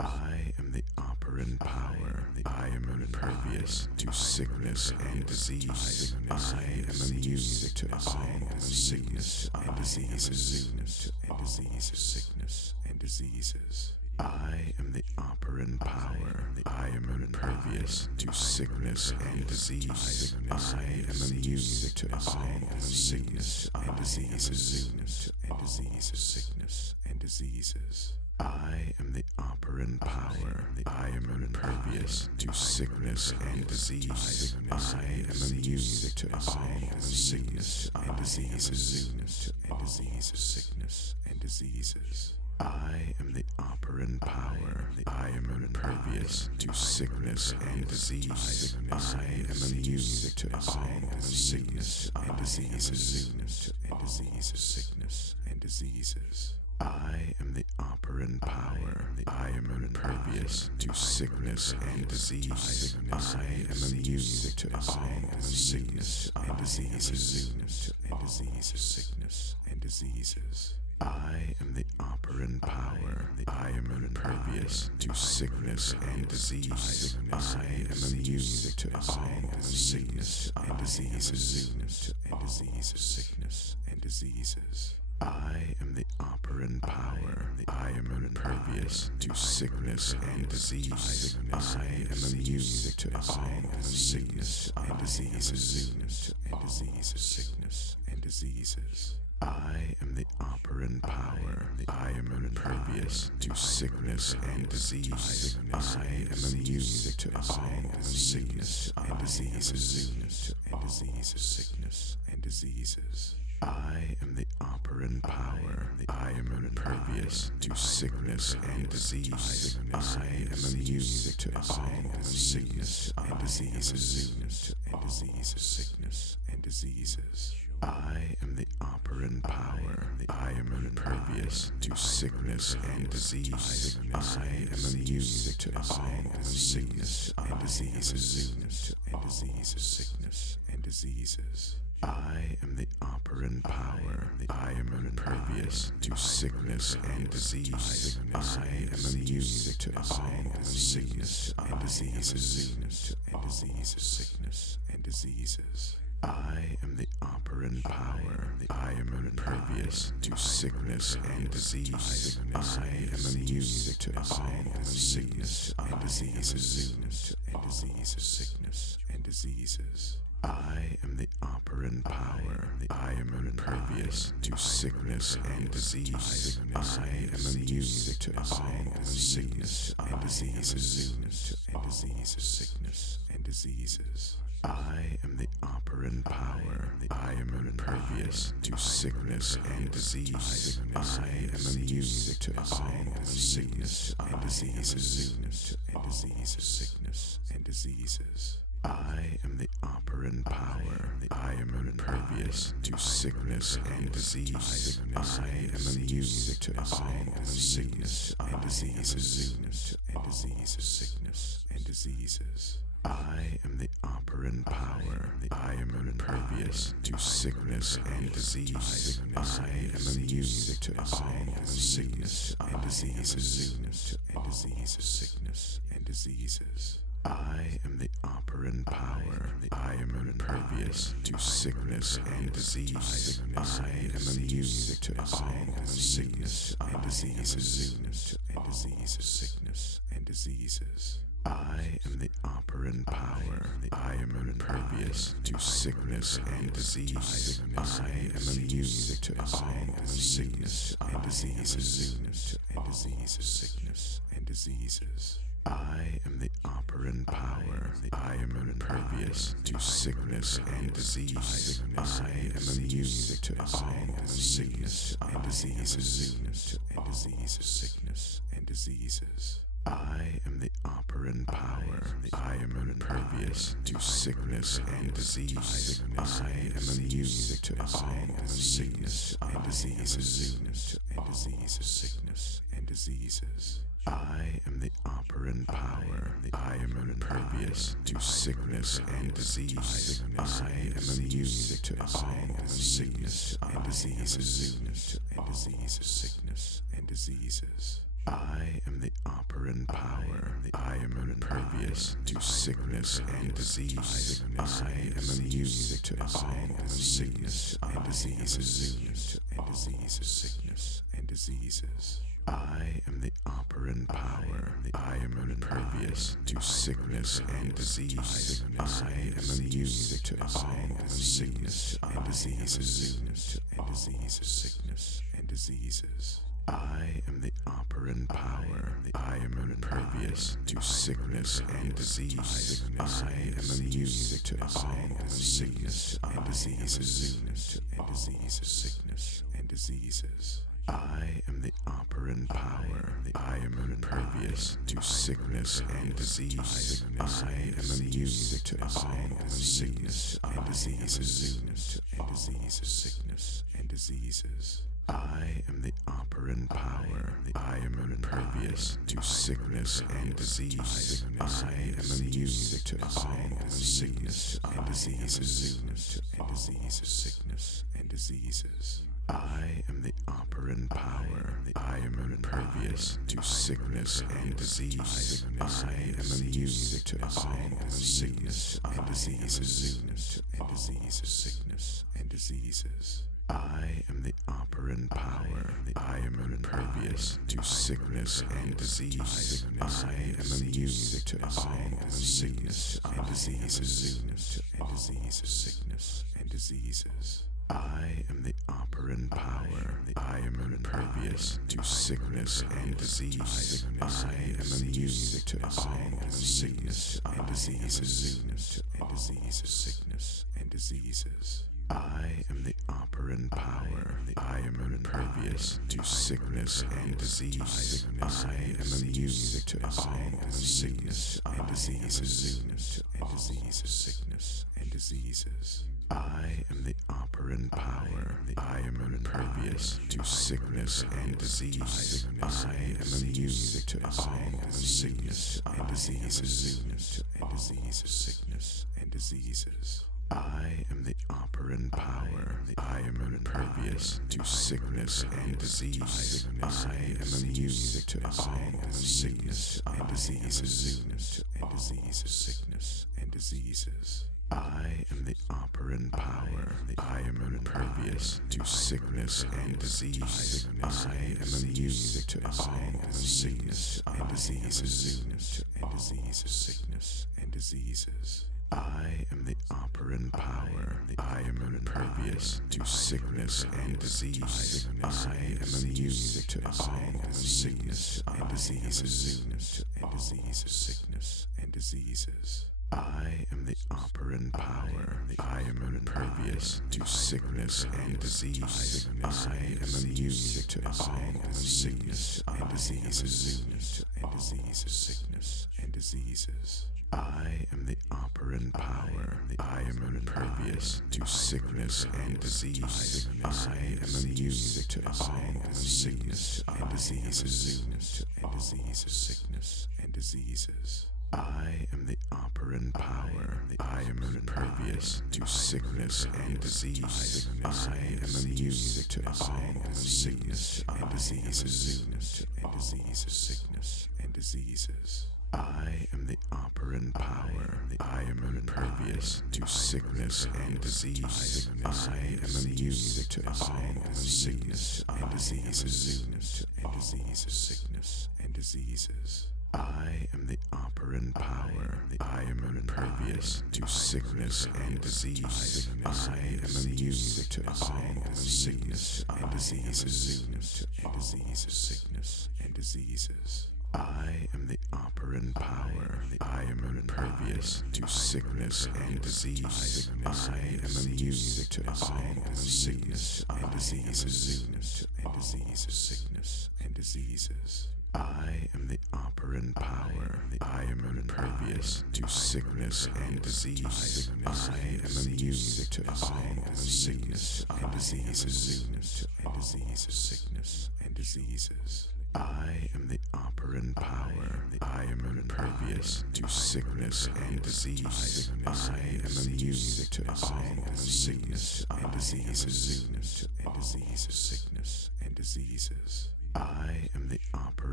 I am the operant power. I am impervious to sickness and disease. I am immune to all sickness and diseases. Sickness and diseases. I am the operant power. I am impervious to sickness and disease. I am immune to all sickness and diseases. Sickness and diseases. I am the operant power. I am impervious to sickness and disease. I am immune to all sickness and diseases. Sickness and diseases. I am the operant power. I am impervious to sickness and disease. I am immune to all sickness and diseases. Sickness and diseases. I am the operant power. I am impervious to sickness and disease. I am immune to all sickness and diseases. Sickness and diseases. I am the operant power. I am impervious to sickness and disease. I am immune to all sickness and diseases. Sickness and diseases. I am the operant power. I am impervious to sickness and disease. I am immune to all sickness and diseases. Sickness and diseases. I am the operant power. I am impervious to sickness and disease. I am immune to all sickness and diseases. Sickness and diseases. I am the operant power. I am impervious to sickness and disease. I am immune to all sickness and diseases. Sickness and diseases. I am the operant power. I am impervious to sickness and disease. I am immune to all sickness and diseases. Sickness and diseases. I am the operant power. I am impervious to sickness and disease. I am immune to all sickness and diseases. Sickness and diseases. I am the operant power. I am impervious to sickness and disease. I am immune to all sickness and diseases. Sickness and diseases. I am the operant power. I am impervious to sickness and disease. I am immune to all sickness and diseases. Sickness and diseases. I am the operant power. I am impervious to sickness and disease. I am immune to all sickness and diseases. Sickness and diseases. I am the operant power. I am impervious to sickness and disease. I am immune to all sickness and diseases. Sickness and diseases. I am the operant power. I am impervious to sickness and disease. I am immune to all sickness and diseases. Sickness and diseases. I am the operant power. I am impervious to sickness and disease. I am immune to all sickness and diseases. Sickness and diseases. I am the operant power. I am impervious to sickness and disease. I am immune to all sickness and diseases. Sickness and diseases. I am the operant power. I am impervious to sickness and disease. I am immune to all sickness and diseases. Sickness and diseases. I am the operant power. I am impervious to sickness and disease. I am immune to all sickness and diseases. Sickness and diseases. I am the operant power. I am impervious to sickness and disease. I am immune to all sickness and diseases. Sickness and diseases. I am the operant power. I am impervious to sickness and disease. I am immune to all sickness and diseases. Sickness and diseases. I am the operant power. I am impervious to sickness and disease. I am immune to all sickness and diseases. Sickness and diseases. I am the operant power. I am impervious to sickness and disease. I am immune to all sickness and diseases. Sickness and diseases. I am the operant power. I am impervious to sickness and disease. I am immune to all sickness and diseases. Sickness and diseases. I am the operant power. I am impervious to sickness and disease. I am immune to all sickness and diseases. Sickness and diseases. I am the operant power. I am impervious to sickness and disease. I am immune to all sickness and diseases. Sickness and diseases. I am the operant power. I am impervious to sickness and disease. I am immune to all sickness and diseases. Sickness and diseases. I am the operant power. I am impervious to sickness and disease. I am immune to all sickness and diseases. Sickness and diseases. I am the operant power. I am impervious to sickness and disease. I am immune to all sickness and diseases. Sickness and diseases. I am the operant power. I am impervious to sickness and disease. I am immune to all sickness and diseases. Sickness and diseases. I am the operant power. I am impervious to sickness and disease. I am immune to all sickness and diseases. Sickness and diseases. I am the operant power. I am impervious to sickness and disease. I am immune to all sickness and diseases. Sickness and diseases. I am the operant power. I am impervious to sickness and disease. I am immune to all sickness and diseases. Sickness and diseases. I am the operant power. I am impervious to sickness and disease. I am immune to all sickness and diseases. Sickness and diseases. I am the operant power. I am impervious to sickness and disease. I am immune to all sickness and diseases. Sickness and diseases. I am the operant power. I am impervious to sickness and disease. I am immune to all sickness and diseases. Sickness and diseases. I am the operant power. I am impervious to sickness and disease. I am immune to all sickness and diseases. Sickness and diseases. I am the operant power. I am impervious to sickness and disease. I am immune to all sickness and diseases. Sickness and diseases. I am the operant power. I am impervious to sickness and disease. I am immune to all sickness and diseases. Sickness and diseases. I am the operant power. I am impervious to sickness and disease. I am immune to all sickness and diseases. Sickness and diseases. I am the operant power. I am impervious to sickness and disease. I am immune to all sickness and diseases. Sickness and diseases. I am the operant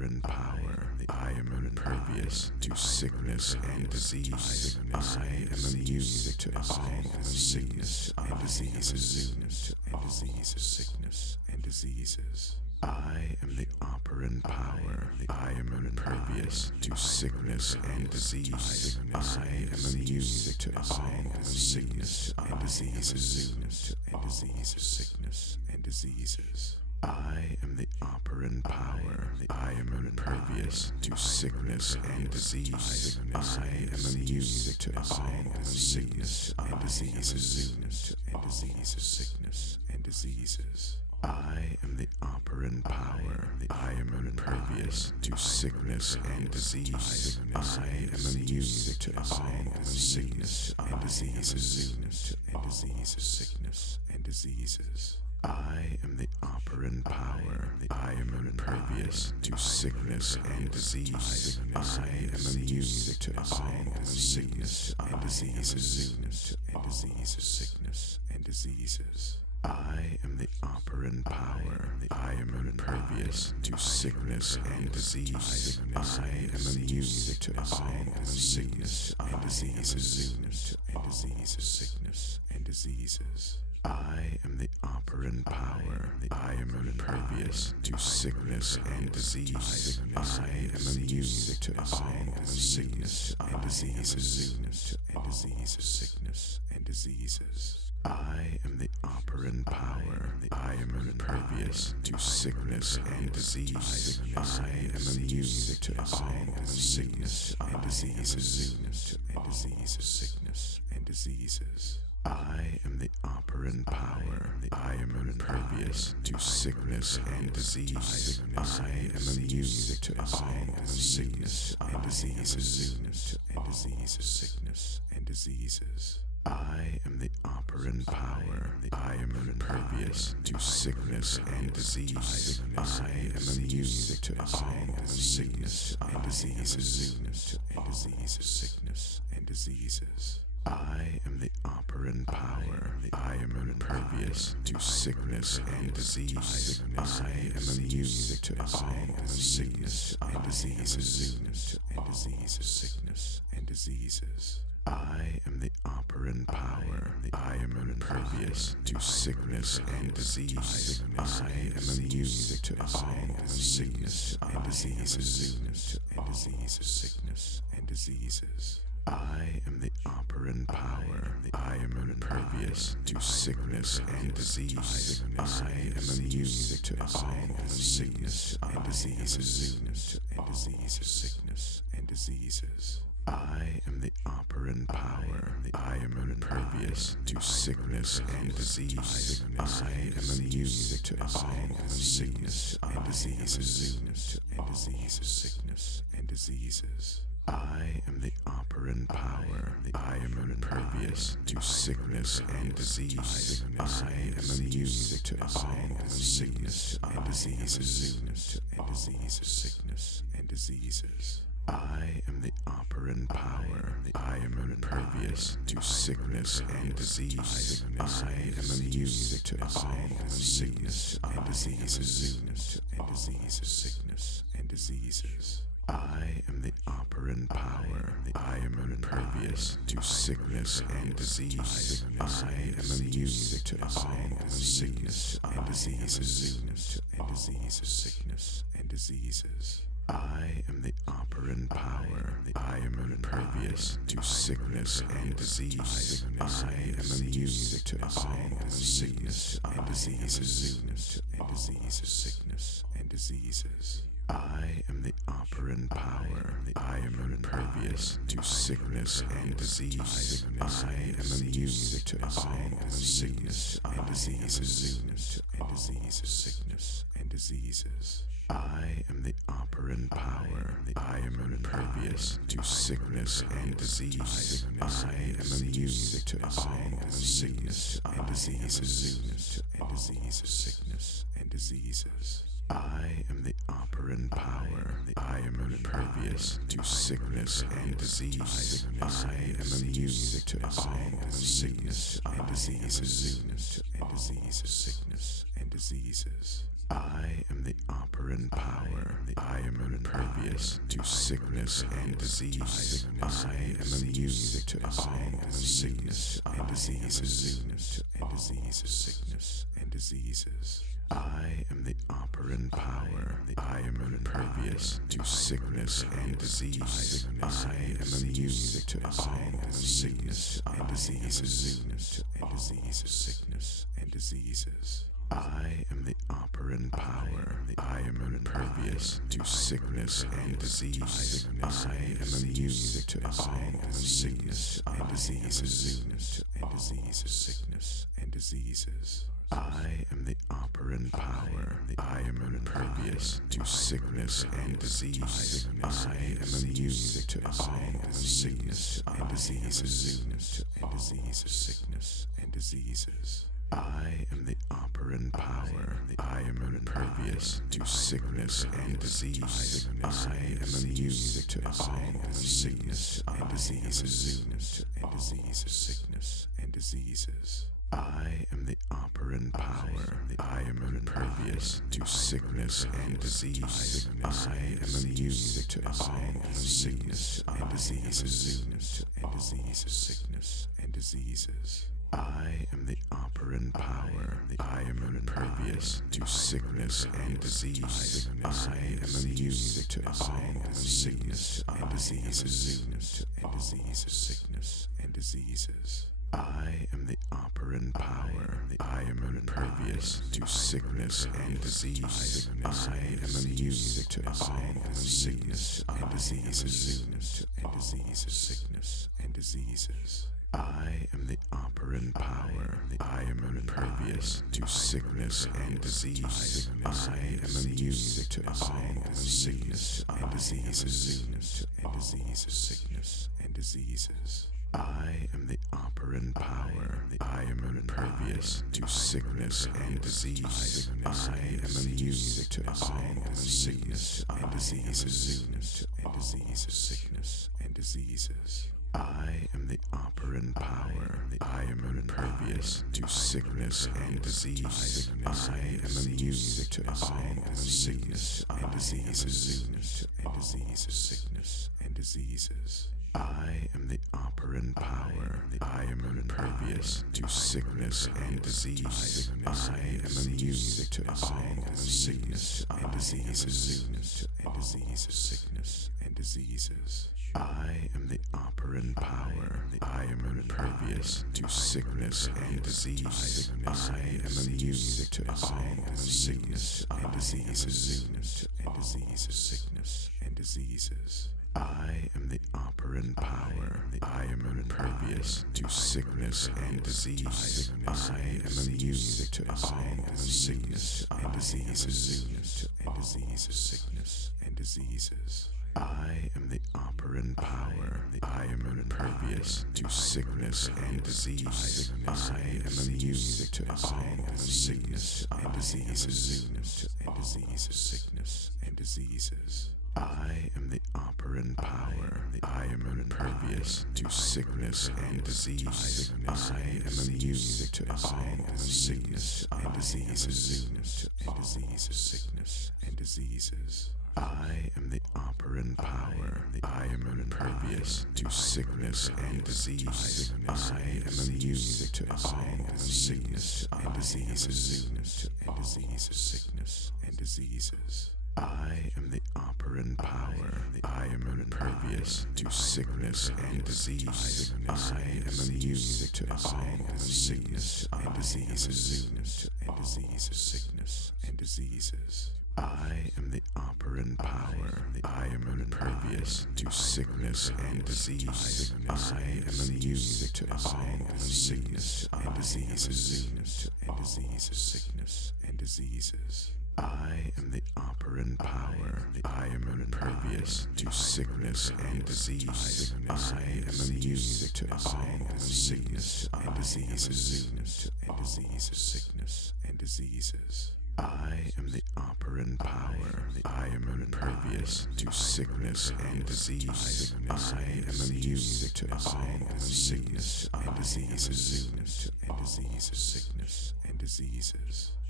operant power. I am impervious to sickness and disease. I am immune to all sickness and diseases. Sickness and diseases. I am the operant power. I am impervious to sickness and disease. I am immune to all sickness and diseases. Sickness and diseases. I am the operant power. I am impervious to sickness and disease. I am immune to all sickness and diseases. Sickness and diseases. I am the operant power. I am impervious to sickness and disease. I am immune to all sickness and diseases. Sickness and diseases. I am the operant power. I am impervious to sickness and disease. I am immune to all sickness and diseases. Sickness and diseases. I am the operant power. I am impervious to sickness and disease. I am immune to all sickness and diseases. Sickness and diseases. I am the operant power. I am impervious to sickness and disease. I am immune to all sickness and diseases. Sickness and diseases. I am the operant power. I am impervious to sickness and disease. I am immune to all sickness and diseases. Sickness and diseases. I am the operant power. I am impervious to sickness and disease. I am immune to all sickness and diseases. Sickness and diseases. I am the operant power. I am impervious to sickness and disease. I am immune to all sickness and diseases. Sickness and diseases. I am the operant power. I am impervious to sickness and disease. I am immune to all sickness and diseases. Sickness and diseases. I am the operant power. I am impervious to sickness and disease. I am immune to all sickness and diseases. Sickness and diseases. I am the operant power. I am impervious to sickness and disease. I am immune to all sickness and diseases. Sickness and diseases. I am the operant power. I am impervious to sickness and disease. I am immune to all sickness and diseases. Sickness and diseases. I am the operant power. I am impervious to sickness and disease. I am immune to all sickness and diseases. Sickness and diseases. I am the operant power. I am impervious to sickness and disease. I am immune to all sickness and diseases. Sickness and diseases. I am the operant power. I am impervious to sickness and disease. I am immune to all sickness and diseases. Sickness and diseases. I am the operant power. I am impervious to sickness and disease. I am immune to all sickness and diseases. Sickness and diseases. I am the operant power. I am impervious to sickness and disease. I am immune to all sickness and diseases. Sickness and diseases. I am the operant power. I am impervious to sickness and disease. I am immune to all sickness and diseases. Sickness and diseases. I am the operant power. I am impervious to sickness and disease. I am immune to all sickness and diseases. Sickness and diseases. I am the operant power. I am impervious to sickness and disease. I am immune to all sickness and diseases. Sickness and diseases. I am the operant power. I am impervious to sickness and disease. I am immune to all sickness and diseases. Sickness and diseases. I am the operant power. I am impervious to sickness and disease. I am immune to all sickness and diseases. Sickness and diseases. I am the operant power. I am impervious to sickness and disease. I am immune to all sickness and diseases. Sickness and diseases. I am the operant power. I am impervious to sickness and disease. I am immune to all sickness and diseases. Sickness and diseases. I am the operant power. I am impervious to sickness and disease. I am immune to all sickness and diseases. Sickness and diseases. I am the operant power. I am impervious to sickness and disease. I am immune to all sickness and diseases. Sickness and diseases. I am the operant power. I am impervious to sickness and disease. I am immune to all sickness and diseases. Sickness and diseases. I am the operant power. I am impervious to sickness and disease. I am immune to all sickness and diseases. Sickness and diseases. I am the operant power. I am impervious to sickness and disease. I am immune to all sickness and diseases. Sickness and diseases. I am the operant power. I am impervious to sickness and disease. I am immune to all sickness and diseases. Sickness and diseases. I am the operant power. I am impervious to sickness and disease. I am immune to all sickness and diseases. Sickness and diseases. I am the operant power. I am impervious to sickness and disease. I am immune to all sickness and diseases. Sickness and diseases. I am the operant power. I am impervious to sickness and disease. I am immune to all sickness and diseases. Sickness and diseases. I am the operant power. I am impervious to sickness and disease. I am immune to all sickness and diseases. Sickness and diseases. I am the operant power. I am impervious to sickness and disease. I am immune to all sickness and diseases. Sickness and diseases. I am the operant power. I am impervious to sickness and disease. I am immune to all sickness and diseases. Sickness and diseases. I am the operant power. I am impervious to sickness and disease. I am immune to all sickness and diseases. Sickness and diseases. I am the operant power. I am impervious to sickness and disease. I am immune to all sickness and diseases. Sickness and diseases. I am the operant power. I am impervious to sickness and disease. I am immune to all sickness and diseases. Sickness and diseases. I am the operant power. I am impervious to sickness and disease. I am immune to all sickness and diseases. Sickness and diseases.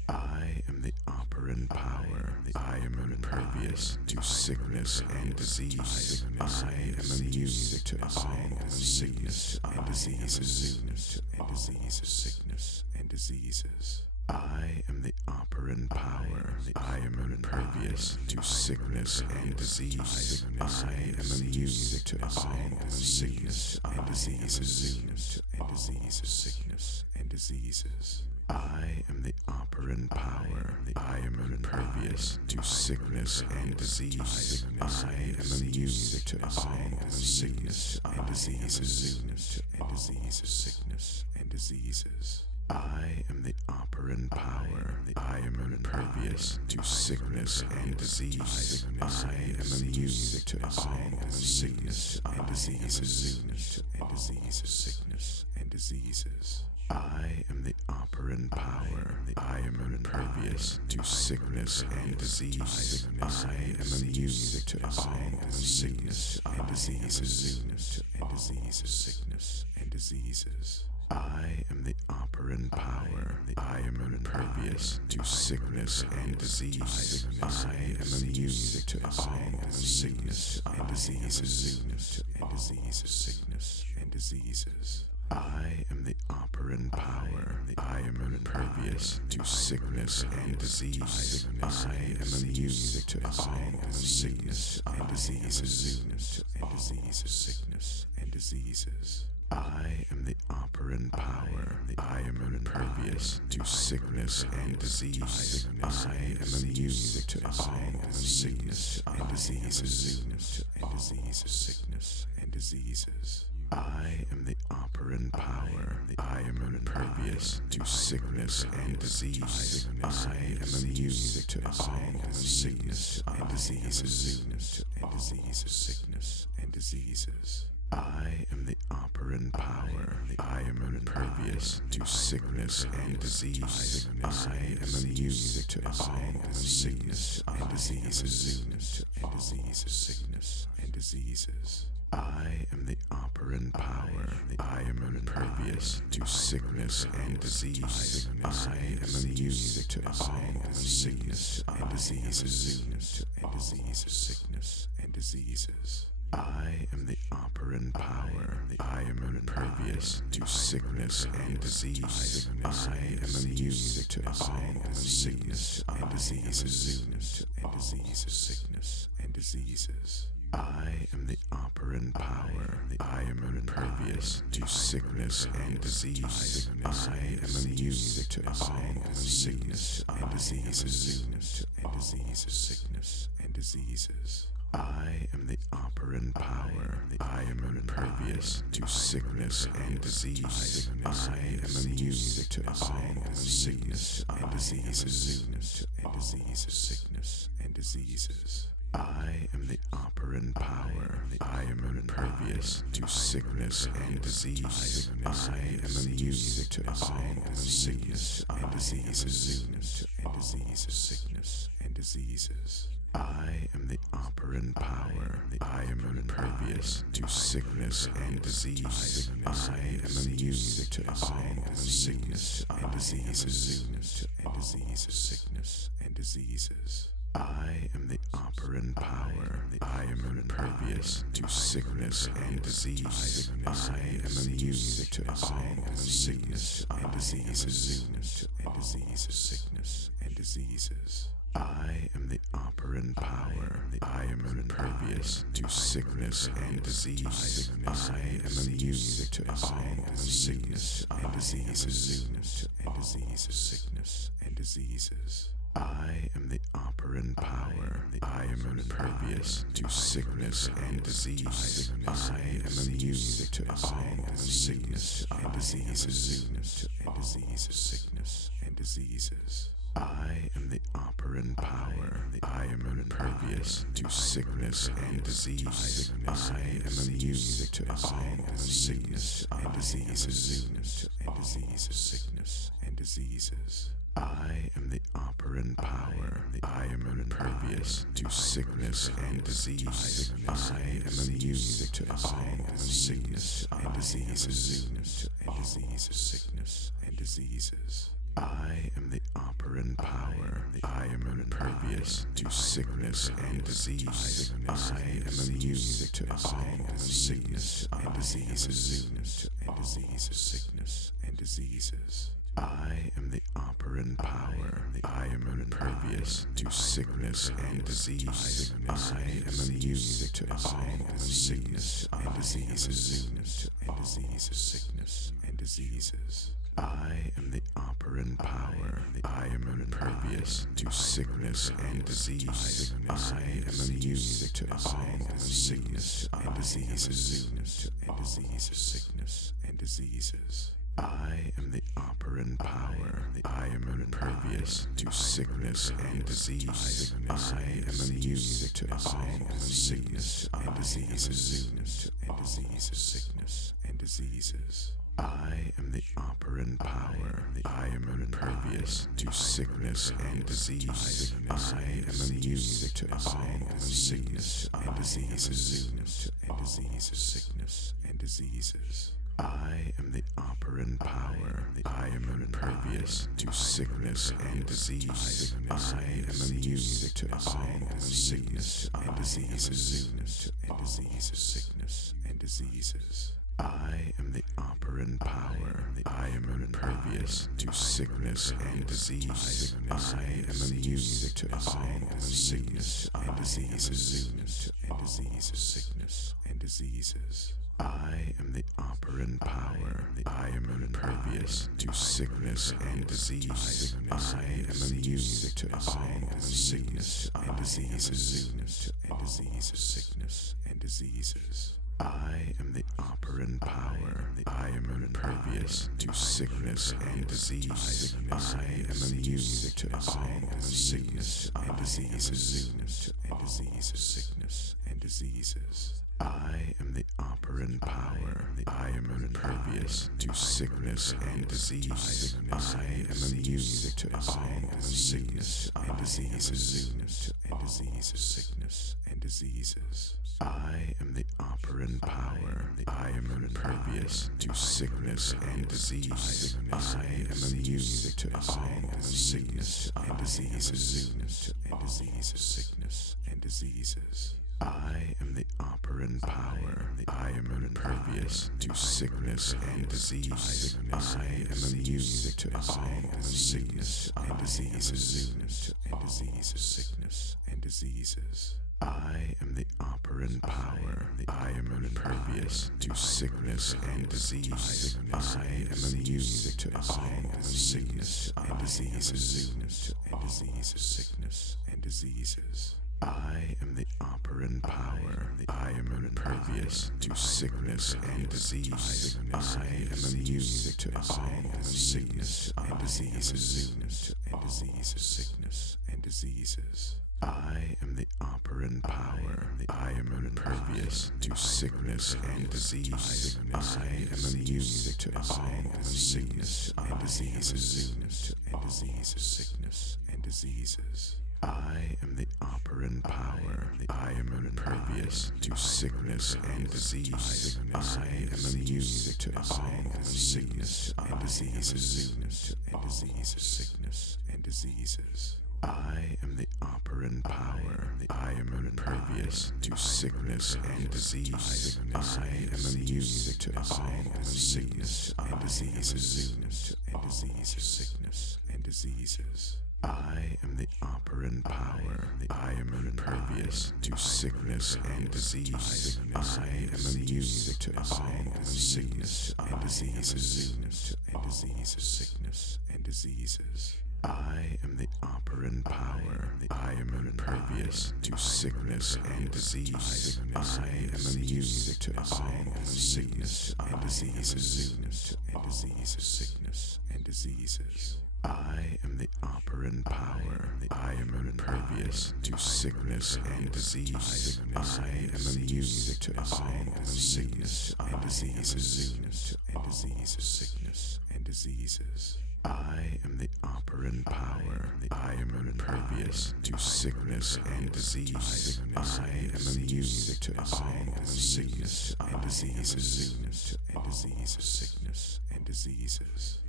I am the operant power. I am impervious to sickness and disease. I am immune to all sickness and diseases. Sickness and diseases. I am the operant power. I am impervious to sickness and disease. I am immune to all sickness and diseases. Sickness and diseases. I am the operant power. I am impervious to sickness and disease. I am immune to all sickness and diseases. Sickness and diseases. I am the operant power. I am impervious to sickness and disease. I am immune to all sickness and diseases. Sickness and diseases. I am the operant power. I am impervious to sickness and disease. I am immune to all sickness and diseases. Sickness and diseases. I am the operant power. I am impervious to sickness and disease. I am immune to all sickness and diseases. Sickness and diseases. I am the operant power. I am impervious to sickness and disease. I am immune to all sickness and diseases. Sickness and diseases. I am the operant power. I am impervious to sickness and disease. I am immune to all sickness and diseases. Sickness and diseases. I am the operant power. I am impervious to sickness and disease. I am immune to all sickness and diseases. Sickness and diseases. I am the operant power. I am impervious to sickness and disease. I am immune to all sickness and diseases. Sickness and diseases. I am the operant power. I am impervious to sickness and disease. I am immune to all sickness and diseases. Sickness and diseases. I am the operant power. I am impervious to sickness and disease. I am immune to all sickness and diseases. Sickness and diseases. I am the operant power. I am impervious to sickness and disease. I am immune to all sickness and diseases. Sickness and diseases. I am the operant power. I am impervious to sickness and disease. I am immune to all sickness and diseases. Sickness and diseases. I am the operant power. I am impervious to sickness and disease. I am immune to all sickness and diseases. Sickness and diseases. I am the operant power. I am impervious to sickness and disease. I am immune to all sickness and diseases. Sickness and diseases. I am the operant power. I am impervious to sickness and disease. I am immune to all sickness and diseases. Sickness and diseases. I am the operant power. I am impervious to sickness and disease. I am immune to all sickness and diseases. Sickness and diseases. I am the operant power. I am impervious to sickness and disease. I am immune to all sickness and diseases. Sickness and diseases. I am the operant power. I am impervious to sickness and disease. I am immune to all sickness and diseases. Sickness and diseases. I am the operant power. I am impervious to sickness and disease. I am immune to all sickness and diseases. Sickness and diseases. I am the operant power. I am impervious to sickness and disease. I am immune to all sickness and diseases. Sickness and diseases. I am the operant power. I am impervious to sickness and disease. I am immune to all sickness and diseases. Sickness and diseases. I am the operant power. I am impervious to sickness and disease. I am immune to all sickness and diseases. Sickness and diseases. I am the operant power. I am impervious to sickness and disease. I am immune to all sickness and diseases. Sickness and diseases. I am the operant power. I am impervious to sickness and disease. I am immune to all sickness and diseases. Sickness and diseases. I am the operant power. I am impervious to sickness and disease. I am immune to all sickness and diseases. Sickness and diseases. I am the operant power. I am impervious to sickness and disease. I am immune to all sickness and diseases. Sickness and diseases. I am the operant power. I am impervious to sickness and disease. I am immune to all sickness and diseases. Sickness and diseases. I am the operant power. I am impervious to sickness and disease. I am immune to all sickness and diseases. Sickness and diseases. I am the operant power. I am impervious to sickness and disease. I am immune to all sickness and diseases. Sickness and diseases. I am the operant power. I am impervious to sickness and disease. I am immune to all sickness and diseases. Sickness and diseases. I am the operant power. I am impervious to sickness and disease. I am immune to all sickness and diseases. Sickness and diseases. I am the operant power. I am impervious to sickness and disease. I am immune to all sickness and diseases. Sickness and diseases. I am the operant power. I am impervious to sickness and disease. I am immune to all sickness and diseases. Sickness and diseases. I am the operant power. I am impervious to sickness and disease. I am immune to all sickness and diseases. Sickness and diseases. I am the operant power. I am impervious to sickness and disease. I am immune to all sickness and diseases. Sickness and diseases. I am the operant power. I am impervious to sickness and disease. I am immune to all sickness and diseases. Sickness and diseases. I am the operant power. I am impervious to sickness and disease. I am immune to all sickness and diseases. Sickness and diseases. I am the operant power. I am impervious to sickness and disease. I am immune to all sickness and diseases. Sickness and diseases. I am the operant power. I am impervious to sickness and disease. I am immune to all sickness and diseases. Sickness and diseases. I am the operant power. I am impervious to sickness and disease. I am immune to all sickness and diseases. Sickness and diseases.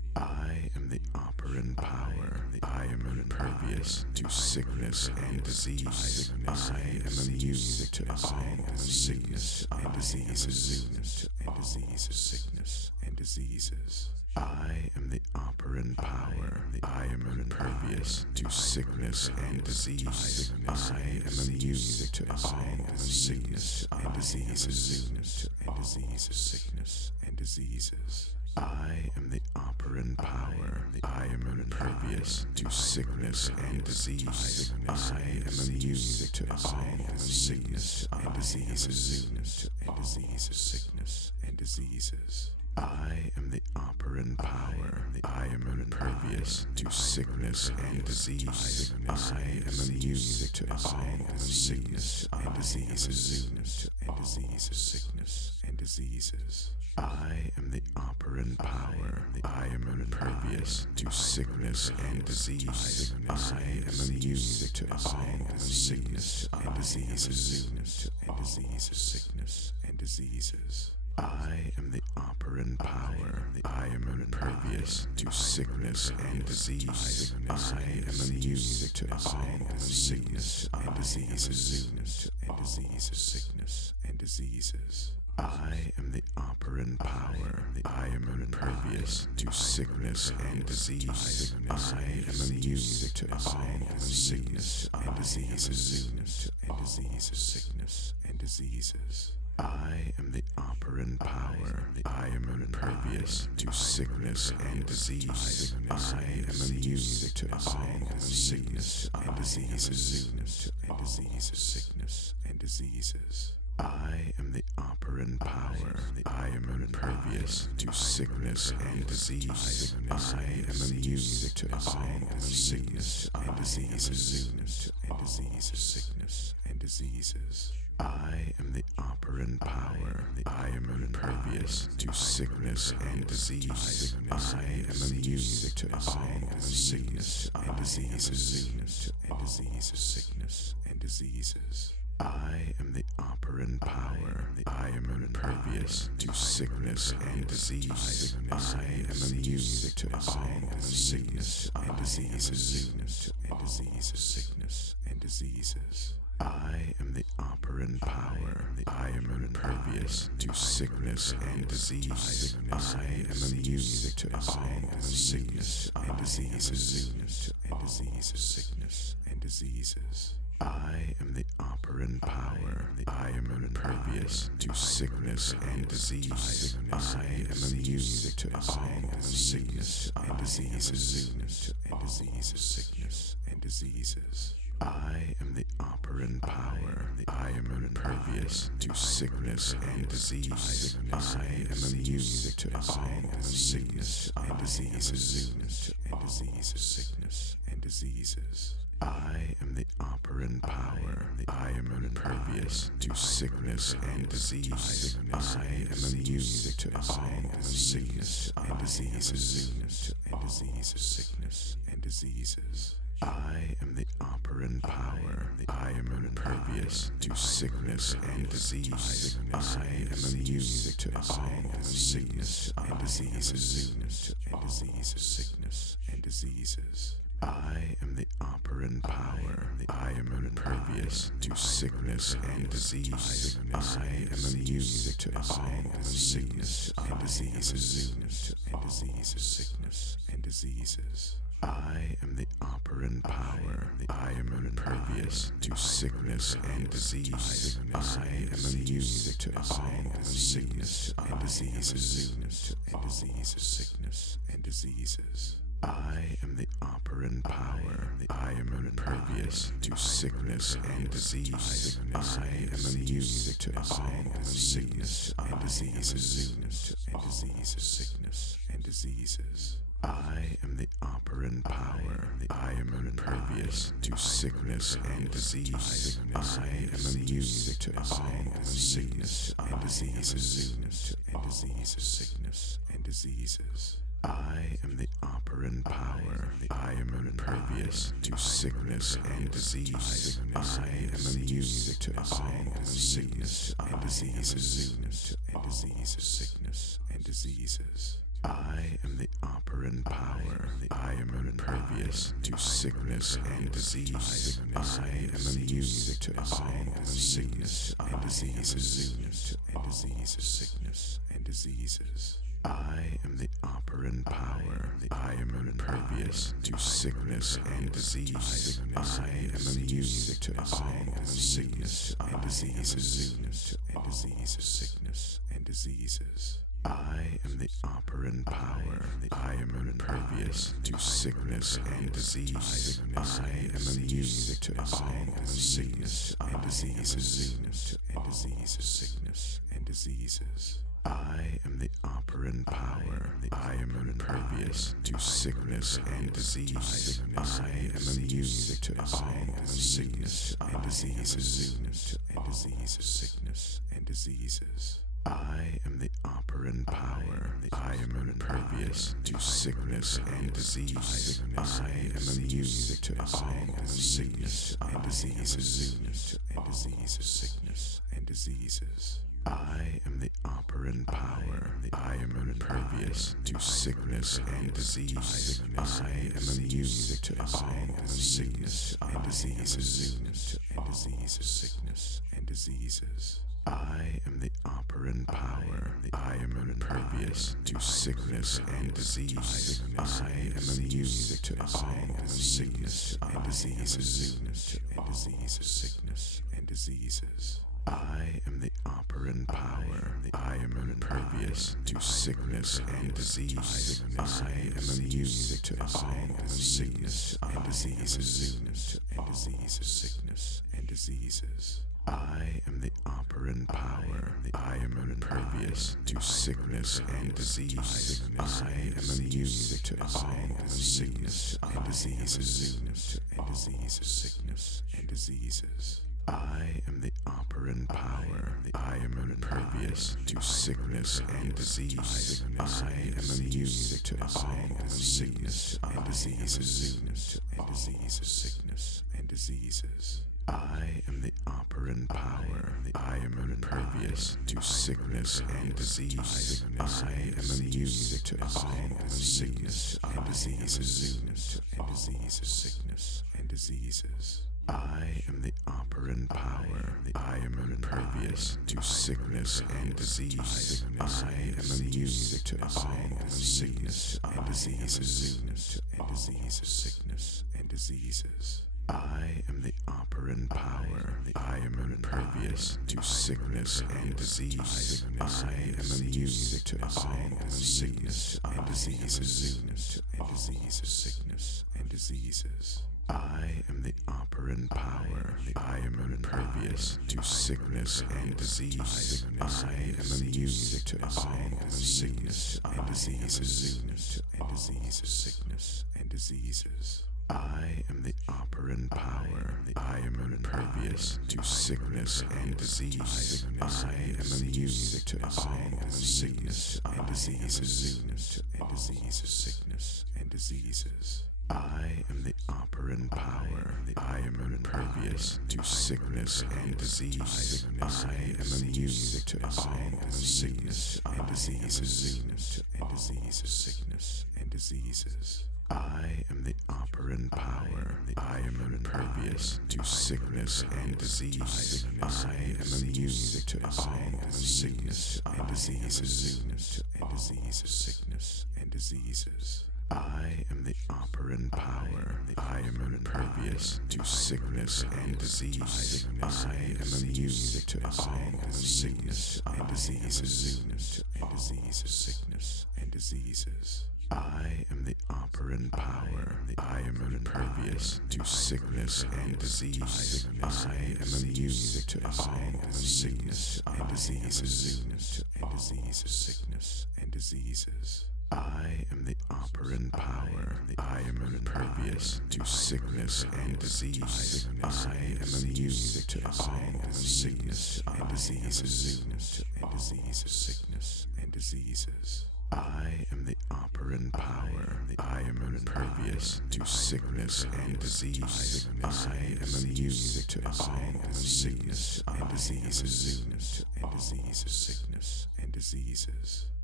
I am the operant power. I am impervious to sickness and disease. I am immune to all sickness and diseases. Sickness and diseases. I am the operant power. I am impervious to sickness and disease. I am immune to all sickness and diseases. Sickness and diseases. I am the operant power. I am impervious to sickness and disease. I am immune to all sickness and diseases. Sickness and diseases. I am the operant power. I am impervious to sickness and disease. I am immune to all sickness and diseases. Sickness and diseases. I am the operant power. I am impervious to sickness and disease. I am immune to all sickness and diseases. Sickness and diseases. I am the operant power. I am impervious to sickness and disease. I am immune to all sickness and diseases. Sickness and diseases. I am the operant power. I am impervious to sickness and disease. I am immune to all sickness and diseases. Sickness and diseases. I am the operant power. I am impervious to sickness and disease. I am immune to all sickness and diseases. Sickness and diseases. I am the operant power. I am impervious to sickness and disease. I am immune to all sickness and diseases. Sickness and diseases. I am the operant power. I am impervious to sickness and disease. I am immune to all sickness and diseases. Sickness and diseases. I am the operant power. I am impervious to sickness and disease. I am immune to all sickness and diseases. Sickness and diseases. I am the operant power. I am impervious to sickness and disease. I am immune to all sickness and diseases. Sickness and diseases. I am the operant power. I am impervious to sickness and disease. I am immune to all sickness and diseases. Sickness and diseases. I am the operant power. I am impervious to sickness and disease. I am immune to all sickness and diseases. Sickness and diseases. I am the operant power. I am impervious to sickness and disease. I am immune to all sickness and diseases. Sickness and diseases. I am the operant power. I am impervious to sickness and disease. I am immune to all sickness and diseases. Sickness and diseases. I am the operant power. I am impervious to sickness and disease. I am immune to all sickness and diseases. Sickness and diseases. I am the operant power. I am impervious to sickness and disease. I am immune to all sickness and diseases. Sickness and diseases. I am the operant power. I am impervious to sickness and disease. I am immune to all sickness and diseases. Sickness and diseases. I am the operant power. I am impervious to sickness and disease. I am immune to all sickness and diseases. Sickness and diseases. I am the operant power. I am impervious to sickness and disease. I am immune to all sickness and diseases. Sickness and diseases. I am the operant power. I am impervious to sickness and disease. I am immune to all sickness and diseases. Sickness and diseases. I am the operant power. I am impervious to sickness and disease. I am immune to all sickness and diseases. Sickness and diseases. I am the operant power. I am impervious to sickness and disease. I am immune to all sickness and diseases. Sickness and diseases. I am the operant power. I am impervious to sickness and disease. I am immune to all sickness and diseases. Sickness and diseases. I am the operant power. I am impervious to sickness and disease. I am immune to all sickness and diseases. Sickness and diseases. I am the operant power. I am impervious to sickness and disease. I am immune to all sickness and diseases. Sickness and diseases. I am the operant power. I am impervious to sickness and disease. I am immune to all sickness and diseases. Sickness and diseases. I am the operant power. I am impervious to sickness and disease. I am immune to all sickness and diseases. Sickness and diseases. I am the operant power. I am impervious to sickness and disease. I am immune to all sickness and diseases. Sickness and diseases. I am the operant power. I am impervious to sickness and disease. I am immune to all sickness and diseases. Sickness and diseases. I am the operant power. I am impervious to sickness and disease. I am immune to all sickness and diseases. Sickness and diseases. I am the operant power. I am impervious to sickness and disease. I am immune to all sickness and diseases. Sickness and diseases. I am the operant power. I am impervious to sickness and disease. I am immune to all sickness and diseases. Sickness and diseases. I am the operant power. I am impervious to sickness and disease. I am immune to all sickness and diseases. Sickness and diseases. I am the operant power. I am impervious to sickness and disease. I am immune to all sickness and diseases. Sickness and diseases. I am the operant power. I am impervious to sickness and disease. I am immune to all sickness and diseases. Sickness and diseases. I am the operant power. I am impervious to sickness and disease. I am immune to all sickness and diseases. Sickness and diseases. I am the operant power. I am impervious to sickness and disease. I am immune to all sickness and diseases. Sickness and diseases. I am the operant power. I am impervious to sickness and disease. I am immune to all sickness and diseases. Sickness and diseases. I am the operant power. I am impervious to sickness and disease. I am immune to all sickness and diseases. Sickness and diseases. I am the operant power. I am impervious to sickness and disease. I am immune to all sickness and diseases. Sickness and diseases.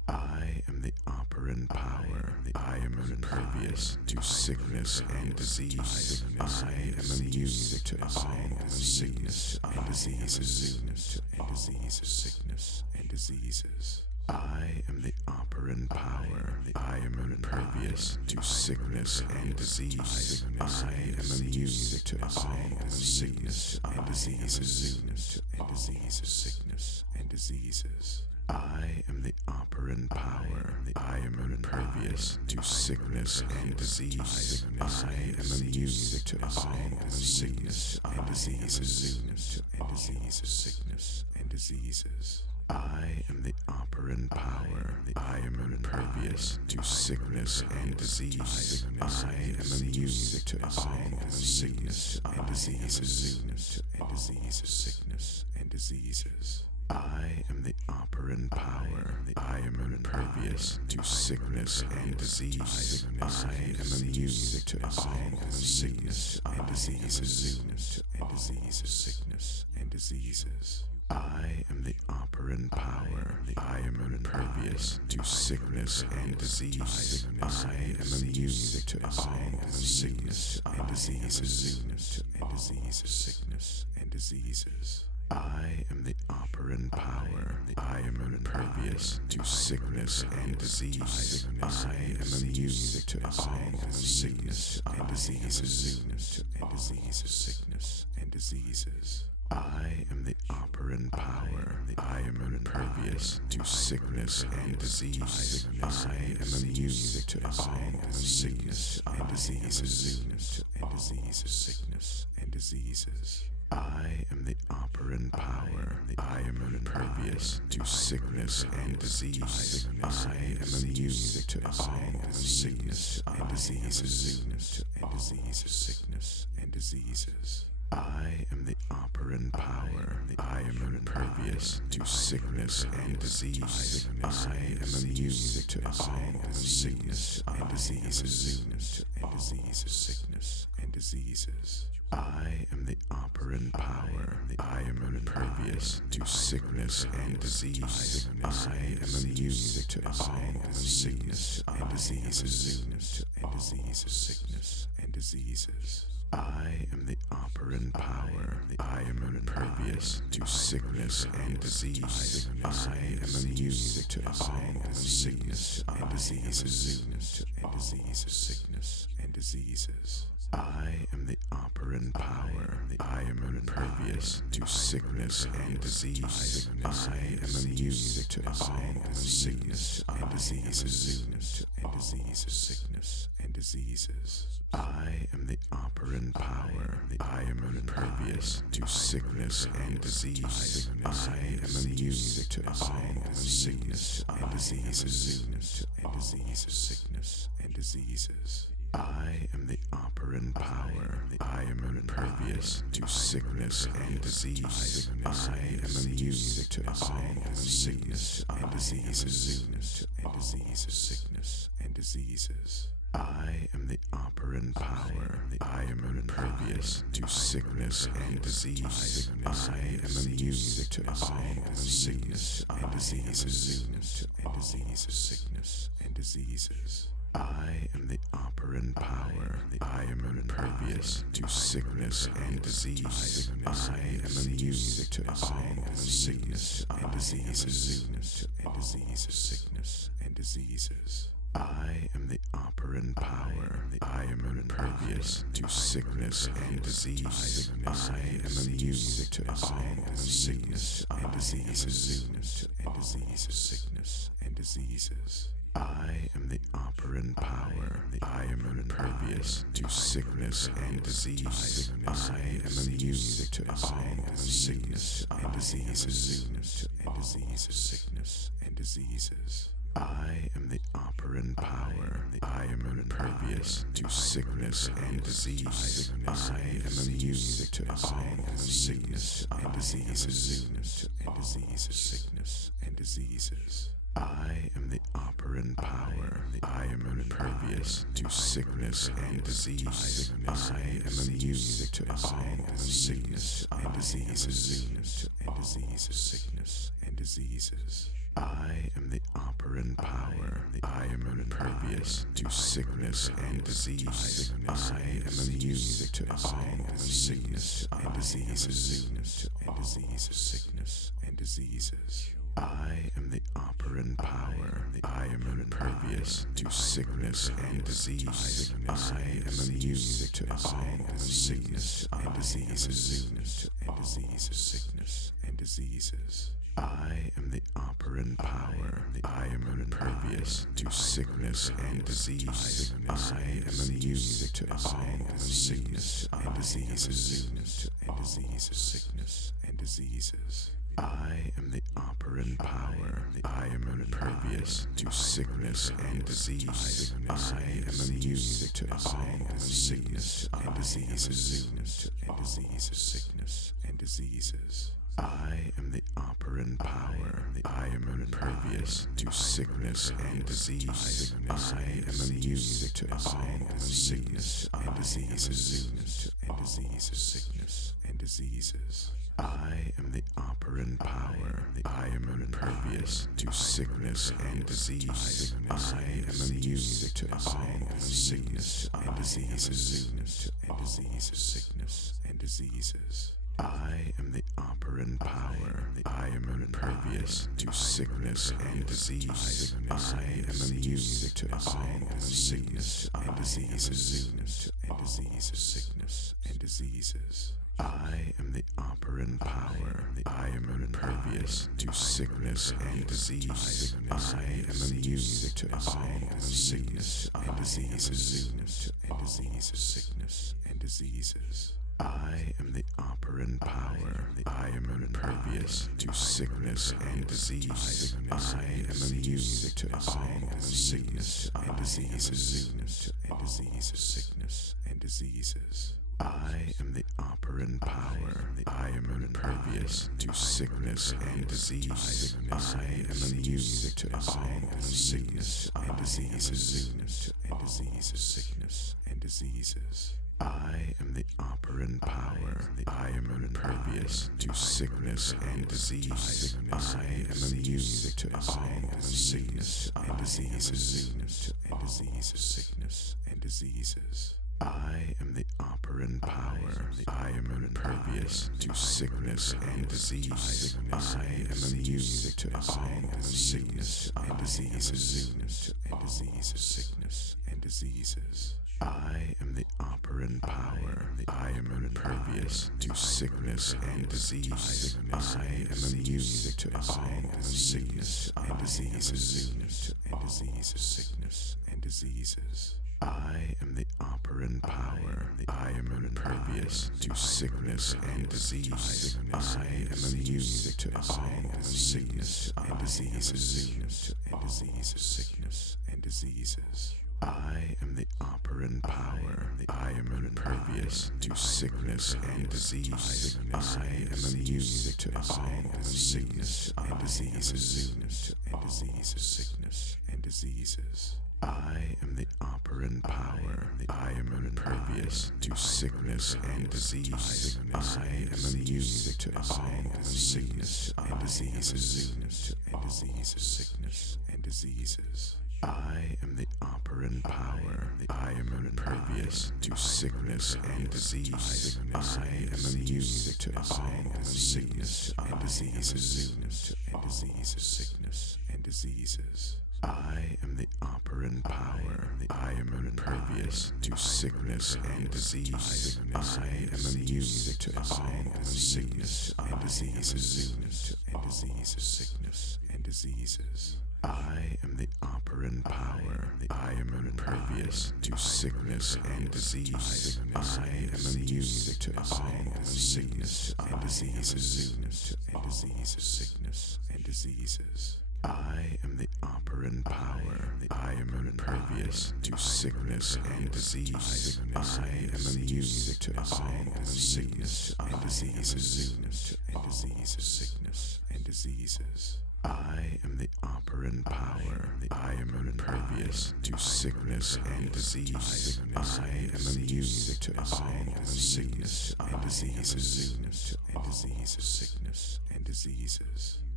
I am the operant power. I am impervious to sickness and disease. I am immune to all sickness and diseases. Sickness and diseases. I am the operant power. I am impervious to sickness and disease. I am immune to all sickness and diseases. Sickness and diseases. I am the operant power. I am impervious to sickness and disease. I am immune to all sickness and diseases. Sickness and diseases. I am the operant power. I am impervious to sickness and disease. I am immune to all sickness and diseases. Sickness and diseases. I am the operant power. I am impervious to sickness and disease. I am immune to all sickness and diseases. Sickness and diseases. I am the operant power. I am impervious to sickness and disease. I am immune to all sickness and diseases. Sickness and diseases. I am the operant power. I am impervious to sickness and disease. I am immune to all sickness and diseases. Sickness and diseases. I am the operant power. I am impervious to sickness and disease. I am immune to all sickness and diseases. Sickness and diseases. I am the operant power. I am impervious to sickness and disease. I am immune to all sickness and diseases. Sickness and diseases. I am the operant power. I am impervious to sickness and disease. I am immune to all sickness and diseases. Sickness and diseases. I am the operant power. I am impervious to sickness and disease. I am immune to all sickness and diseases. Sickness and diseases. I am the operant power. I am impervious to sickness and disease. I am immune to all sickness and diseases. Sickness and diseases. I am the operant power. I am impervious to sickness and disease. I am immune to all sickness and diseases. Sickness and diseases. I am the operant power. I am impervious to sickness and disease. I am immune to all sickness and diseases. Sickness and diseases. I am the operant power. I am impervious to sickness and disease. I am immune to all sickness and diseases. Sickness and diseases. I am the operant power. I am impervious to sickness and disease. I am immune to all sickness and diseases. Sickness and diseases. I am the operant power. I am impervious to sickness and disease. I am immune to all sickness and diseases. Sickness and diseases. I am the operant power. I am impervious to sickness and disease. I am immune to all sickness and diseases. Sickness and diseases. I am the operant power. I am impervious to sickness and disease. I am immune to all sickness and diseases. Sickness and diseases. I am the operant power. I am impervious to sickness and disease. I am immune to all sickness and diseases. Sickness and diseases. I am the operant power. I am impervious to sickness and disease. I am immune to all sickness and diseases. Sickness and diseases. I am the operant operant power. I am impervious to sickness and disease. I am immune to all sickness and diseases. Sickness and diseases. I am the operant power. I am impervious to sickness and disease. I am immune to all sickness and diseases. Sickness and diseases. I am the operant power. I am impervious to sickness and disease. I am immune to all sickness and diseases. Sickness and diseases. I am the operant power. I am impervious to sickness and disease. I am immune to all sickness and diseases. Sickness and diseases. I am the operant power. I am impervious to sickness and disease. I am immune to all sickness and diseases. Sickness and diseases. I am the operant power. I am impervious to sickness and disease. I am immune to all sickness and diseases. Sickness and diseases. I am the operant power. I am impervious to sickness and disease. I am immune to all sickness and diseases. Sickness and diseases. I am the operant power. I am impervious to sickness and disease. I am immune to all sickness and diseases. Sickness and diseases. I am the operant power. I am impervious to sickness and disease. I am immune to all sickness and diseases. Sickness and diseases. I am the operant power. I am impervious to sickness and disease. I am immune to all sickness and diseases. Sickness and diseases. I am the operant power. I am impervious to sickness and disease. I am immune to all sickness and diseases. Sickness and diseases. I am the operant power. I am impervious to sickness and disease. I am immune to all sickness and diseases. Sickness and diseases. I am the operant power. I am impervious to sickness and disease. I am immune to all sickness and diseases. Sickness and diseases. I am the operant power. I am impervious to sickness and disease. I am immune to all sickness and diseases. Sickness and diseases. I am the operant power. I am impervious to sickness and disease. I am immune to all sickness and diseases. Sickness and diseases. I am the operant power. I am impervious to sickness and disease. I am immune to all sickness and diseases. Sickness and diseases. I am the operant power. I am impervious to sickness and disease. I am immune to all sickness and diseases. Sickness and diseases. I am the operant power. I am impervious to sickness and disease. I am immune to all sickness and diseases. Sickness and diseases. I am the operant power. I am impervious to sickness and disease. I am immune to all sickness and diseases. Sickness and diseases. I am the operant power. I am impervious to sickness and disease. I am immune to all sickness and diseases. Sickness and diseases. I am the operant power. I am impervious to sickness and disease. I am immune to all sickness and diseases. Sickness and diseases.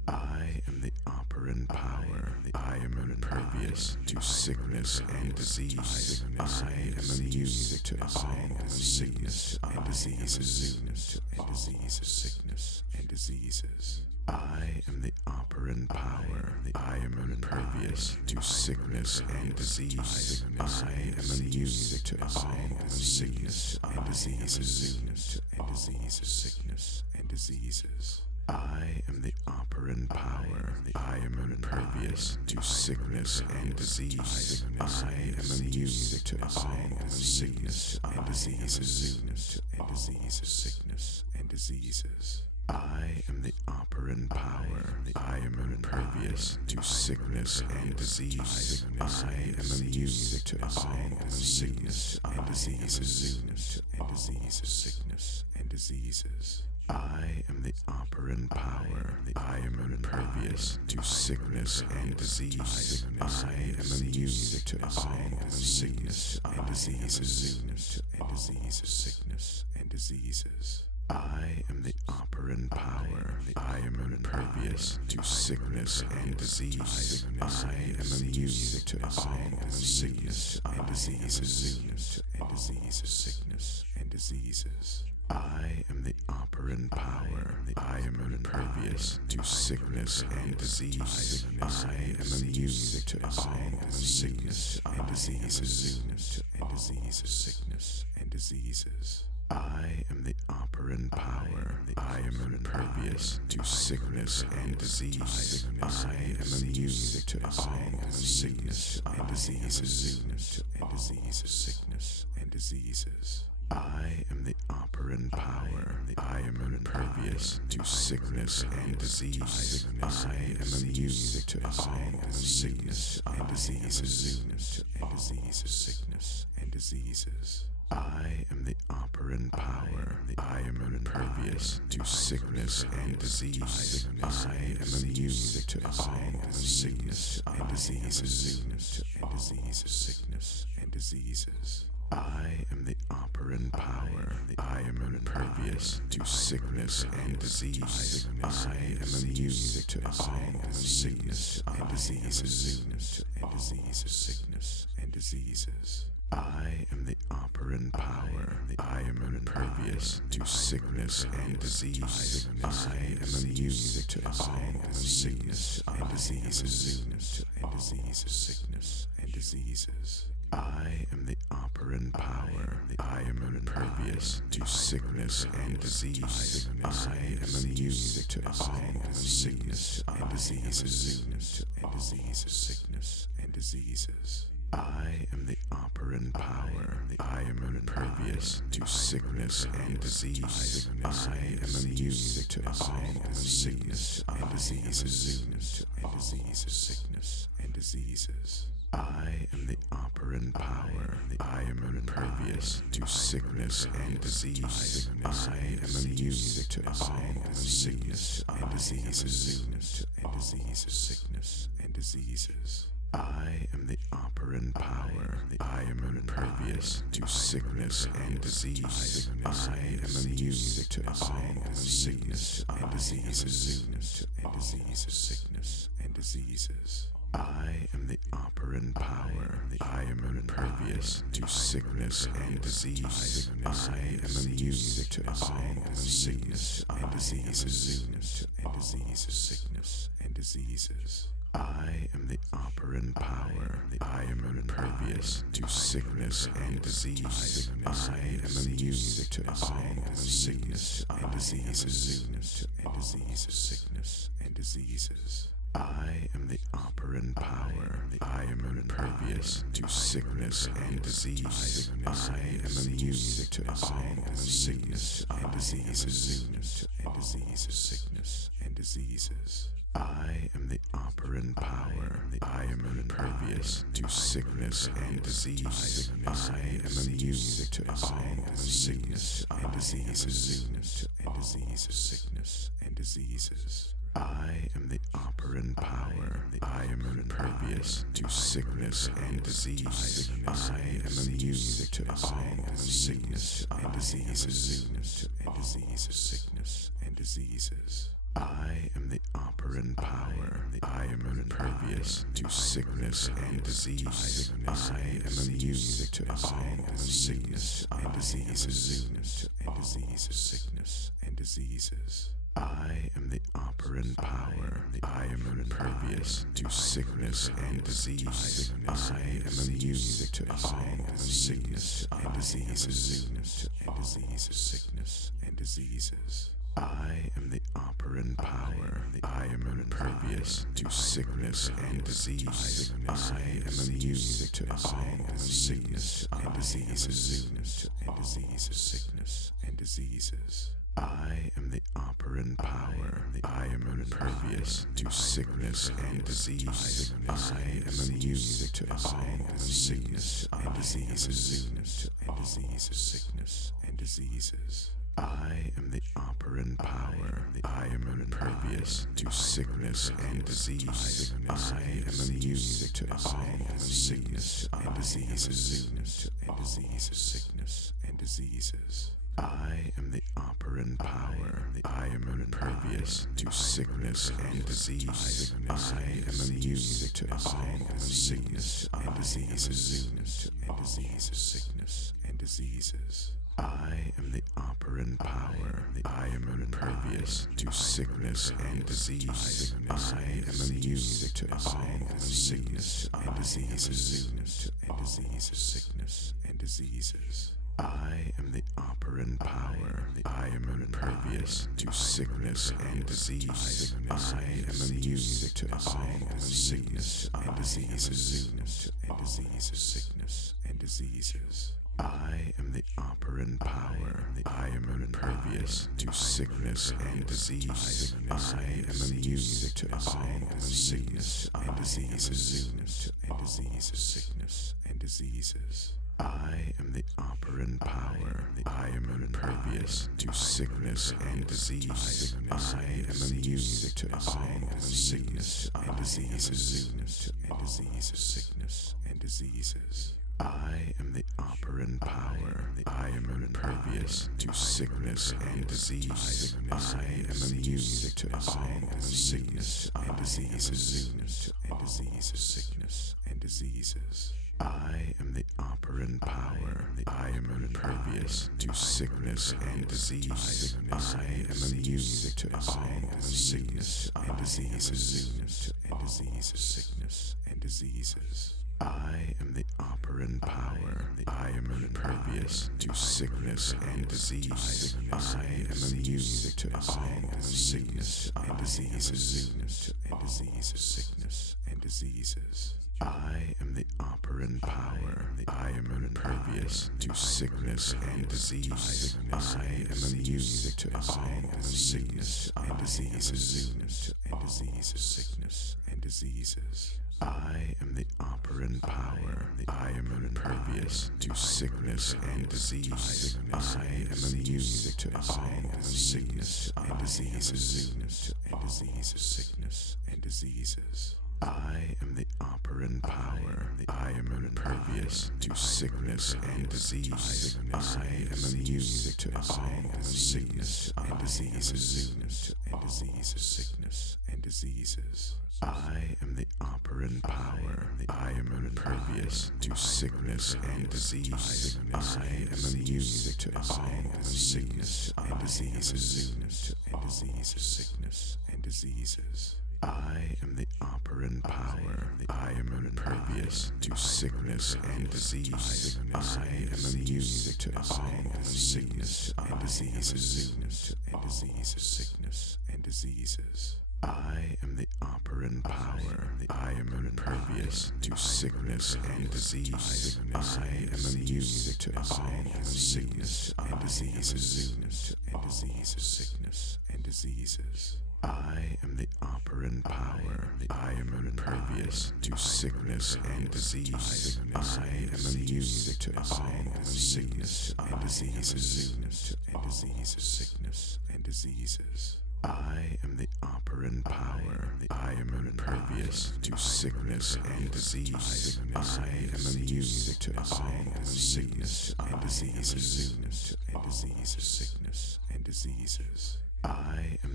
I am the operant power. I am impervious to sickness and disease. I am immune to all sickness and diseases. Sickness and diseases. I am the operant power. I am impervious to sickness and disease. I am immune to all sickness and diseases. Sickness and diseases. I am the operant power. I am impervious to sickness and disease. I am immune to all sickness and diseases. Sickness and diseases. I am the operant power. I am impervious to sickness and disease. I am immune to all sickness and diseases. Sickness and diseases. I am the operant power. I am impervious to sickness and disease. I am immune to all sickness and diseases. Sickness and diseases. I am the operant power. I am impervious to sickness and disease. I am immune to all sickness and diseases. Sickness and diseases. I am the operant power. I am impervious to sickness and disease. I am immune to all sickness and diseases. Sickness and diseases. I am the operant power. I am impervious to sickness and disease. I am immune to all sickness and diseases. Sickness and diseases. I am the operant power. I am impervious to sickness and disease. I am immune to all sickness and diseases. Sickness and diseases. I am the operant power. I am impervious to sickness and disease. I am immune to all sickness and diseases. Sickness and diseases. I am the operant power. I am impervious to sickness and disease. I am immune to all sickness and diseases. Sickness and diseases. I am the operant power. I am impervious to sickness and disease. I am immune to all sickness and diseases. Sickness and diseases. I am the operant power. I am impervious to sickness and disease. I am immune to all sickness and diseases. Sickness and diseases. I am the operant power. I am impervious to sickness and disease. I am immune to all sickness and diseases. Sickness and diseases. I am the operant power. I am impervious to sickness and disease. I am immune to all sickness and diseases. Sickness and diseases. I am the operant power. I am impervious to sickness and disease. I am immune to all sickness and diseases. Sickness and diseases. I am the operant power. I am impervious to sickness and disease. I am immune to all sickness and diseases. Sickness and diseases. I am the operant power. I am impervious to sickness and disease. I am immune to all sickness and diseases. Sickness and diseases. I am the operant power. I am impervious to sickness and disease. I am immune to all sickness and diseases. Sickness and diseases. I am the operant power. I am impervious to sickness and disease. I am immune to all sickness and diseases. Sickness and diseases. I am the operant power. I am impervious to sickness and disease. I am immune to all sickness and diseases. Sickness and diseases. I am the operant power. I am impervious to sickness and disease. I am immune to all sickness and diseases. Sickness and diseases. I am the operant power. I am impervious to sickness and disease. I am immune to all sickness and diseases. Sickness and diseases. I am the operant power. I am impervious to sickness and disease. I am immune to all sickness and diseases. Sickness and diseases. I am the operant power. I am impervious to sickness and disease. I am immune to all sickness and diseases. Sickness and diseases. I am the operant power. I am impervious to sickness and disease. I am immune to all sickness and diseases. Sickness and diseases. I am the operant power. I am impervious to sickness and disease. I am immune to all sickness and diseases. Sickness and diseases. I am the operant power. I am impervious to sickness and disease. I am immune to all sickness and diseases. Sickness and diseases. I am the operant power. I am impervious to sickness and disease. I am immune to all sickness and diseases. Sickness and diseases. I am the operant power. I am impervious to sickness and disease. I am immune to all sickness and diseases. Sickness and diseases. I am the operant power. I am impervious to sickness and disease. I am immune to all sickness and diseases. Sickness and diseases. I am the operant power. I am impervious to sickness and disease. I am immune to all sickness and diseases. Sickness and diseases. I am the operant power. I am impervious to sickness and disease. I am immune to all sickness and diseases. Sickness and diseases. I am the operant power. I am impervious to sickness and disease. I am immune to all sickness and diseases. Sickness and diseases. I am the operant power. I am impervious to sickness and disease. I am immune to all sickness and diseases. Sickness and diseases. I am the operant power. I am impervious to sickness and disease. I am immune to all sickness and diseases. Sickness and diseases. I am the operant power. I am impervious to sickness and disease. I am immune to all sickness and diseases. Sickness and diseases. I am the operant power. I am impervious to sickness and disease. I am immune to all sickness and diseases. Sickness and diseases. I am the operant power. I am impervious to sickness and disease. I am immune to all sickness and diseases. Sickness and diseases. I am the operant power. I am impervious to sickness and disease. I am immune to all sickness and diseases. Sickness and diseases. I am the operant power. I am impervious to sickness and disease. I am immune to all sickness and diseases. Sickness and diseases. I am the operant power. I am impervious to sickness and disease. I am immune to all sickness and diseases. Sickness and diseases. I am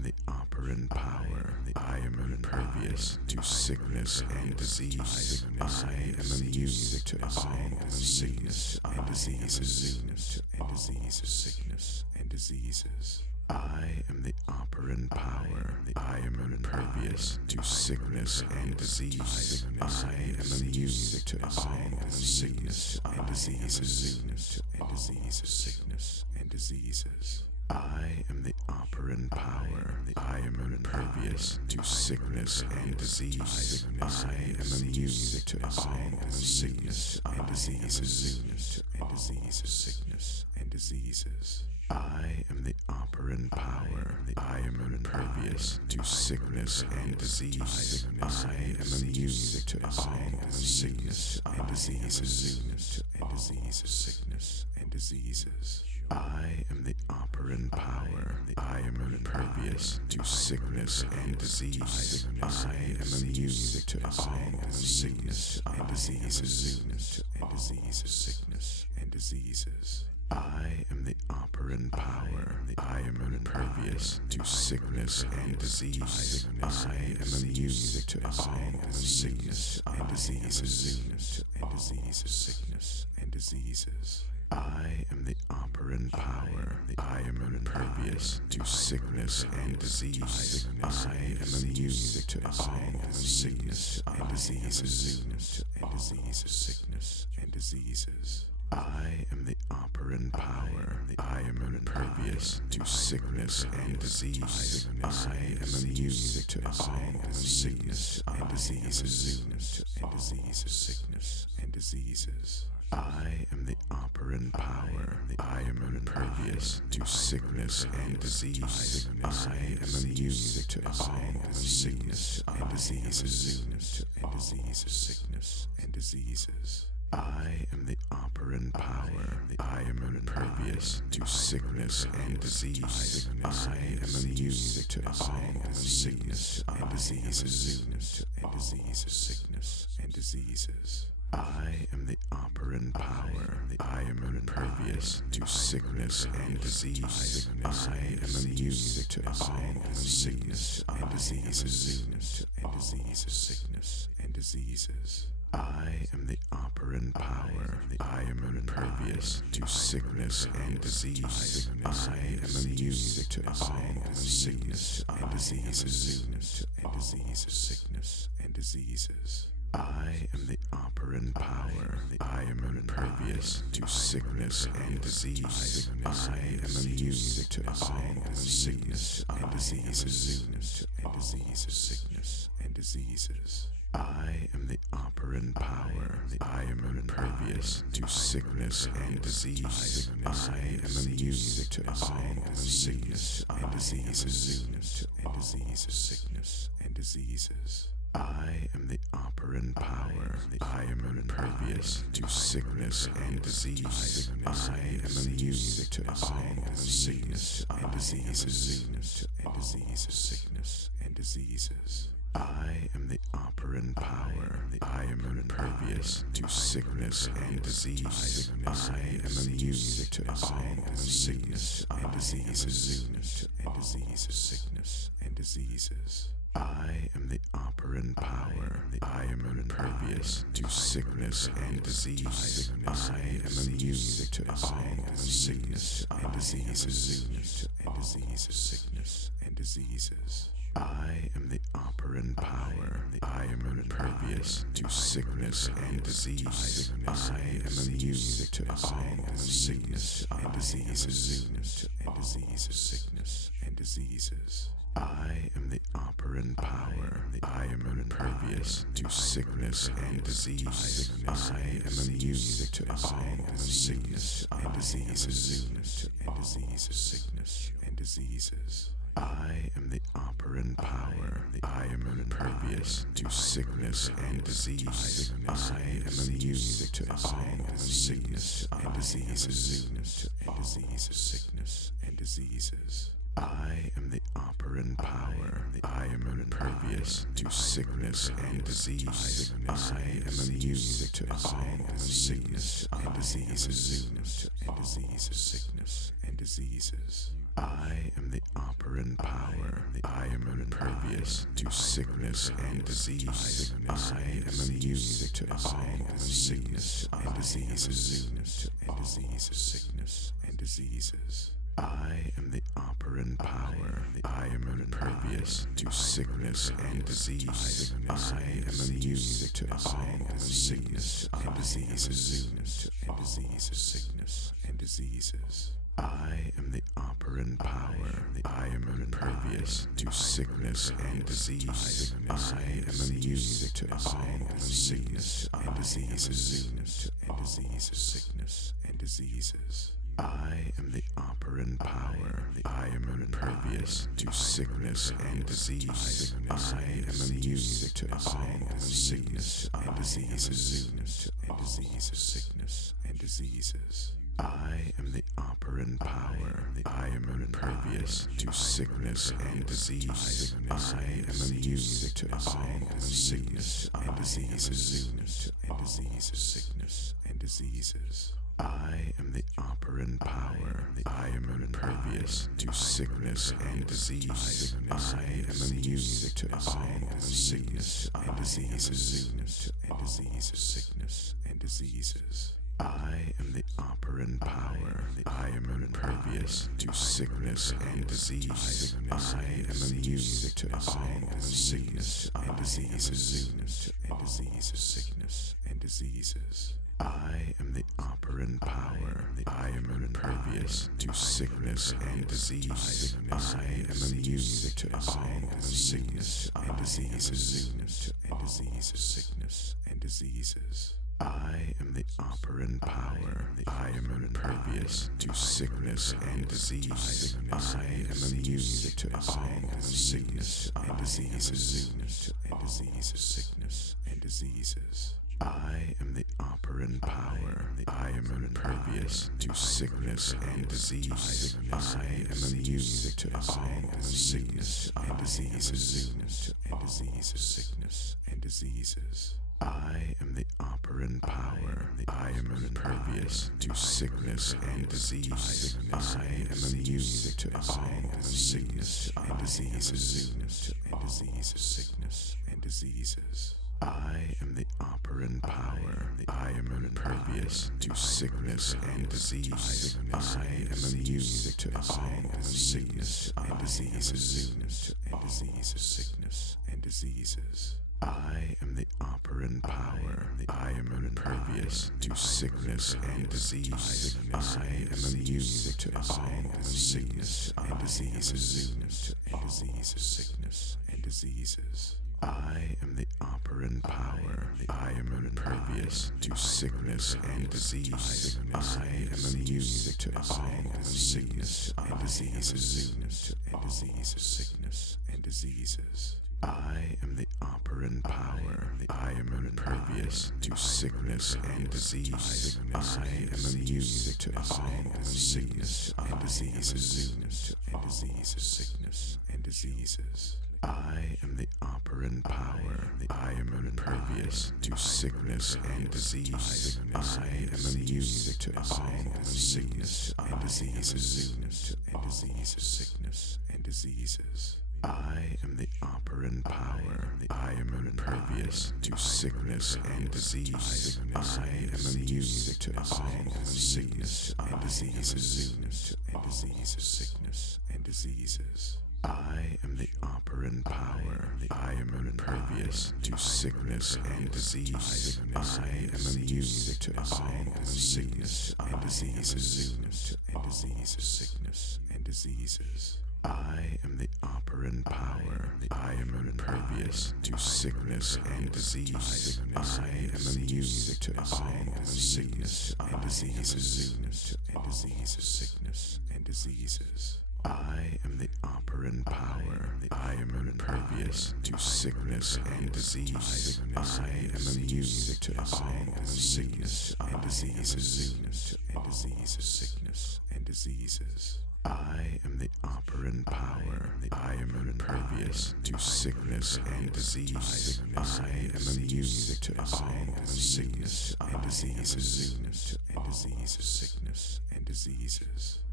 am the operant power. I am impervious to sickness and disease. I am immune to all sickness and diseases. Sickness and diseases. I am the operant power. I am impervious to sickness and disease. I am immune to all sickness and diseases. Sickness and diseases. I am the operant power. I am impervious to sickness and disease. I am immune to all sickness and diseases. Sickness and diseases. I am the operant power. I am impervious to sickness and disease. I am immune to all sickness and diseases. Sickness and diseases. I am the operant power. I am impervious to sickness and disease. I am immune to all sickness and diseases. Sickness and diseases. I am the operant power. I am impervious to sickness and disease. I am immune to all sickness and diseases. Sickness and diseases. I am the operant power. I am impervious to sickness and disease. I am immune to all sickness and diseases. Sickness and diseases. I am the operant power. I am impervious to sickness and disease. I am immune to all sickness and diseases. Sickness and diseases. I am the operant power. I am impervious to sickness and disease. I am immune to all sickness and diseases. Sickness and diseases. I am the operant power. I am impervious to sickness and disease. I am immune to all sickness and diseases. Sickness and diseases. I am the operant power. I am impervious to sickness and disease. I am immune to all sickness and diseases. Sickness and diseases. I am the operant power. I am impervious to sickness and disease. I am immune to all sickness and diseases. Sickness and diseases. I am the operant power. I am impervious to sickness and disease. I am immune to all sickness and diseases. Sickness and diseases. I am the operant power. I am impervious to sickness and disease. I am immune to all sickness and diseases. Sickness and diseases. I am the operant power. I am impervious to sickness and disease. I am immune to all sickness and diseases. Sickness and diseases. I am the operant power. I am impervious to sickness and disease. I am immune to all sickness and diseases. Sickness and diseases. I am the operant power. I am impervious to sickness and disease. I am immune to all sickness and diseases. Sickness and diseases. I am the operant power. I am impervious to sickness and disease. I am immune to all sickness and diseases. Sickness and diseases. I am the operant power. I am impervious to sickness and disease. I am immune to all sickness and diseases. Sickness and diseases. I am the operant power. I am impervious to sickness and disease. I am immune to all sickness and diseases. Sickness and diseases. I am the operant power. I am impervious to sickness and disease. I am immune to all sickness and diseases. Sickness and diseases. I am the operant power. I am impervious to sickness and disease. I am immune to all sickness and diseases. Sickness and diseases. I am the operant power. I am impervious to sickness and disease. I am immune to all sickness and diseases. Sickness and diseases. I am the operant power. I am impervious to sickness and disease. I am immune to all sickness and diseases. Sickness and diseases. I am the operant power. I am impervious to sickness and disease. I am immune to all sickness and diseases. Sickness and diseases. I am the operant power. I am impervious to sickness and disease. I am immune to all sickness and diseases. Sickness and diseases. I am the operant power. I am impervious to sickness and disease. I am immune to all sickness and diseases. Sickness and diseases. I am the operant power. I am impervious to sickness and disease. I am immune to all sickness and diseases. Sickness and diseases. I am the operant power. I am impervious to sickness and disease. I am immune to all sickness and diseases. Sickness and diseases. I am the operant power. I am impervious to sickness and disease. I am immune to all sickness and diseases. Sickness and diseases. I am the operant power. I am impervious to sickness and disease. I am immune to all sickness and diseases. Sickness and diseases. I am the operant power. I am impervious to sickness and disease. I am immune to all sickness and diseases. Sickness and diseases. I am the operant power. I am impervious to sickness and disease. I am immune to all sickness and diseases. Sickness and diseases. I am the operant power. I am impervious to sickness and disease. I am immune to all sickness and diseases. Sickness and diseases. I am the operant power. I am impervious to sickness and disease. I am immune to all sickness and diseases. Sickness and diseases. I am the operant power. I am impervious to sickness and disease. I am immune to all sickness and diseases. Sickness and diseases. I am the operant power. I am impervious to sickness and disease. I am immune to all sickness and diseases. Sickness and diseases. I am the operant power. I am impervious to sickness and disease. I am immune to all sickness and diseases. Sickness and diseases. I am the operant power. I am impervious to sickness and disease. I am immune to all sickness and diseases. Sickness and diseases. I am the operant power. I am impervious to sickness and disease. I am immune to all sickness and diseases. Sickness and diseases. I am the operant power. I am impervious to sickness and disease. I am immune to all sickness and diseases. Sickness and diseases. I am the operant power. I am impervious to sickness and disease. I am immune to all sickness and diseases. Sickness and diseases.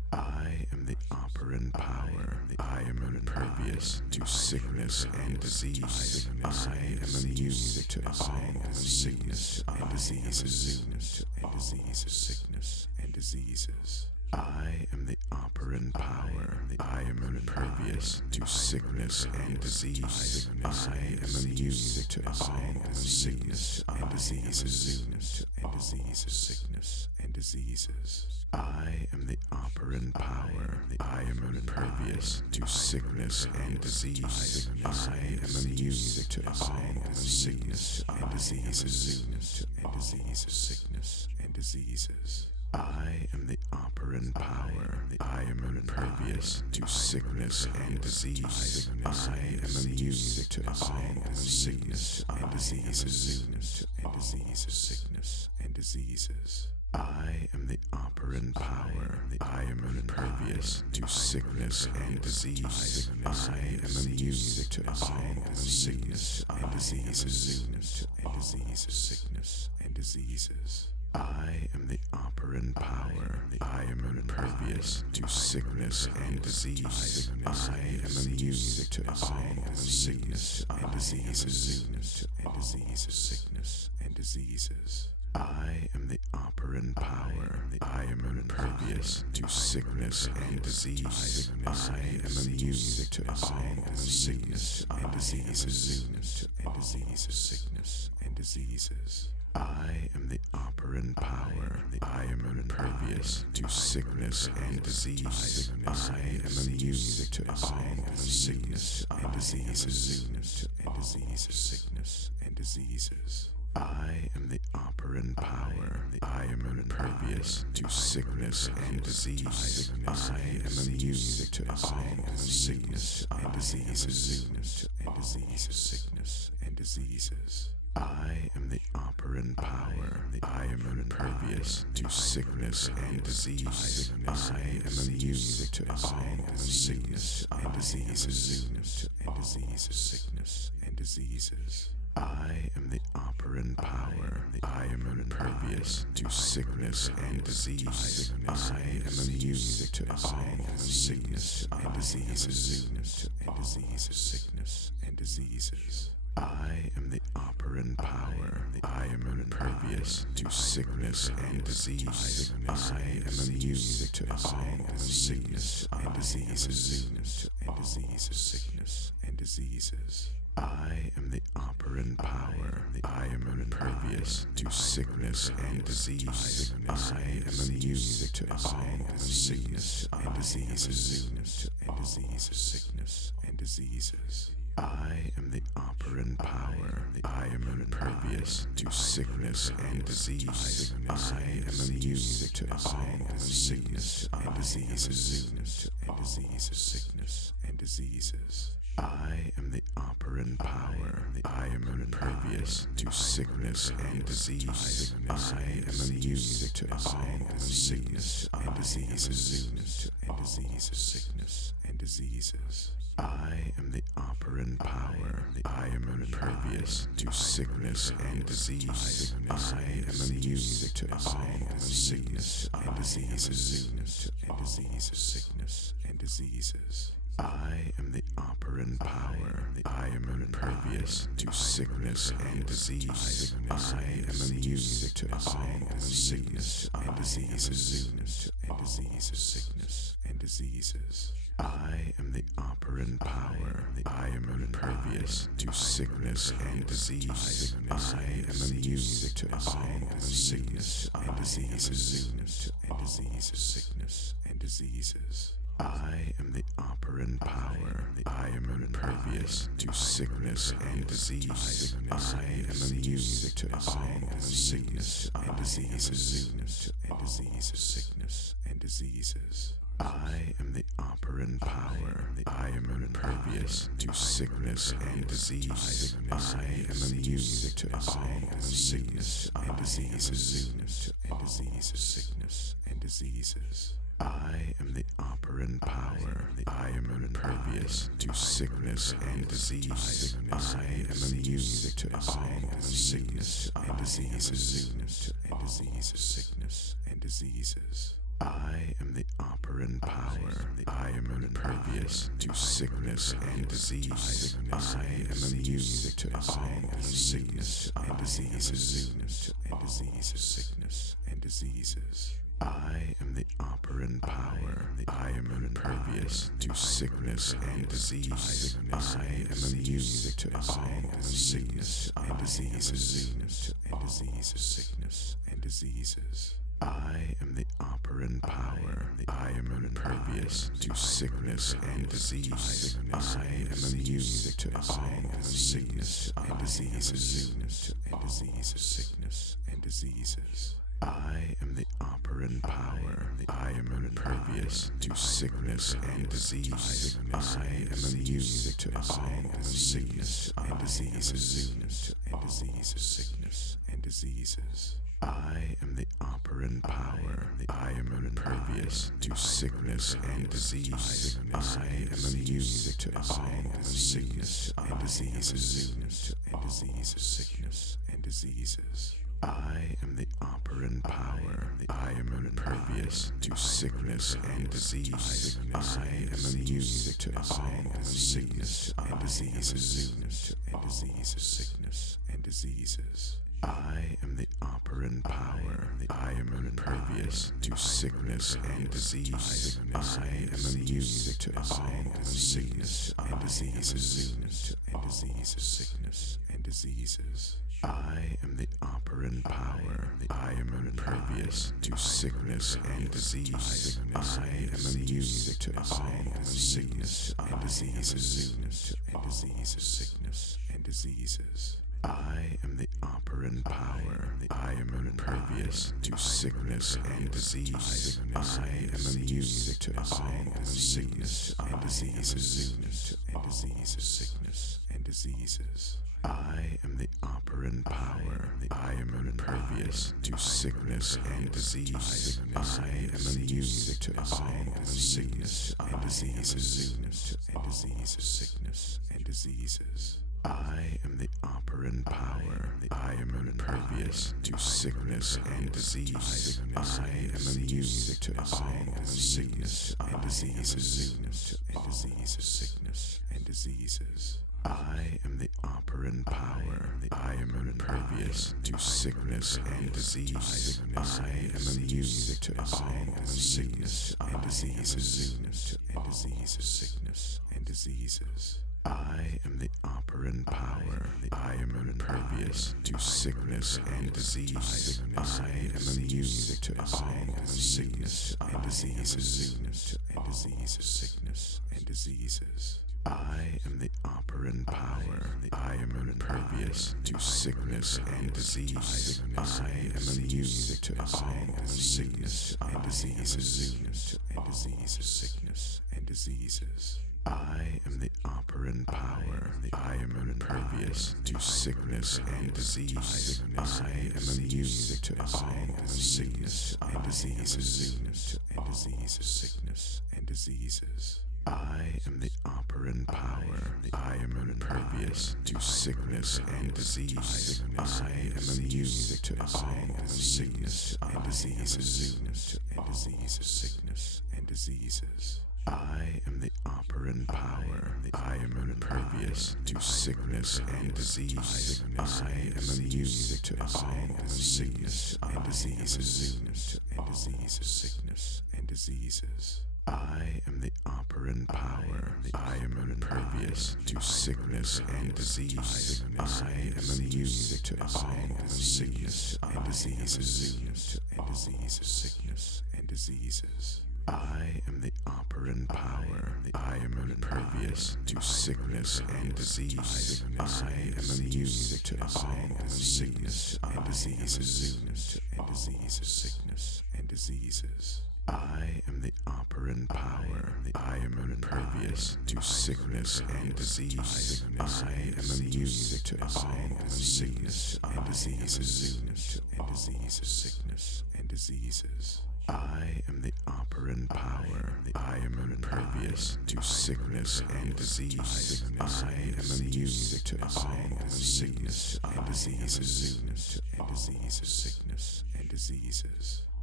I am the operant power. I am impervious to sickness and disease. I am immune to all sickness and diseases. Sickness and diseases. I am the operant power. I am impervious to sickness and disease. I am immune to all sickness and diseases. Sickness and diseases. I am the operant power. I am impervious to sickness and disease. I am immune to all sickness and diseases. Sickness and diseases. I am the operant power. I am impervious to sickness and disease. I am immune to all sickness and diseases. Sickness and diseases. I am the operant power. I am impervious to sickness and disease. I am immune to all sickness and diseases. Sickness and diseases. I am the operant power. I am impervious to sickness and disease. I am immune to all sickness and diseases. Sickness and diseases. I am the operant power. I am impervious to sickness and disease. I am immune to all sickness and diseases. Sickness and diseases. I am the operant power. I am impervious to sickness and disease. I am immune to all sickness and diseases. Sickness and diseases. I am the operant power. I am impervious to sickness and disease. I am immune to all sickness and diseases. Sickness and diseases. I am the operant power. I am impervious to sickness and disease. I am immune to all sickness and diseases. Sickness and diseases. I am the operant power. I am impervious to sickness and disease. I am immune to all sickness and diseases. Sickness and diseases. I am the operant power. I am impervious to sickness and disease. I am immune to all sickness and diseases. Sickness and diseases. I am the operant power. I am impervious to sickness and disease. I am immune to all sickness and diseases. Sickness and diseases. I am the operant power. I am impervious to sickness and disease. I am immune to all sickness and diseases. Sickness and diseases. I am the operant power. I am impervious to sickness and disease. I am immune to all sickness and diseases. Sickness and diseases. I am the operant power. I am impervious to sickness and disease. I am immune to all sickness and diseases. Sickness and diseases. I am the operant power. I am impervious to sickness and disease. I am immune to all sickness and diseases. Sickness and diseases. I am the operant power. I am impervious to sickness and disease. I am immune to all sickness and diseases. Sickness and diseases. I am the operant power. I am impervious to sickness and disease. I am immune to all sickness and diseases. Sickness and diseases. I am the operant power. I am impervious to sickness and disease. I am immune to all sickness and diseases. Sickness and diseases. I am the operant power. I am impervious to sickness and disease. I am immune to all sickness and diseases. Sickness and diseases. I am the operant power. I am impervious to sickness and disease. I am immune to all sickness and diseases. Sickness and diseases. I am the operant power. I am impervious to sickness and disease. I am immune to all sickness and diseases. Sickness and diseases. I am the operant power. I am impervious to sickness and disease. I am immune to all sickness and diseases. Sickness and diseases. I am the operant power. I am impervious to sickness and disease. I am immune to all sickness and diseases. Sickness and diseases. I am the operant power. I am impervious to sickness and disease. I am immune to all sickness and diseases. Sickness and diseases. I am the operant power. I am impervious to sickness and disease. I am immune to all sickness and diseases. Sickness and diseases. I am the operant power. I am impervious to sickness and disease. I am immune to all sickness and diseases. Sickness and diseases. I am the operant power. I am impervious to sickness and disease. I am immune to all sickness and diseases. Sickness and diseases. I am the operant power. I am impervious to sickness and disease. I am immune to all sickness and diseases. Sickness and diseases. I am the operant power. I am impervious to sickness and disease. I am immune to all sickness and diseases. Sickness and diseases. I am the operant power. I am impervious to sickness and disease. I am immune to all sickness and diseases. Sickness and diseases. I am the operant power. I am impervious to sickness and disease. I am immune to all sickness and diseases. Sickness and diseases. I am the operant power. I am impervious to sickness and disease. I am immune to all sickness and diseases. Sickness and diseases. I am the operant power. I am impervious to sickness and disease. I am immune to all sickness and diseases. Sickness and diseases. I am the operant power. I am impervious to sickness and disease. I am immune to all sickness and diseases. Sickness and diseases. I am the operant power. I am impervious to sickness and disease. I am immune to all sickness and diseases. Sickness and diseases. I am the operant power. I am impervious to sickness and disease. I am immune to all sickness and diseases. Sickness and diseases. I am the operant power. I am impervious to sickness and disease. I am immune to all sickness and diseases. Sickness and diseases. I am the operant power. I am impervious to sickness and disease. I am immune to all sickness and diseases. Sickness and diseases. I am the operant power. I am impervious to sickness and disease. I am immune to all sickness and diseases. Sickness and diseases. I am the operant power. I am impervious to sickness and disease. I am immune to all sickness and diseases. Sickness and diseases.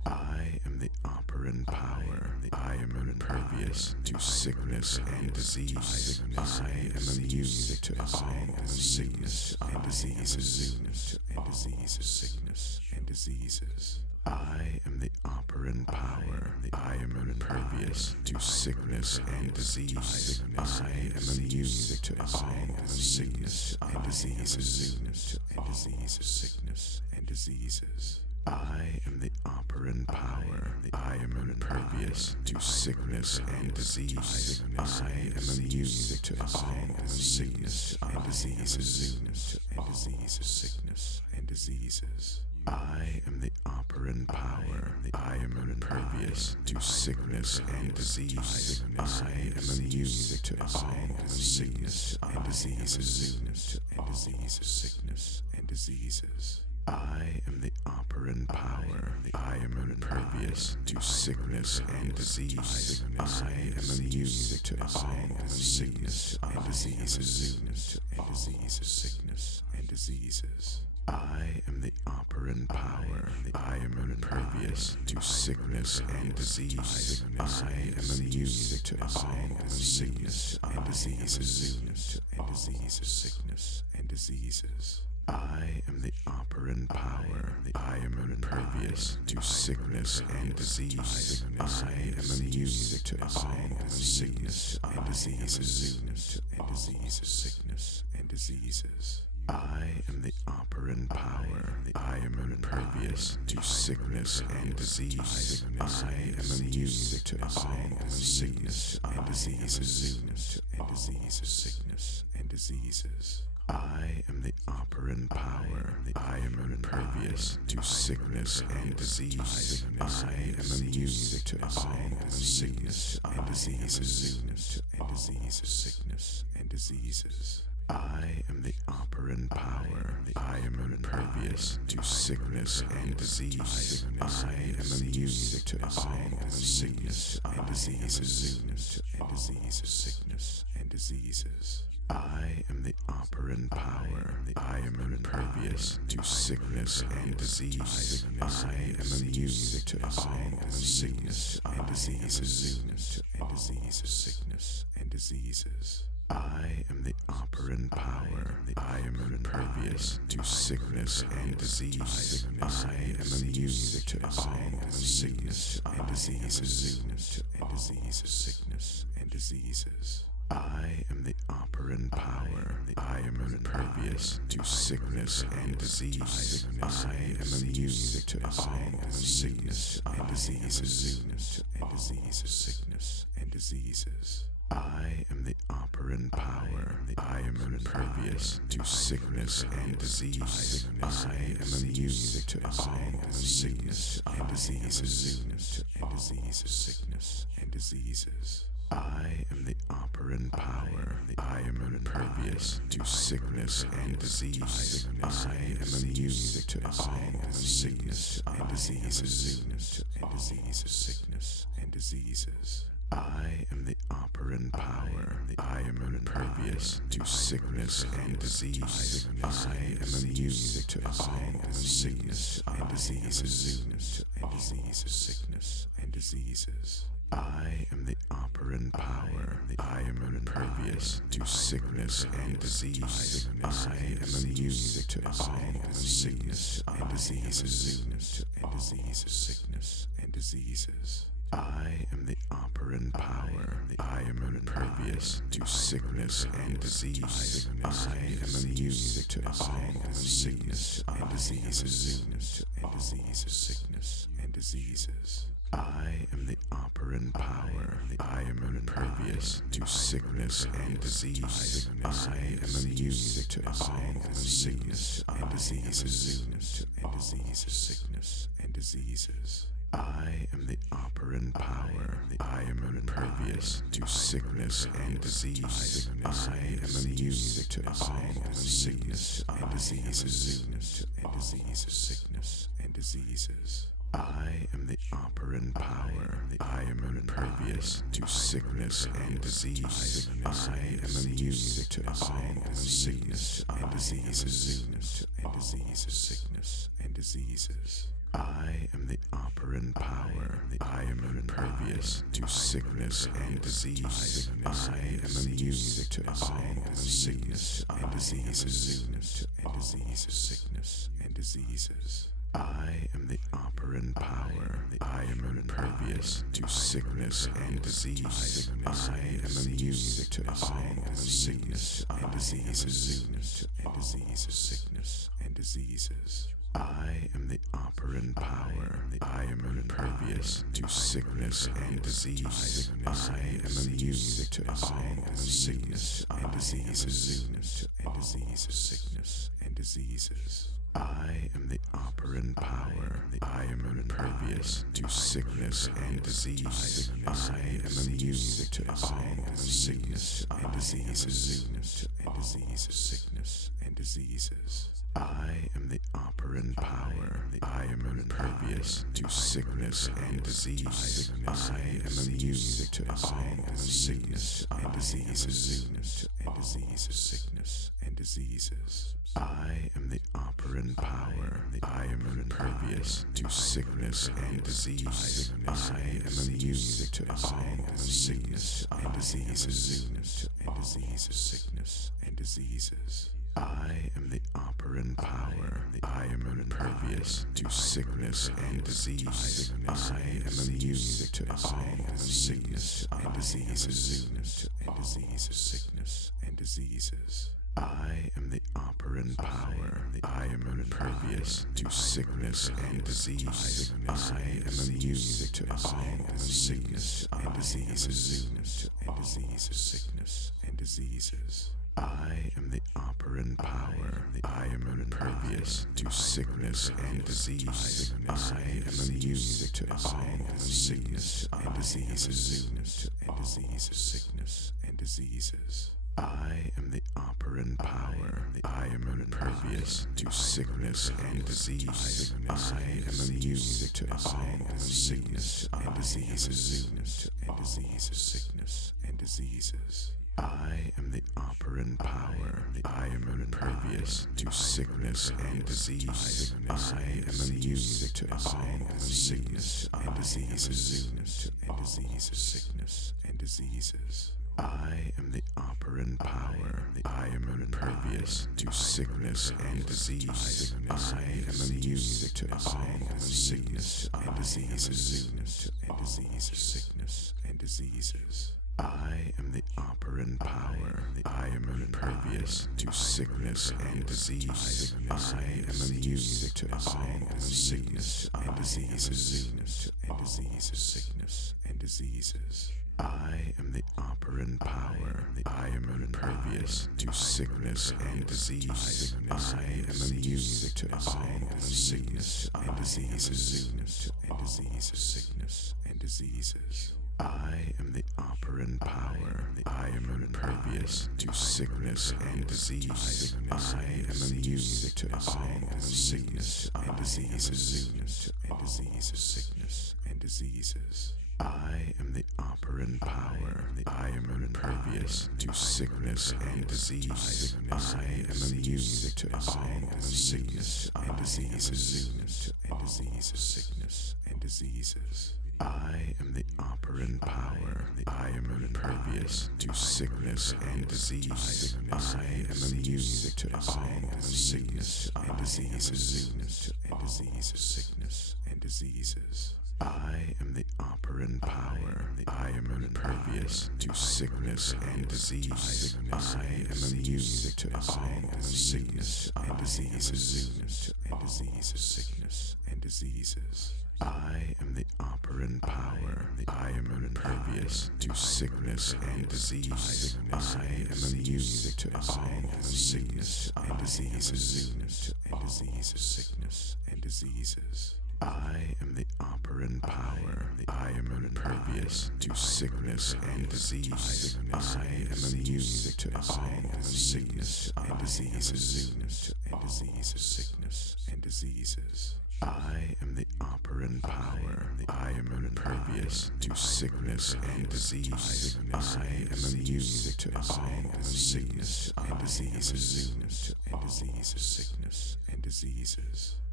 I am the operant power. I am impervious to sickness and disease. I am immune to all sickness and diseases. Sickness and diseases. I am the operant power. I am impervious to sickness and disease. I am immune to all sickness and diseases. Sickness and diseases. I am the operant power. I am impervious to sickness and disease. I am immune to all sickness and diseases. Sickness and diseases. I am the operant power. I am impervious to sickness and disease. I am immune to all sickness and diseases. Sickness and diseases. I am the operant power. I am impervious to sickness and disease. I am immune to all sickness and diseases. Sickness and diseases. I am the operant power. I am impervious to sickness and disease. I am immune to all sickness and diseases. Sickness and diseases. I am the operant power. I am impervious to sickness and disease. I am immune to all sickness and diseases. Sickness and diseases. I am the operant power. I am impervious to sickness and disease. I am immune to all sickness and diseases. Sickness and diseases. I am the operant power. I am impervious to sickness and disease. I am immune to all sickness and diseases. Sickness and diseases. I am the operant power. I am impervious to sickness and disease. I am immune to all sickness and diseases. Sickness and diseases. I am the operant power. I am impervious to sickness and disease. I am immune to all sickness and diseases. Sickness and diseases. I am the operant power. I am impervious to sickness and disease. I am immune to all sickness and diseases. Sickness and diseases. I am the operant power. I am impervious to sickness and disease. I am immune to all sickness and diseases. Sickness and diseases. I am the operant power. I am impervious to sickness and disease. I am immune to all sickness and diseases. Sickness and diseases. I am the operant power. I am impervious to sickness and disease. I am immune to all sickness and diseases. Sickness and diseases. I am the operant power. I am impervious to sickness and disease. I am immune to all sickness and diseases. Sickness and diseases. I am the operant power. I am impervious to sickness and disease. I am immune to all sickness and diseases. Sickness and diseases. I am the operant power. I am impervious to sickness and disease. I am immune to all sickness and diseases. Sickness and diseases. I am the operant power. I am impervious to sickness and disease. I am immune to all sickness and diseases. Sickness and diseases. I am the operant power. I am impervious to sickness and disease. I am immune to all sickness and diseases. Sickness and diseases. I am the operant power. I am impervious to sickness and disease. I am immune to all sickness and diseases. Sickness and diseases. I am the operant power. I am impervious to sickness and disease. I am immune to all sickness and diseases. Sickness and diseases. I am the operant power. I am impervious to sickness and disease. I am immune to all sickness and diseases. Sickness and diseases. I am the operant power. I am impervious to sickness and disease. I am immune to all sickness and diseases. Sickness and diseases. I am the operant power. I am impervious to sickness and disease. I am immune to all sickness and diseases. Sickness and diseases. I am the operant power. I am impervious to sickness and disease. I am immune to all sickness and diseases. Sickness and diseases. I am the operant power. I am impervious to sickness and disease. I am immune to all sickness and diseases. Sickness and diseases. I am the operant power. I am impervious to sickness and disease. I am immune to all sickness and diseases. Sickness and diseases. I am the operant power. I am impervious to sickness and disease. I am immune to all sickness and diseases. Sickness and diseases. I am the operant power. I am impervious to sickness and disease. I am immune to all sickness and diseases. Sickness and diseases. I am the operant power. I am impervious to sickness and disease. I am immune to all sickness and diseases. Sickness and diseases. I am the operant power. I am impervious to sickness and disease. I am immune to all sickness and diseases. Sickness and diseases. I am the operant power. I am impervious to sickness and disease. I am immune to all sickness and diseases. Sickness and diseases. I am the operant power. I am impervious to sickness and disease. I am immune to all sickness and diseases. Sickness and diseases. I am the operant power. I am impervious to sickness and disease. I am immune to all sickness and diseases. Sickness and diseases. I am the operant power. I am impervious to sickness and disease. I am immune to all sickness and diseases. Sickness and diseases. I am the operant power. I am impervious to sickness and disease. I am immune to all sickness and diseases. Sickness and diseases. I am the operant power. I am impervious to sickness and disease. I am immune to all sickness and diseases. Sickness and diseases. I am the operant power. I am impervious to sickness and disease. I am immune to all sickness and diseases. Sickness and diseases. I am the operant power. I am impervious to sickness and disease. I am immune to all sickness and diseases. Sickness and diseases. I am the operant power. I am impervious to sickness and disease. I am immune to all sickness and diseases. Sickness and diseases. I am the operant power. I am impervious to sickness and disease. I am immune to all sickness and diseases. Sickness and diseases.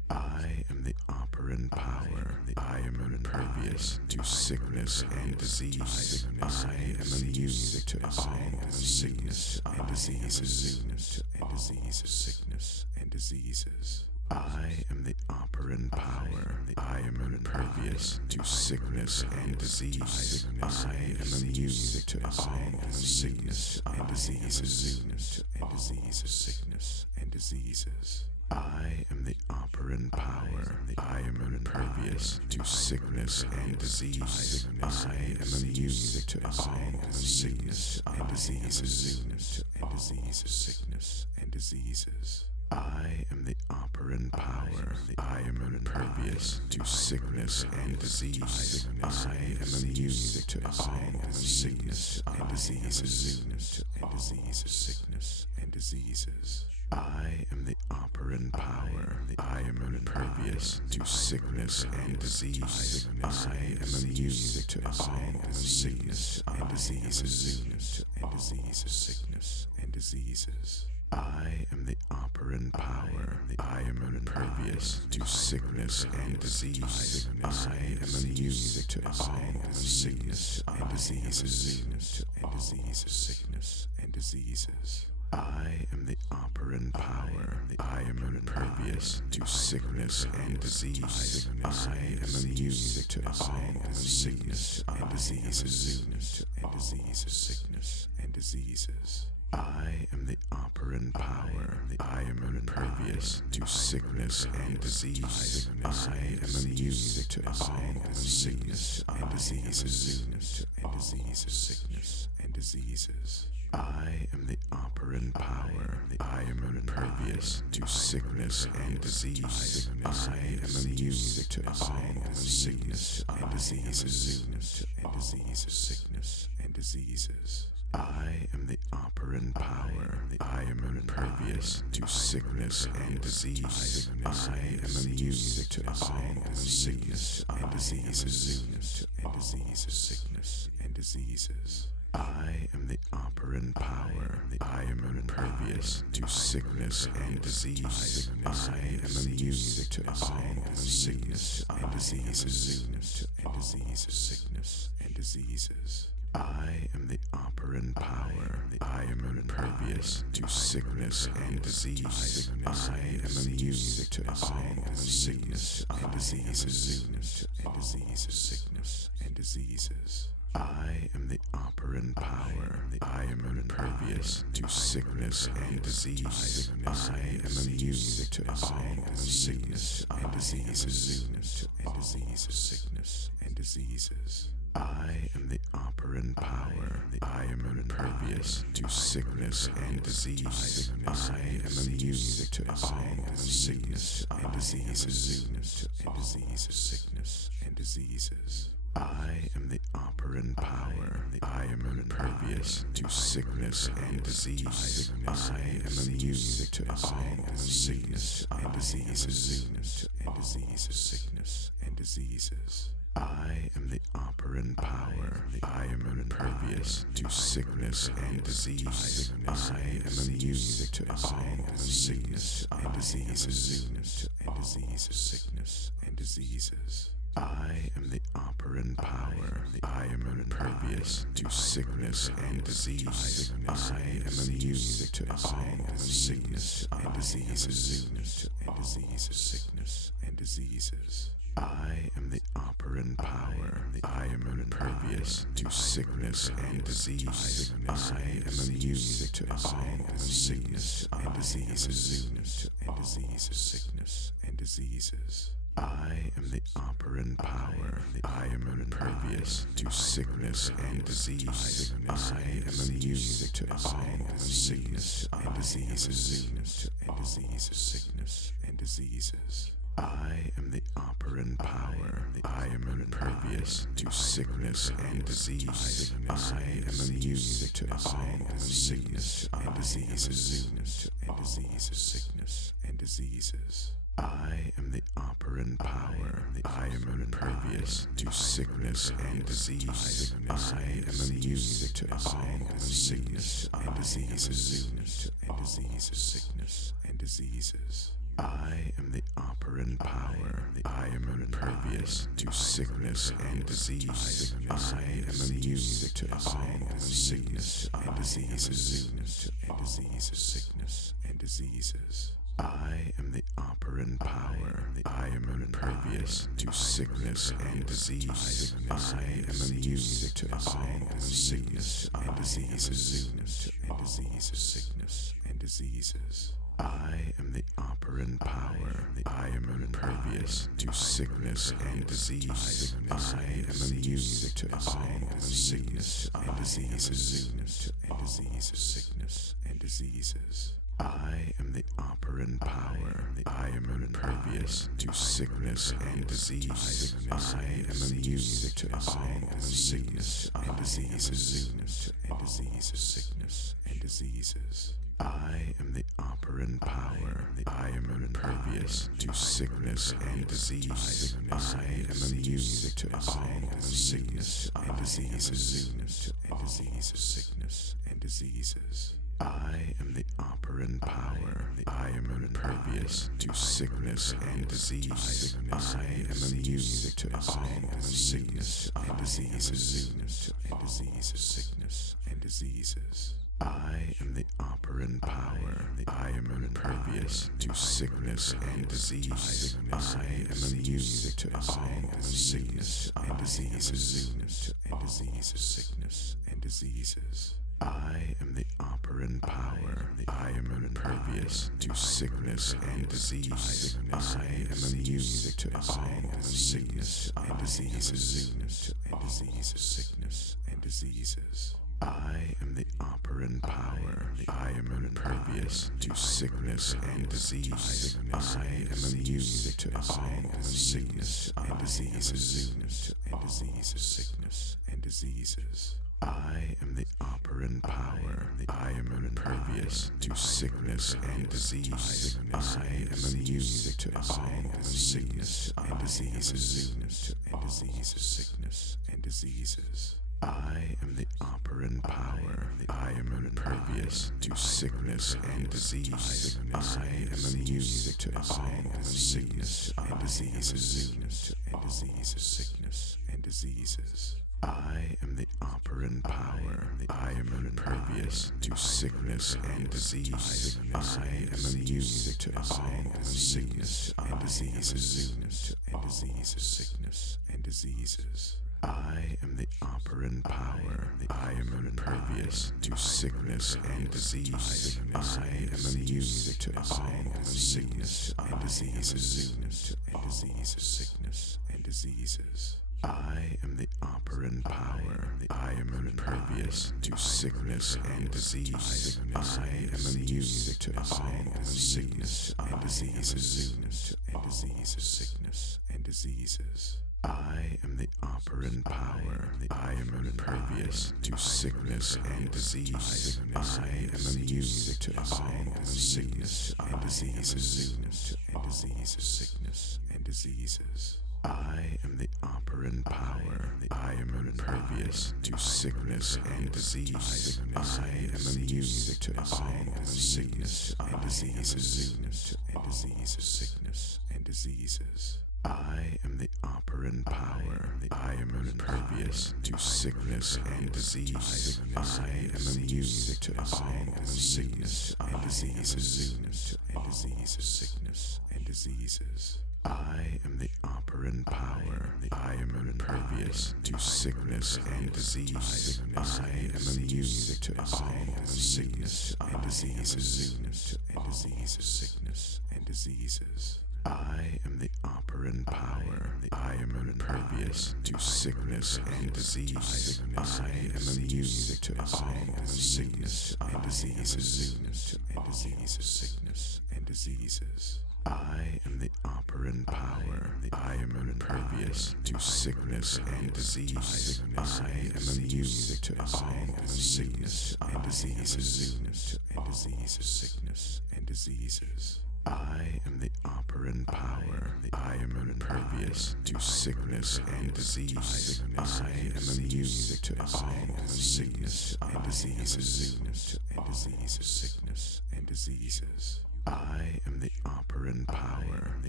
I am the operant power. I am impervious to sickness and disease. I am immune to all sickness and diseases. Sickness and diseases. I am the operant power. I am impervious to sickness and disease. I am immune to all sickness and diseases. Sickness and diseases. I am the operant power. I am impervious to sickness and disease. I am immune to all sickness and diseases. Sickness and diseases. I am the operant power. I am impervious to sickness and disease. I am immune to all sickness and diseases. Sickness and diseases. I am the operant power. I am impervious to sickness and disease. I am immune to all sickness and diseases. Sickness and diseases. I am the operant power. I am impervious to sickness and disease. I am immune to all sickness and diseases. Sickness and diseases. I am the operant power. I am impervious to sickness and disease. I am immune to all sickness and diseases. Sickness and diseases. I am the operant power. I am impervious to sickness and disease. I am immune to all sickness and diseases. Sickness and diseases. I am the operant power. I am impervious to sickness and disease. I am immune to all sickness and diseases. Sickness and diseases. I am the operant power. I am impervious to sickness and disease. I am immune to all sickness and diseases. Sickness and diseases. I am the operant power. I am impervious to sickness and disease. I am immune to all sickness and diseases. Sickness and diseases. I am the operant power. I am impervious to sickness and disease. I am immune to all sickness and diseases. Sickness and diseases. I am the operant power. I am impervious to sickness and disease. I am immune to all sickness and diseases. Sickness and diseases. I am the operant power. I am impervious to sickness and disease. I am immune to all sickness and diseases. Sickness and diseases. I am the operant power. I am impervious to sickness and disease. I am immune to all sickness and diseases. Sickness and diseases. I am the operant power. I am impervious to sickness and disease. I am immune to all sickness and diseases. Sickness and diseases. I am the operant power. I am impervious to sickness and disease. I am immune to all sickness and diseases. Sickness and diseases. I am the operant power. I am impervious to sickness and disease. I am immune to all sickness and diseases. Sickness and diseases. I am the operant power. I am impervious to sickness and disease. I am immune to all sickness and diseases. Sickness and diseases. I am the operant power. I am impervious to sickness and disease. I am immune to all sickness and diseases. Sickness and diseases. I am the operant power. I am impervious to sickness and disease. I am immune to all sickness and diseases. Sickness and diseases. I am the operant operant power. I am impervious to sickness and disease. I am immune to all sickness and diseases. Sickness and diseases. I am the operant power. I am impervious to sickness and disease. I am immune to all sickness and diseases. Sickness and diseases. I am the operant power. I am impervious to sickness and disease. I am immune to all sickness and diseases. Sickness and diseases. I am the operant power. I am impervious to sickness and disease. I am immune to all sickness and diseases. Sickness and diseases. I am the operant power. I am impervious to sickness and disease. I am immune to all sickness and diseases. Sickness and diseases. I am the operant power. I am impervious to sickness and disease. I am immune to all sickness and diseases. Sickness and diseases. I am the operant power. I am impervious to sickness and disease. I am immune to all sickness and diseases. Sickness and diseases. I am the operant power. I am impervious to sickness and disease. I am immune to all sickness and diseases. Sickness and diseases. I am the operant power. I am impervious to sickness and disease. I am immune to all sickness and diseases. Sickness and diseases. I am the operant power. I am impervious to sickness and disease. I am immune to all sickness and diseases. Sickness and diseases. I am the operant power. I am impervious to sickness and disease. I am immune to all sickness and diseases. Sickness and diseases. I am the operant power. I am impervious to sickness and disease. I am immune to all sickness and diseases. Sickness and diseases. I am the operant power. I am impervious to sickness and disease. I am immune to all sickness and diseases. Sickness and diseases. I am the operant power. I am impervious to sickness and disease. I am immune to all sickness and diseases. Sickness and diseases. I am the operant power. I am impervious to sickness and disease. I am immune to all sickness and diseases. Sickness and diseases. I am the operant power. I am impervious to sickness and disease. I am immune to all sickness and diseases. Sickness and diseases. I am the operant power. I am impervious to sickness and disease. I am immune to all sickness and diseases. Sickness and diseases. I am the operant power. I am impervious to sickness and disease. I am immune to all sickness and diseases. Sickness and diseases. I am the operant power. I am impervious to sickness and disease. I am immune to all sickness and diseases. Sickness and diseases. I am the operant power. I am impervious to sickness and disease. I am immune to all sickness and diseases. Sickness and diseases. I am the operant power. I am impervious to sickness and disease. I am immune to all sickness and diseases. Sickness and diseases. I am the operant power.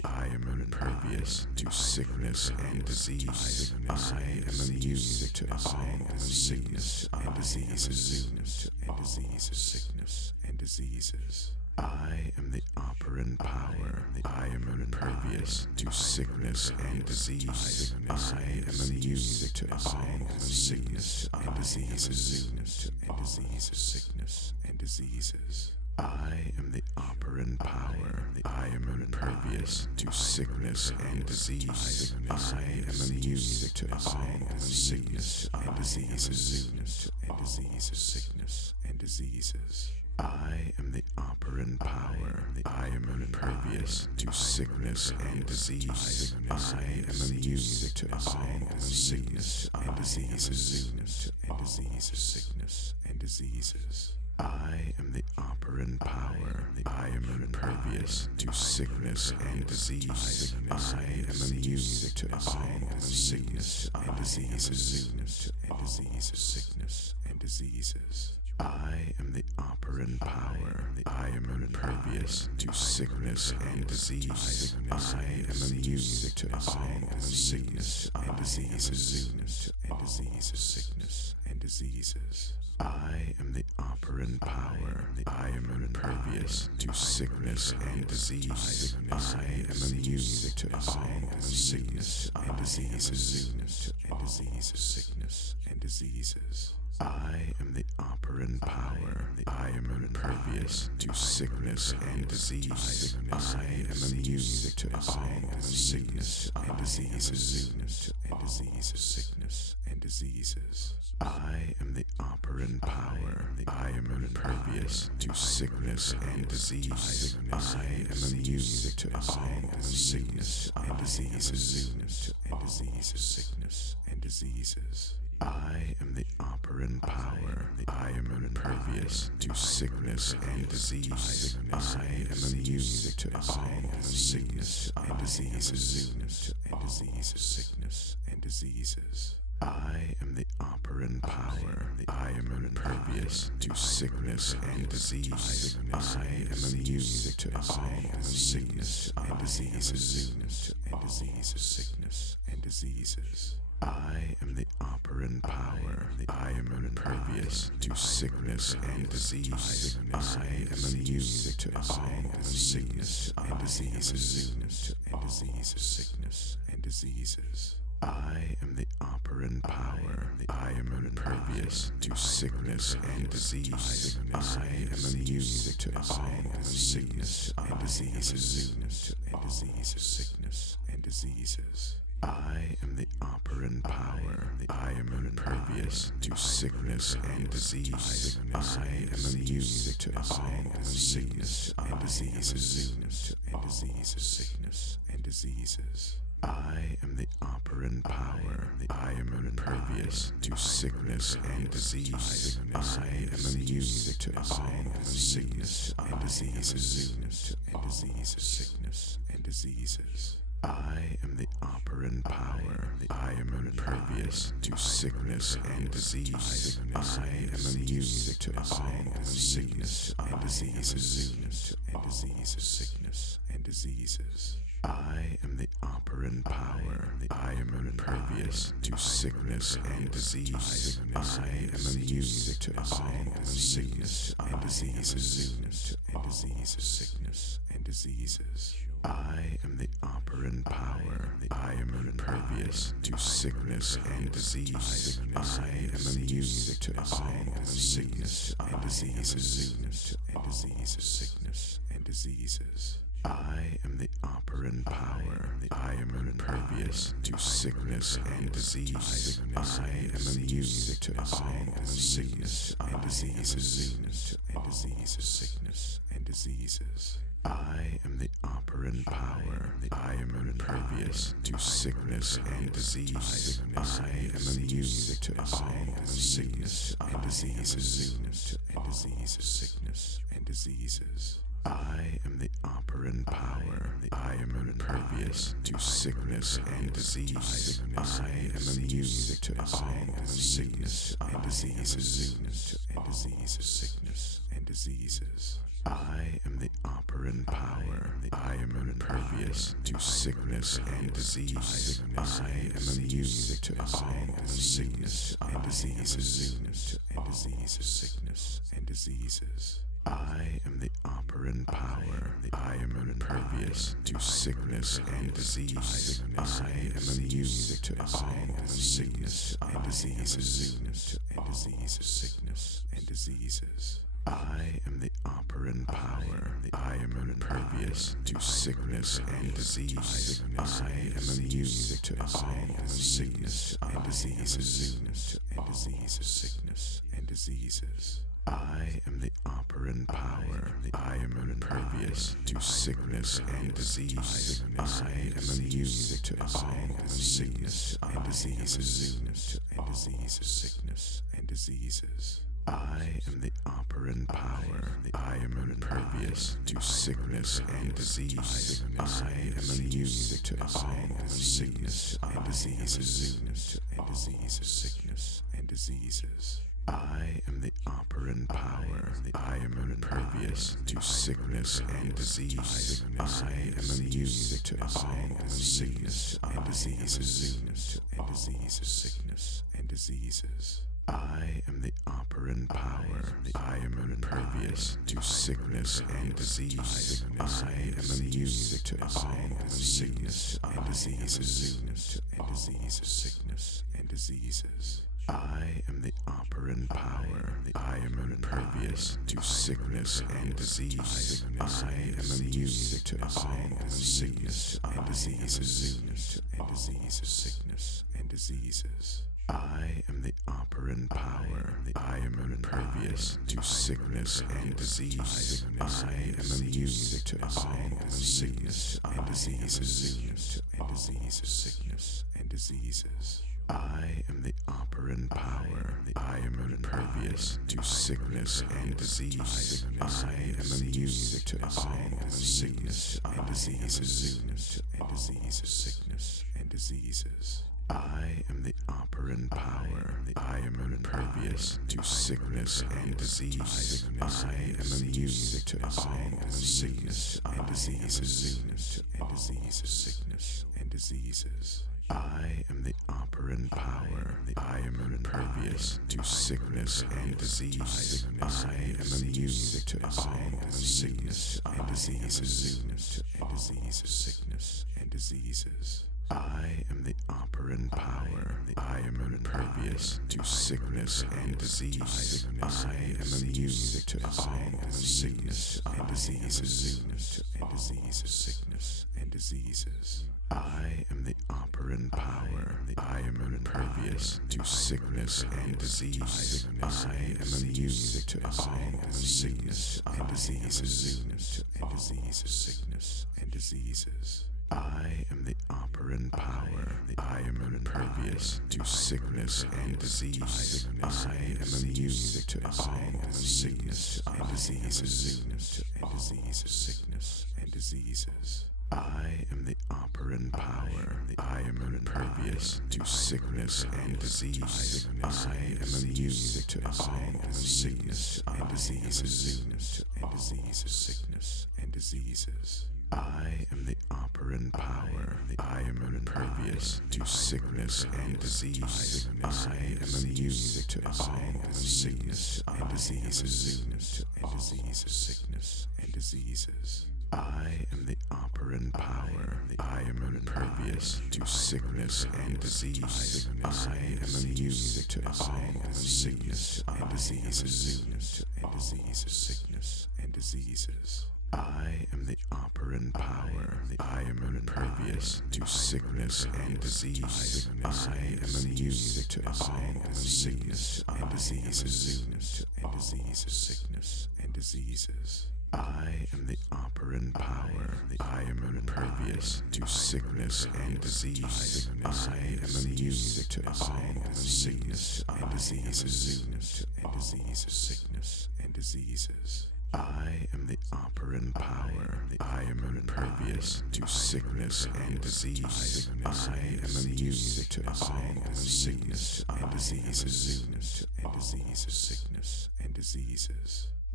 I am impervious to sickness and disease. I am immune to all sickness and diseases. Sickness and diseases. I am the operant power. I am impervious to sickness and disease. I am immune to all sickness and diseases. Sickness and diseases. I am the operant power. I am impervious to sickness and disease. I am immune to all sickness and diseases. Sickness and diseases. I am the operant power. I am impervious to sickness and disease. I am immune to all sickness and diseases. Sickness and diseases. I am the operant power. I am impervious to sickness and disease. I am immune to all sickness and diseases. Sickness and diseases. I am the operant power. I am impervious to sickness and disease. I am immune to all sickness and diseases. Sickness and diseases. I am the operant power. I am impervious to sickness and disease. I am immune to all sickness and diseases. Sickness and diseases. I am the operant power. I am impervious to sickness and disease. I am immune to all sickness and diseases. Sickness and diseases. I am the operant power. I am impervious to sickness and disease. I am immune to all sickness and diseases. Sickness and diseases. I am the operant power. I am impervious to sickness and disease. I am immune to all sickness and diseases. Sickness and diseases. I am the operant power. I am impervious to sickness and disease. I am immune to all sickness and diseases. Sickness and diseases. I am the operant power. I am impervious to sickness and disease. I am immune to all sickness and diseases. Sickness and diseases. I am the operant power. I am impervious to sickness and disease. I am immune to all sickness and diseases. Sickness and diseases. I am the operant power. I am impervious to sickness and disease. I am immune to all sickness and diseases. Sickness and diseases. I am the operant power. I am impervious to sickness and disease. I am immune to all sickness and diseases. Sickness and diseases. I am the operant power. I am impervious to sickness and disease. I am immune to all sickness and diseases. Sickness and diseases. I am the operant power. I am impervious to sickness and disease. I am immune to all sickness and diseases. Sickness and diseases. I am the operant power. I am impervious to sickness and disease. I am immune to all sickness and diseases. Sickness and diseases. I am the operant power. I am impervious to sickness and disease. I am immune to all sickness and diseases. Sickness and diseases. I am the operant power. I am impervious to sickness and disease. I am immune to all sickness and diseases. Sickness and diseases. I am the operant power. I am impervious to sickness and disease. I am immune to all sickness and diseases. Sickness and diseases. I am the operant power. I am impervious to sickness and disease. I am immune to all sickness and diseases. Sickness and diseases. I am the operant power. I am impervious to sickness and disease. I am immune to all sickness and diseases. Sickness and diseases. I am the operant power. I am impervious to sickness and disease. I am immune to all sickness and diseases. Sickness and diseases. I am the operant power. I am impervious to sickness and disease. I am immune to all sickness and diseases. Sickness and diseases. I am the operant power. I am impervious to sickness and disease. I am immune to all sickness and diseases. Sickness and diseases. I am the operant power. I am impervious to sickness and disease. I am immune to all sickness and diseases. Sickness and diseases. I am the operant power. I am impervious to sickness and disease. I am immune to all sickness and diseases. Sickness and diseases. I am the operant power. I am impervious to sickness and disease. I am immune to all sickness and diseases. Sickness and diseases. I am the operant power. I am impervious to sickness and disease. I am immune to all sickness and diseases. Sickness and diseases. I am the operant power. I am impervious to sickness and disease. I am immune to all sickness and diseases. Sickness and diseases. I am the operant power. I am impervious to sickness and disease. I am immune to all sickness and diseases. Sickness and diseases. I am the operant power. I am impervious to sickness and disease. I am immune to all sickness and diseases. Sickness and diseases. I am the operant power. I am impervious to sickness and disease. I am immune to all sickness and diseases. Sickness and diseases. I am the operant power. I am impervious to sickness and disease. I am immune to all sickness and diseases. Sickness and diseases. I am the operant power. I am impervious to sickness and disease. I am immune to all sickness and diseases. Sickness and diseases. I am the operant power. I am impervious to sickness and disease. I am immune to all sickness and diseases. Sickness and diseases. I am the operant power. I am impervious to sickness and disease. I am immune to all sickness and diseases. Sickness and diseases. I am the operant power. I am impervious to sickness and disease. I am immune to all sickness and diseases. Sickness and diseases. I am the operant power. I am impervious to sickness and disease. I am immune to all sickness and diseases. Sickness and diseases. I am the operant power. I am impervious to sickness and disease. I am immune to all sickness and diseases. Sickness and diseases. I am the operant power. I am impervious to sickness and disease. I am immune to all sickness and diseases. Sickness and diseases.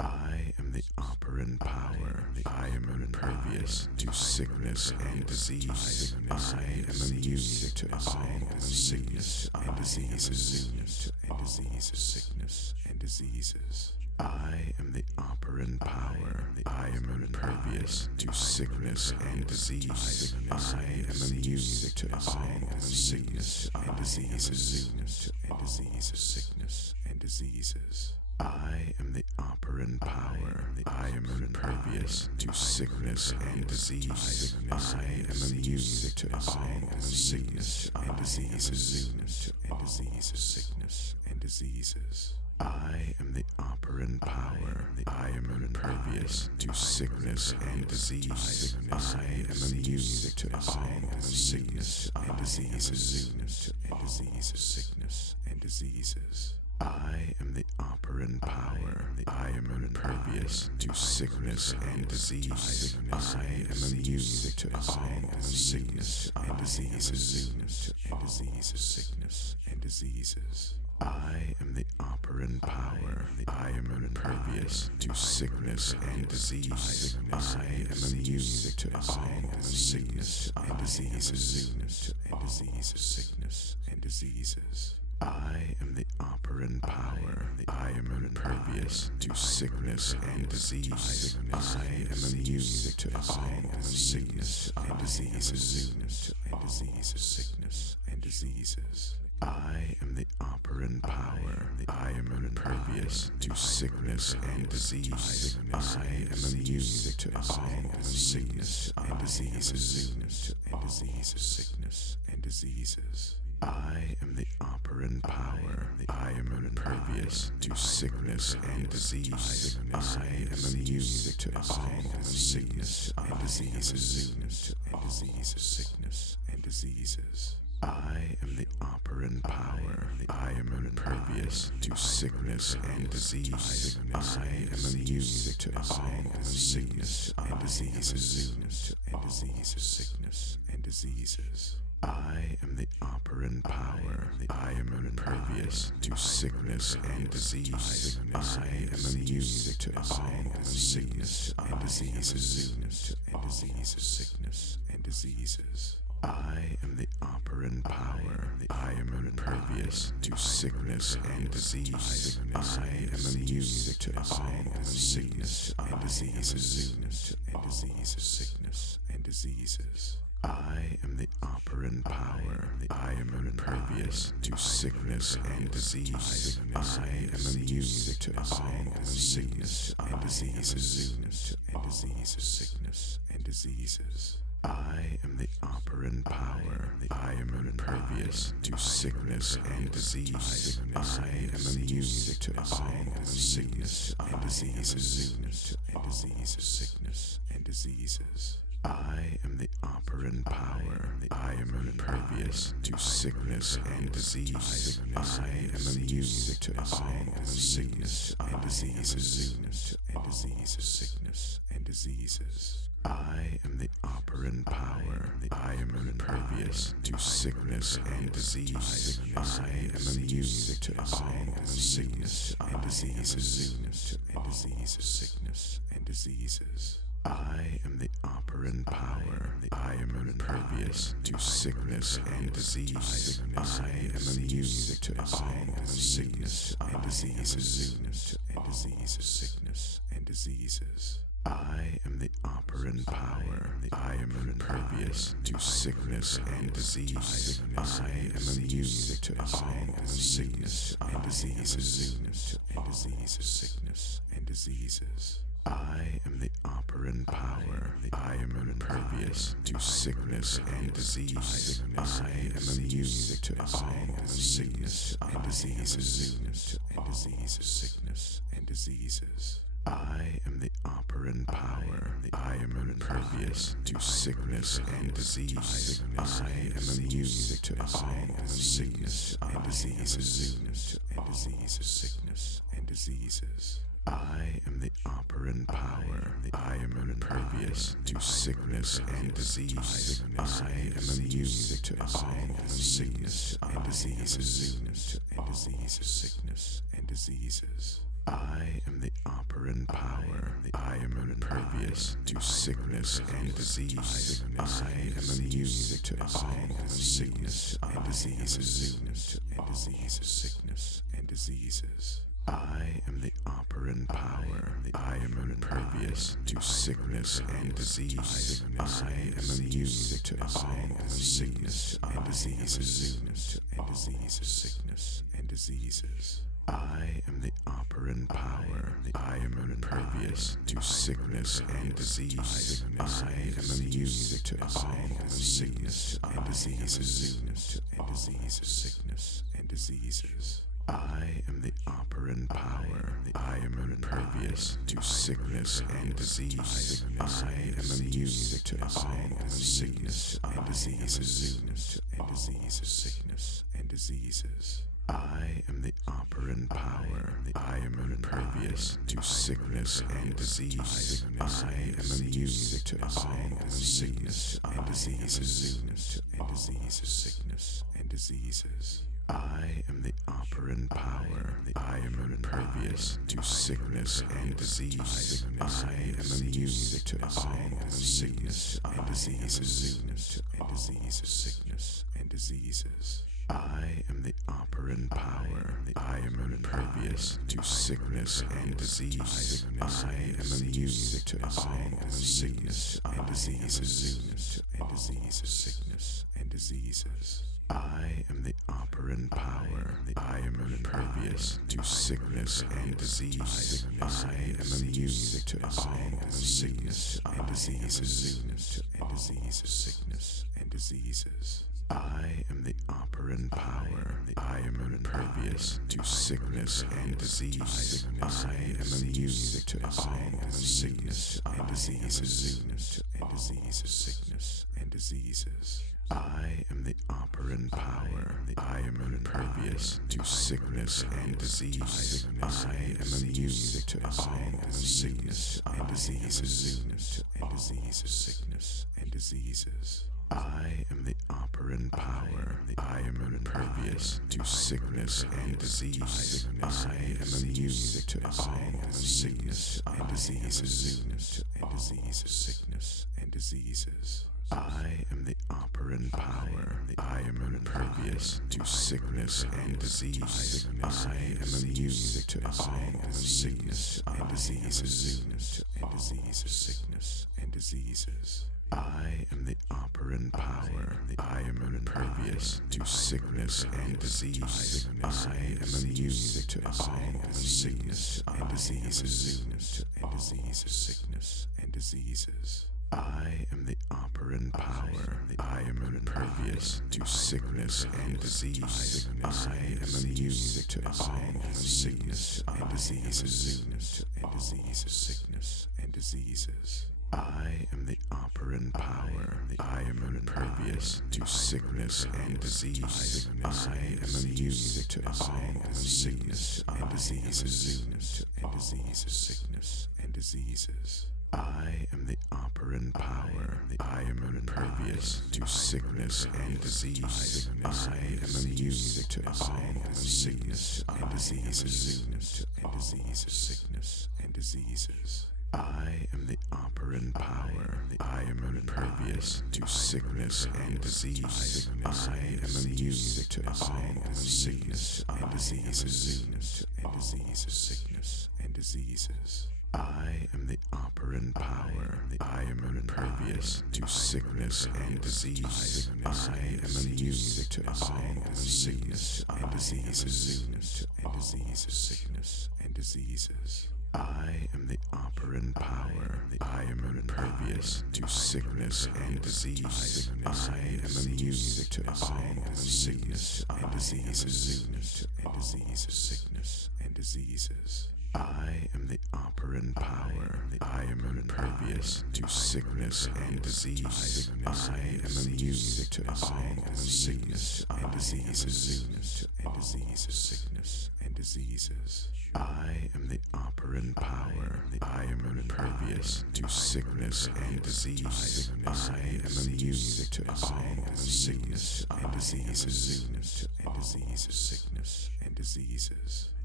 I am the operant power. I am impervious to sickness and disease. I am immune to all sickness and diseases. Sickness and diseases. I am the operant power. I am impervious to sickness and disease. I am immune to all sickness and diseases. Sickness and diseases. I am the operant power. I am impervious to sickness and disease. I am immune to all sickness and diseases. Sickness and diseases. I am the operant power. I am impervious to sickness and disease. I am immune to all sickness and diseases. Sickness and diseases. I am the operant power. I am impervious to sickness and disease. I am immune to all sickness and diseases. Sickness and diseases. I am the operant power. I am impervious to sickness and disease. I am immune to all sickness and diseases. Sickness and diseases. I am the operant power. I am impervious to sickness and disease. I am immune to all sickness and diseases. Sickness and diseases. I am the operant power. I am impervious to sickness and disease. I am immune to all sickness and diseases. Sickness and diseases. I am the operant power. I am impervious to sickness and disease. I am immune to all sickness and diseases. Sickness and diseases. I am the operant power. I am impervious to sickness and disease. I am immune to all sickness and diseases. Sickness and diseases. I am the operant power. I am impervious to sickness and disease. I am immune to all sickness and diseases. Sickness and diseases. I am the operant power. I am impervious to sickness and disease. I am immune to all sickness and diseases. Sickness and diseases. I am the operant power. I am impervious to sickness and disease. I am immune to all sickness and diseases. Sickness and diseases. I am the operant power. I am impervious to sickness and disease. I am immune to all sickness and diseases. Sickness and diseases. I am the operant power. I am impervious to sickness and disease. I am immune to all sickness and diseases. Sickness and diseases. I am the operant power. I am impervious to sickness and disease. I am immune to all sickness and diseases. Sickness and diseases. I am the operant power. I am impervious to sickness and disease. I am immune to all sickness and diseases. Sickness and diseases. I am the operant power. I am impervious to sickness and disease. I am immune to all sickness and diseases. Sickness and diseases. I am the operant power. I am impervious to sickness and disease. I am immune to all sickness and diseases. Sickness and diseases. I am the operant power. I am impervious to sickness and disease. I am immune to all sickness and diseases. Sickness and diseases. I am the operant power. I am impervious to sickness and disease. I am immune to all sickness and diseases. Sickness and diseases. I am the operant power. I am impervious to sickness and disease. I am immune to all sickness and diseases. Sickness and diseases. I am the operant power. I am impervious to sickness and disease. I am immune to all sickness and diseases. Sickness and diseases. I am the operant power. I am impervious to sickness and disease. I am immune to all sickness and diseases. Sickness and diseases. I am the operant power. I am impervious to sickness and disease. I am immune to all sickness and diseases. Sickness and diseases. I am the operant power. I am impervious to sickness and disease. I am immune to all sickness and diseases. Sickness and diseases. I am the operant power. I am impervious to sickness and disease. I am immune to all sickness and diseases. Sickness and diseases. I am the operant power. I am impervious to sickness and disease. I am immune to all sickness and diseases. Sickness and diseases. I am the operant power. I am impervious to sickness and disease. I am immune to all sickness and diseases. Sickness and diseases. I am the operant power. I am impervious to sickness and disease. I am immune to all sickness and diseases. Sickness and diseases. I am the operant power. I am impervious to sickness and disease. I am immune to all sickness and diseases. Sickness and diseases. I am the operant power. I am impervious to sickness and disease. I am immune to all sickness and diseases. Sickness and diseases. I am the operant power. I am impervious to sickness and disease. I am immune to all sickness and diseases. Sickness and diseases. I am the operant power. I am impervious to sickness and disease. I am immune to all sickness and diseases. Sickness and diseases. I am the operant power. I am impervious to sickness and disease. I am immune to all sickness and diseases. Sickness and diseases. I am the operant power. I am impervious to sickness and disease. I am immune to all sickness and diseases. Sickness and diseases. I am the operant power. I am impervious to sickness and disease. I am immune to all sickness and diseases. Sickness and diseases. I am the operant power. I am impervious to sickness and disease. I am immune to all sickness and diseases. Sickness and diseases. I am the operant power. I am impervious to sickness and disease. I am immune to all sickness and diseases. Sickness and diseases. I am the operant power. I am impervious to sickness and disease. I am immune to all sickness and diseases. Sickness and diseases. I am the operant power. I am impervious to sickness and disease. I am immune to all sickness and diseases. Sickness and diseases. I am the operant power. I am impervious to sickness and disease. I am immune to all sickness and diseases. Sickness and diseases.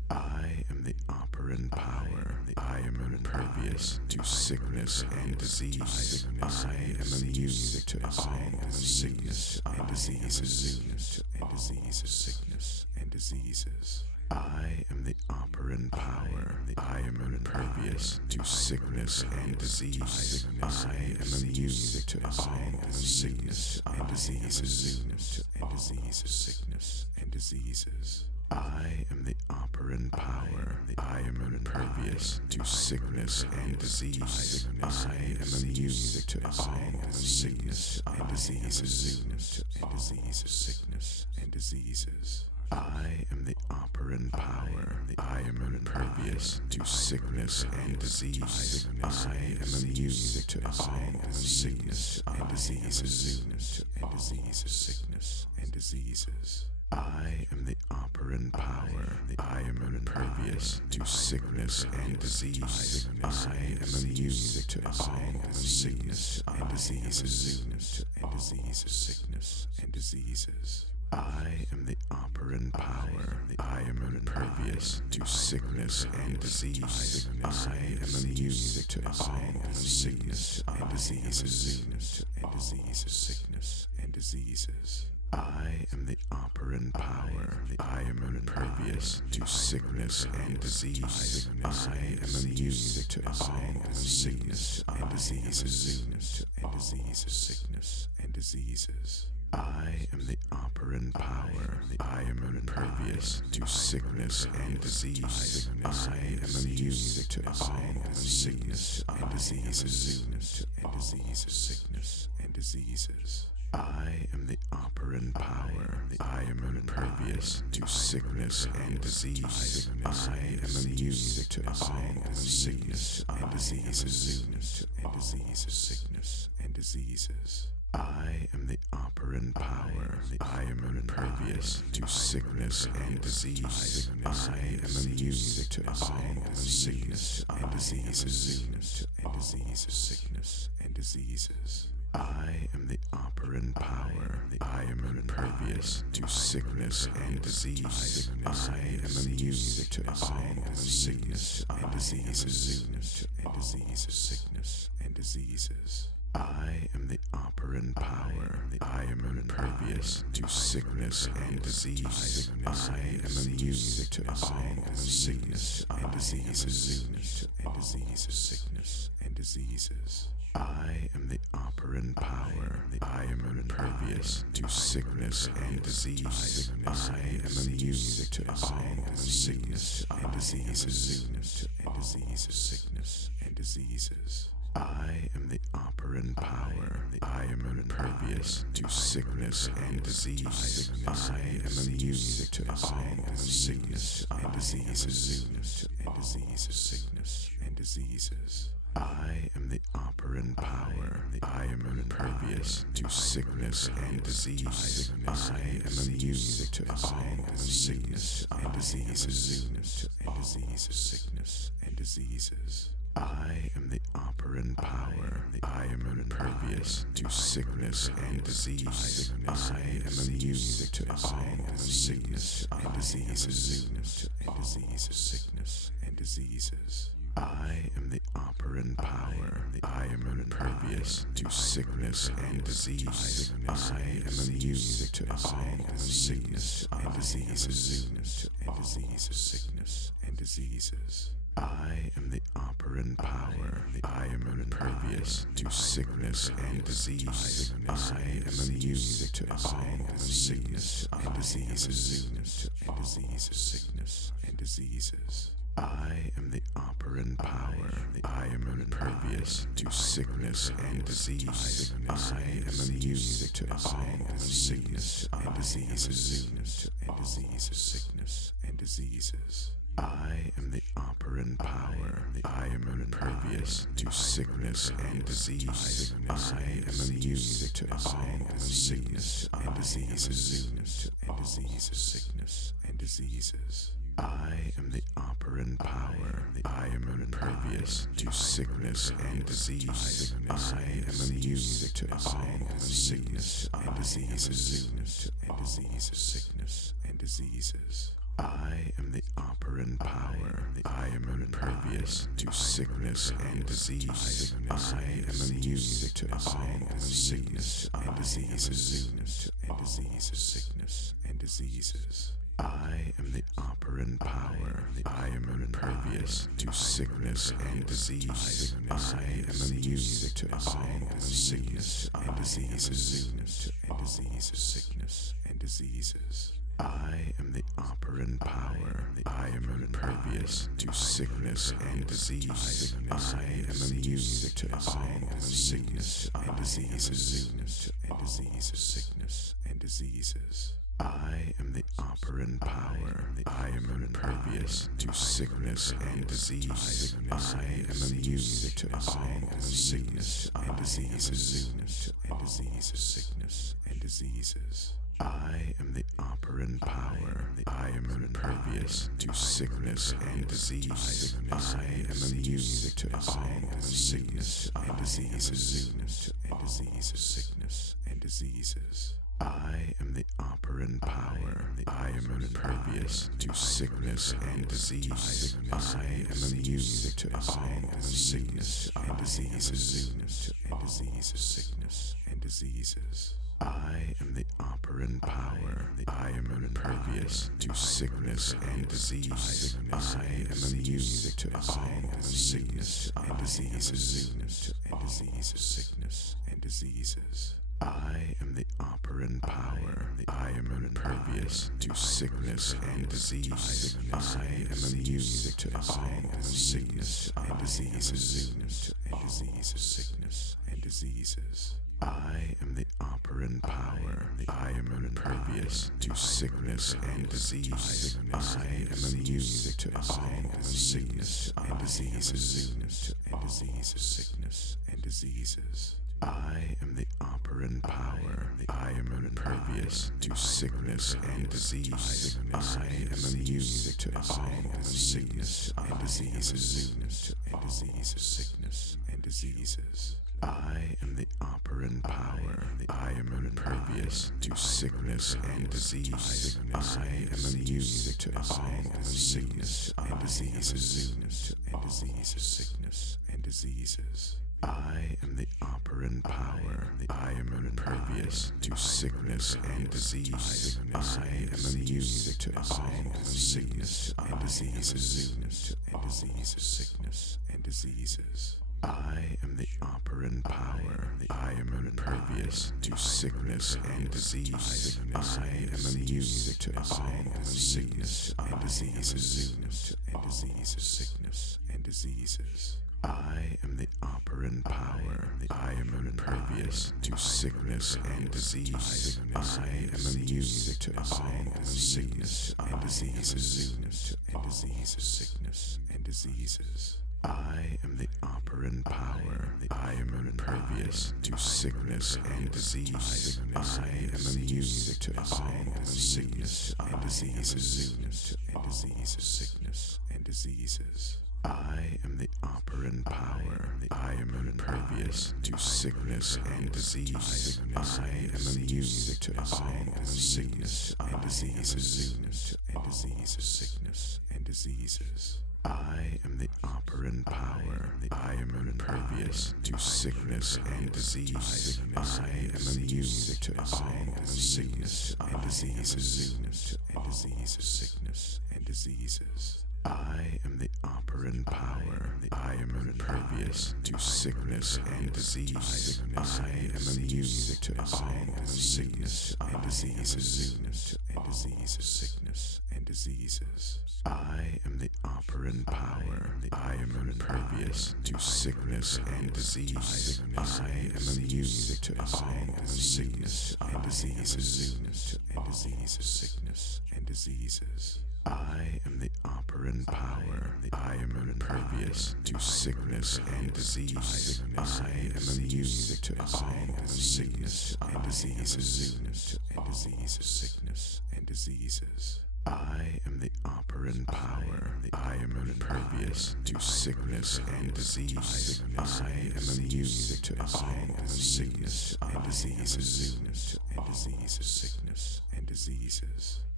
I am the operant power. I am impervious to sickness and disease. I am immune to all sickness and diseases. Sickness and diseases. I am the operant power. I am impervious to sickness and disease. I am immune to all sickness and diseases. Sickness and diseases. I am the operant power. I am impervious to sickness and disease. I am immune to all sickness and diseases. Sickness and diseases. I am the operant power. I am impervious to sickness and disease. I am immune to all sickness and diseases. Sickness and diseases. I am the operant power. I am impervious to sickness and disease. I am immune to all sickness and diseases. Sickness and diseases. I am the operant power. I am impervious to sickness and disease. I am immune to all sickness and diseases. Sickness and diseases. I am the operant power. I am impervious to sickness and disease. I am immune to all sickness and diseases. Sickness and diseases. I am the operant power. I am impervious to sickness and disease. I am immune to all sickness and diseases. Sickness and diseases. I am the operant power. I am impervious to sickness and disease. I am immune to all sickness and diseases. Sickness and diseases. I am the operant power. I am impervious to sickness and disease. I am immune to all sickness and diseases. Sickness and diseases. I am the operant power. I am impervious to sickness and disease. I am immune to all sickness and diseases. Sickness and diseases. I am the operant power. I am impervious to sickness and disease. I am immune to all sickness and diseases. Sickness and diseases. I am the operant power. I am impervious to sickness and disease. I am immune to all sickness and diseases. Sickness and diseases. I am the operant power. I am impervious to sickness and disease. I am immune to all sickness and diseases. Sickness and diseases. I am the operant power. I am impervious to sickness and disease. I am immune to all sickness and diseases. Sickness and diseases. I am the operant power. I am impervious to sickness and disease. I am immune to all sickness and diseases. Sickness and diseases. I am the operant power. I am impervious to sickness and disease. I am immune to all sickness and diseases. Sickness and diseases. I am the operant power. I am impervious to sickness and disease. I am immune to all sickness and diseases. Sickness and diseases. I am the operant power. I am impervious to sickness and disease. I am immune to all sickness and diseases. Sickness and diseases. I am the operant power. I am impervious to sickness and disease. I am immune to all sickness and diseases. Sickness and diseases. I am the operant power. I am impervious to sickness and disease. I am immune to all sickness and diseases. Sickness and diseases. I am the operant power. I am impervious to sickness and disease. I am immune to all sickness and diseases. Sickness and diseases. I am the operant power. I am impervious to sickness and disease. I am immune to all sickness and diseases. Sickness and diseases. I am the operant power. I am impervious to sickness and disease. I am immune to all sickness and diseases. Sickness and diseases. I am the operant power. I am impervious to sickness and disease. I am immune to all sickness and diseases. Sickness and diseases. I am the operant power. I am impervious to sickness and disease. I am immune to all sickness and diseases. Sickness and diseases. I am the operant power. I am impervious to sickness and disease. I am immune to all sickness and diseases. Sickness and diseases. I am the operant power. I am impervious to sickness and disease. I am immune to all sickness and diseases. Sickness and diseases. I am the operant power. I am impervious to sickness and disease. I am immune to all sickness and diseases. Sickness and diseases. I am the operant power. I am impervious to sickness and disease. I am immune to all sickness and diseases. Sickness and diseases. I am the operant power. I am impervious to sickness and disease. I am immune to all sickness and diseases. Sickness and diseases. I am the operant power. I am impervious to sickness and disease. I am immune to all sickness and diseases. Sickness and diseases. I am the operant power. I am impervious to sickness and disease. I am immune to all sickness and diseases. Sickness and diseases. I am the operant power. I am impervious to sickness and disease. I am immune to all sickness and diseases. Sickness and diseases. I am the operant power. I am impervious to sickness and disease. I am immune to all sickness and diseases. Sickness and diseases. I am the operant power. I am impervious to sickness and disease. I am immune to all sickness and diseases. Sickness and diseases. I am the operant power. I am impervious to sickness and disease. I am immune to all sickness and diseases. Sickness and diseases. I am the operant power. I am impervious to sickness and disease. I am immune to all sickness and diseases. Sickness and diseases. I am the operant power. I am impervious to sickness and disease. I am immune to all sickness and diseases. Sickness and diseases. I am the operant power. I am impervious to sickness and disease. I am immune to all sickness and diseases. Sickness and diseases. I am the operant power. I am impervious to sickness and disease. I am immune to all sickness and diseases. Sickness and diseases. I am the operant power. I am impervious to sickness and disease. I am immune to all sickness and diseases. Sickness and diseases.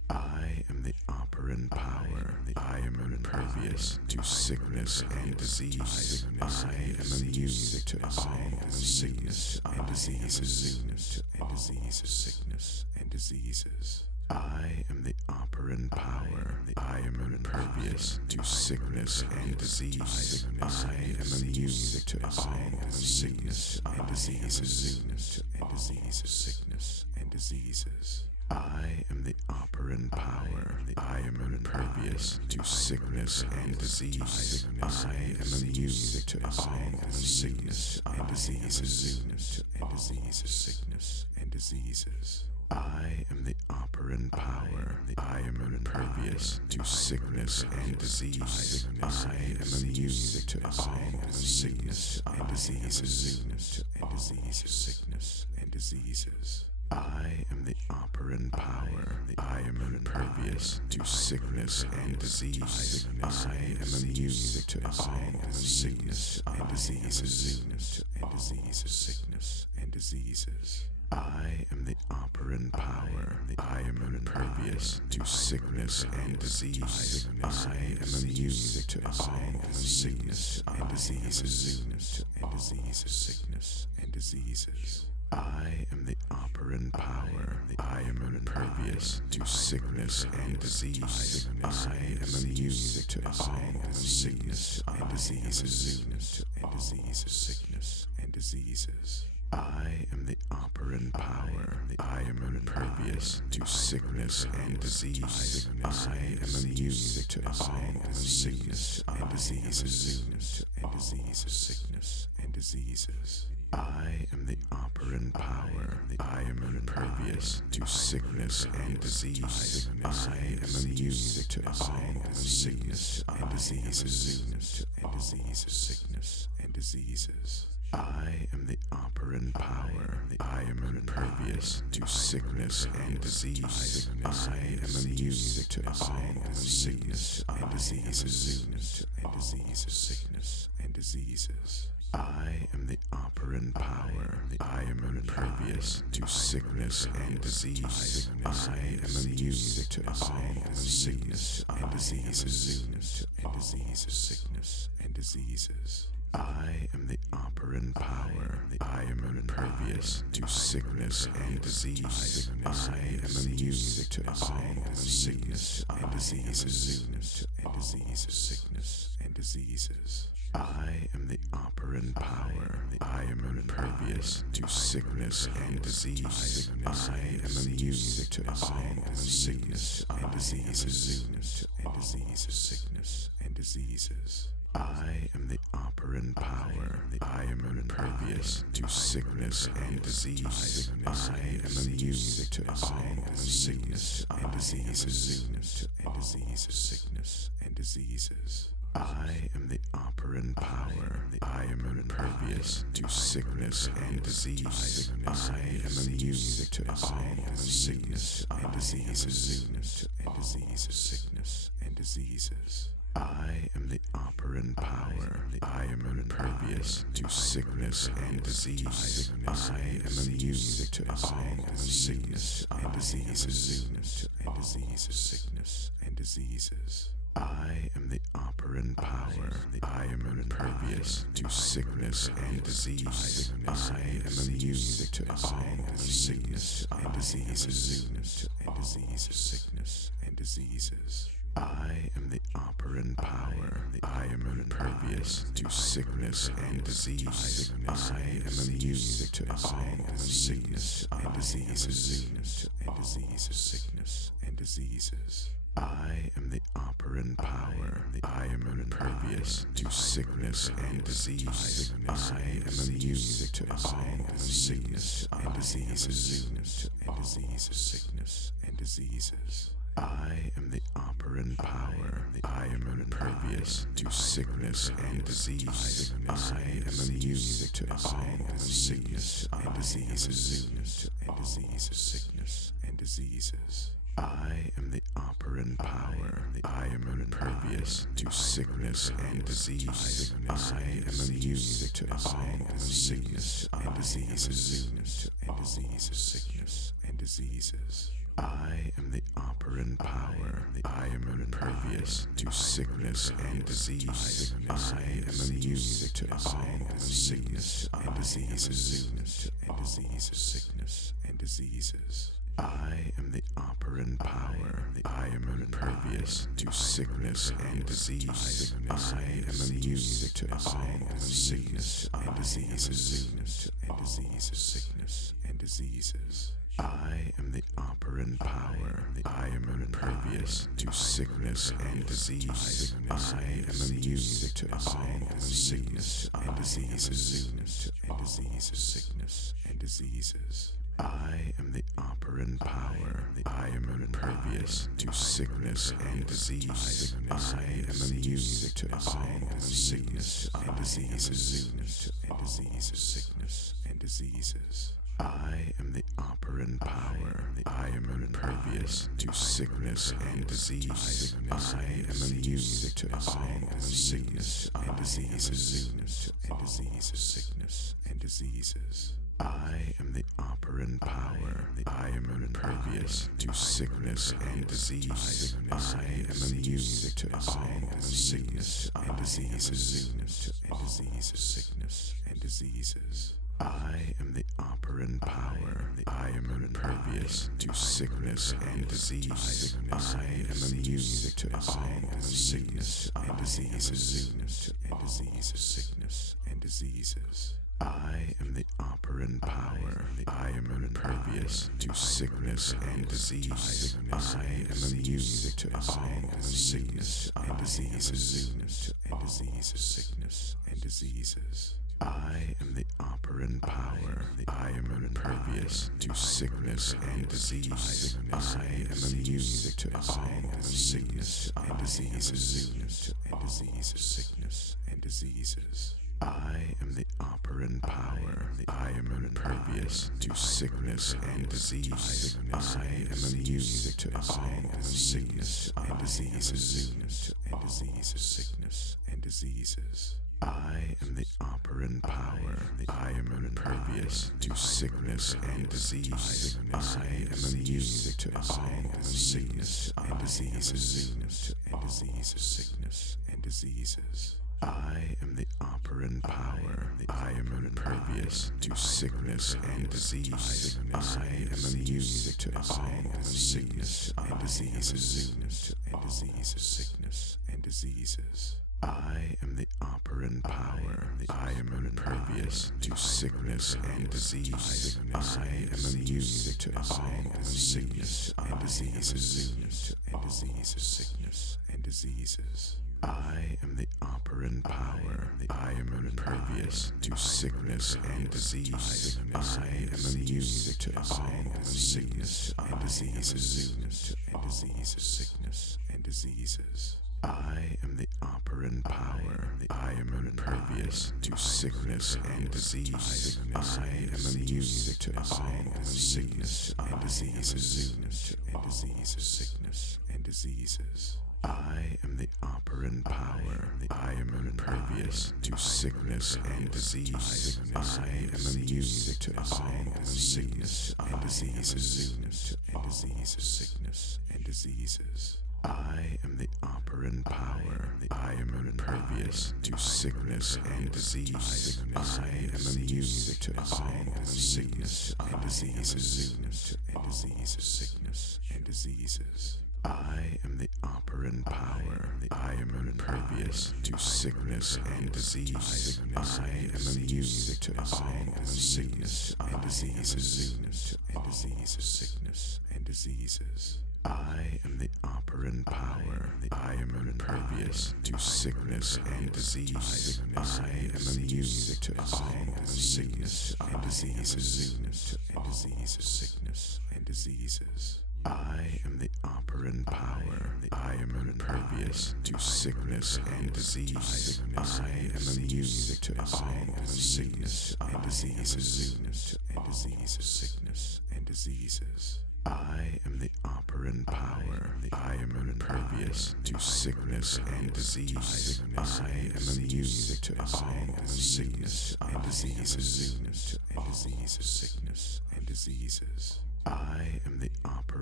I am the operant power. I am impervious to sickness and disease. I am immune to all sickness and diseases. Sickness and diseases. I am the operant power. I am impervious to sickness and disease. I am immune to all sickness and diseases. Sickness and diseases. I am the operant power. I am impervious to sickness and disease. I am immune to all sickness and diseases. Sickness and diseases. I am the operant power. I am impervious to sickness and disease. I am immune to all sickness and diseases. Sickness and diseases. I am the operant power. I am impervious to sickness and disease. I am immune to all sickness and diseases. Sickness and diseases. I am the operant power. I am impervious to sickness and disease. I am immune to all sickness and diseases. Sickness and diseases. I am the operant power. I am impervious to sickness and disease. I am immune to all sickness and diseases. Sickness and diseases. I am the operant power. I am impervious to sickness and disease. I am immune to all sickness and diseases. Sickness and diseases. I am the operant power. I am impervious to sickness and disease. I am immune to all sickness and diseases. Sickness and diseases. I am the operant power. I am impervious to sickness and disease. I am immune to all sickness and diseases. Sickness and diseases. I am the operant power. I am impervious to sickness and disease. I am immune to all sickness and diseases. Sickness and diseases. I am the operant power. I am impervious to sickness and disease. I am immune to all sickness and diseases. Sickness and diseases. I am the operant power. I am impervious to sickness and disease. I am immune to all sickness and diseases. Sickness and diseases. I am the operant power. I am impervious to sickness and disease. I am immune to all sickness and diseases. Sickness and diseases. I am the operant power. I am impervious to sickness and disease. I am immune to all sickness and diseases. Sickness and diseases. I am the operant power. I am impervious to sickness and disease. I am immune to all sickness and diseases. Sickness and diseases. I am the operant power. I am impervious to sickness and disease. I am immune to all sickness and diseases. Sickness and diseases. I am the operant power. I am impervious to sickness and disease. I am immune to all sickness and diseases. Sickness and diseases. I am the operant power. I am impervious to sickness and disease. I am immune to all sickness and diseases. Sickness and diseases. I am the operant power. I am impervious to sickness and disease. I am immune to all sickness and diseases. Sickness and diseases. I am the operant power. I am impervious to sickness and disease. I am immune to all sickness and diseases. Sickness and diseases. I am the operant power. I am impervious to sickness and disease. I am immune to all sickness and diseases. Sickness and diseases. I am the operant power. I am impervious to sickness and disease. I am immune to all sickness and diseases. Sickness and diseases. I am the operant power. I am impervious to sickness and disease. I am immune to all sickness and diseases. Sickness and diseases. I am the operant power. I am impervious to sickness and disease. I am immune to all sickness and diseases. Sickness and diseases. I am the operant power. I am impervious to sickness and disease. I am immune to all sickness and diseases. Sickness and diseases. I am the operant power. I am impervious to sickness and disease. I am immune to all sickness and diseases. Sickness and diseases. I am the operant power. I am impervious to sickness and disease. I am immune to all sickness and diseases. Sickness and diseases. I am the operant power. I am impervious to sickness and disease. I am immune to all sickness and diseases. Sickness and diseases. I am the operant power. I am impervious to sickness and disease. I am immune to all sickness and diseases. Sickness and diseases. I am the operant power. I am impervious to sickness and disease. I am immune to all sickness and diseases. Sickness and diseases. I am the operant power. I am impervious to sickness and disease. I am immune to all sickness and diseases. Sickness and diseases. I am the operant power. I am impervious to sickness and disease. I am immune to all sickness and diseases. Sickness and diseases. I am the operant power. I am impervious to sickness and disease. I am immune to all sickness and diseases. Sickness and diseases. I am the operant power. I am impervious to sickness and disease. I am immune to all sickness and diseases. Sickness and diseases. I am the operant power. I am impervious to sickness and disease. I am immune to all sickness and diseases. Sickness and diseases. I am the operant power. I am impervious to sickness and disease. I am immune to all sickness and diseases. Sickness and diseases. I am the operant power. I am impervious to sickness and disease. I am immune to all sickness and diseases. Sickness and diseases. I am the operant power. I am impervious to sickness and disease. I am immune to all sickness and diseases. Sickness and diseases. I am the operant power. I am impervious to sickness and disease. I am immune to all sickness and diseases. Sickness and diseases. I am the operant power. I am impervious to sickness and disease. I am immune to all sickness and diseases. Sickness and diseases. I am the operant power. I am impervious to sickness and disease. I am immune to all sickness and diseases. Sickness and diseases. I am the operant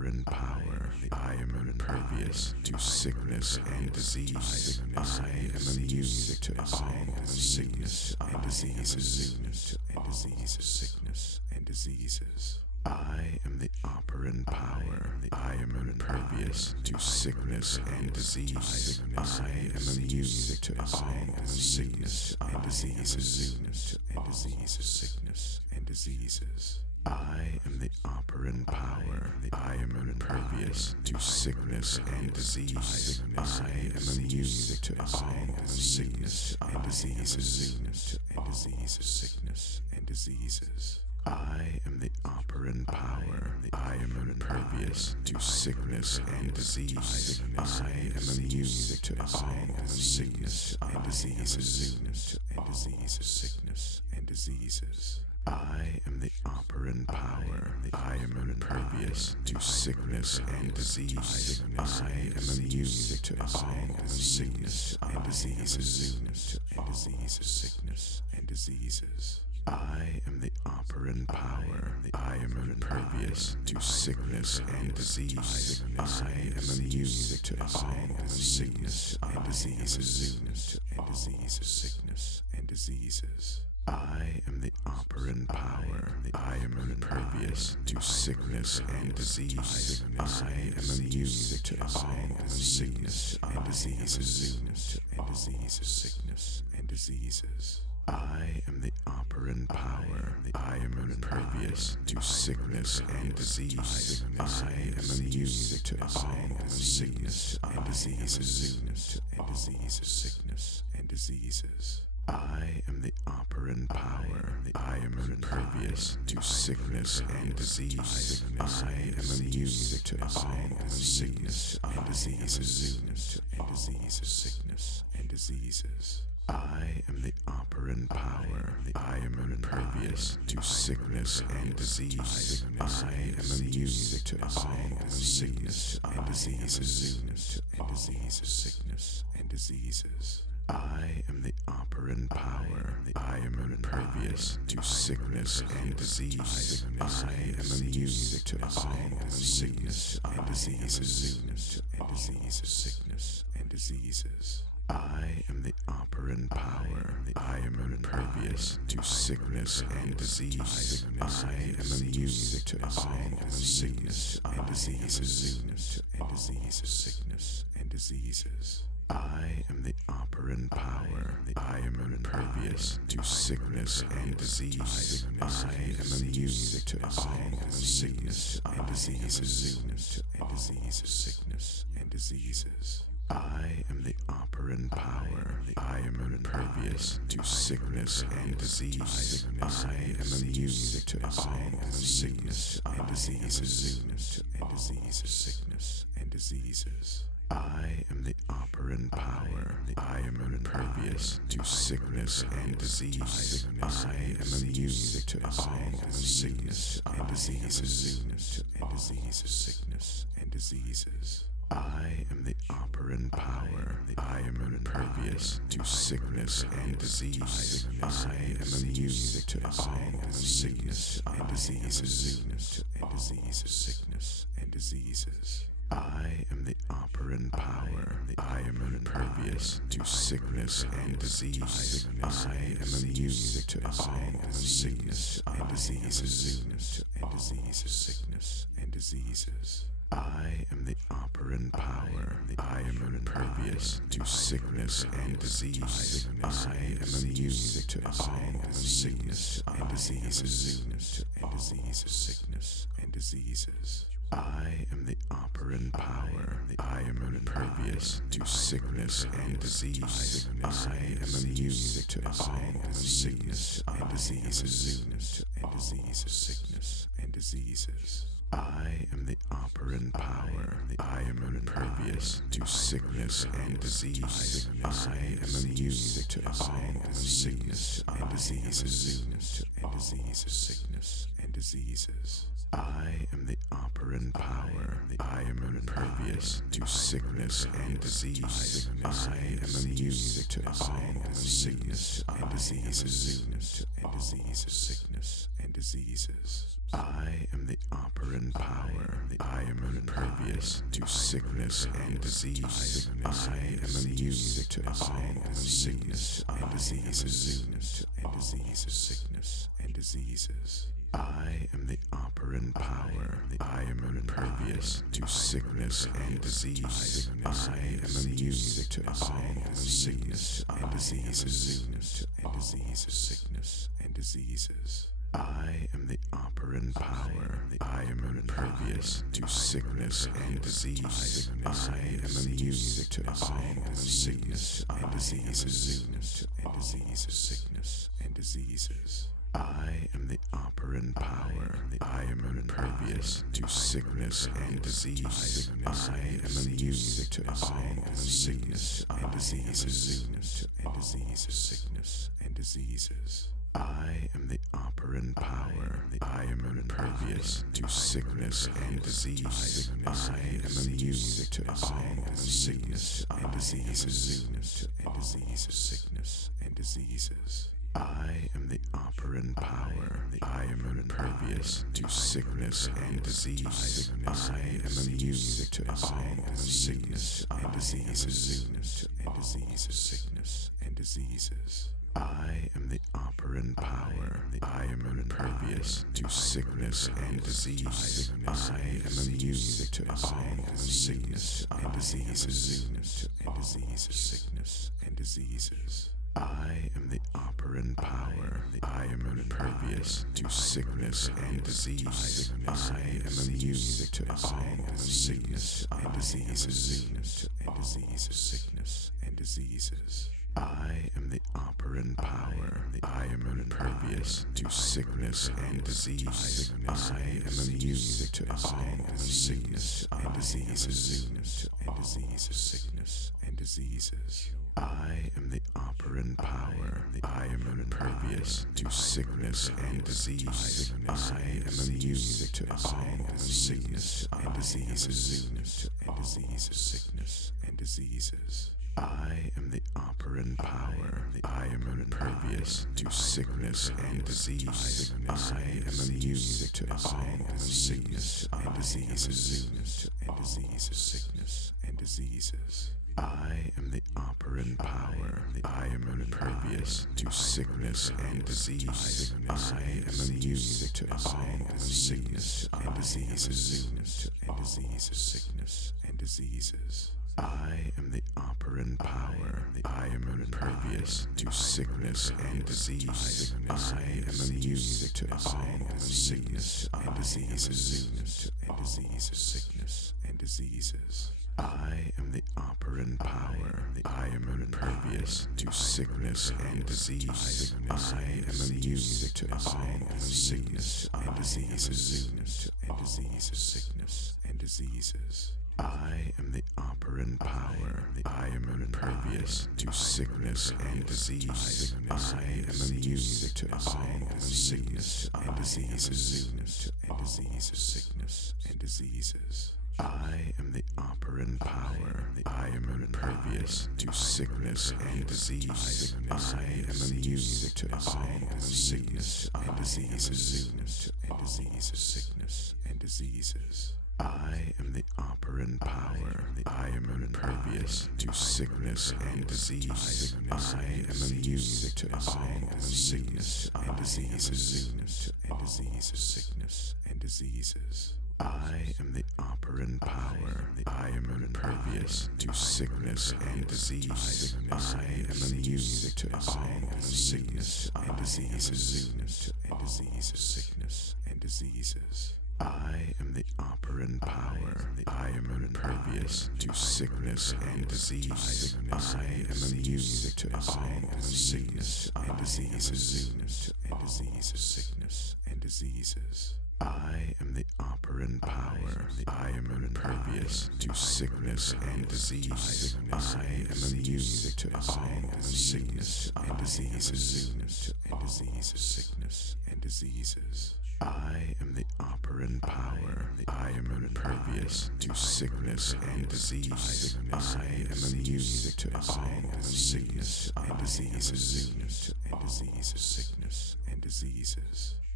operant power. I am impervious to sickness and disease. I am immune to all sickness and diseases. Sickness and diseases. I am the operant power. I am impervious to sickness and disease. I am immune to all sickness and diseases. Sickness and diseases. I am the operant power. I am impervious to sickness and disease. I am immune to all sickness and diseases. Sickness and diseases. I am the operant power. I am impervious to sickness and disease. I am immune to all sickness and diseases. Sickness and diseases. I am the operant power. I am impervious to sickness and disease. I am immune to all sickness and diseases. Sickness and diseases. I am the operant power. I am impervious to sickness and disease. I am immune to all sickness and diseases. Sickness and diseases. I am the operant power. I am impervious to sickness and disease. I am immune to all sickness and diseases. Sickness and diseases. I am the operant power. I am impervious to sickness and disease. I am immune to all sickness and diseases. Sickness and diseases. I am the operant power. I am impervious to sickness and disease. I am immune to all sickness and diseases. Sickness and diseases. I am the operant power. I am impervious to sickness and disease. I am immune to all sickness and diseases. Sickness and diseases. I am the operant power. I am impervious to sickness and disease. I am immune to all sickness and diseases. Sickness and diseases. I am the operant power. I am impervious to sickness and disease. I am immune to all sickness and diseases. Sickness and diseases. I am the operant power. I am impervious to sickness and disease. I am immune to all sickness and diseases. Sickness and diseases. I am the operant power. I am impervious to sickness and disease. I am immune to all sickness and diseases. Sickness and diseases. I am the operant power. I am impervious to sickness and disease. I am immune to all sickness and diseases. Sickness and diseases. I am the operant power. I am impervious to sickness and disease. I am immune to all sickness and diseases. Sickness and diseases. I am the operant power. I am impervious to sickness and disease. I am immune to all sickness and diseases. Sickness and diseases. I am the operant power. I am impervious to sickness and disease. I am immune to all sickness and diseases. Sickness and diseases. I am the operant power. I am impervious to sickness and disease. I am immune to all sickness and diseases. Sickness and diseases. I am the operant power. I am impervious to sickness and disease. I am immune to all sickness and diseases. Sickness and diseases. I am the operant power. I am impervious to sickness and disease. I am immune to all sickness and diseases. Sickness and diseases. I am the operant power. I am impervious to sickness and disease. I am immune to all sickness and diseases. Sickness and diseases. I am the operant power. I am impervious to sickness and disease. I am immune to all sickness and diseases. Sickness and diseases. I am the operant power. I am impervious to sickness and disease. I am immune to all sickness and diseases. Sickness and diseases. I am the operant power. I am impervious to sickness and disease. I am immune to all sickness and diseases. Sickness and diseases. I am the operant power. I am impervious to sickness and disease. I am immune to all sickness and diseases. Sickness and diseases. I am the operant power. I am impervious to sickness and disease. I am immune to all sickness and diseases. Sickness and diseases. I am the operant power. I am impervious to sickness and disease. I am immune to all sickness and diseases. Sickness and diseases. I am the operant power. I am impervious to sickness and disease. I am immune to all sickness and diseases. Sickness and diseases. I am the operant power. I am impervious to sickness and disease. I am immune to all sickness and diseases. Sickness and diseases. I am the operant power. I am impervious to sickness and disease. I am immune to all sickness and diseases. Sickness and diseases. I am the operant power. I am impervious to sickness and disease. I am immune to all sickness and diseases. Sickness and diseases. I am the operant power. I am impervious to sickness and disease. I am immune to all sickness and diseases. Sickness and diseases. I am the operant power. I am impervious to sickness and disease. I am immune to all sickness and diseases. Sickness and diseases. I am the operant power. I am impervious to sickness and disease. I am immune to all sickness and diseases. Sickness and diseases. I am the operant power. I am impervious to sickness and disease. I am immune to all sickness and diseases. Sickness and diseases. I am the operant power. I am impervious to sickness and disease. I am immune to all sickness and diseases. Sickness and diseases. I am the operant power. I am impervious to sickness and disease. I am immune to all sickness and diseases. Sickness and diseases. I am the operant power. I am impervious to sickness and disease. I am immune to all sickness and diseases. Sickness and diseases. I am the operant power. I am impervious to sickness and disease. I am immune to all sickness and diseases. Sickness and diseases. I am the operant power. I am impervious to sickness and disease. I am immune to all sickness and diseases. Sickness and diseases. I am the operant power. I am impervious to sickness and disease. I am immune to all sickness and diseases. Sickness and diseases.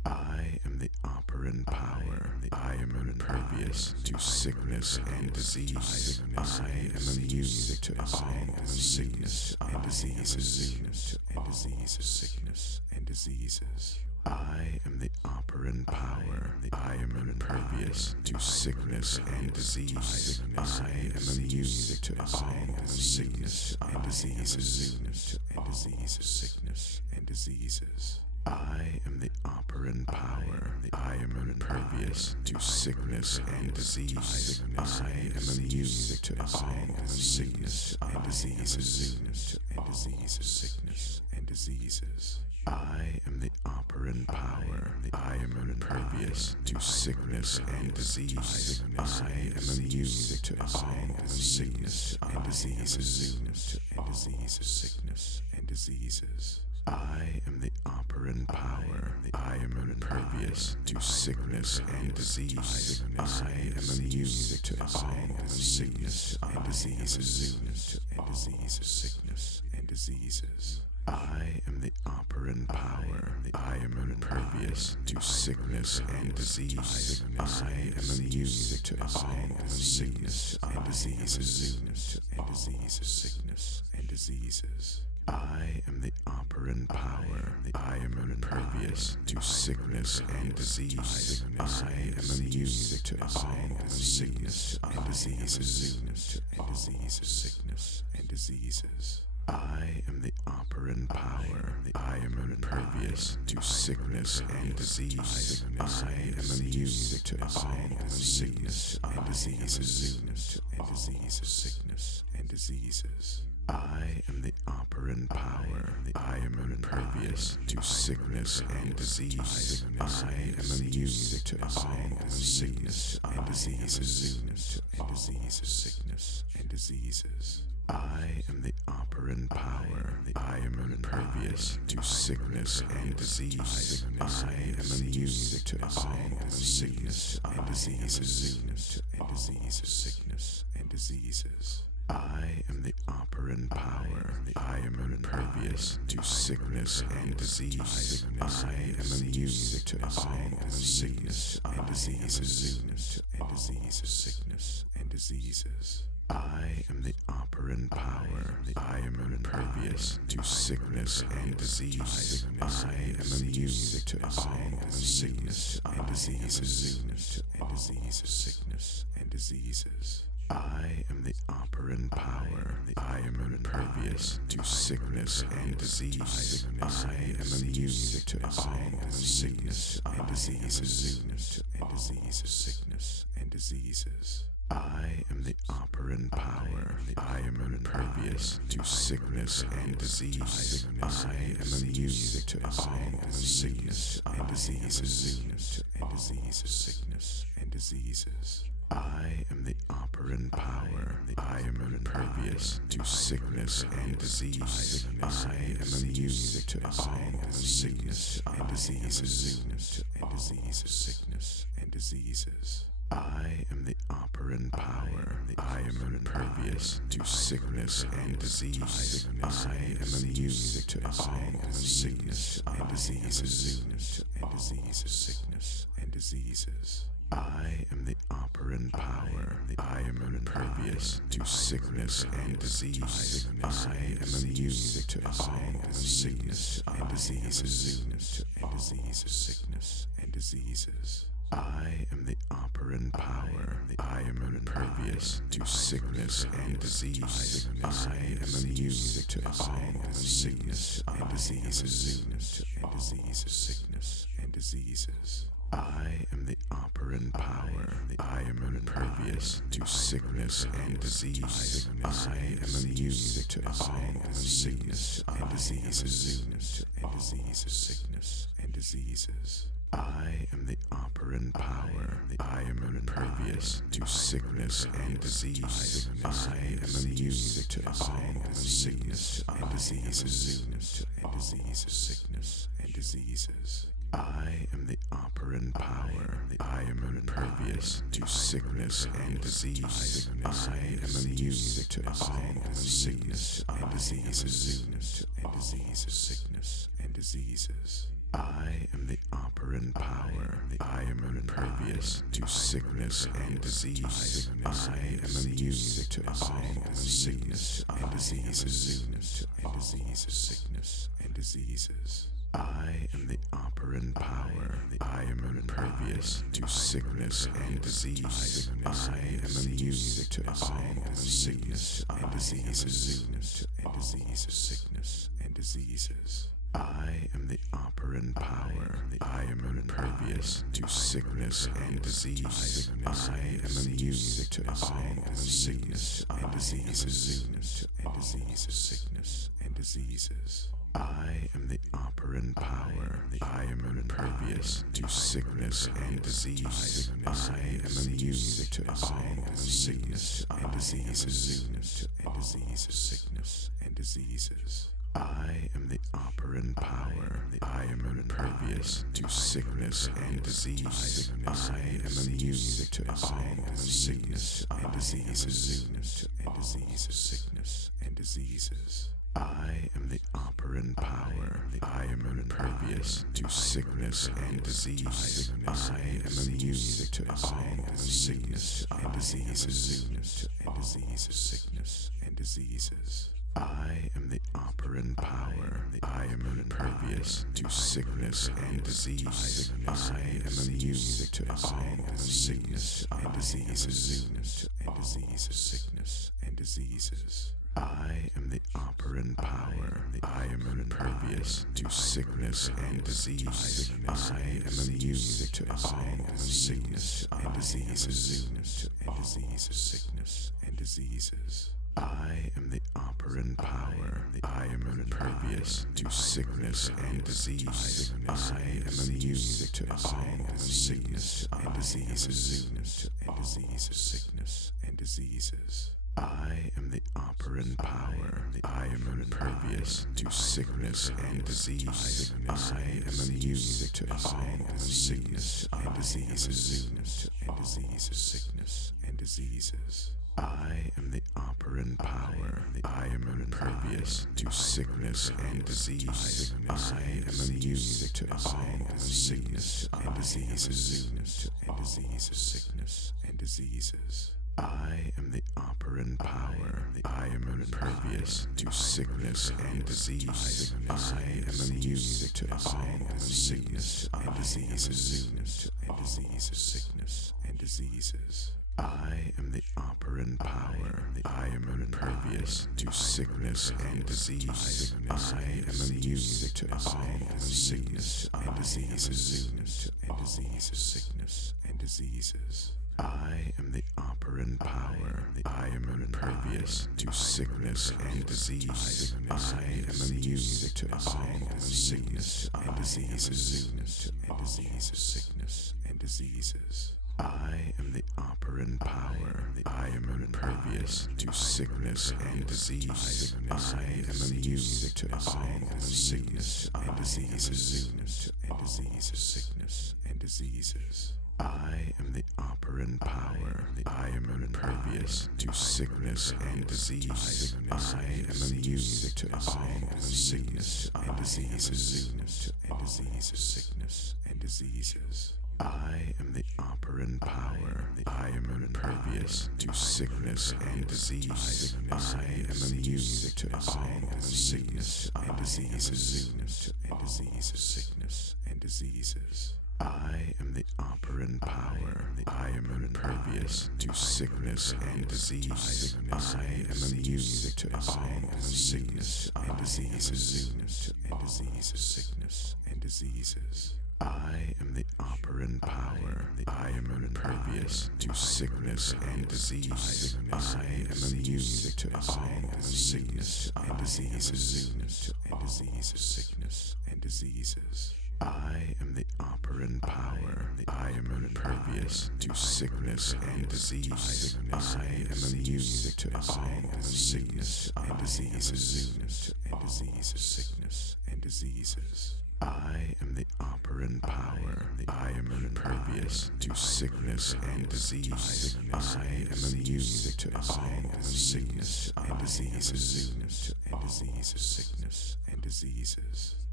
I am the operant power. I am impervious to sickness and disease. I am immune to all sickness and diseases. Sickness and diseases. I am the operant power. I am impervious to sickness and disease. I am immune to all sickness and diseases. Sickness and diseases. I am the operant power. I am impervious to sickness and disease. I am immune to all sickness and diseases. Sickness and diseases. I am the operant power. I am impervious to sickness and disease. I am immune to all sickness and diseases. Sickness and diseases. I am the operant power. I am impervious to sickness and disease. I am immune to all sickness and diseases. Sickness and diseases. I am the operant power. I am impervious to sickness and disease. I am immune to all sickness and diseases. Sickness and diseases. I am the operant power. I am impervious to sickness and disease. I am immune to all sickness and diseases. Sickness and diseases. I am the operant power. I am impervious to sickness and disease. I am immune to all sickness and diseases. Sickness and diseases. I am the operant power. I am impervious to sickness and disease. I am immune to all sickness and diseases. Sickness and diseases. I am the operant power. I am impervious to sickness and disease. I am immune to all sickness and diseases. Sickness and diseases. I am the operant power. I am impervious to sickness and disease. I am immune to all sickness and diseases. Sickness and diseases. I am the operant power. I am impervious to sickness and disease. I am immune to all sickness and diseases. Sickness and diseases. I am the operant power. I am impervious to sickness and disease. I am immune to all sickness and diseases. Sickness and diseases. I am the operant power. I am impervious to sickness and disease. I am immune to all sickness and diseases. Sickness and diseases. I am the operant power. I am impervious to sickness and disease. I am immune to all sickness and diseases. Sickness and diseases. I am the operant power. I am impervious to sickness and disease. I am immune to all sickness and diseases. Sickness and diseases. I am the operant power. I am impervious to sickness and disease. I am immune to all sickness and diseases. Sickness and diseases. I am the operant power. I am impervious to sickness and disease. I am immune to all sickness and diseases. Sickness and diseases. I am the operant power. I am impervious to sickness and disease. I am immune to all sickness and diseases. Sickness and diseases. I am the operant power. I am impervious to sickness and disease. I am immune to all sickness and diseases. Sickness and diseases. I am the operant power. I am impervious to sickness and disease. I am immune to all sickness and diseases. Sickness and diseases. I am the operant power. I am impervious to sickness and disease. I am immune to all sickness and diseases. Sickness and diseases. I am the operant power. I am impervious to sickness and disease. I am immune to all sickness and diseases. Sickness and diseases. I am the operant power. I am impervious to sickness and disease. I am immune to all sickness and diseases. Sickness and diseases. I am the operant power. I am impervious to sickness and disease. I am immune to all sickness and diseases. Sickness and diseases. I am the operant power. I am impervious to sickness and disease. I am immune to all sickness and diseases. Sickness and diseases. I am the operant power. I am impervious to sickness and disease. I am immune to all sickness and diseases. Sickness and diseases. I am the operant power. I am impervious to sickness and disease. I am immune to all sickness and diseases. Sickness and diseases. I am the operant power. I am impervious to sickness and disease. I am immune to all sickness and diseases. Sickness and diseases. I am the operant power. I am impervious to sickness and disease. I am immune to all sickness and diseases. Sickness and diseases. I am the operant power. I am impervious to sickness and disease. I am immune to all sickness and diseases. Sickness and diseases. I am the operant power. I am impervious to sickness and disease. I am immune to all sickness and diseases. Sickness and diseases. I am the operant power. I am impervious to sickness and disease. I am immune to all sickness and diseases. Sickness and diseases. I am the operant power. I am impervious to sickness and disease. I am immune to all sickness and diseases. Sickness and diseases. I am the operant power. I am impervious to sickness and disease. I am immune to all sickness and diseases. Sickness and diseases. I am the operant power. I am impervious to sickness and disease. I am immune to all sickness and diseases. Sickness and diseases. I am the operant power. I am impervious to sickness and disease. I am immune to all sickness and diseases. Sickness and diseases. I am the operant power. I am impervious to sickness and disease. I am immune to all sickness and diseases. Sickness and diseases. I am the operant power. I am impervious to sickness and disease. I am immune to all sickness and diseases. Sickness and diseases. I am the operant power. I am impervious to sickness and disease. I am immune to all sickness and diseases. Sickness and diseases. I am the operant power. I am impervious to sickness and disease. I am immune to all sickness and diseases. Sickness and diseases. I am the operant power. I am impervious to sickness and disease. I am immune to all sickness and diseases. Sickness and diseases.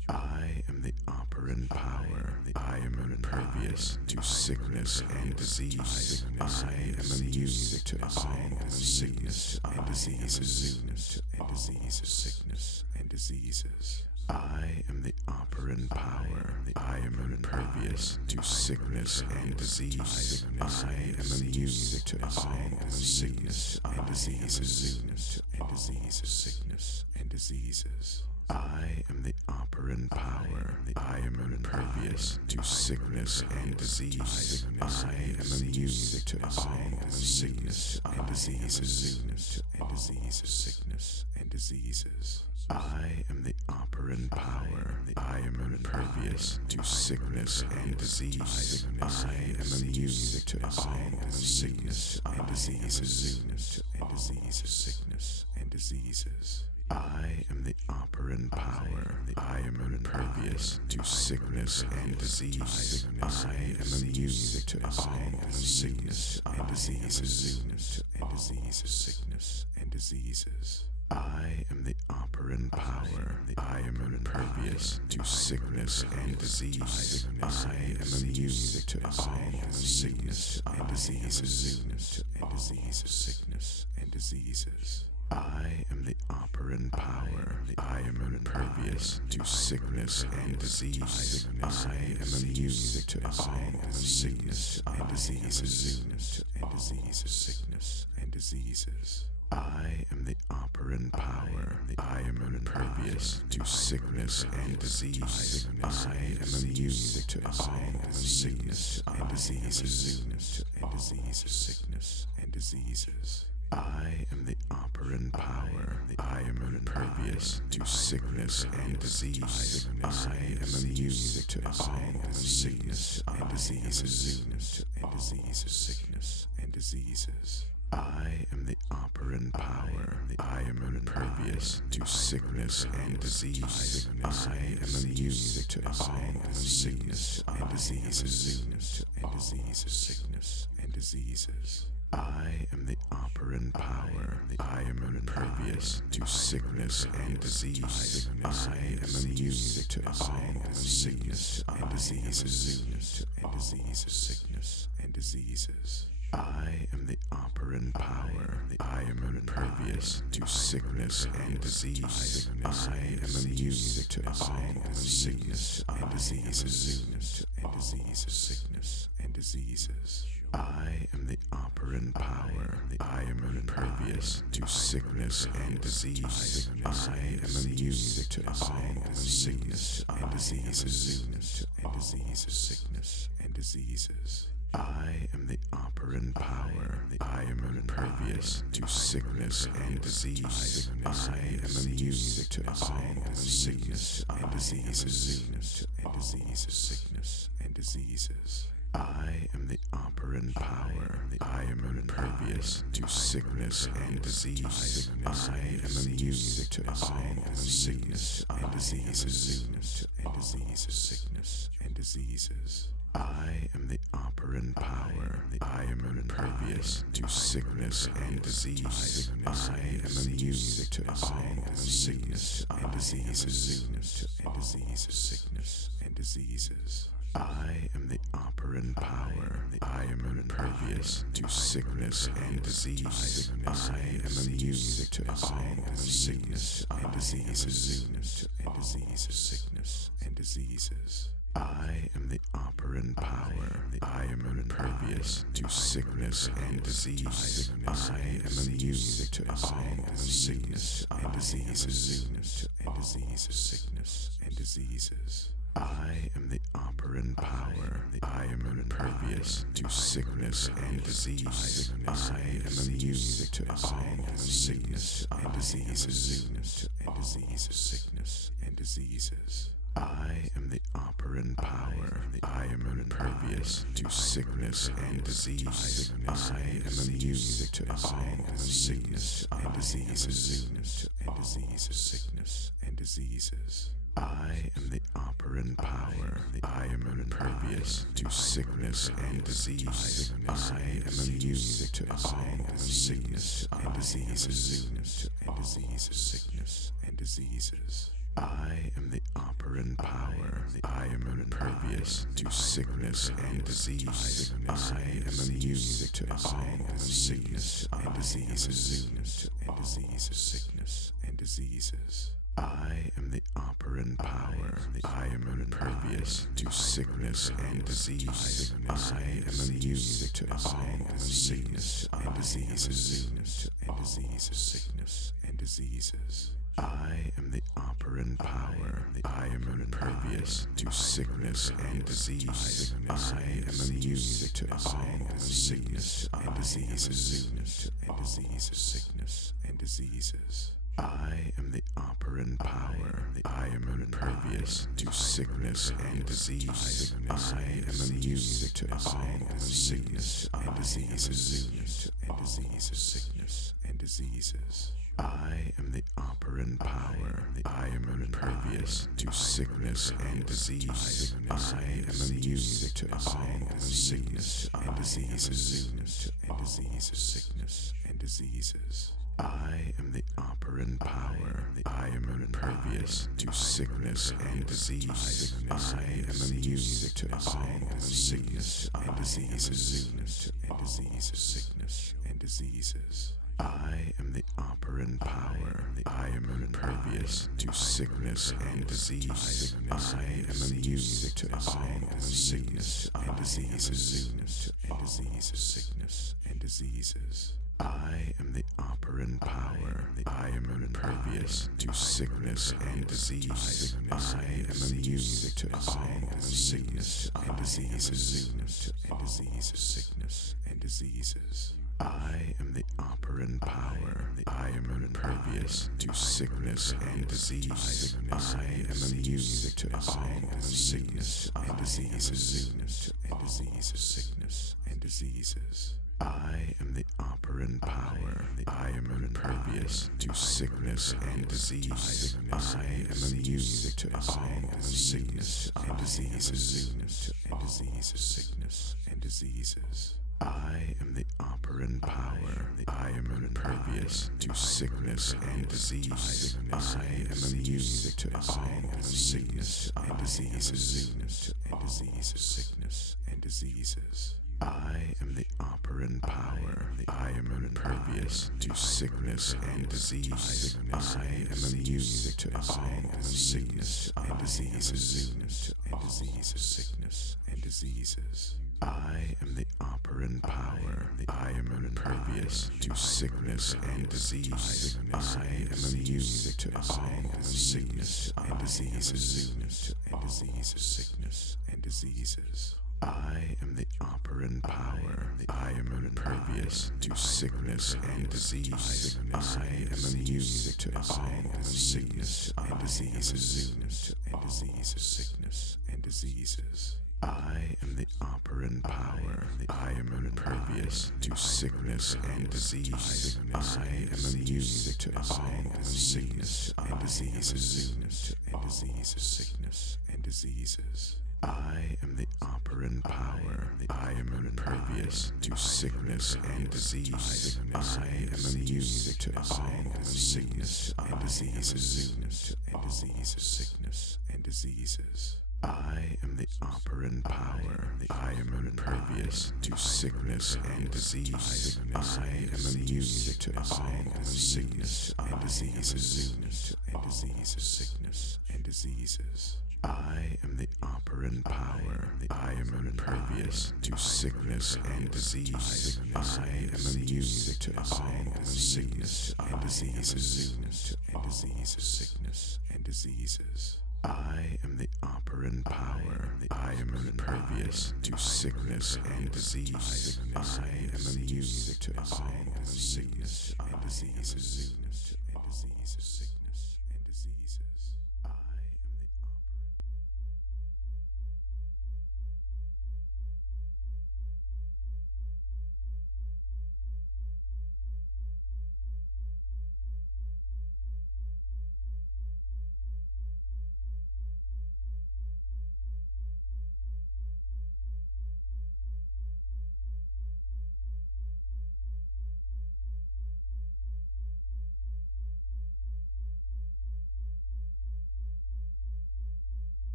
I am the operant power. I am impervious to sickness and disease. I am immune to all sickness and diseases. Sickness and diseases. I am the operant power. I am impervious to sickness and disease. I am immune to all sickness and diseases. Sickness and diseases. I am the operant power. I am impervious to sickness and disease. I am immune to all sickness and diseases. Sickness and diseases. I am the operant power. I am impervious to sickness and disease. I am immune to all sickness and diseases. Sickness and diseases. I am the operant power. I am impervious to sickness and disease. I am immune to all sickness and diseases. Sickness and diseases. I am the operant power. I am impervious to sickness and disease. I am immune to all sickness and diseases. Sickness and diseases. I am the operant power. I am impervious to sickness and disease. I am immune to all sickness and diseases. Sickness and diseases. I am the operant power. I am impervious to sickness and disease. I am immune to all sickness and diseases. Sickness and diseases. I am the operant power. I am impervious to sickness and disease. I am immune to all sickness and diseases. Sickness and diseases. I am the operant power. I am impervious to sickness and disease. I am immune to all sickness and diseases. Sickness and diseases. I am the operant power. I am impervious to sickness and disease. I am immune to all sickness and diseases. Sickness and diseases. I am the operant power. I am impervious to sickness and disease. I am immune to all sickness and diseases. Sickness and diseases. I am the operant power. I am impervious to sickness and disease. I am immune to all sickness and diseases. Sickness and diseases. I am the operant power. I am impervious to sickness and disease. I am immune to all sickness and diseases. Sickness and diseases. I am the operant power. I am impervious to sickness and disease. I am immune to all sickness and diseases. Sickness and diseases. I am the operant power. I am impervious to sickness and disease. I am immune to all sickness and diseases. Sickness and diseases. I am the operant power. I am impervious to sickness and disease. I am immune to all sickness and diseases. Sickness and diseases. I am the operant power. I am impervious to sickness and disease. I am immune to all sickness and diseases. Sickness and diseases. I am the operant power. I am impervious to sickness and disease. I am immune to all sickness and diseases. Sickness and diseases. I am the operant power. I am impervious to sickness and disease. I am immune to all sickness and diseases. Sickness and diseases. I am the operant power. I am impervious to sickness and disease. I am immune to all sickness and diseases. Sickness and diseases. I am the operant power. I am impervious to sickness and disease. I am immune to all sickness and diseases. Sickness and diseases. I am the operant power. I am impervious to sickness and disease. I am immune to all sickness and diseases. Sickness and diseases. I am the operant power. I am impervious to sickness and disease. I am immune to all sickness and diseases. Sickness and diseases. I am the operant power. I am impervious to sickness and disease. I am immune to all sickness and diseases. Sickness and diseases. I am the operant power. I am impervious to sickness and disease. I am immune to all sickness and diseases. Sickness and diseases. I am the operant power. I am impervious to sickness and disease. I am immune to all sickness and diseases. Sickness and diseases. I am the operant power. I am impervious to sickness and disease. I am immune to all sickness and diseases. Sickness and diseases. I am the operant power. I am impervious to sickness and disease. I am immune to all sickness and diseases. Sickness and diseases. I am the operant power. I am impervious to sickness and disease. I am immune to all sickness and diseases. Sickness and diseases. I am the operant power. I am impervious to sickness and disease. I am immune to all sickness and diseases. Sickness and diseases. I am the operant power. I am impervious to sickness and disease. I am immune to all sickness and diseases. Sickness and diseases. I am the operant power. I am impervious to sickness and disease. I am immune to all sickness and diseases. Sickness and diseases. I am the operant power. I am impervious to sickness and disease. I am immune to all sickness and diseases. Sickness and diseases. I am the operant power. I am impervious to sickness and disease. I am immune to all sickness and diseases. Sickness and diseases. I am the operant power. I am impervious to sickness and disease. I am immune to all sickness and diseases. Sickness and diseases. I am the operant power. I am impervious to sickness and disease. I am immune to all sickness and diseases. Sickness and diseases. I am the operant power. I am impervious to sickness and disease. I am immune to all sickness and diseases. Sickness and diseases. I am the operant power. I am impervious to sickness and disease. I am immune to all sickness and diseases. Sickness and diseases. I am the operant power. I am impervious to sickness and disease. I am immune to all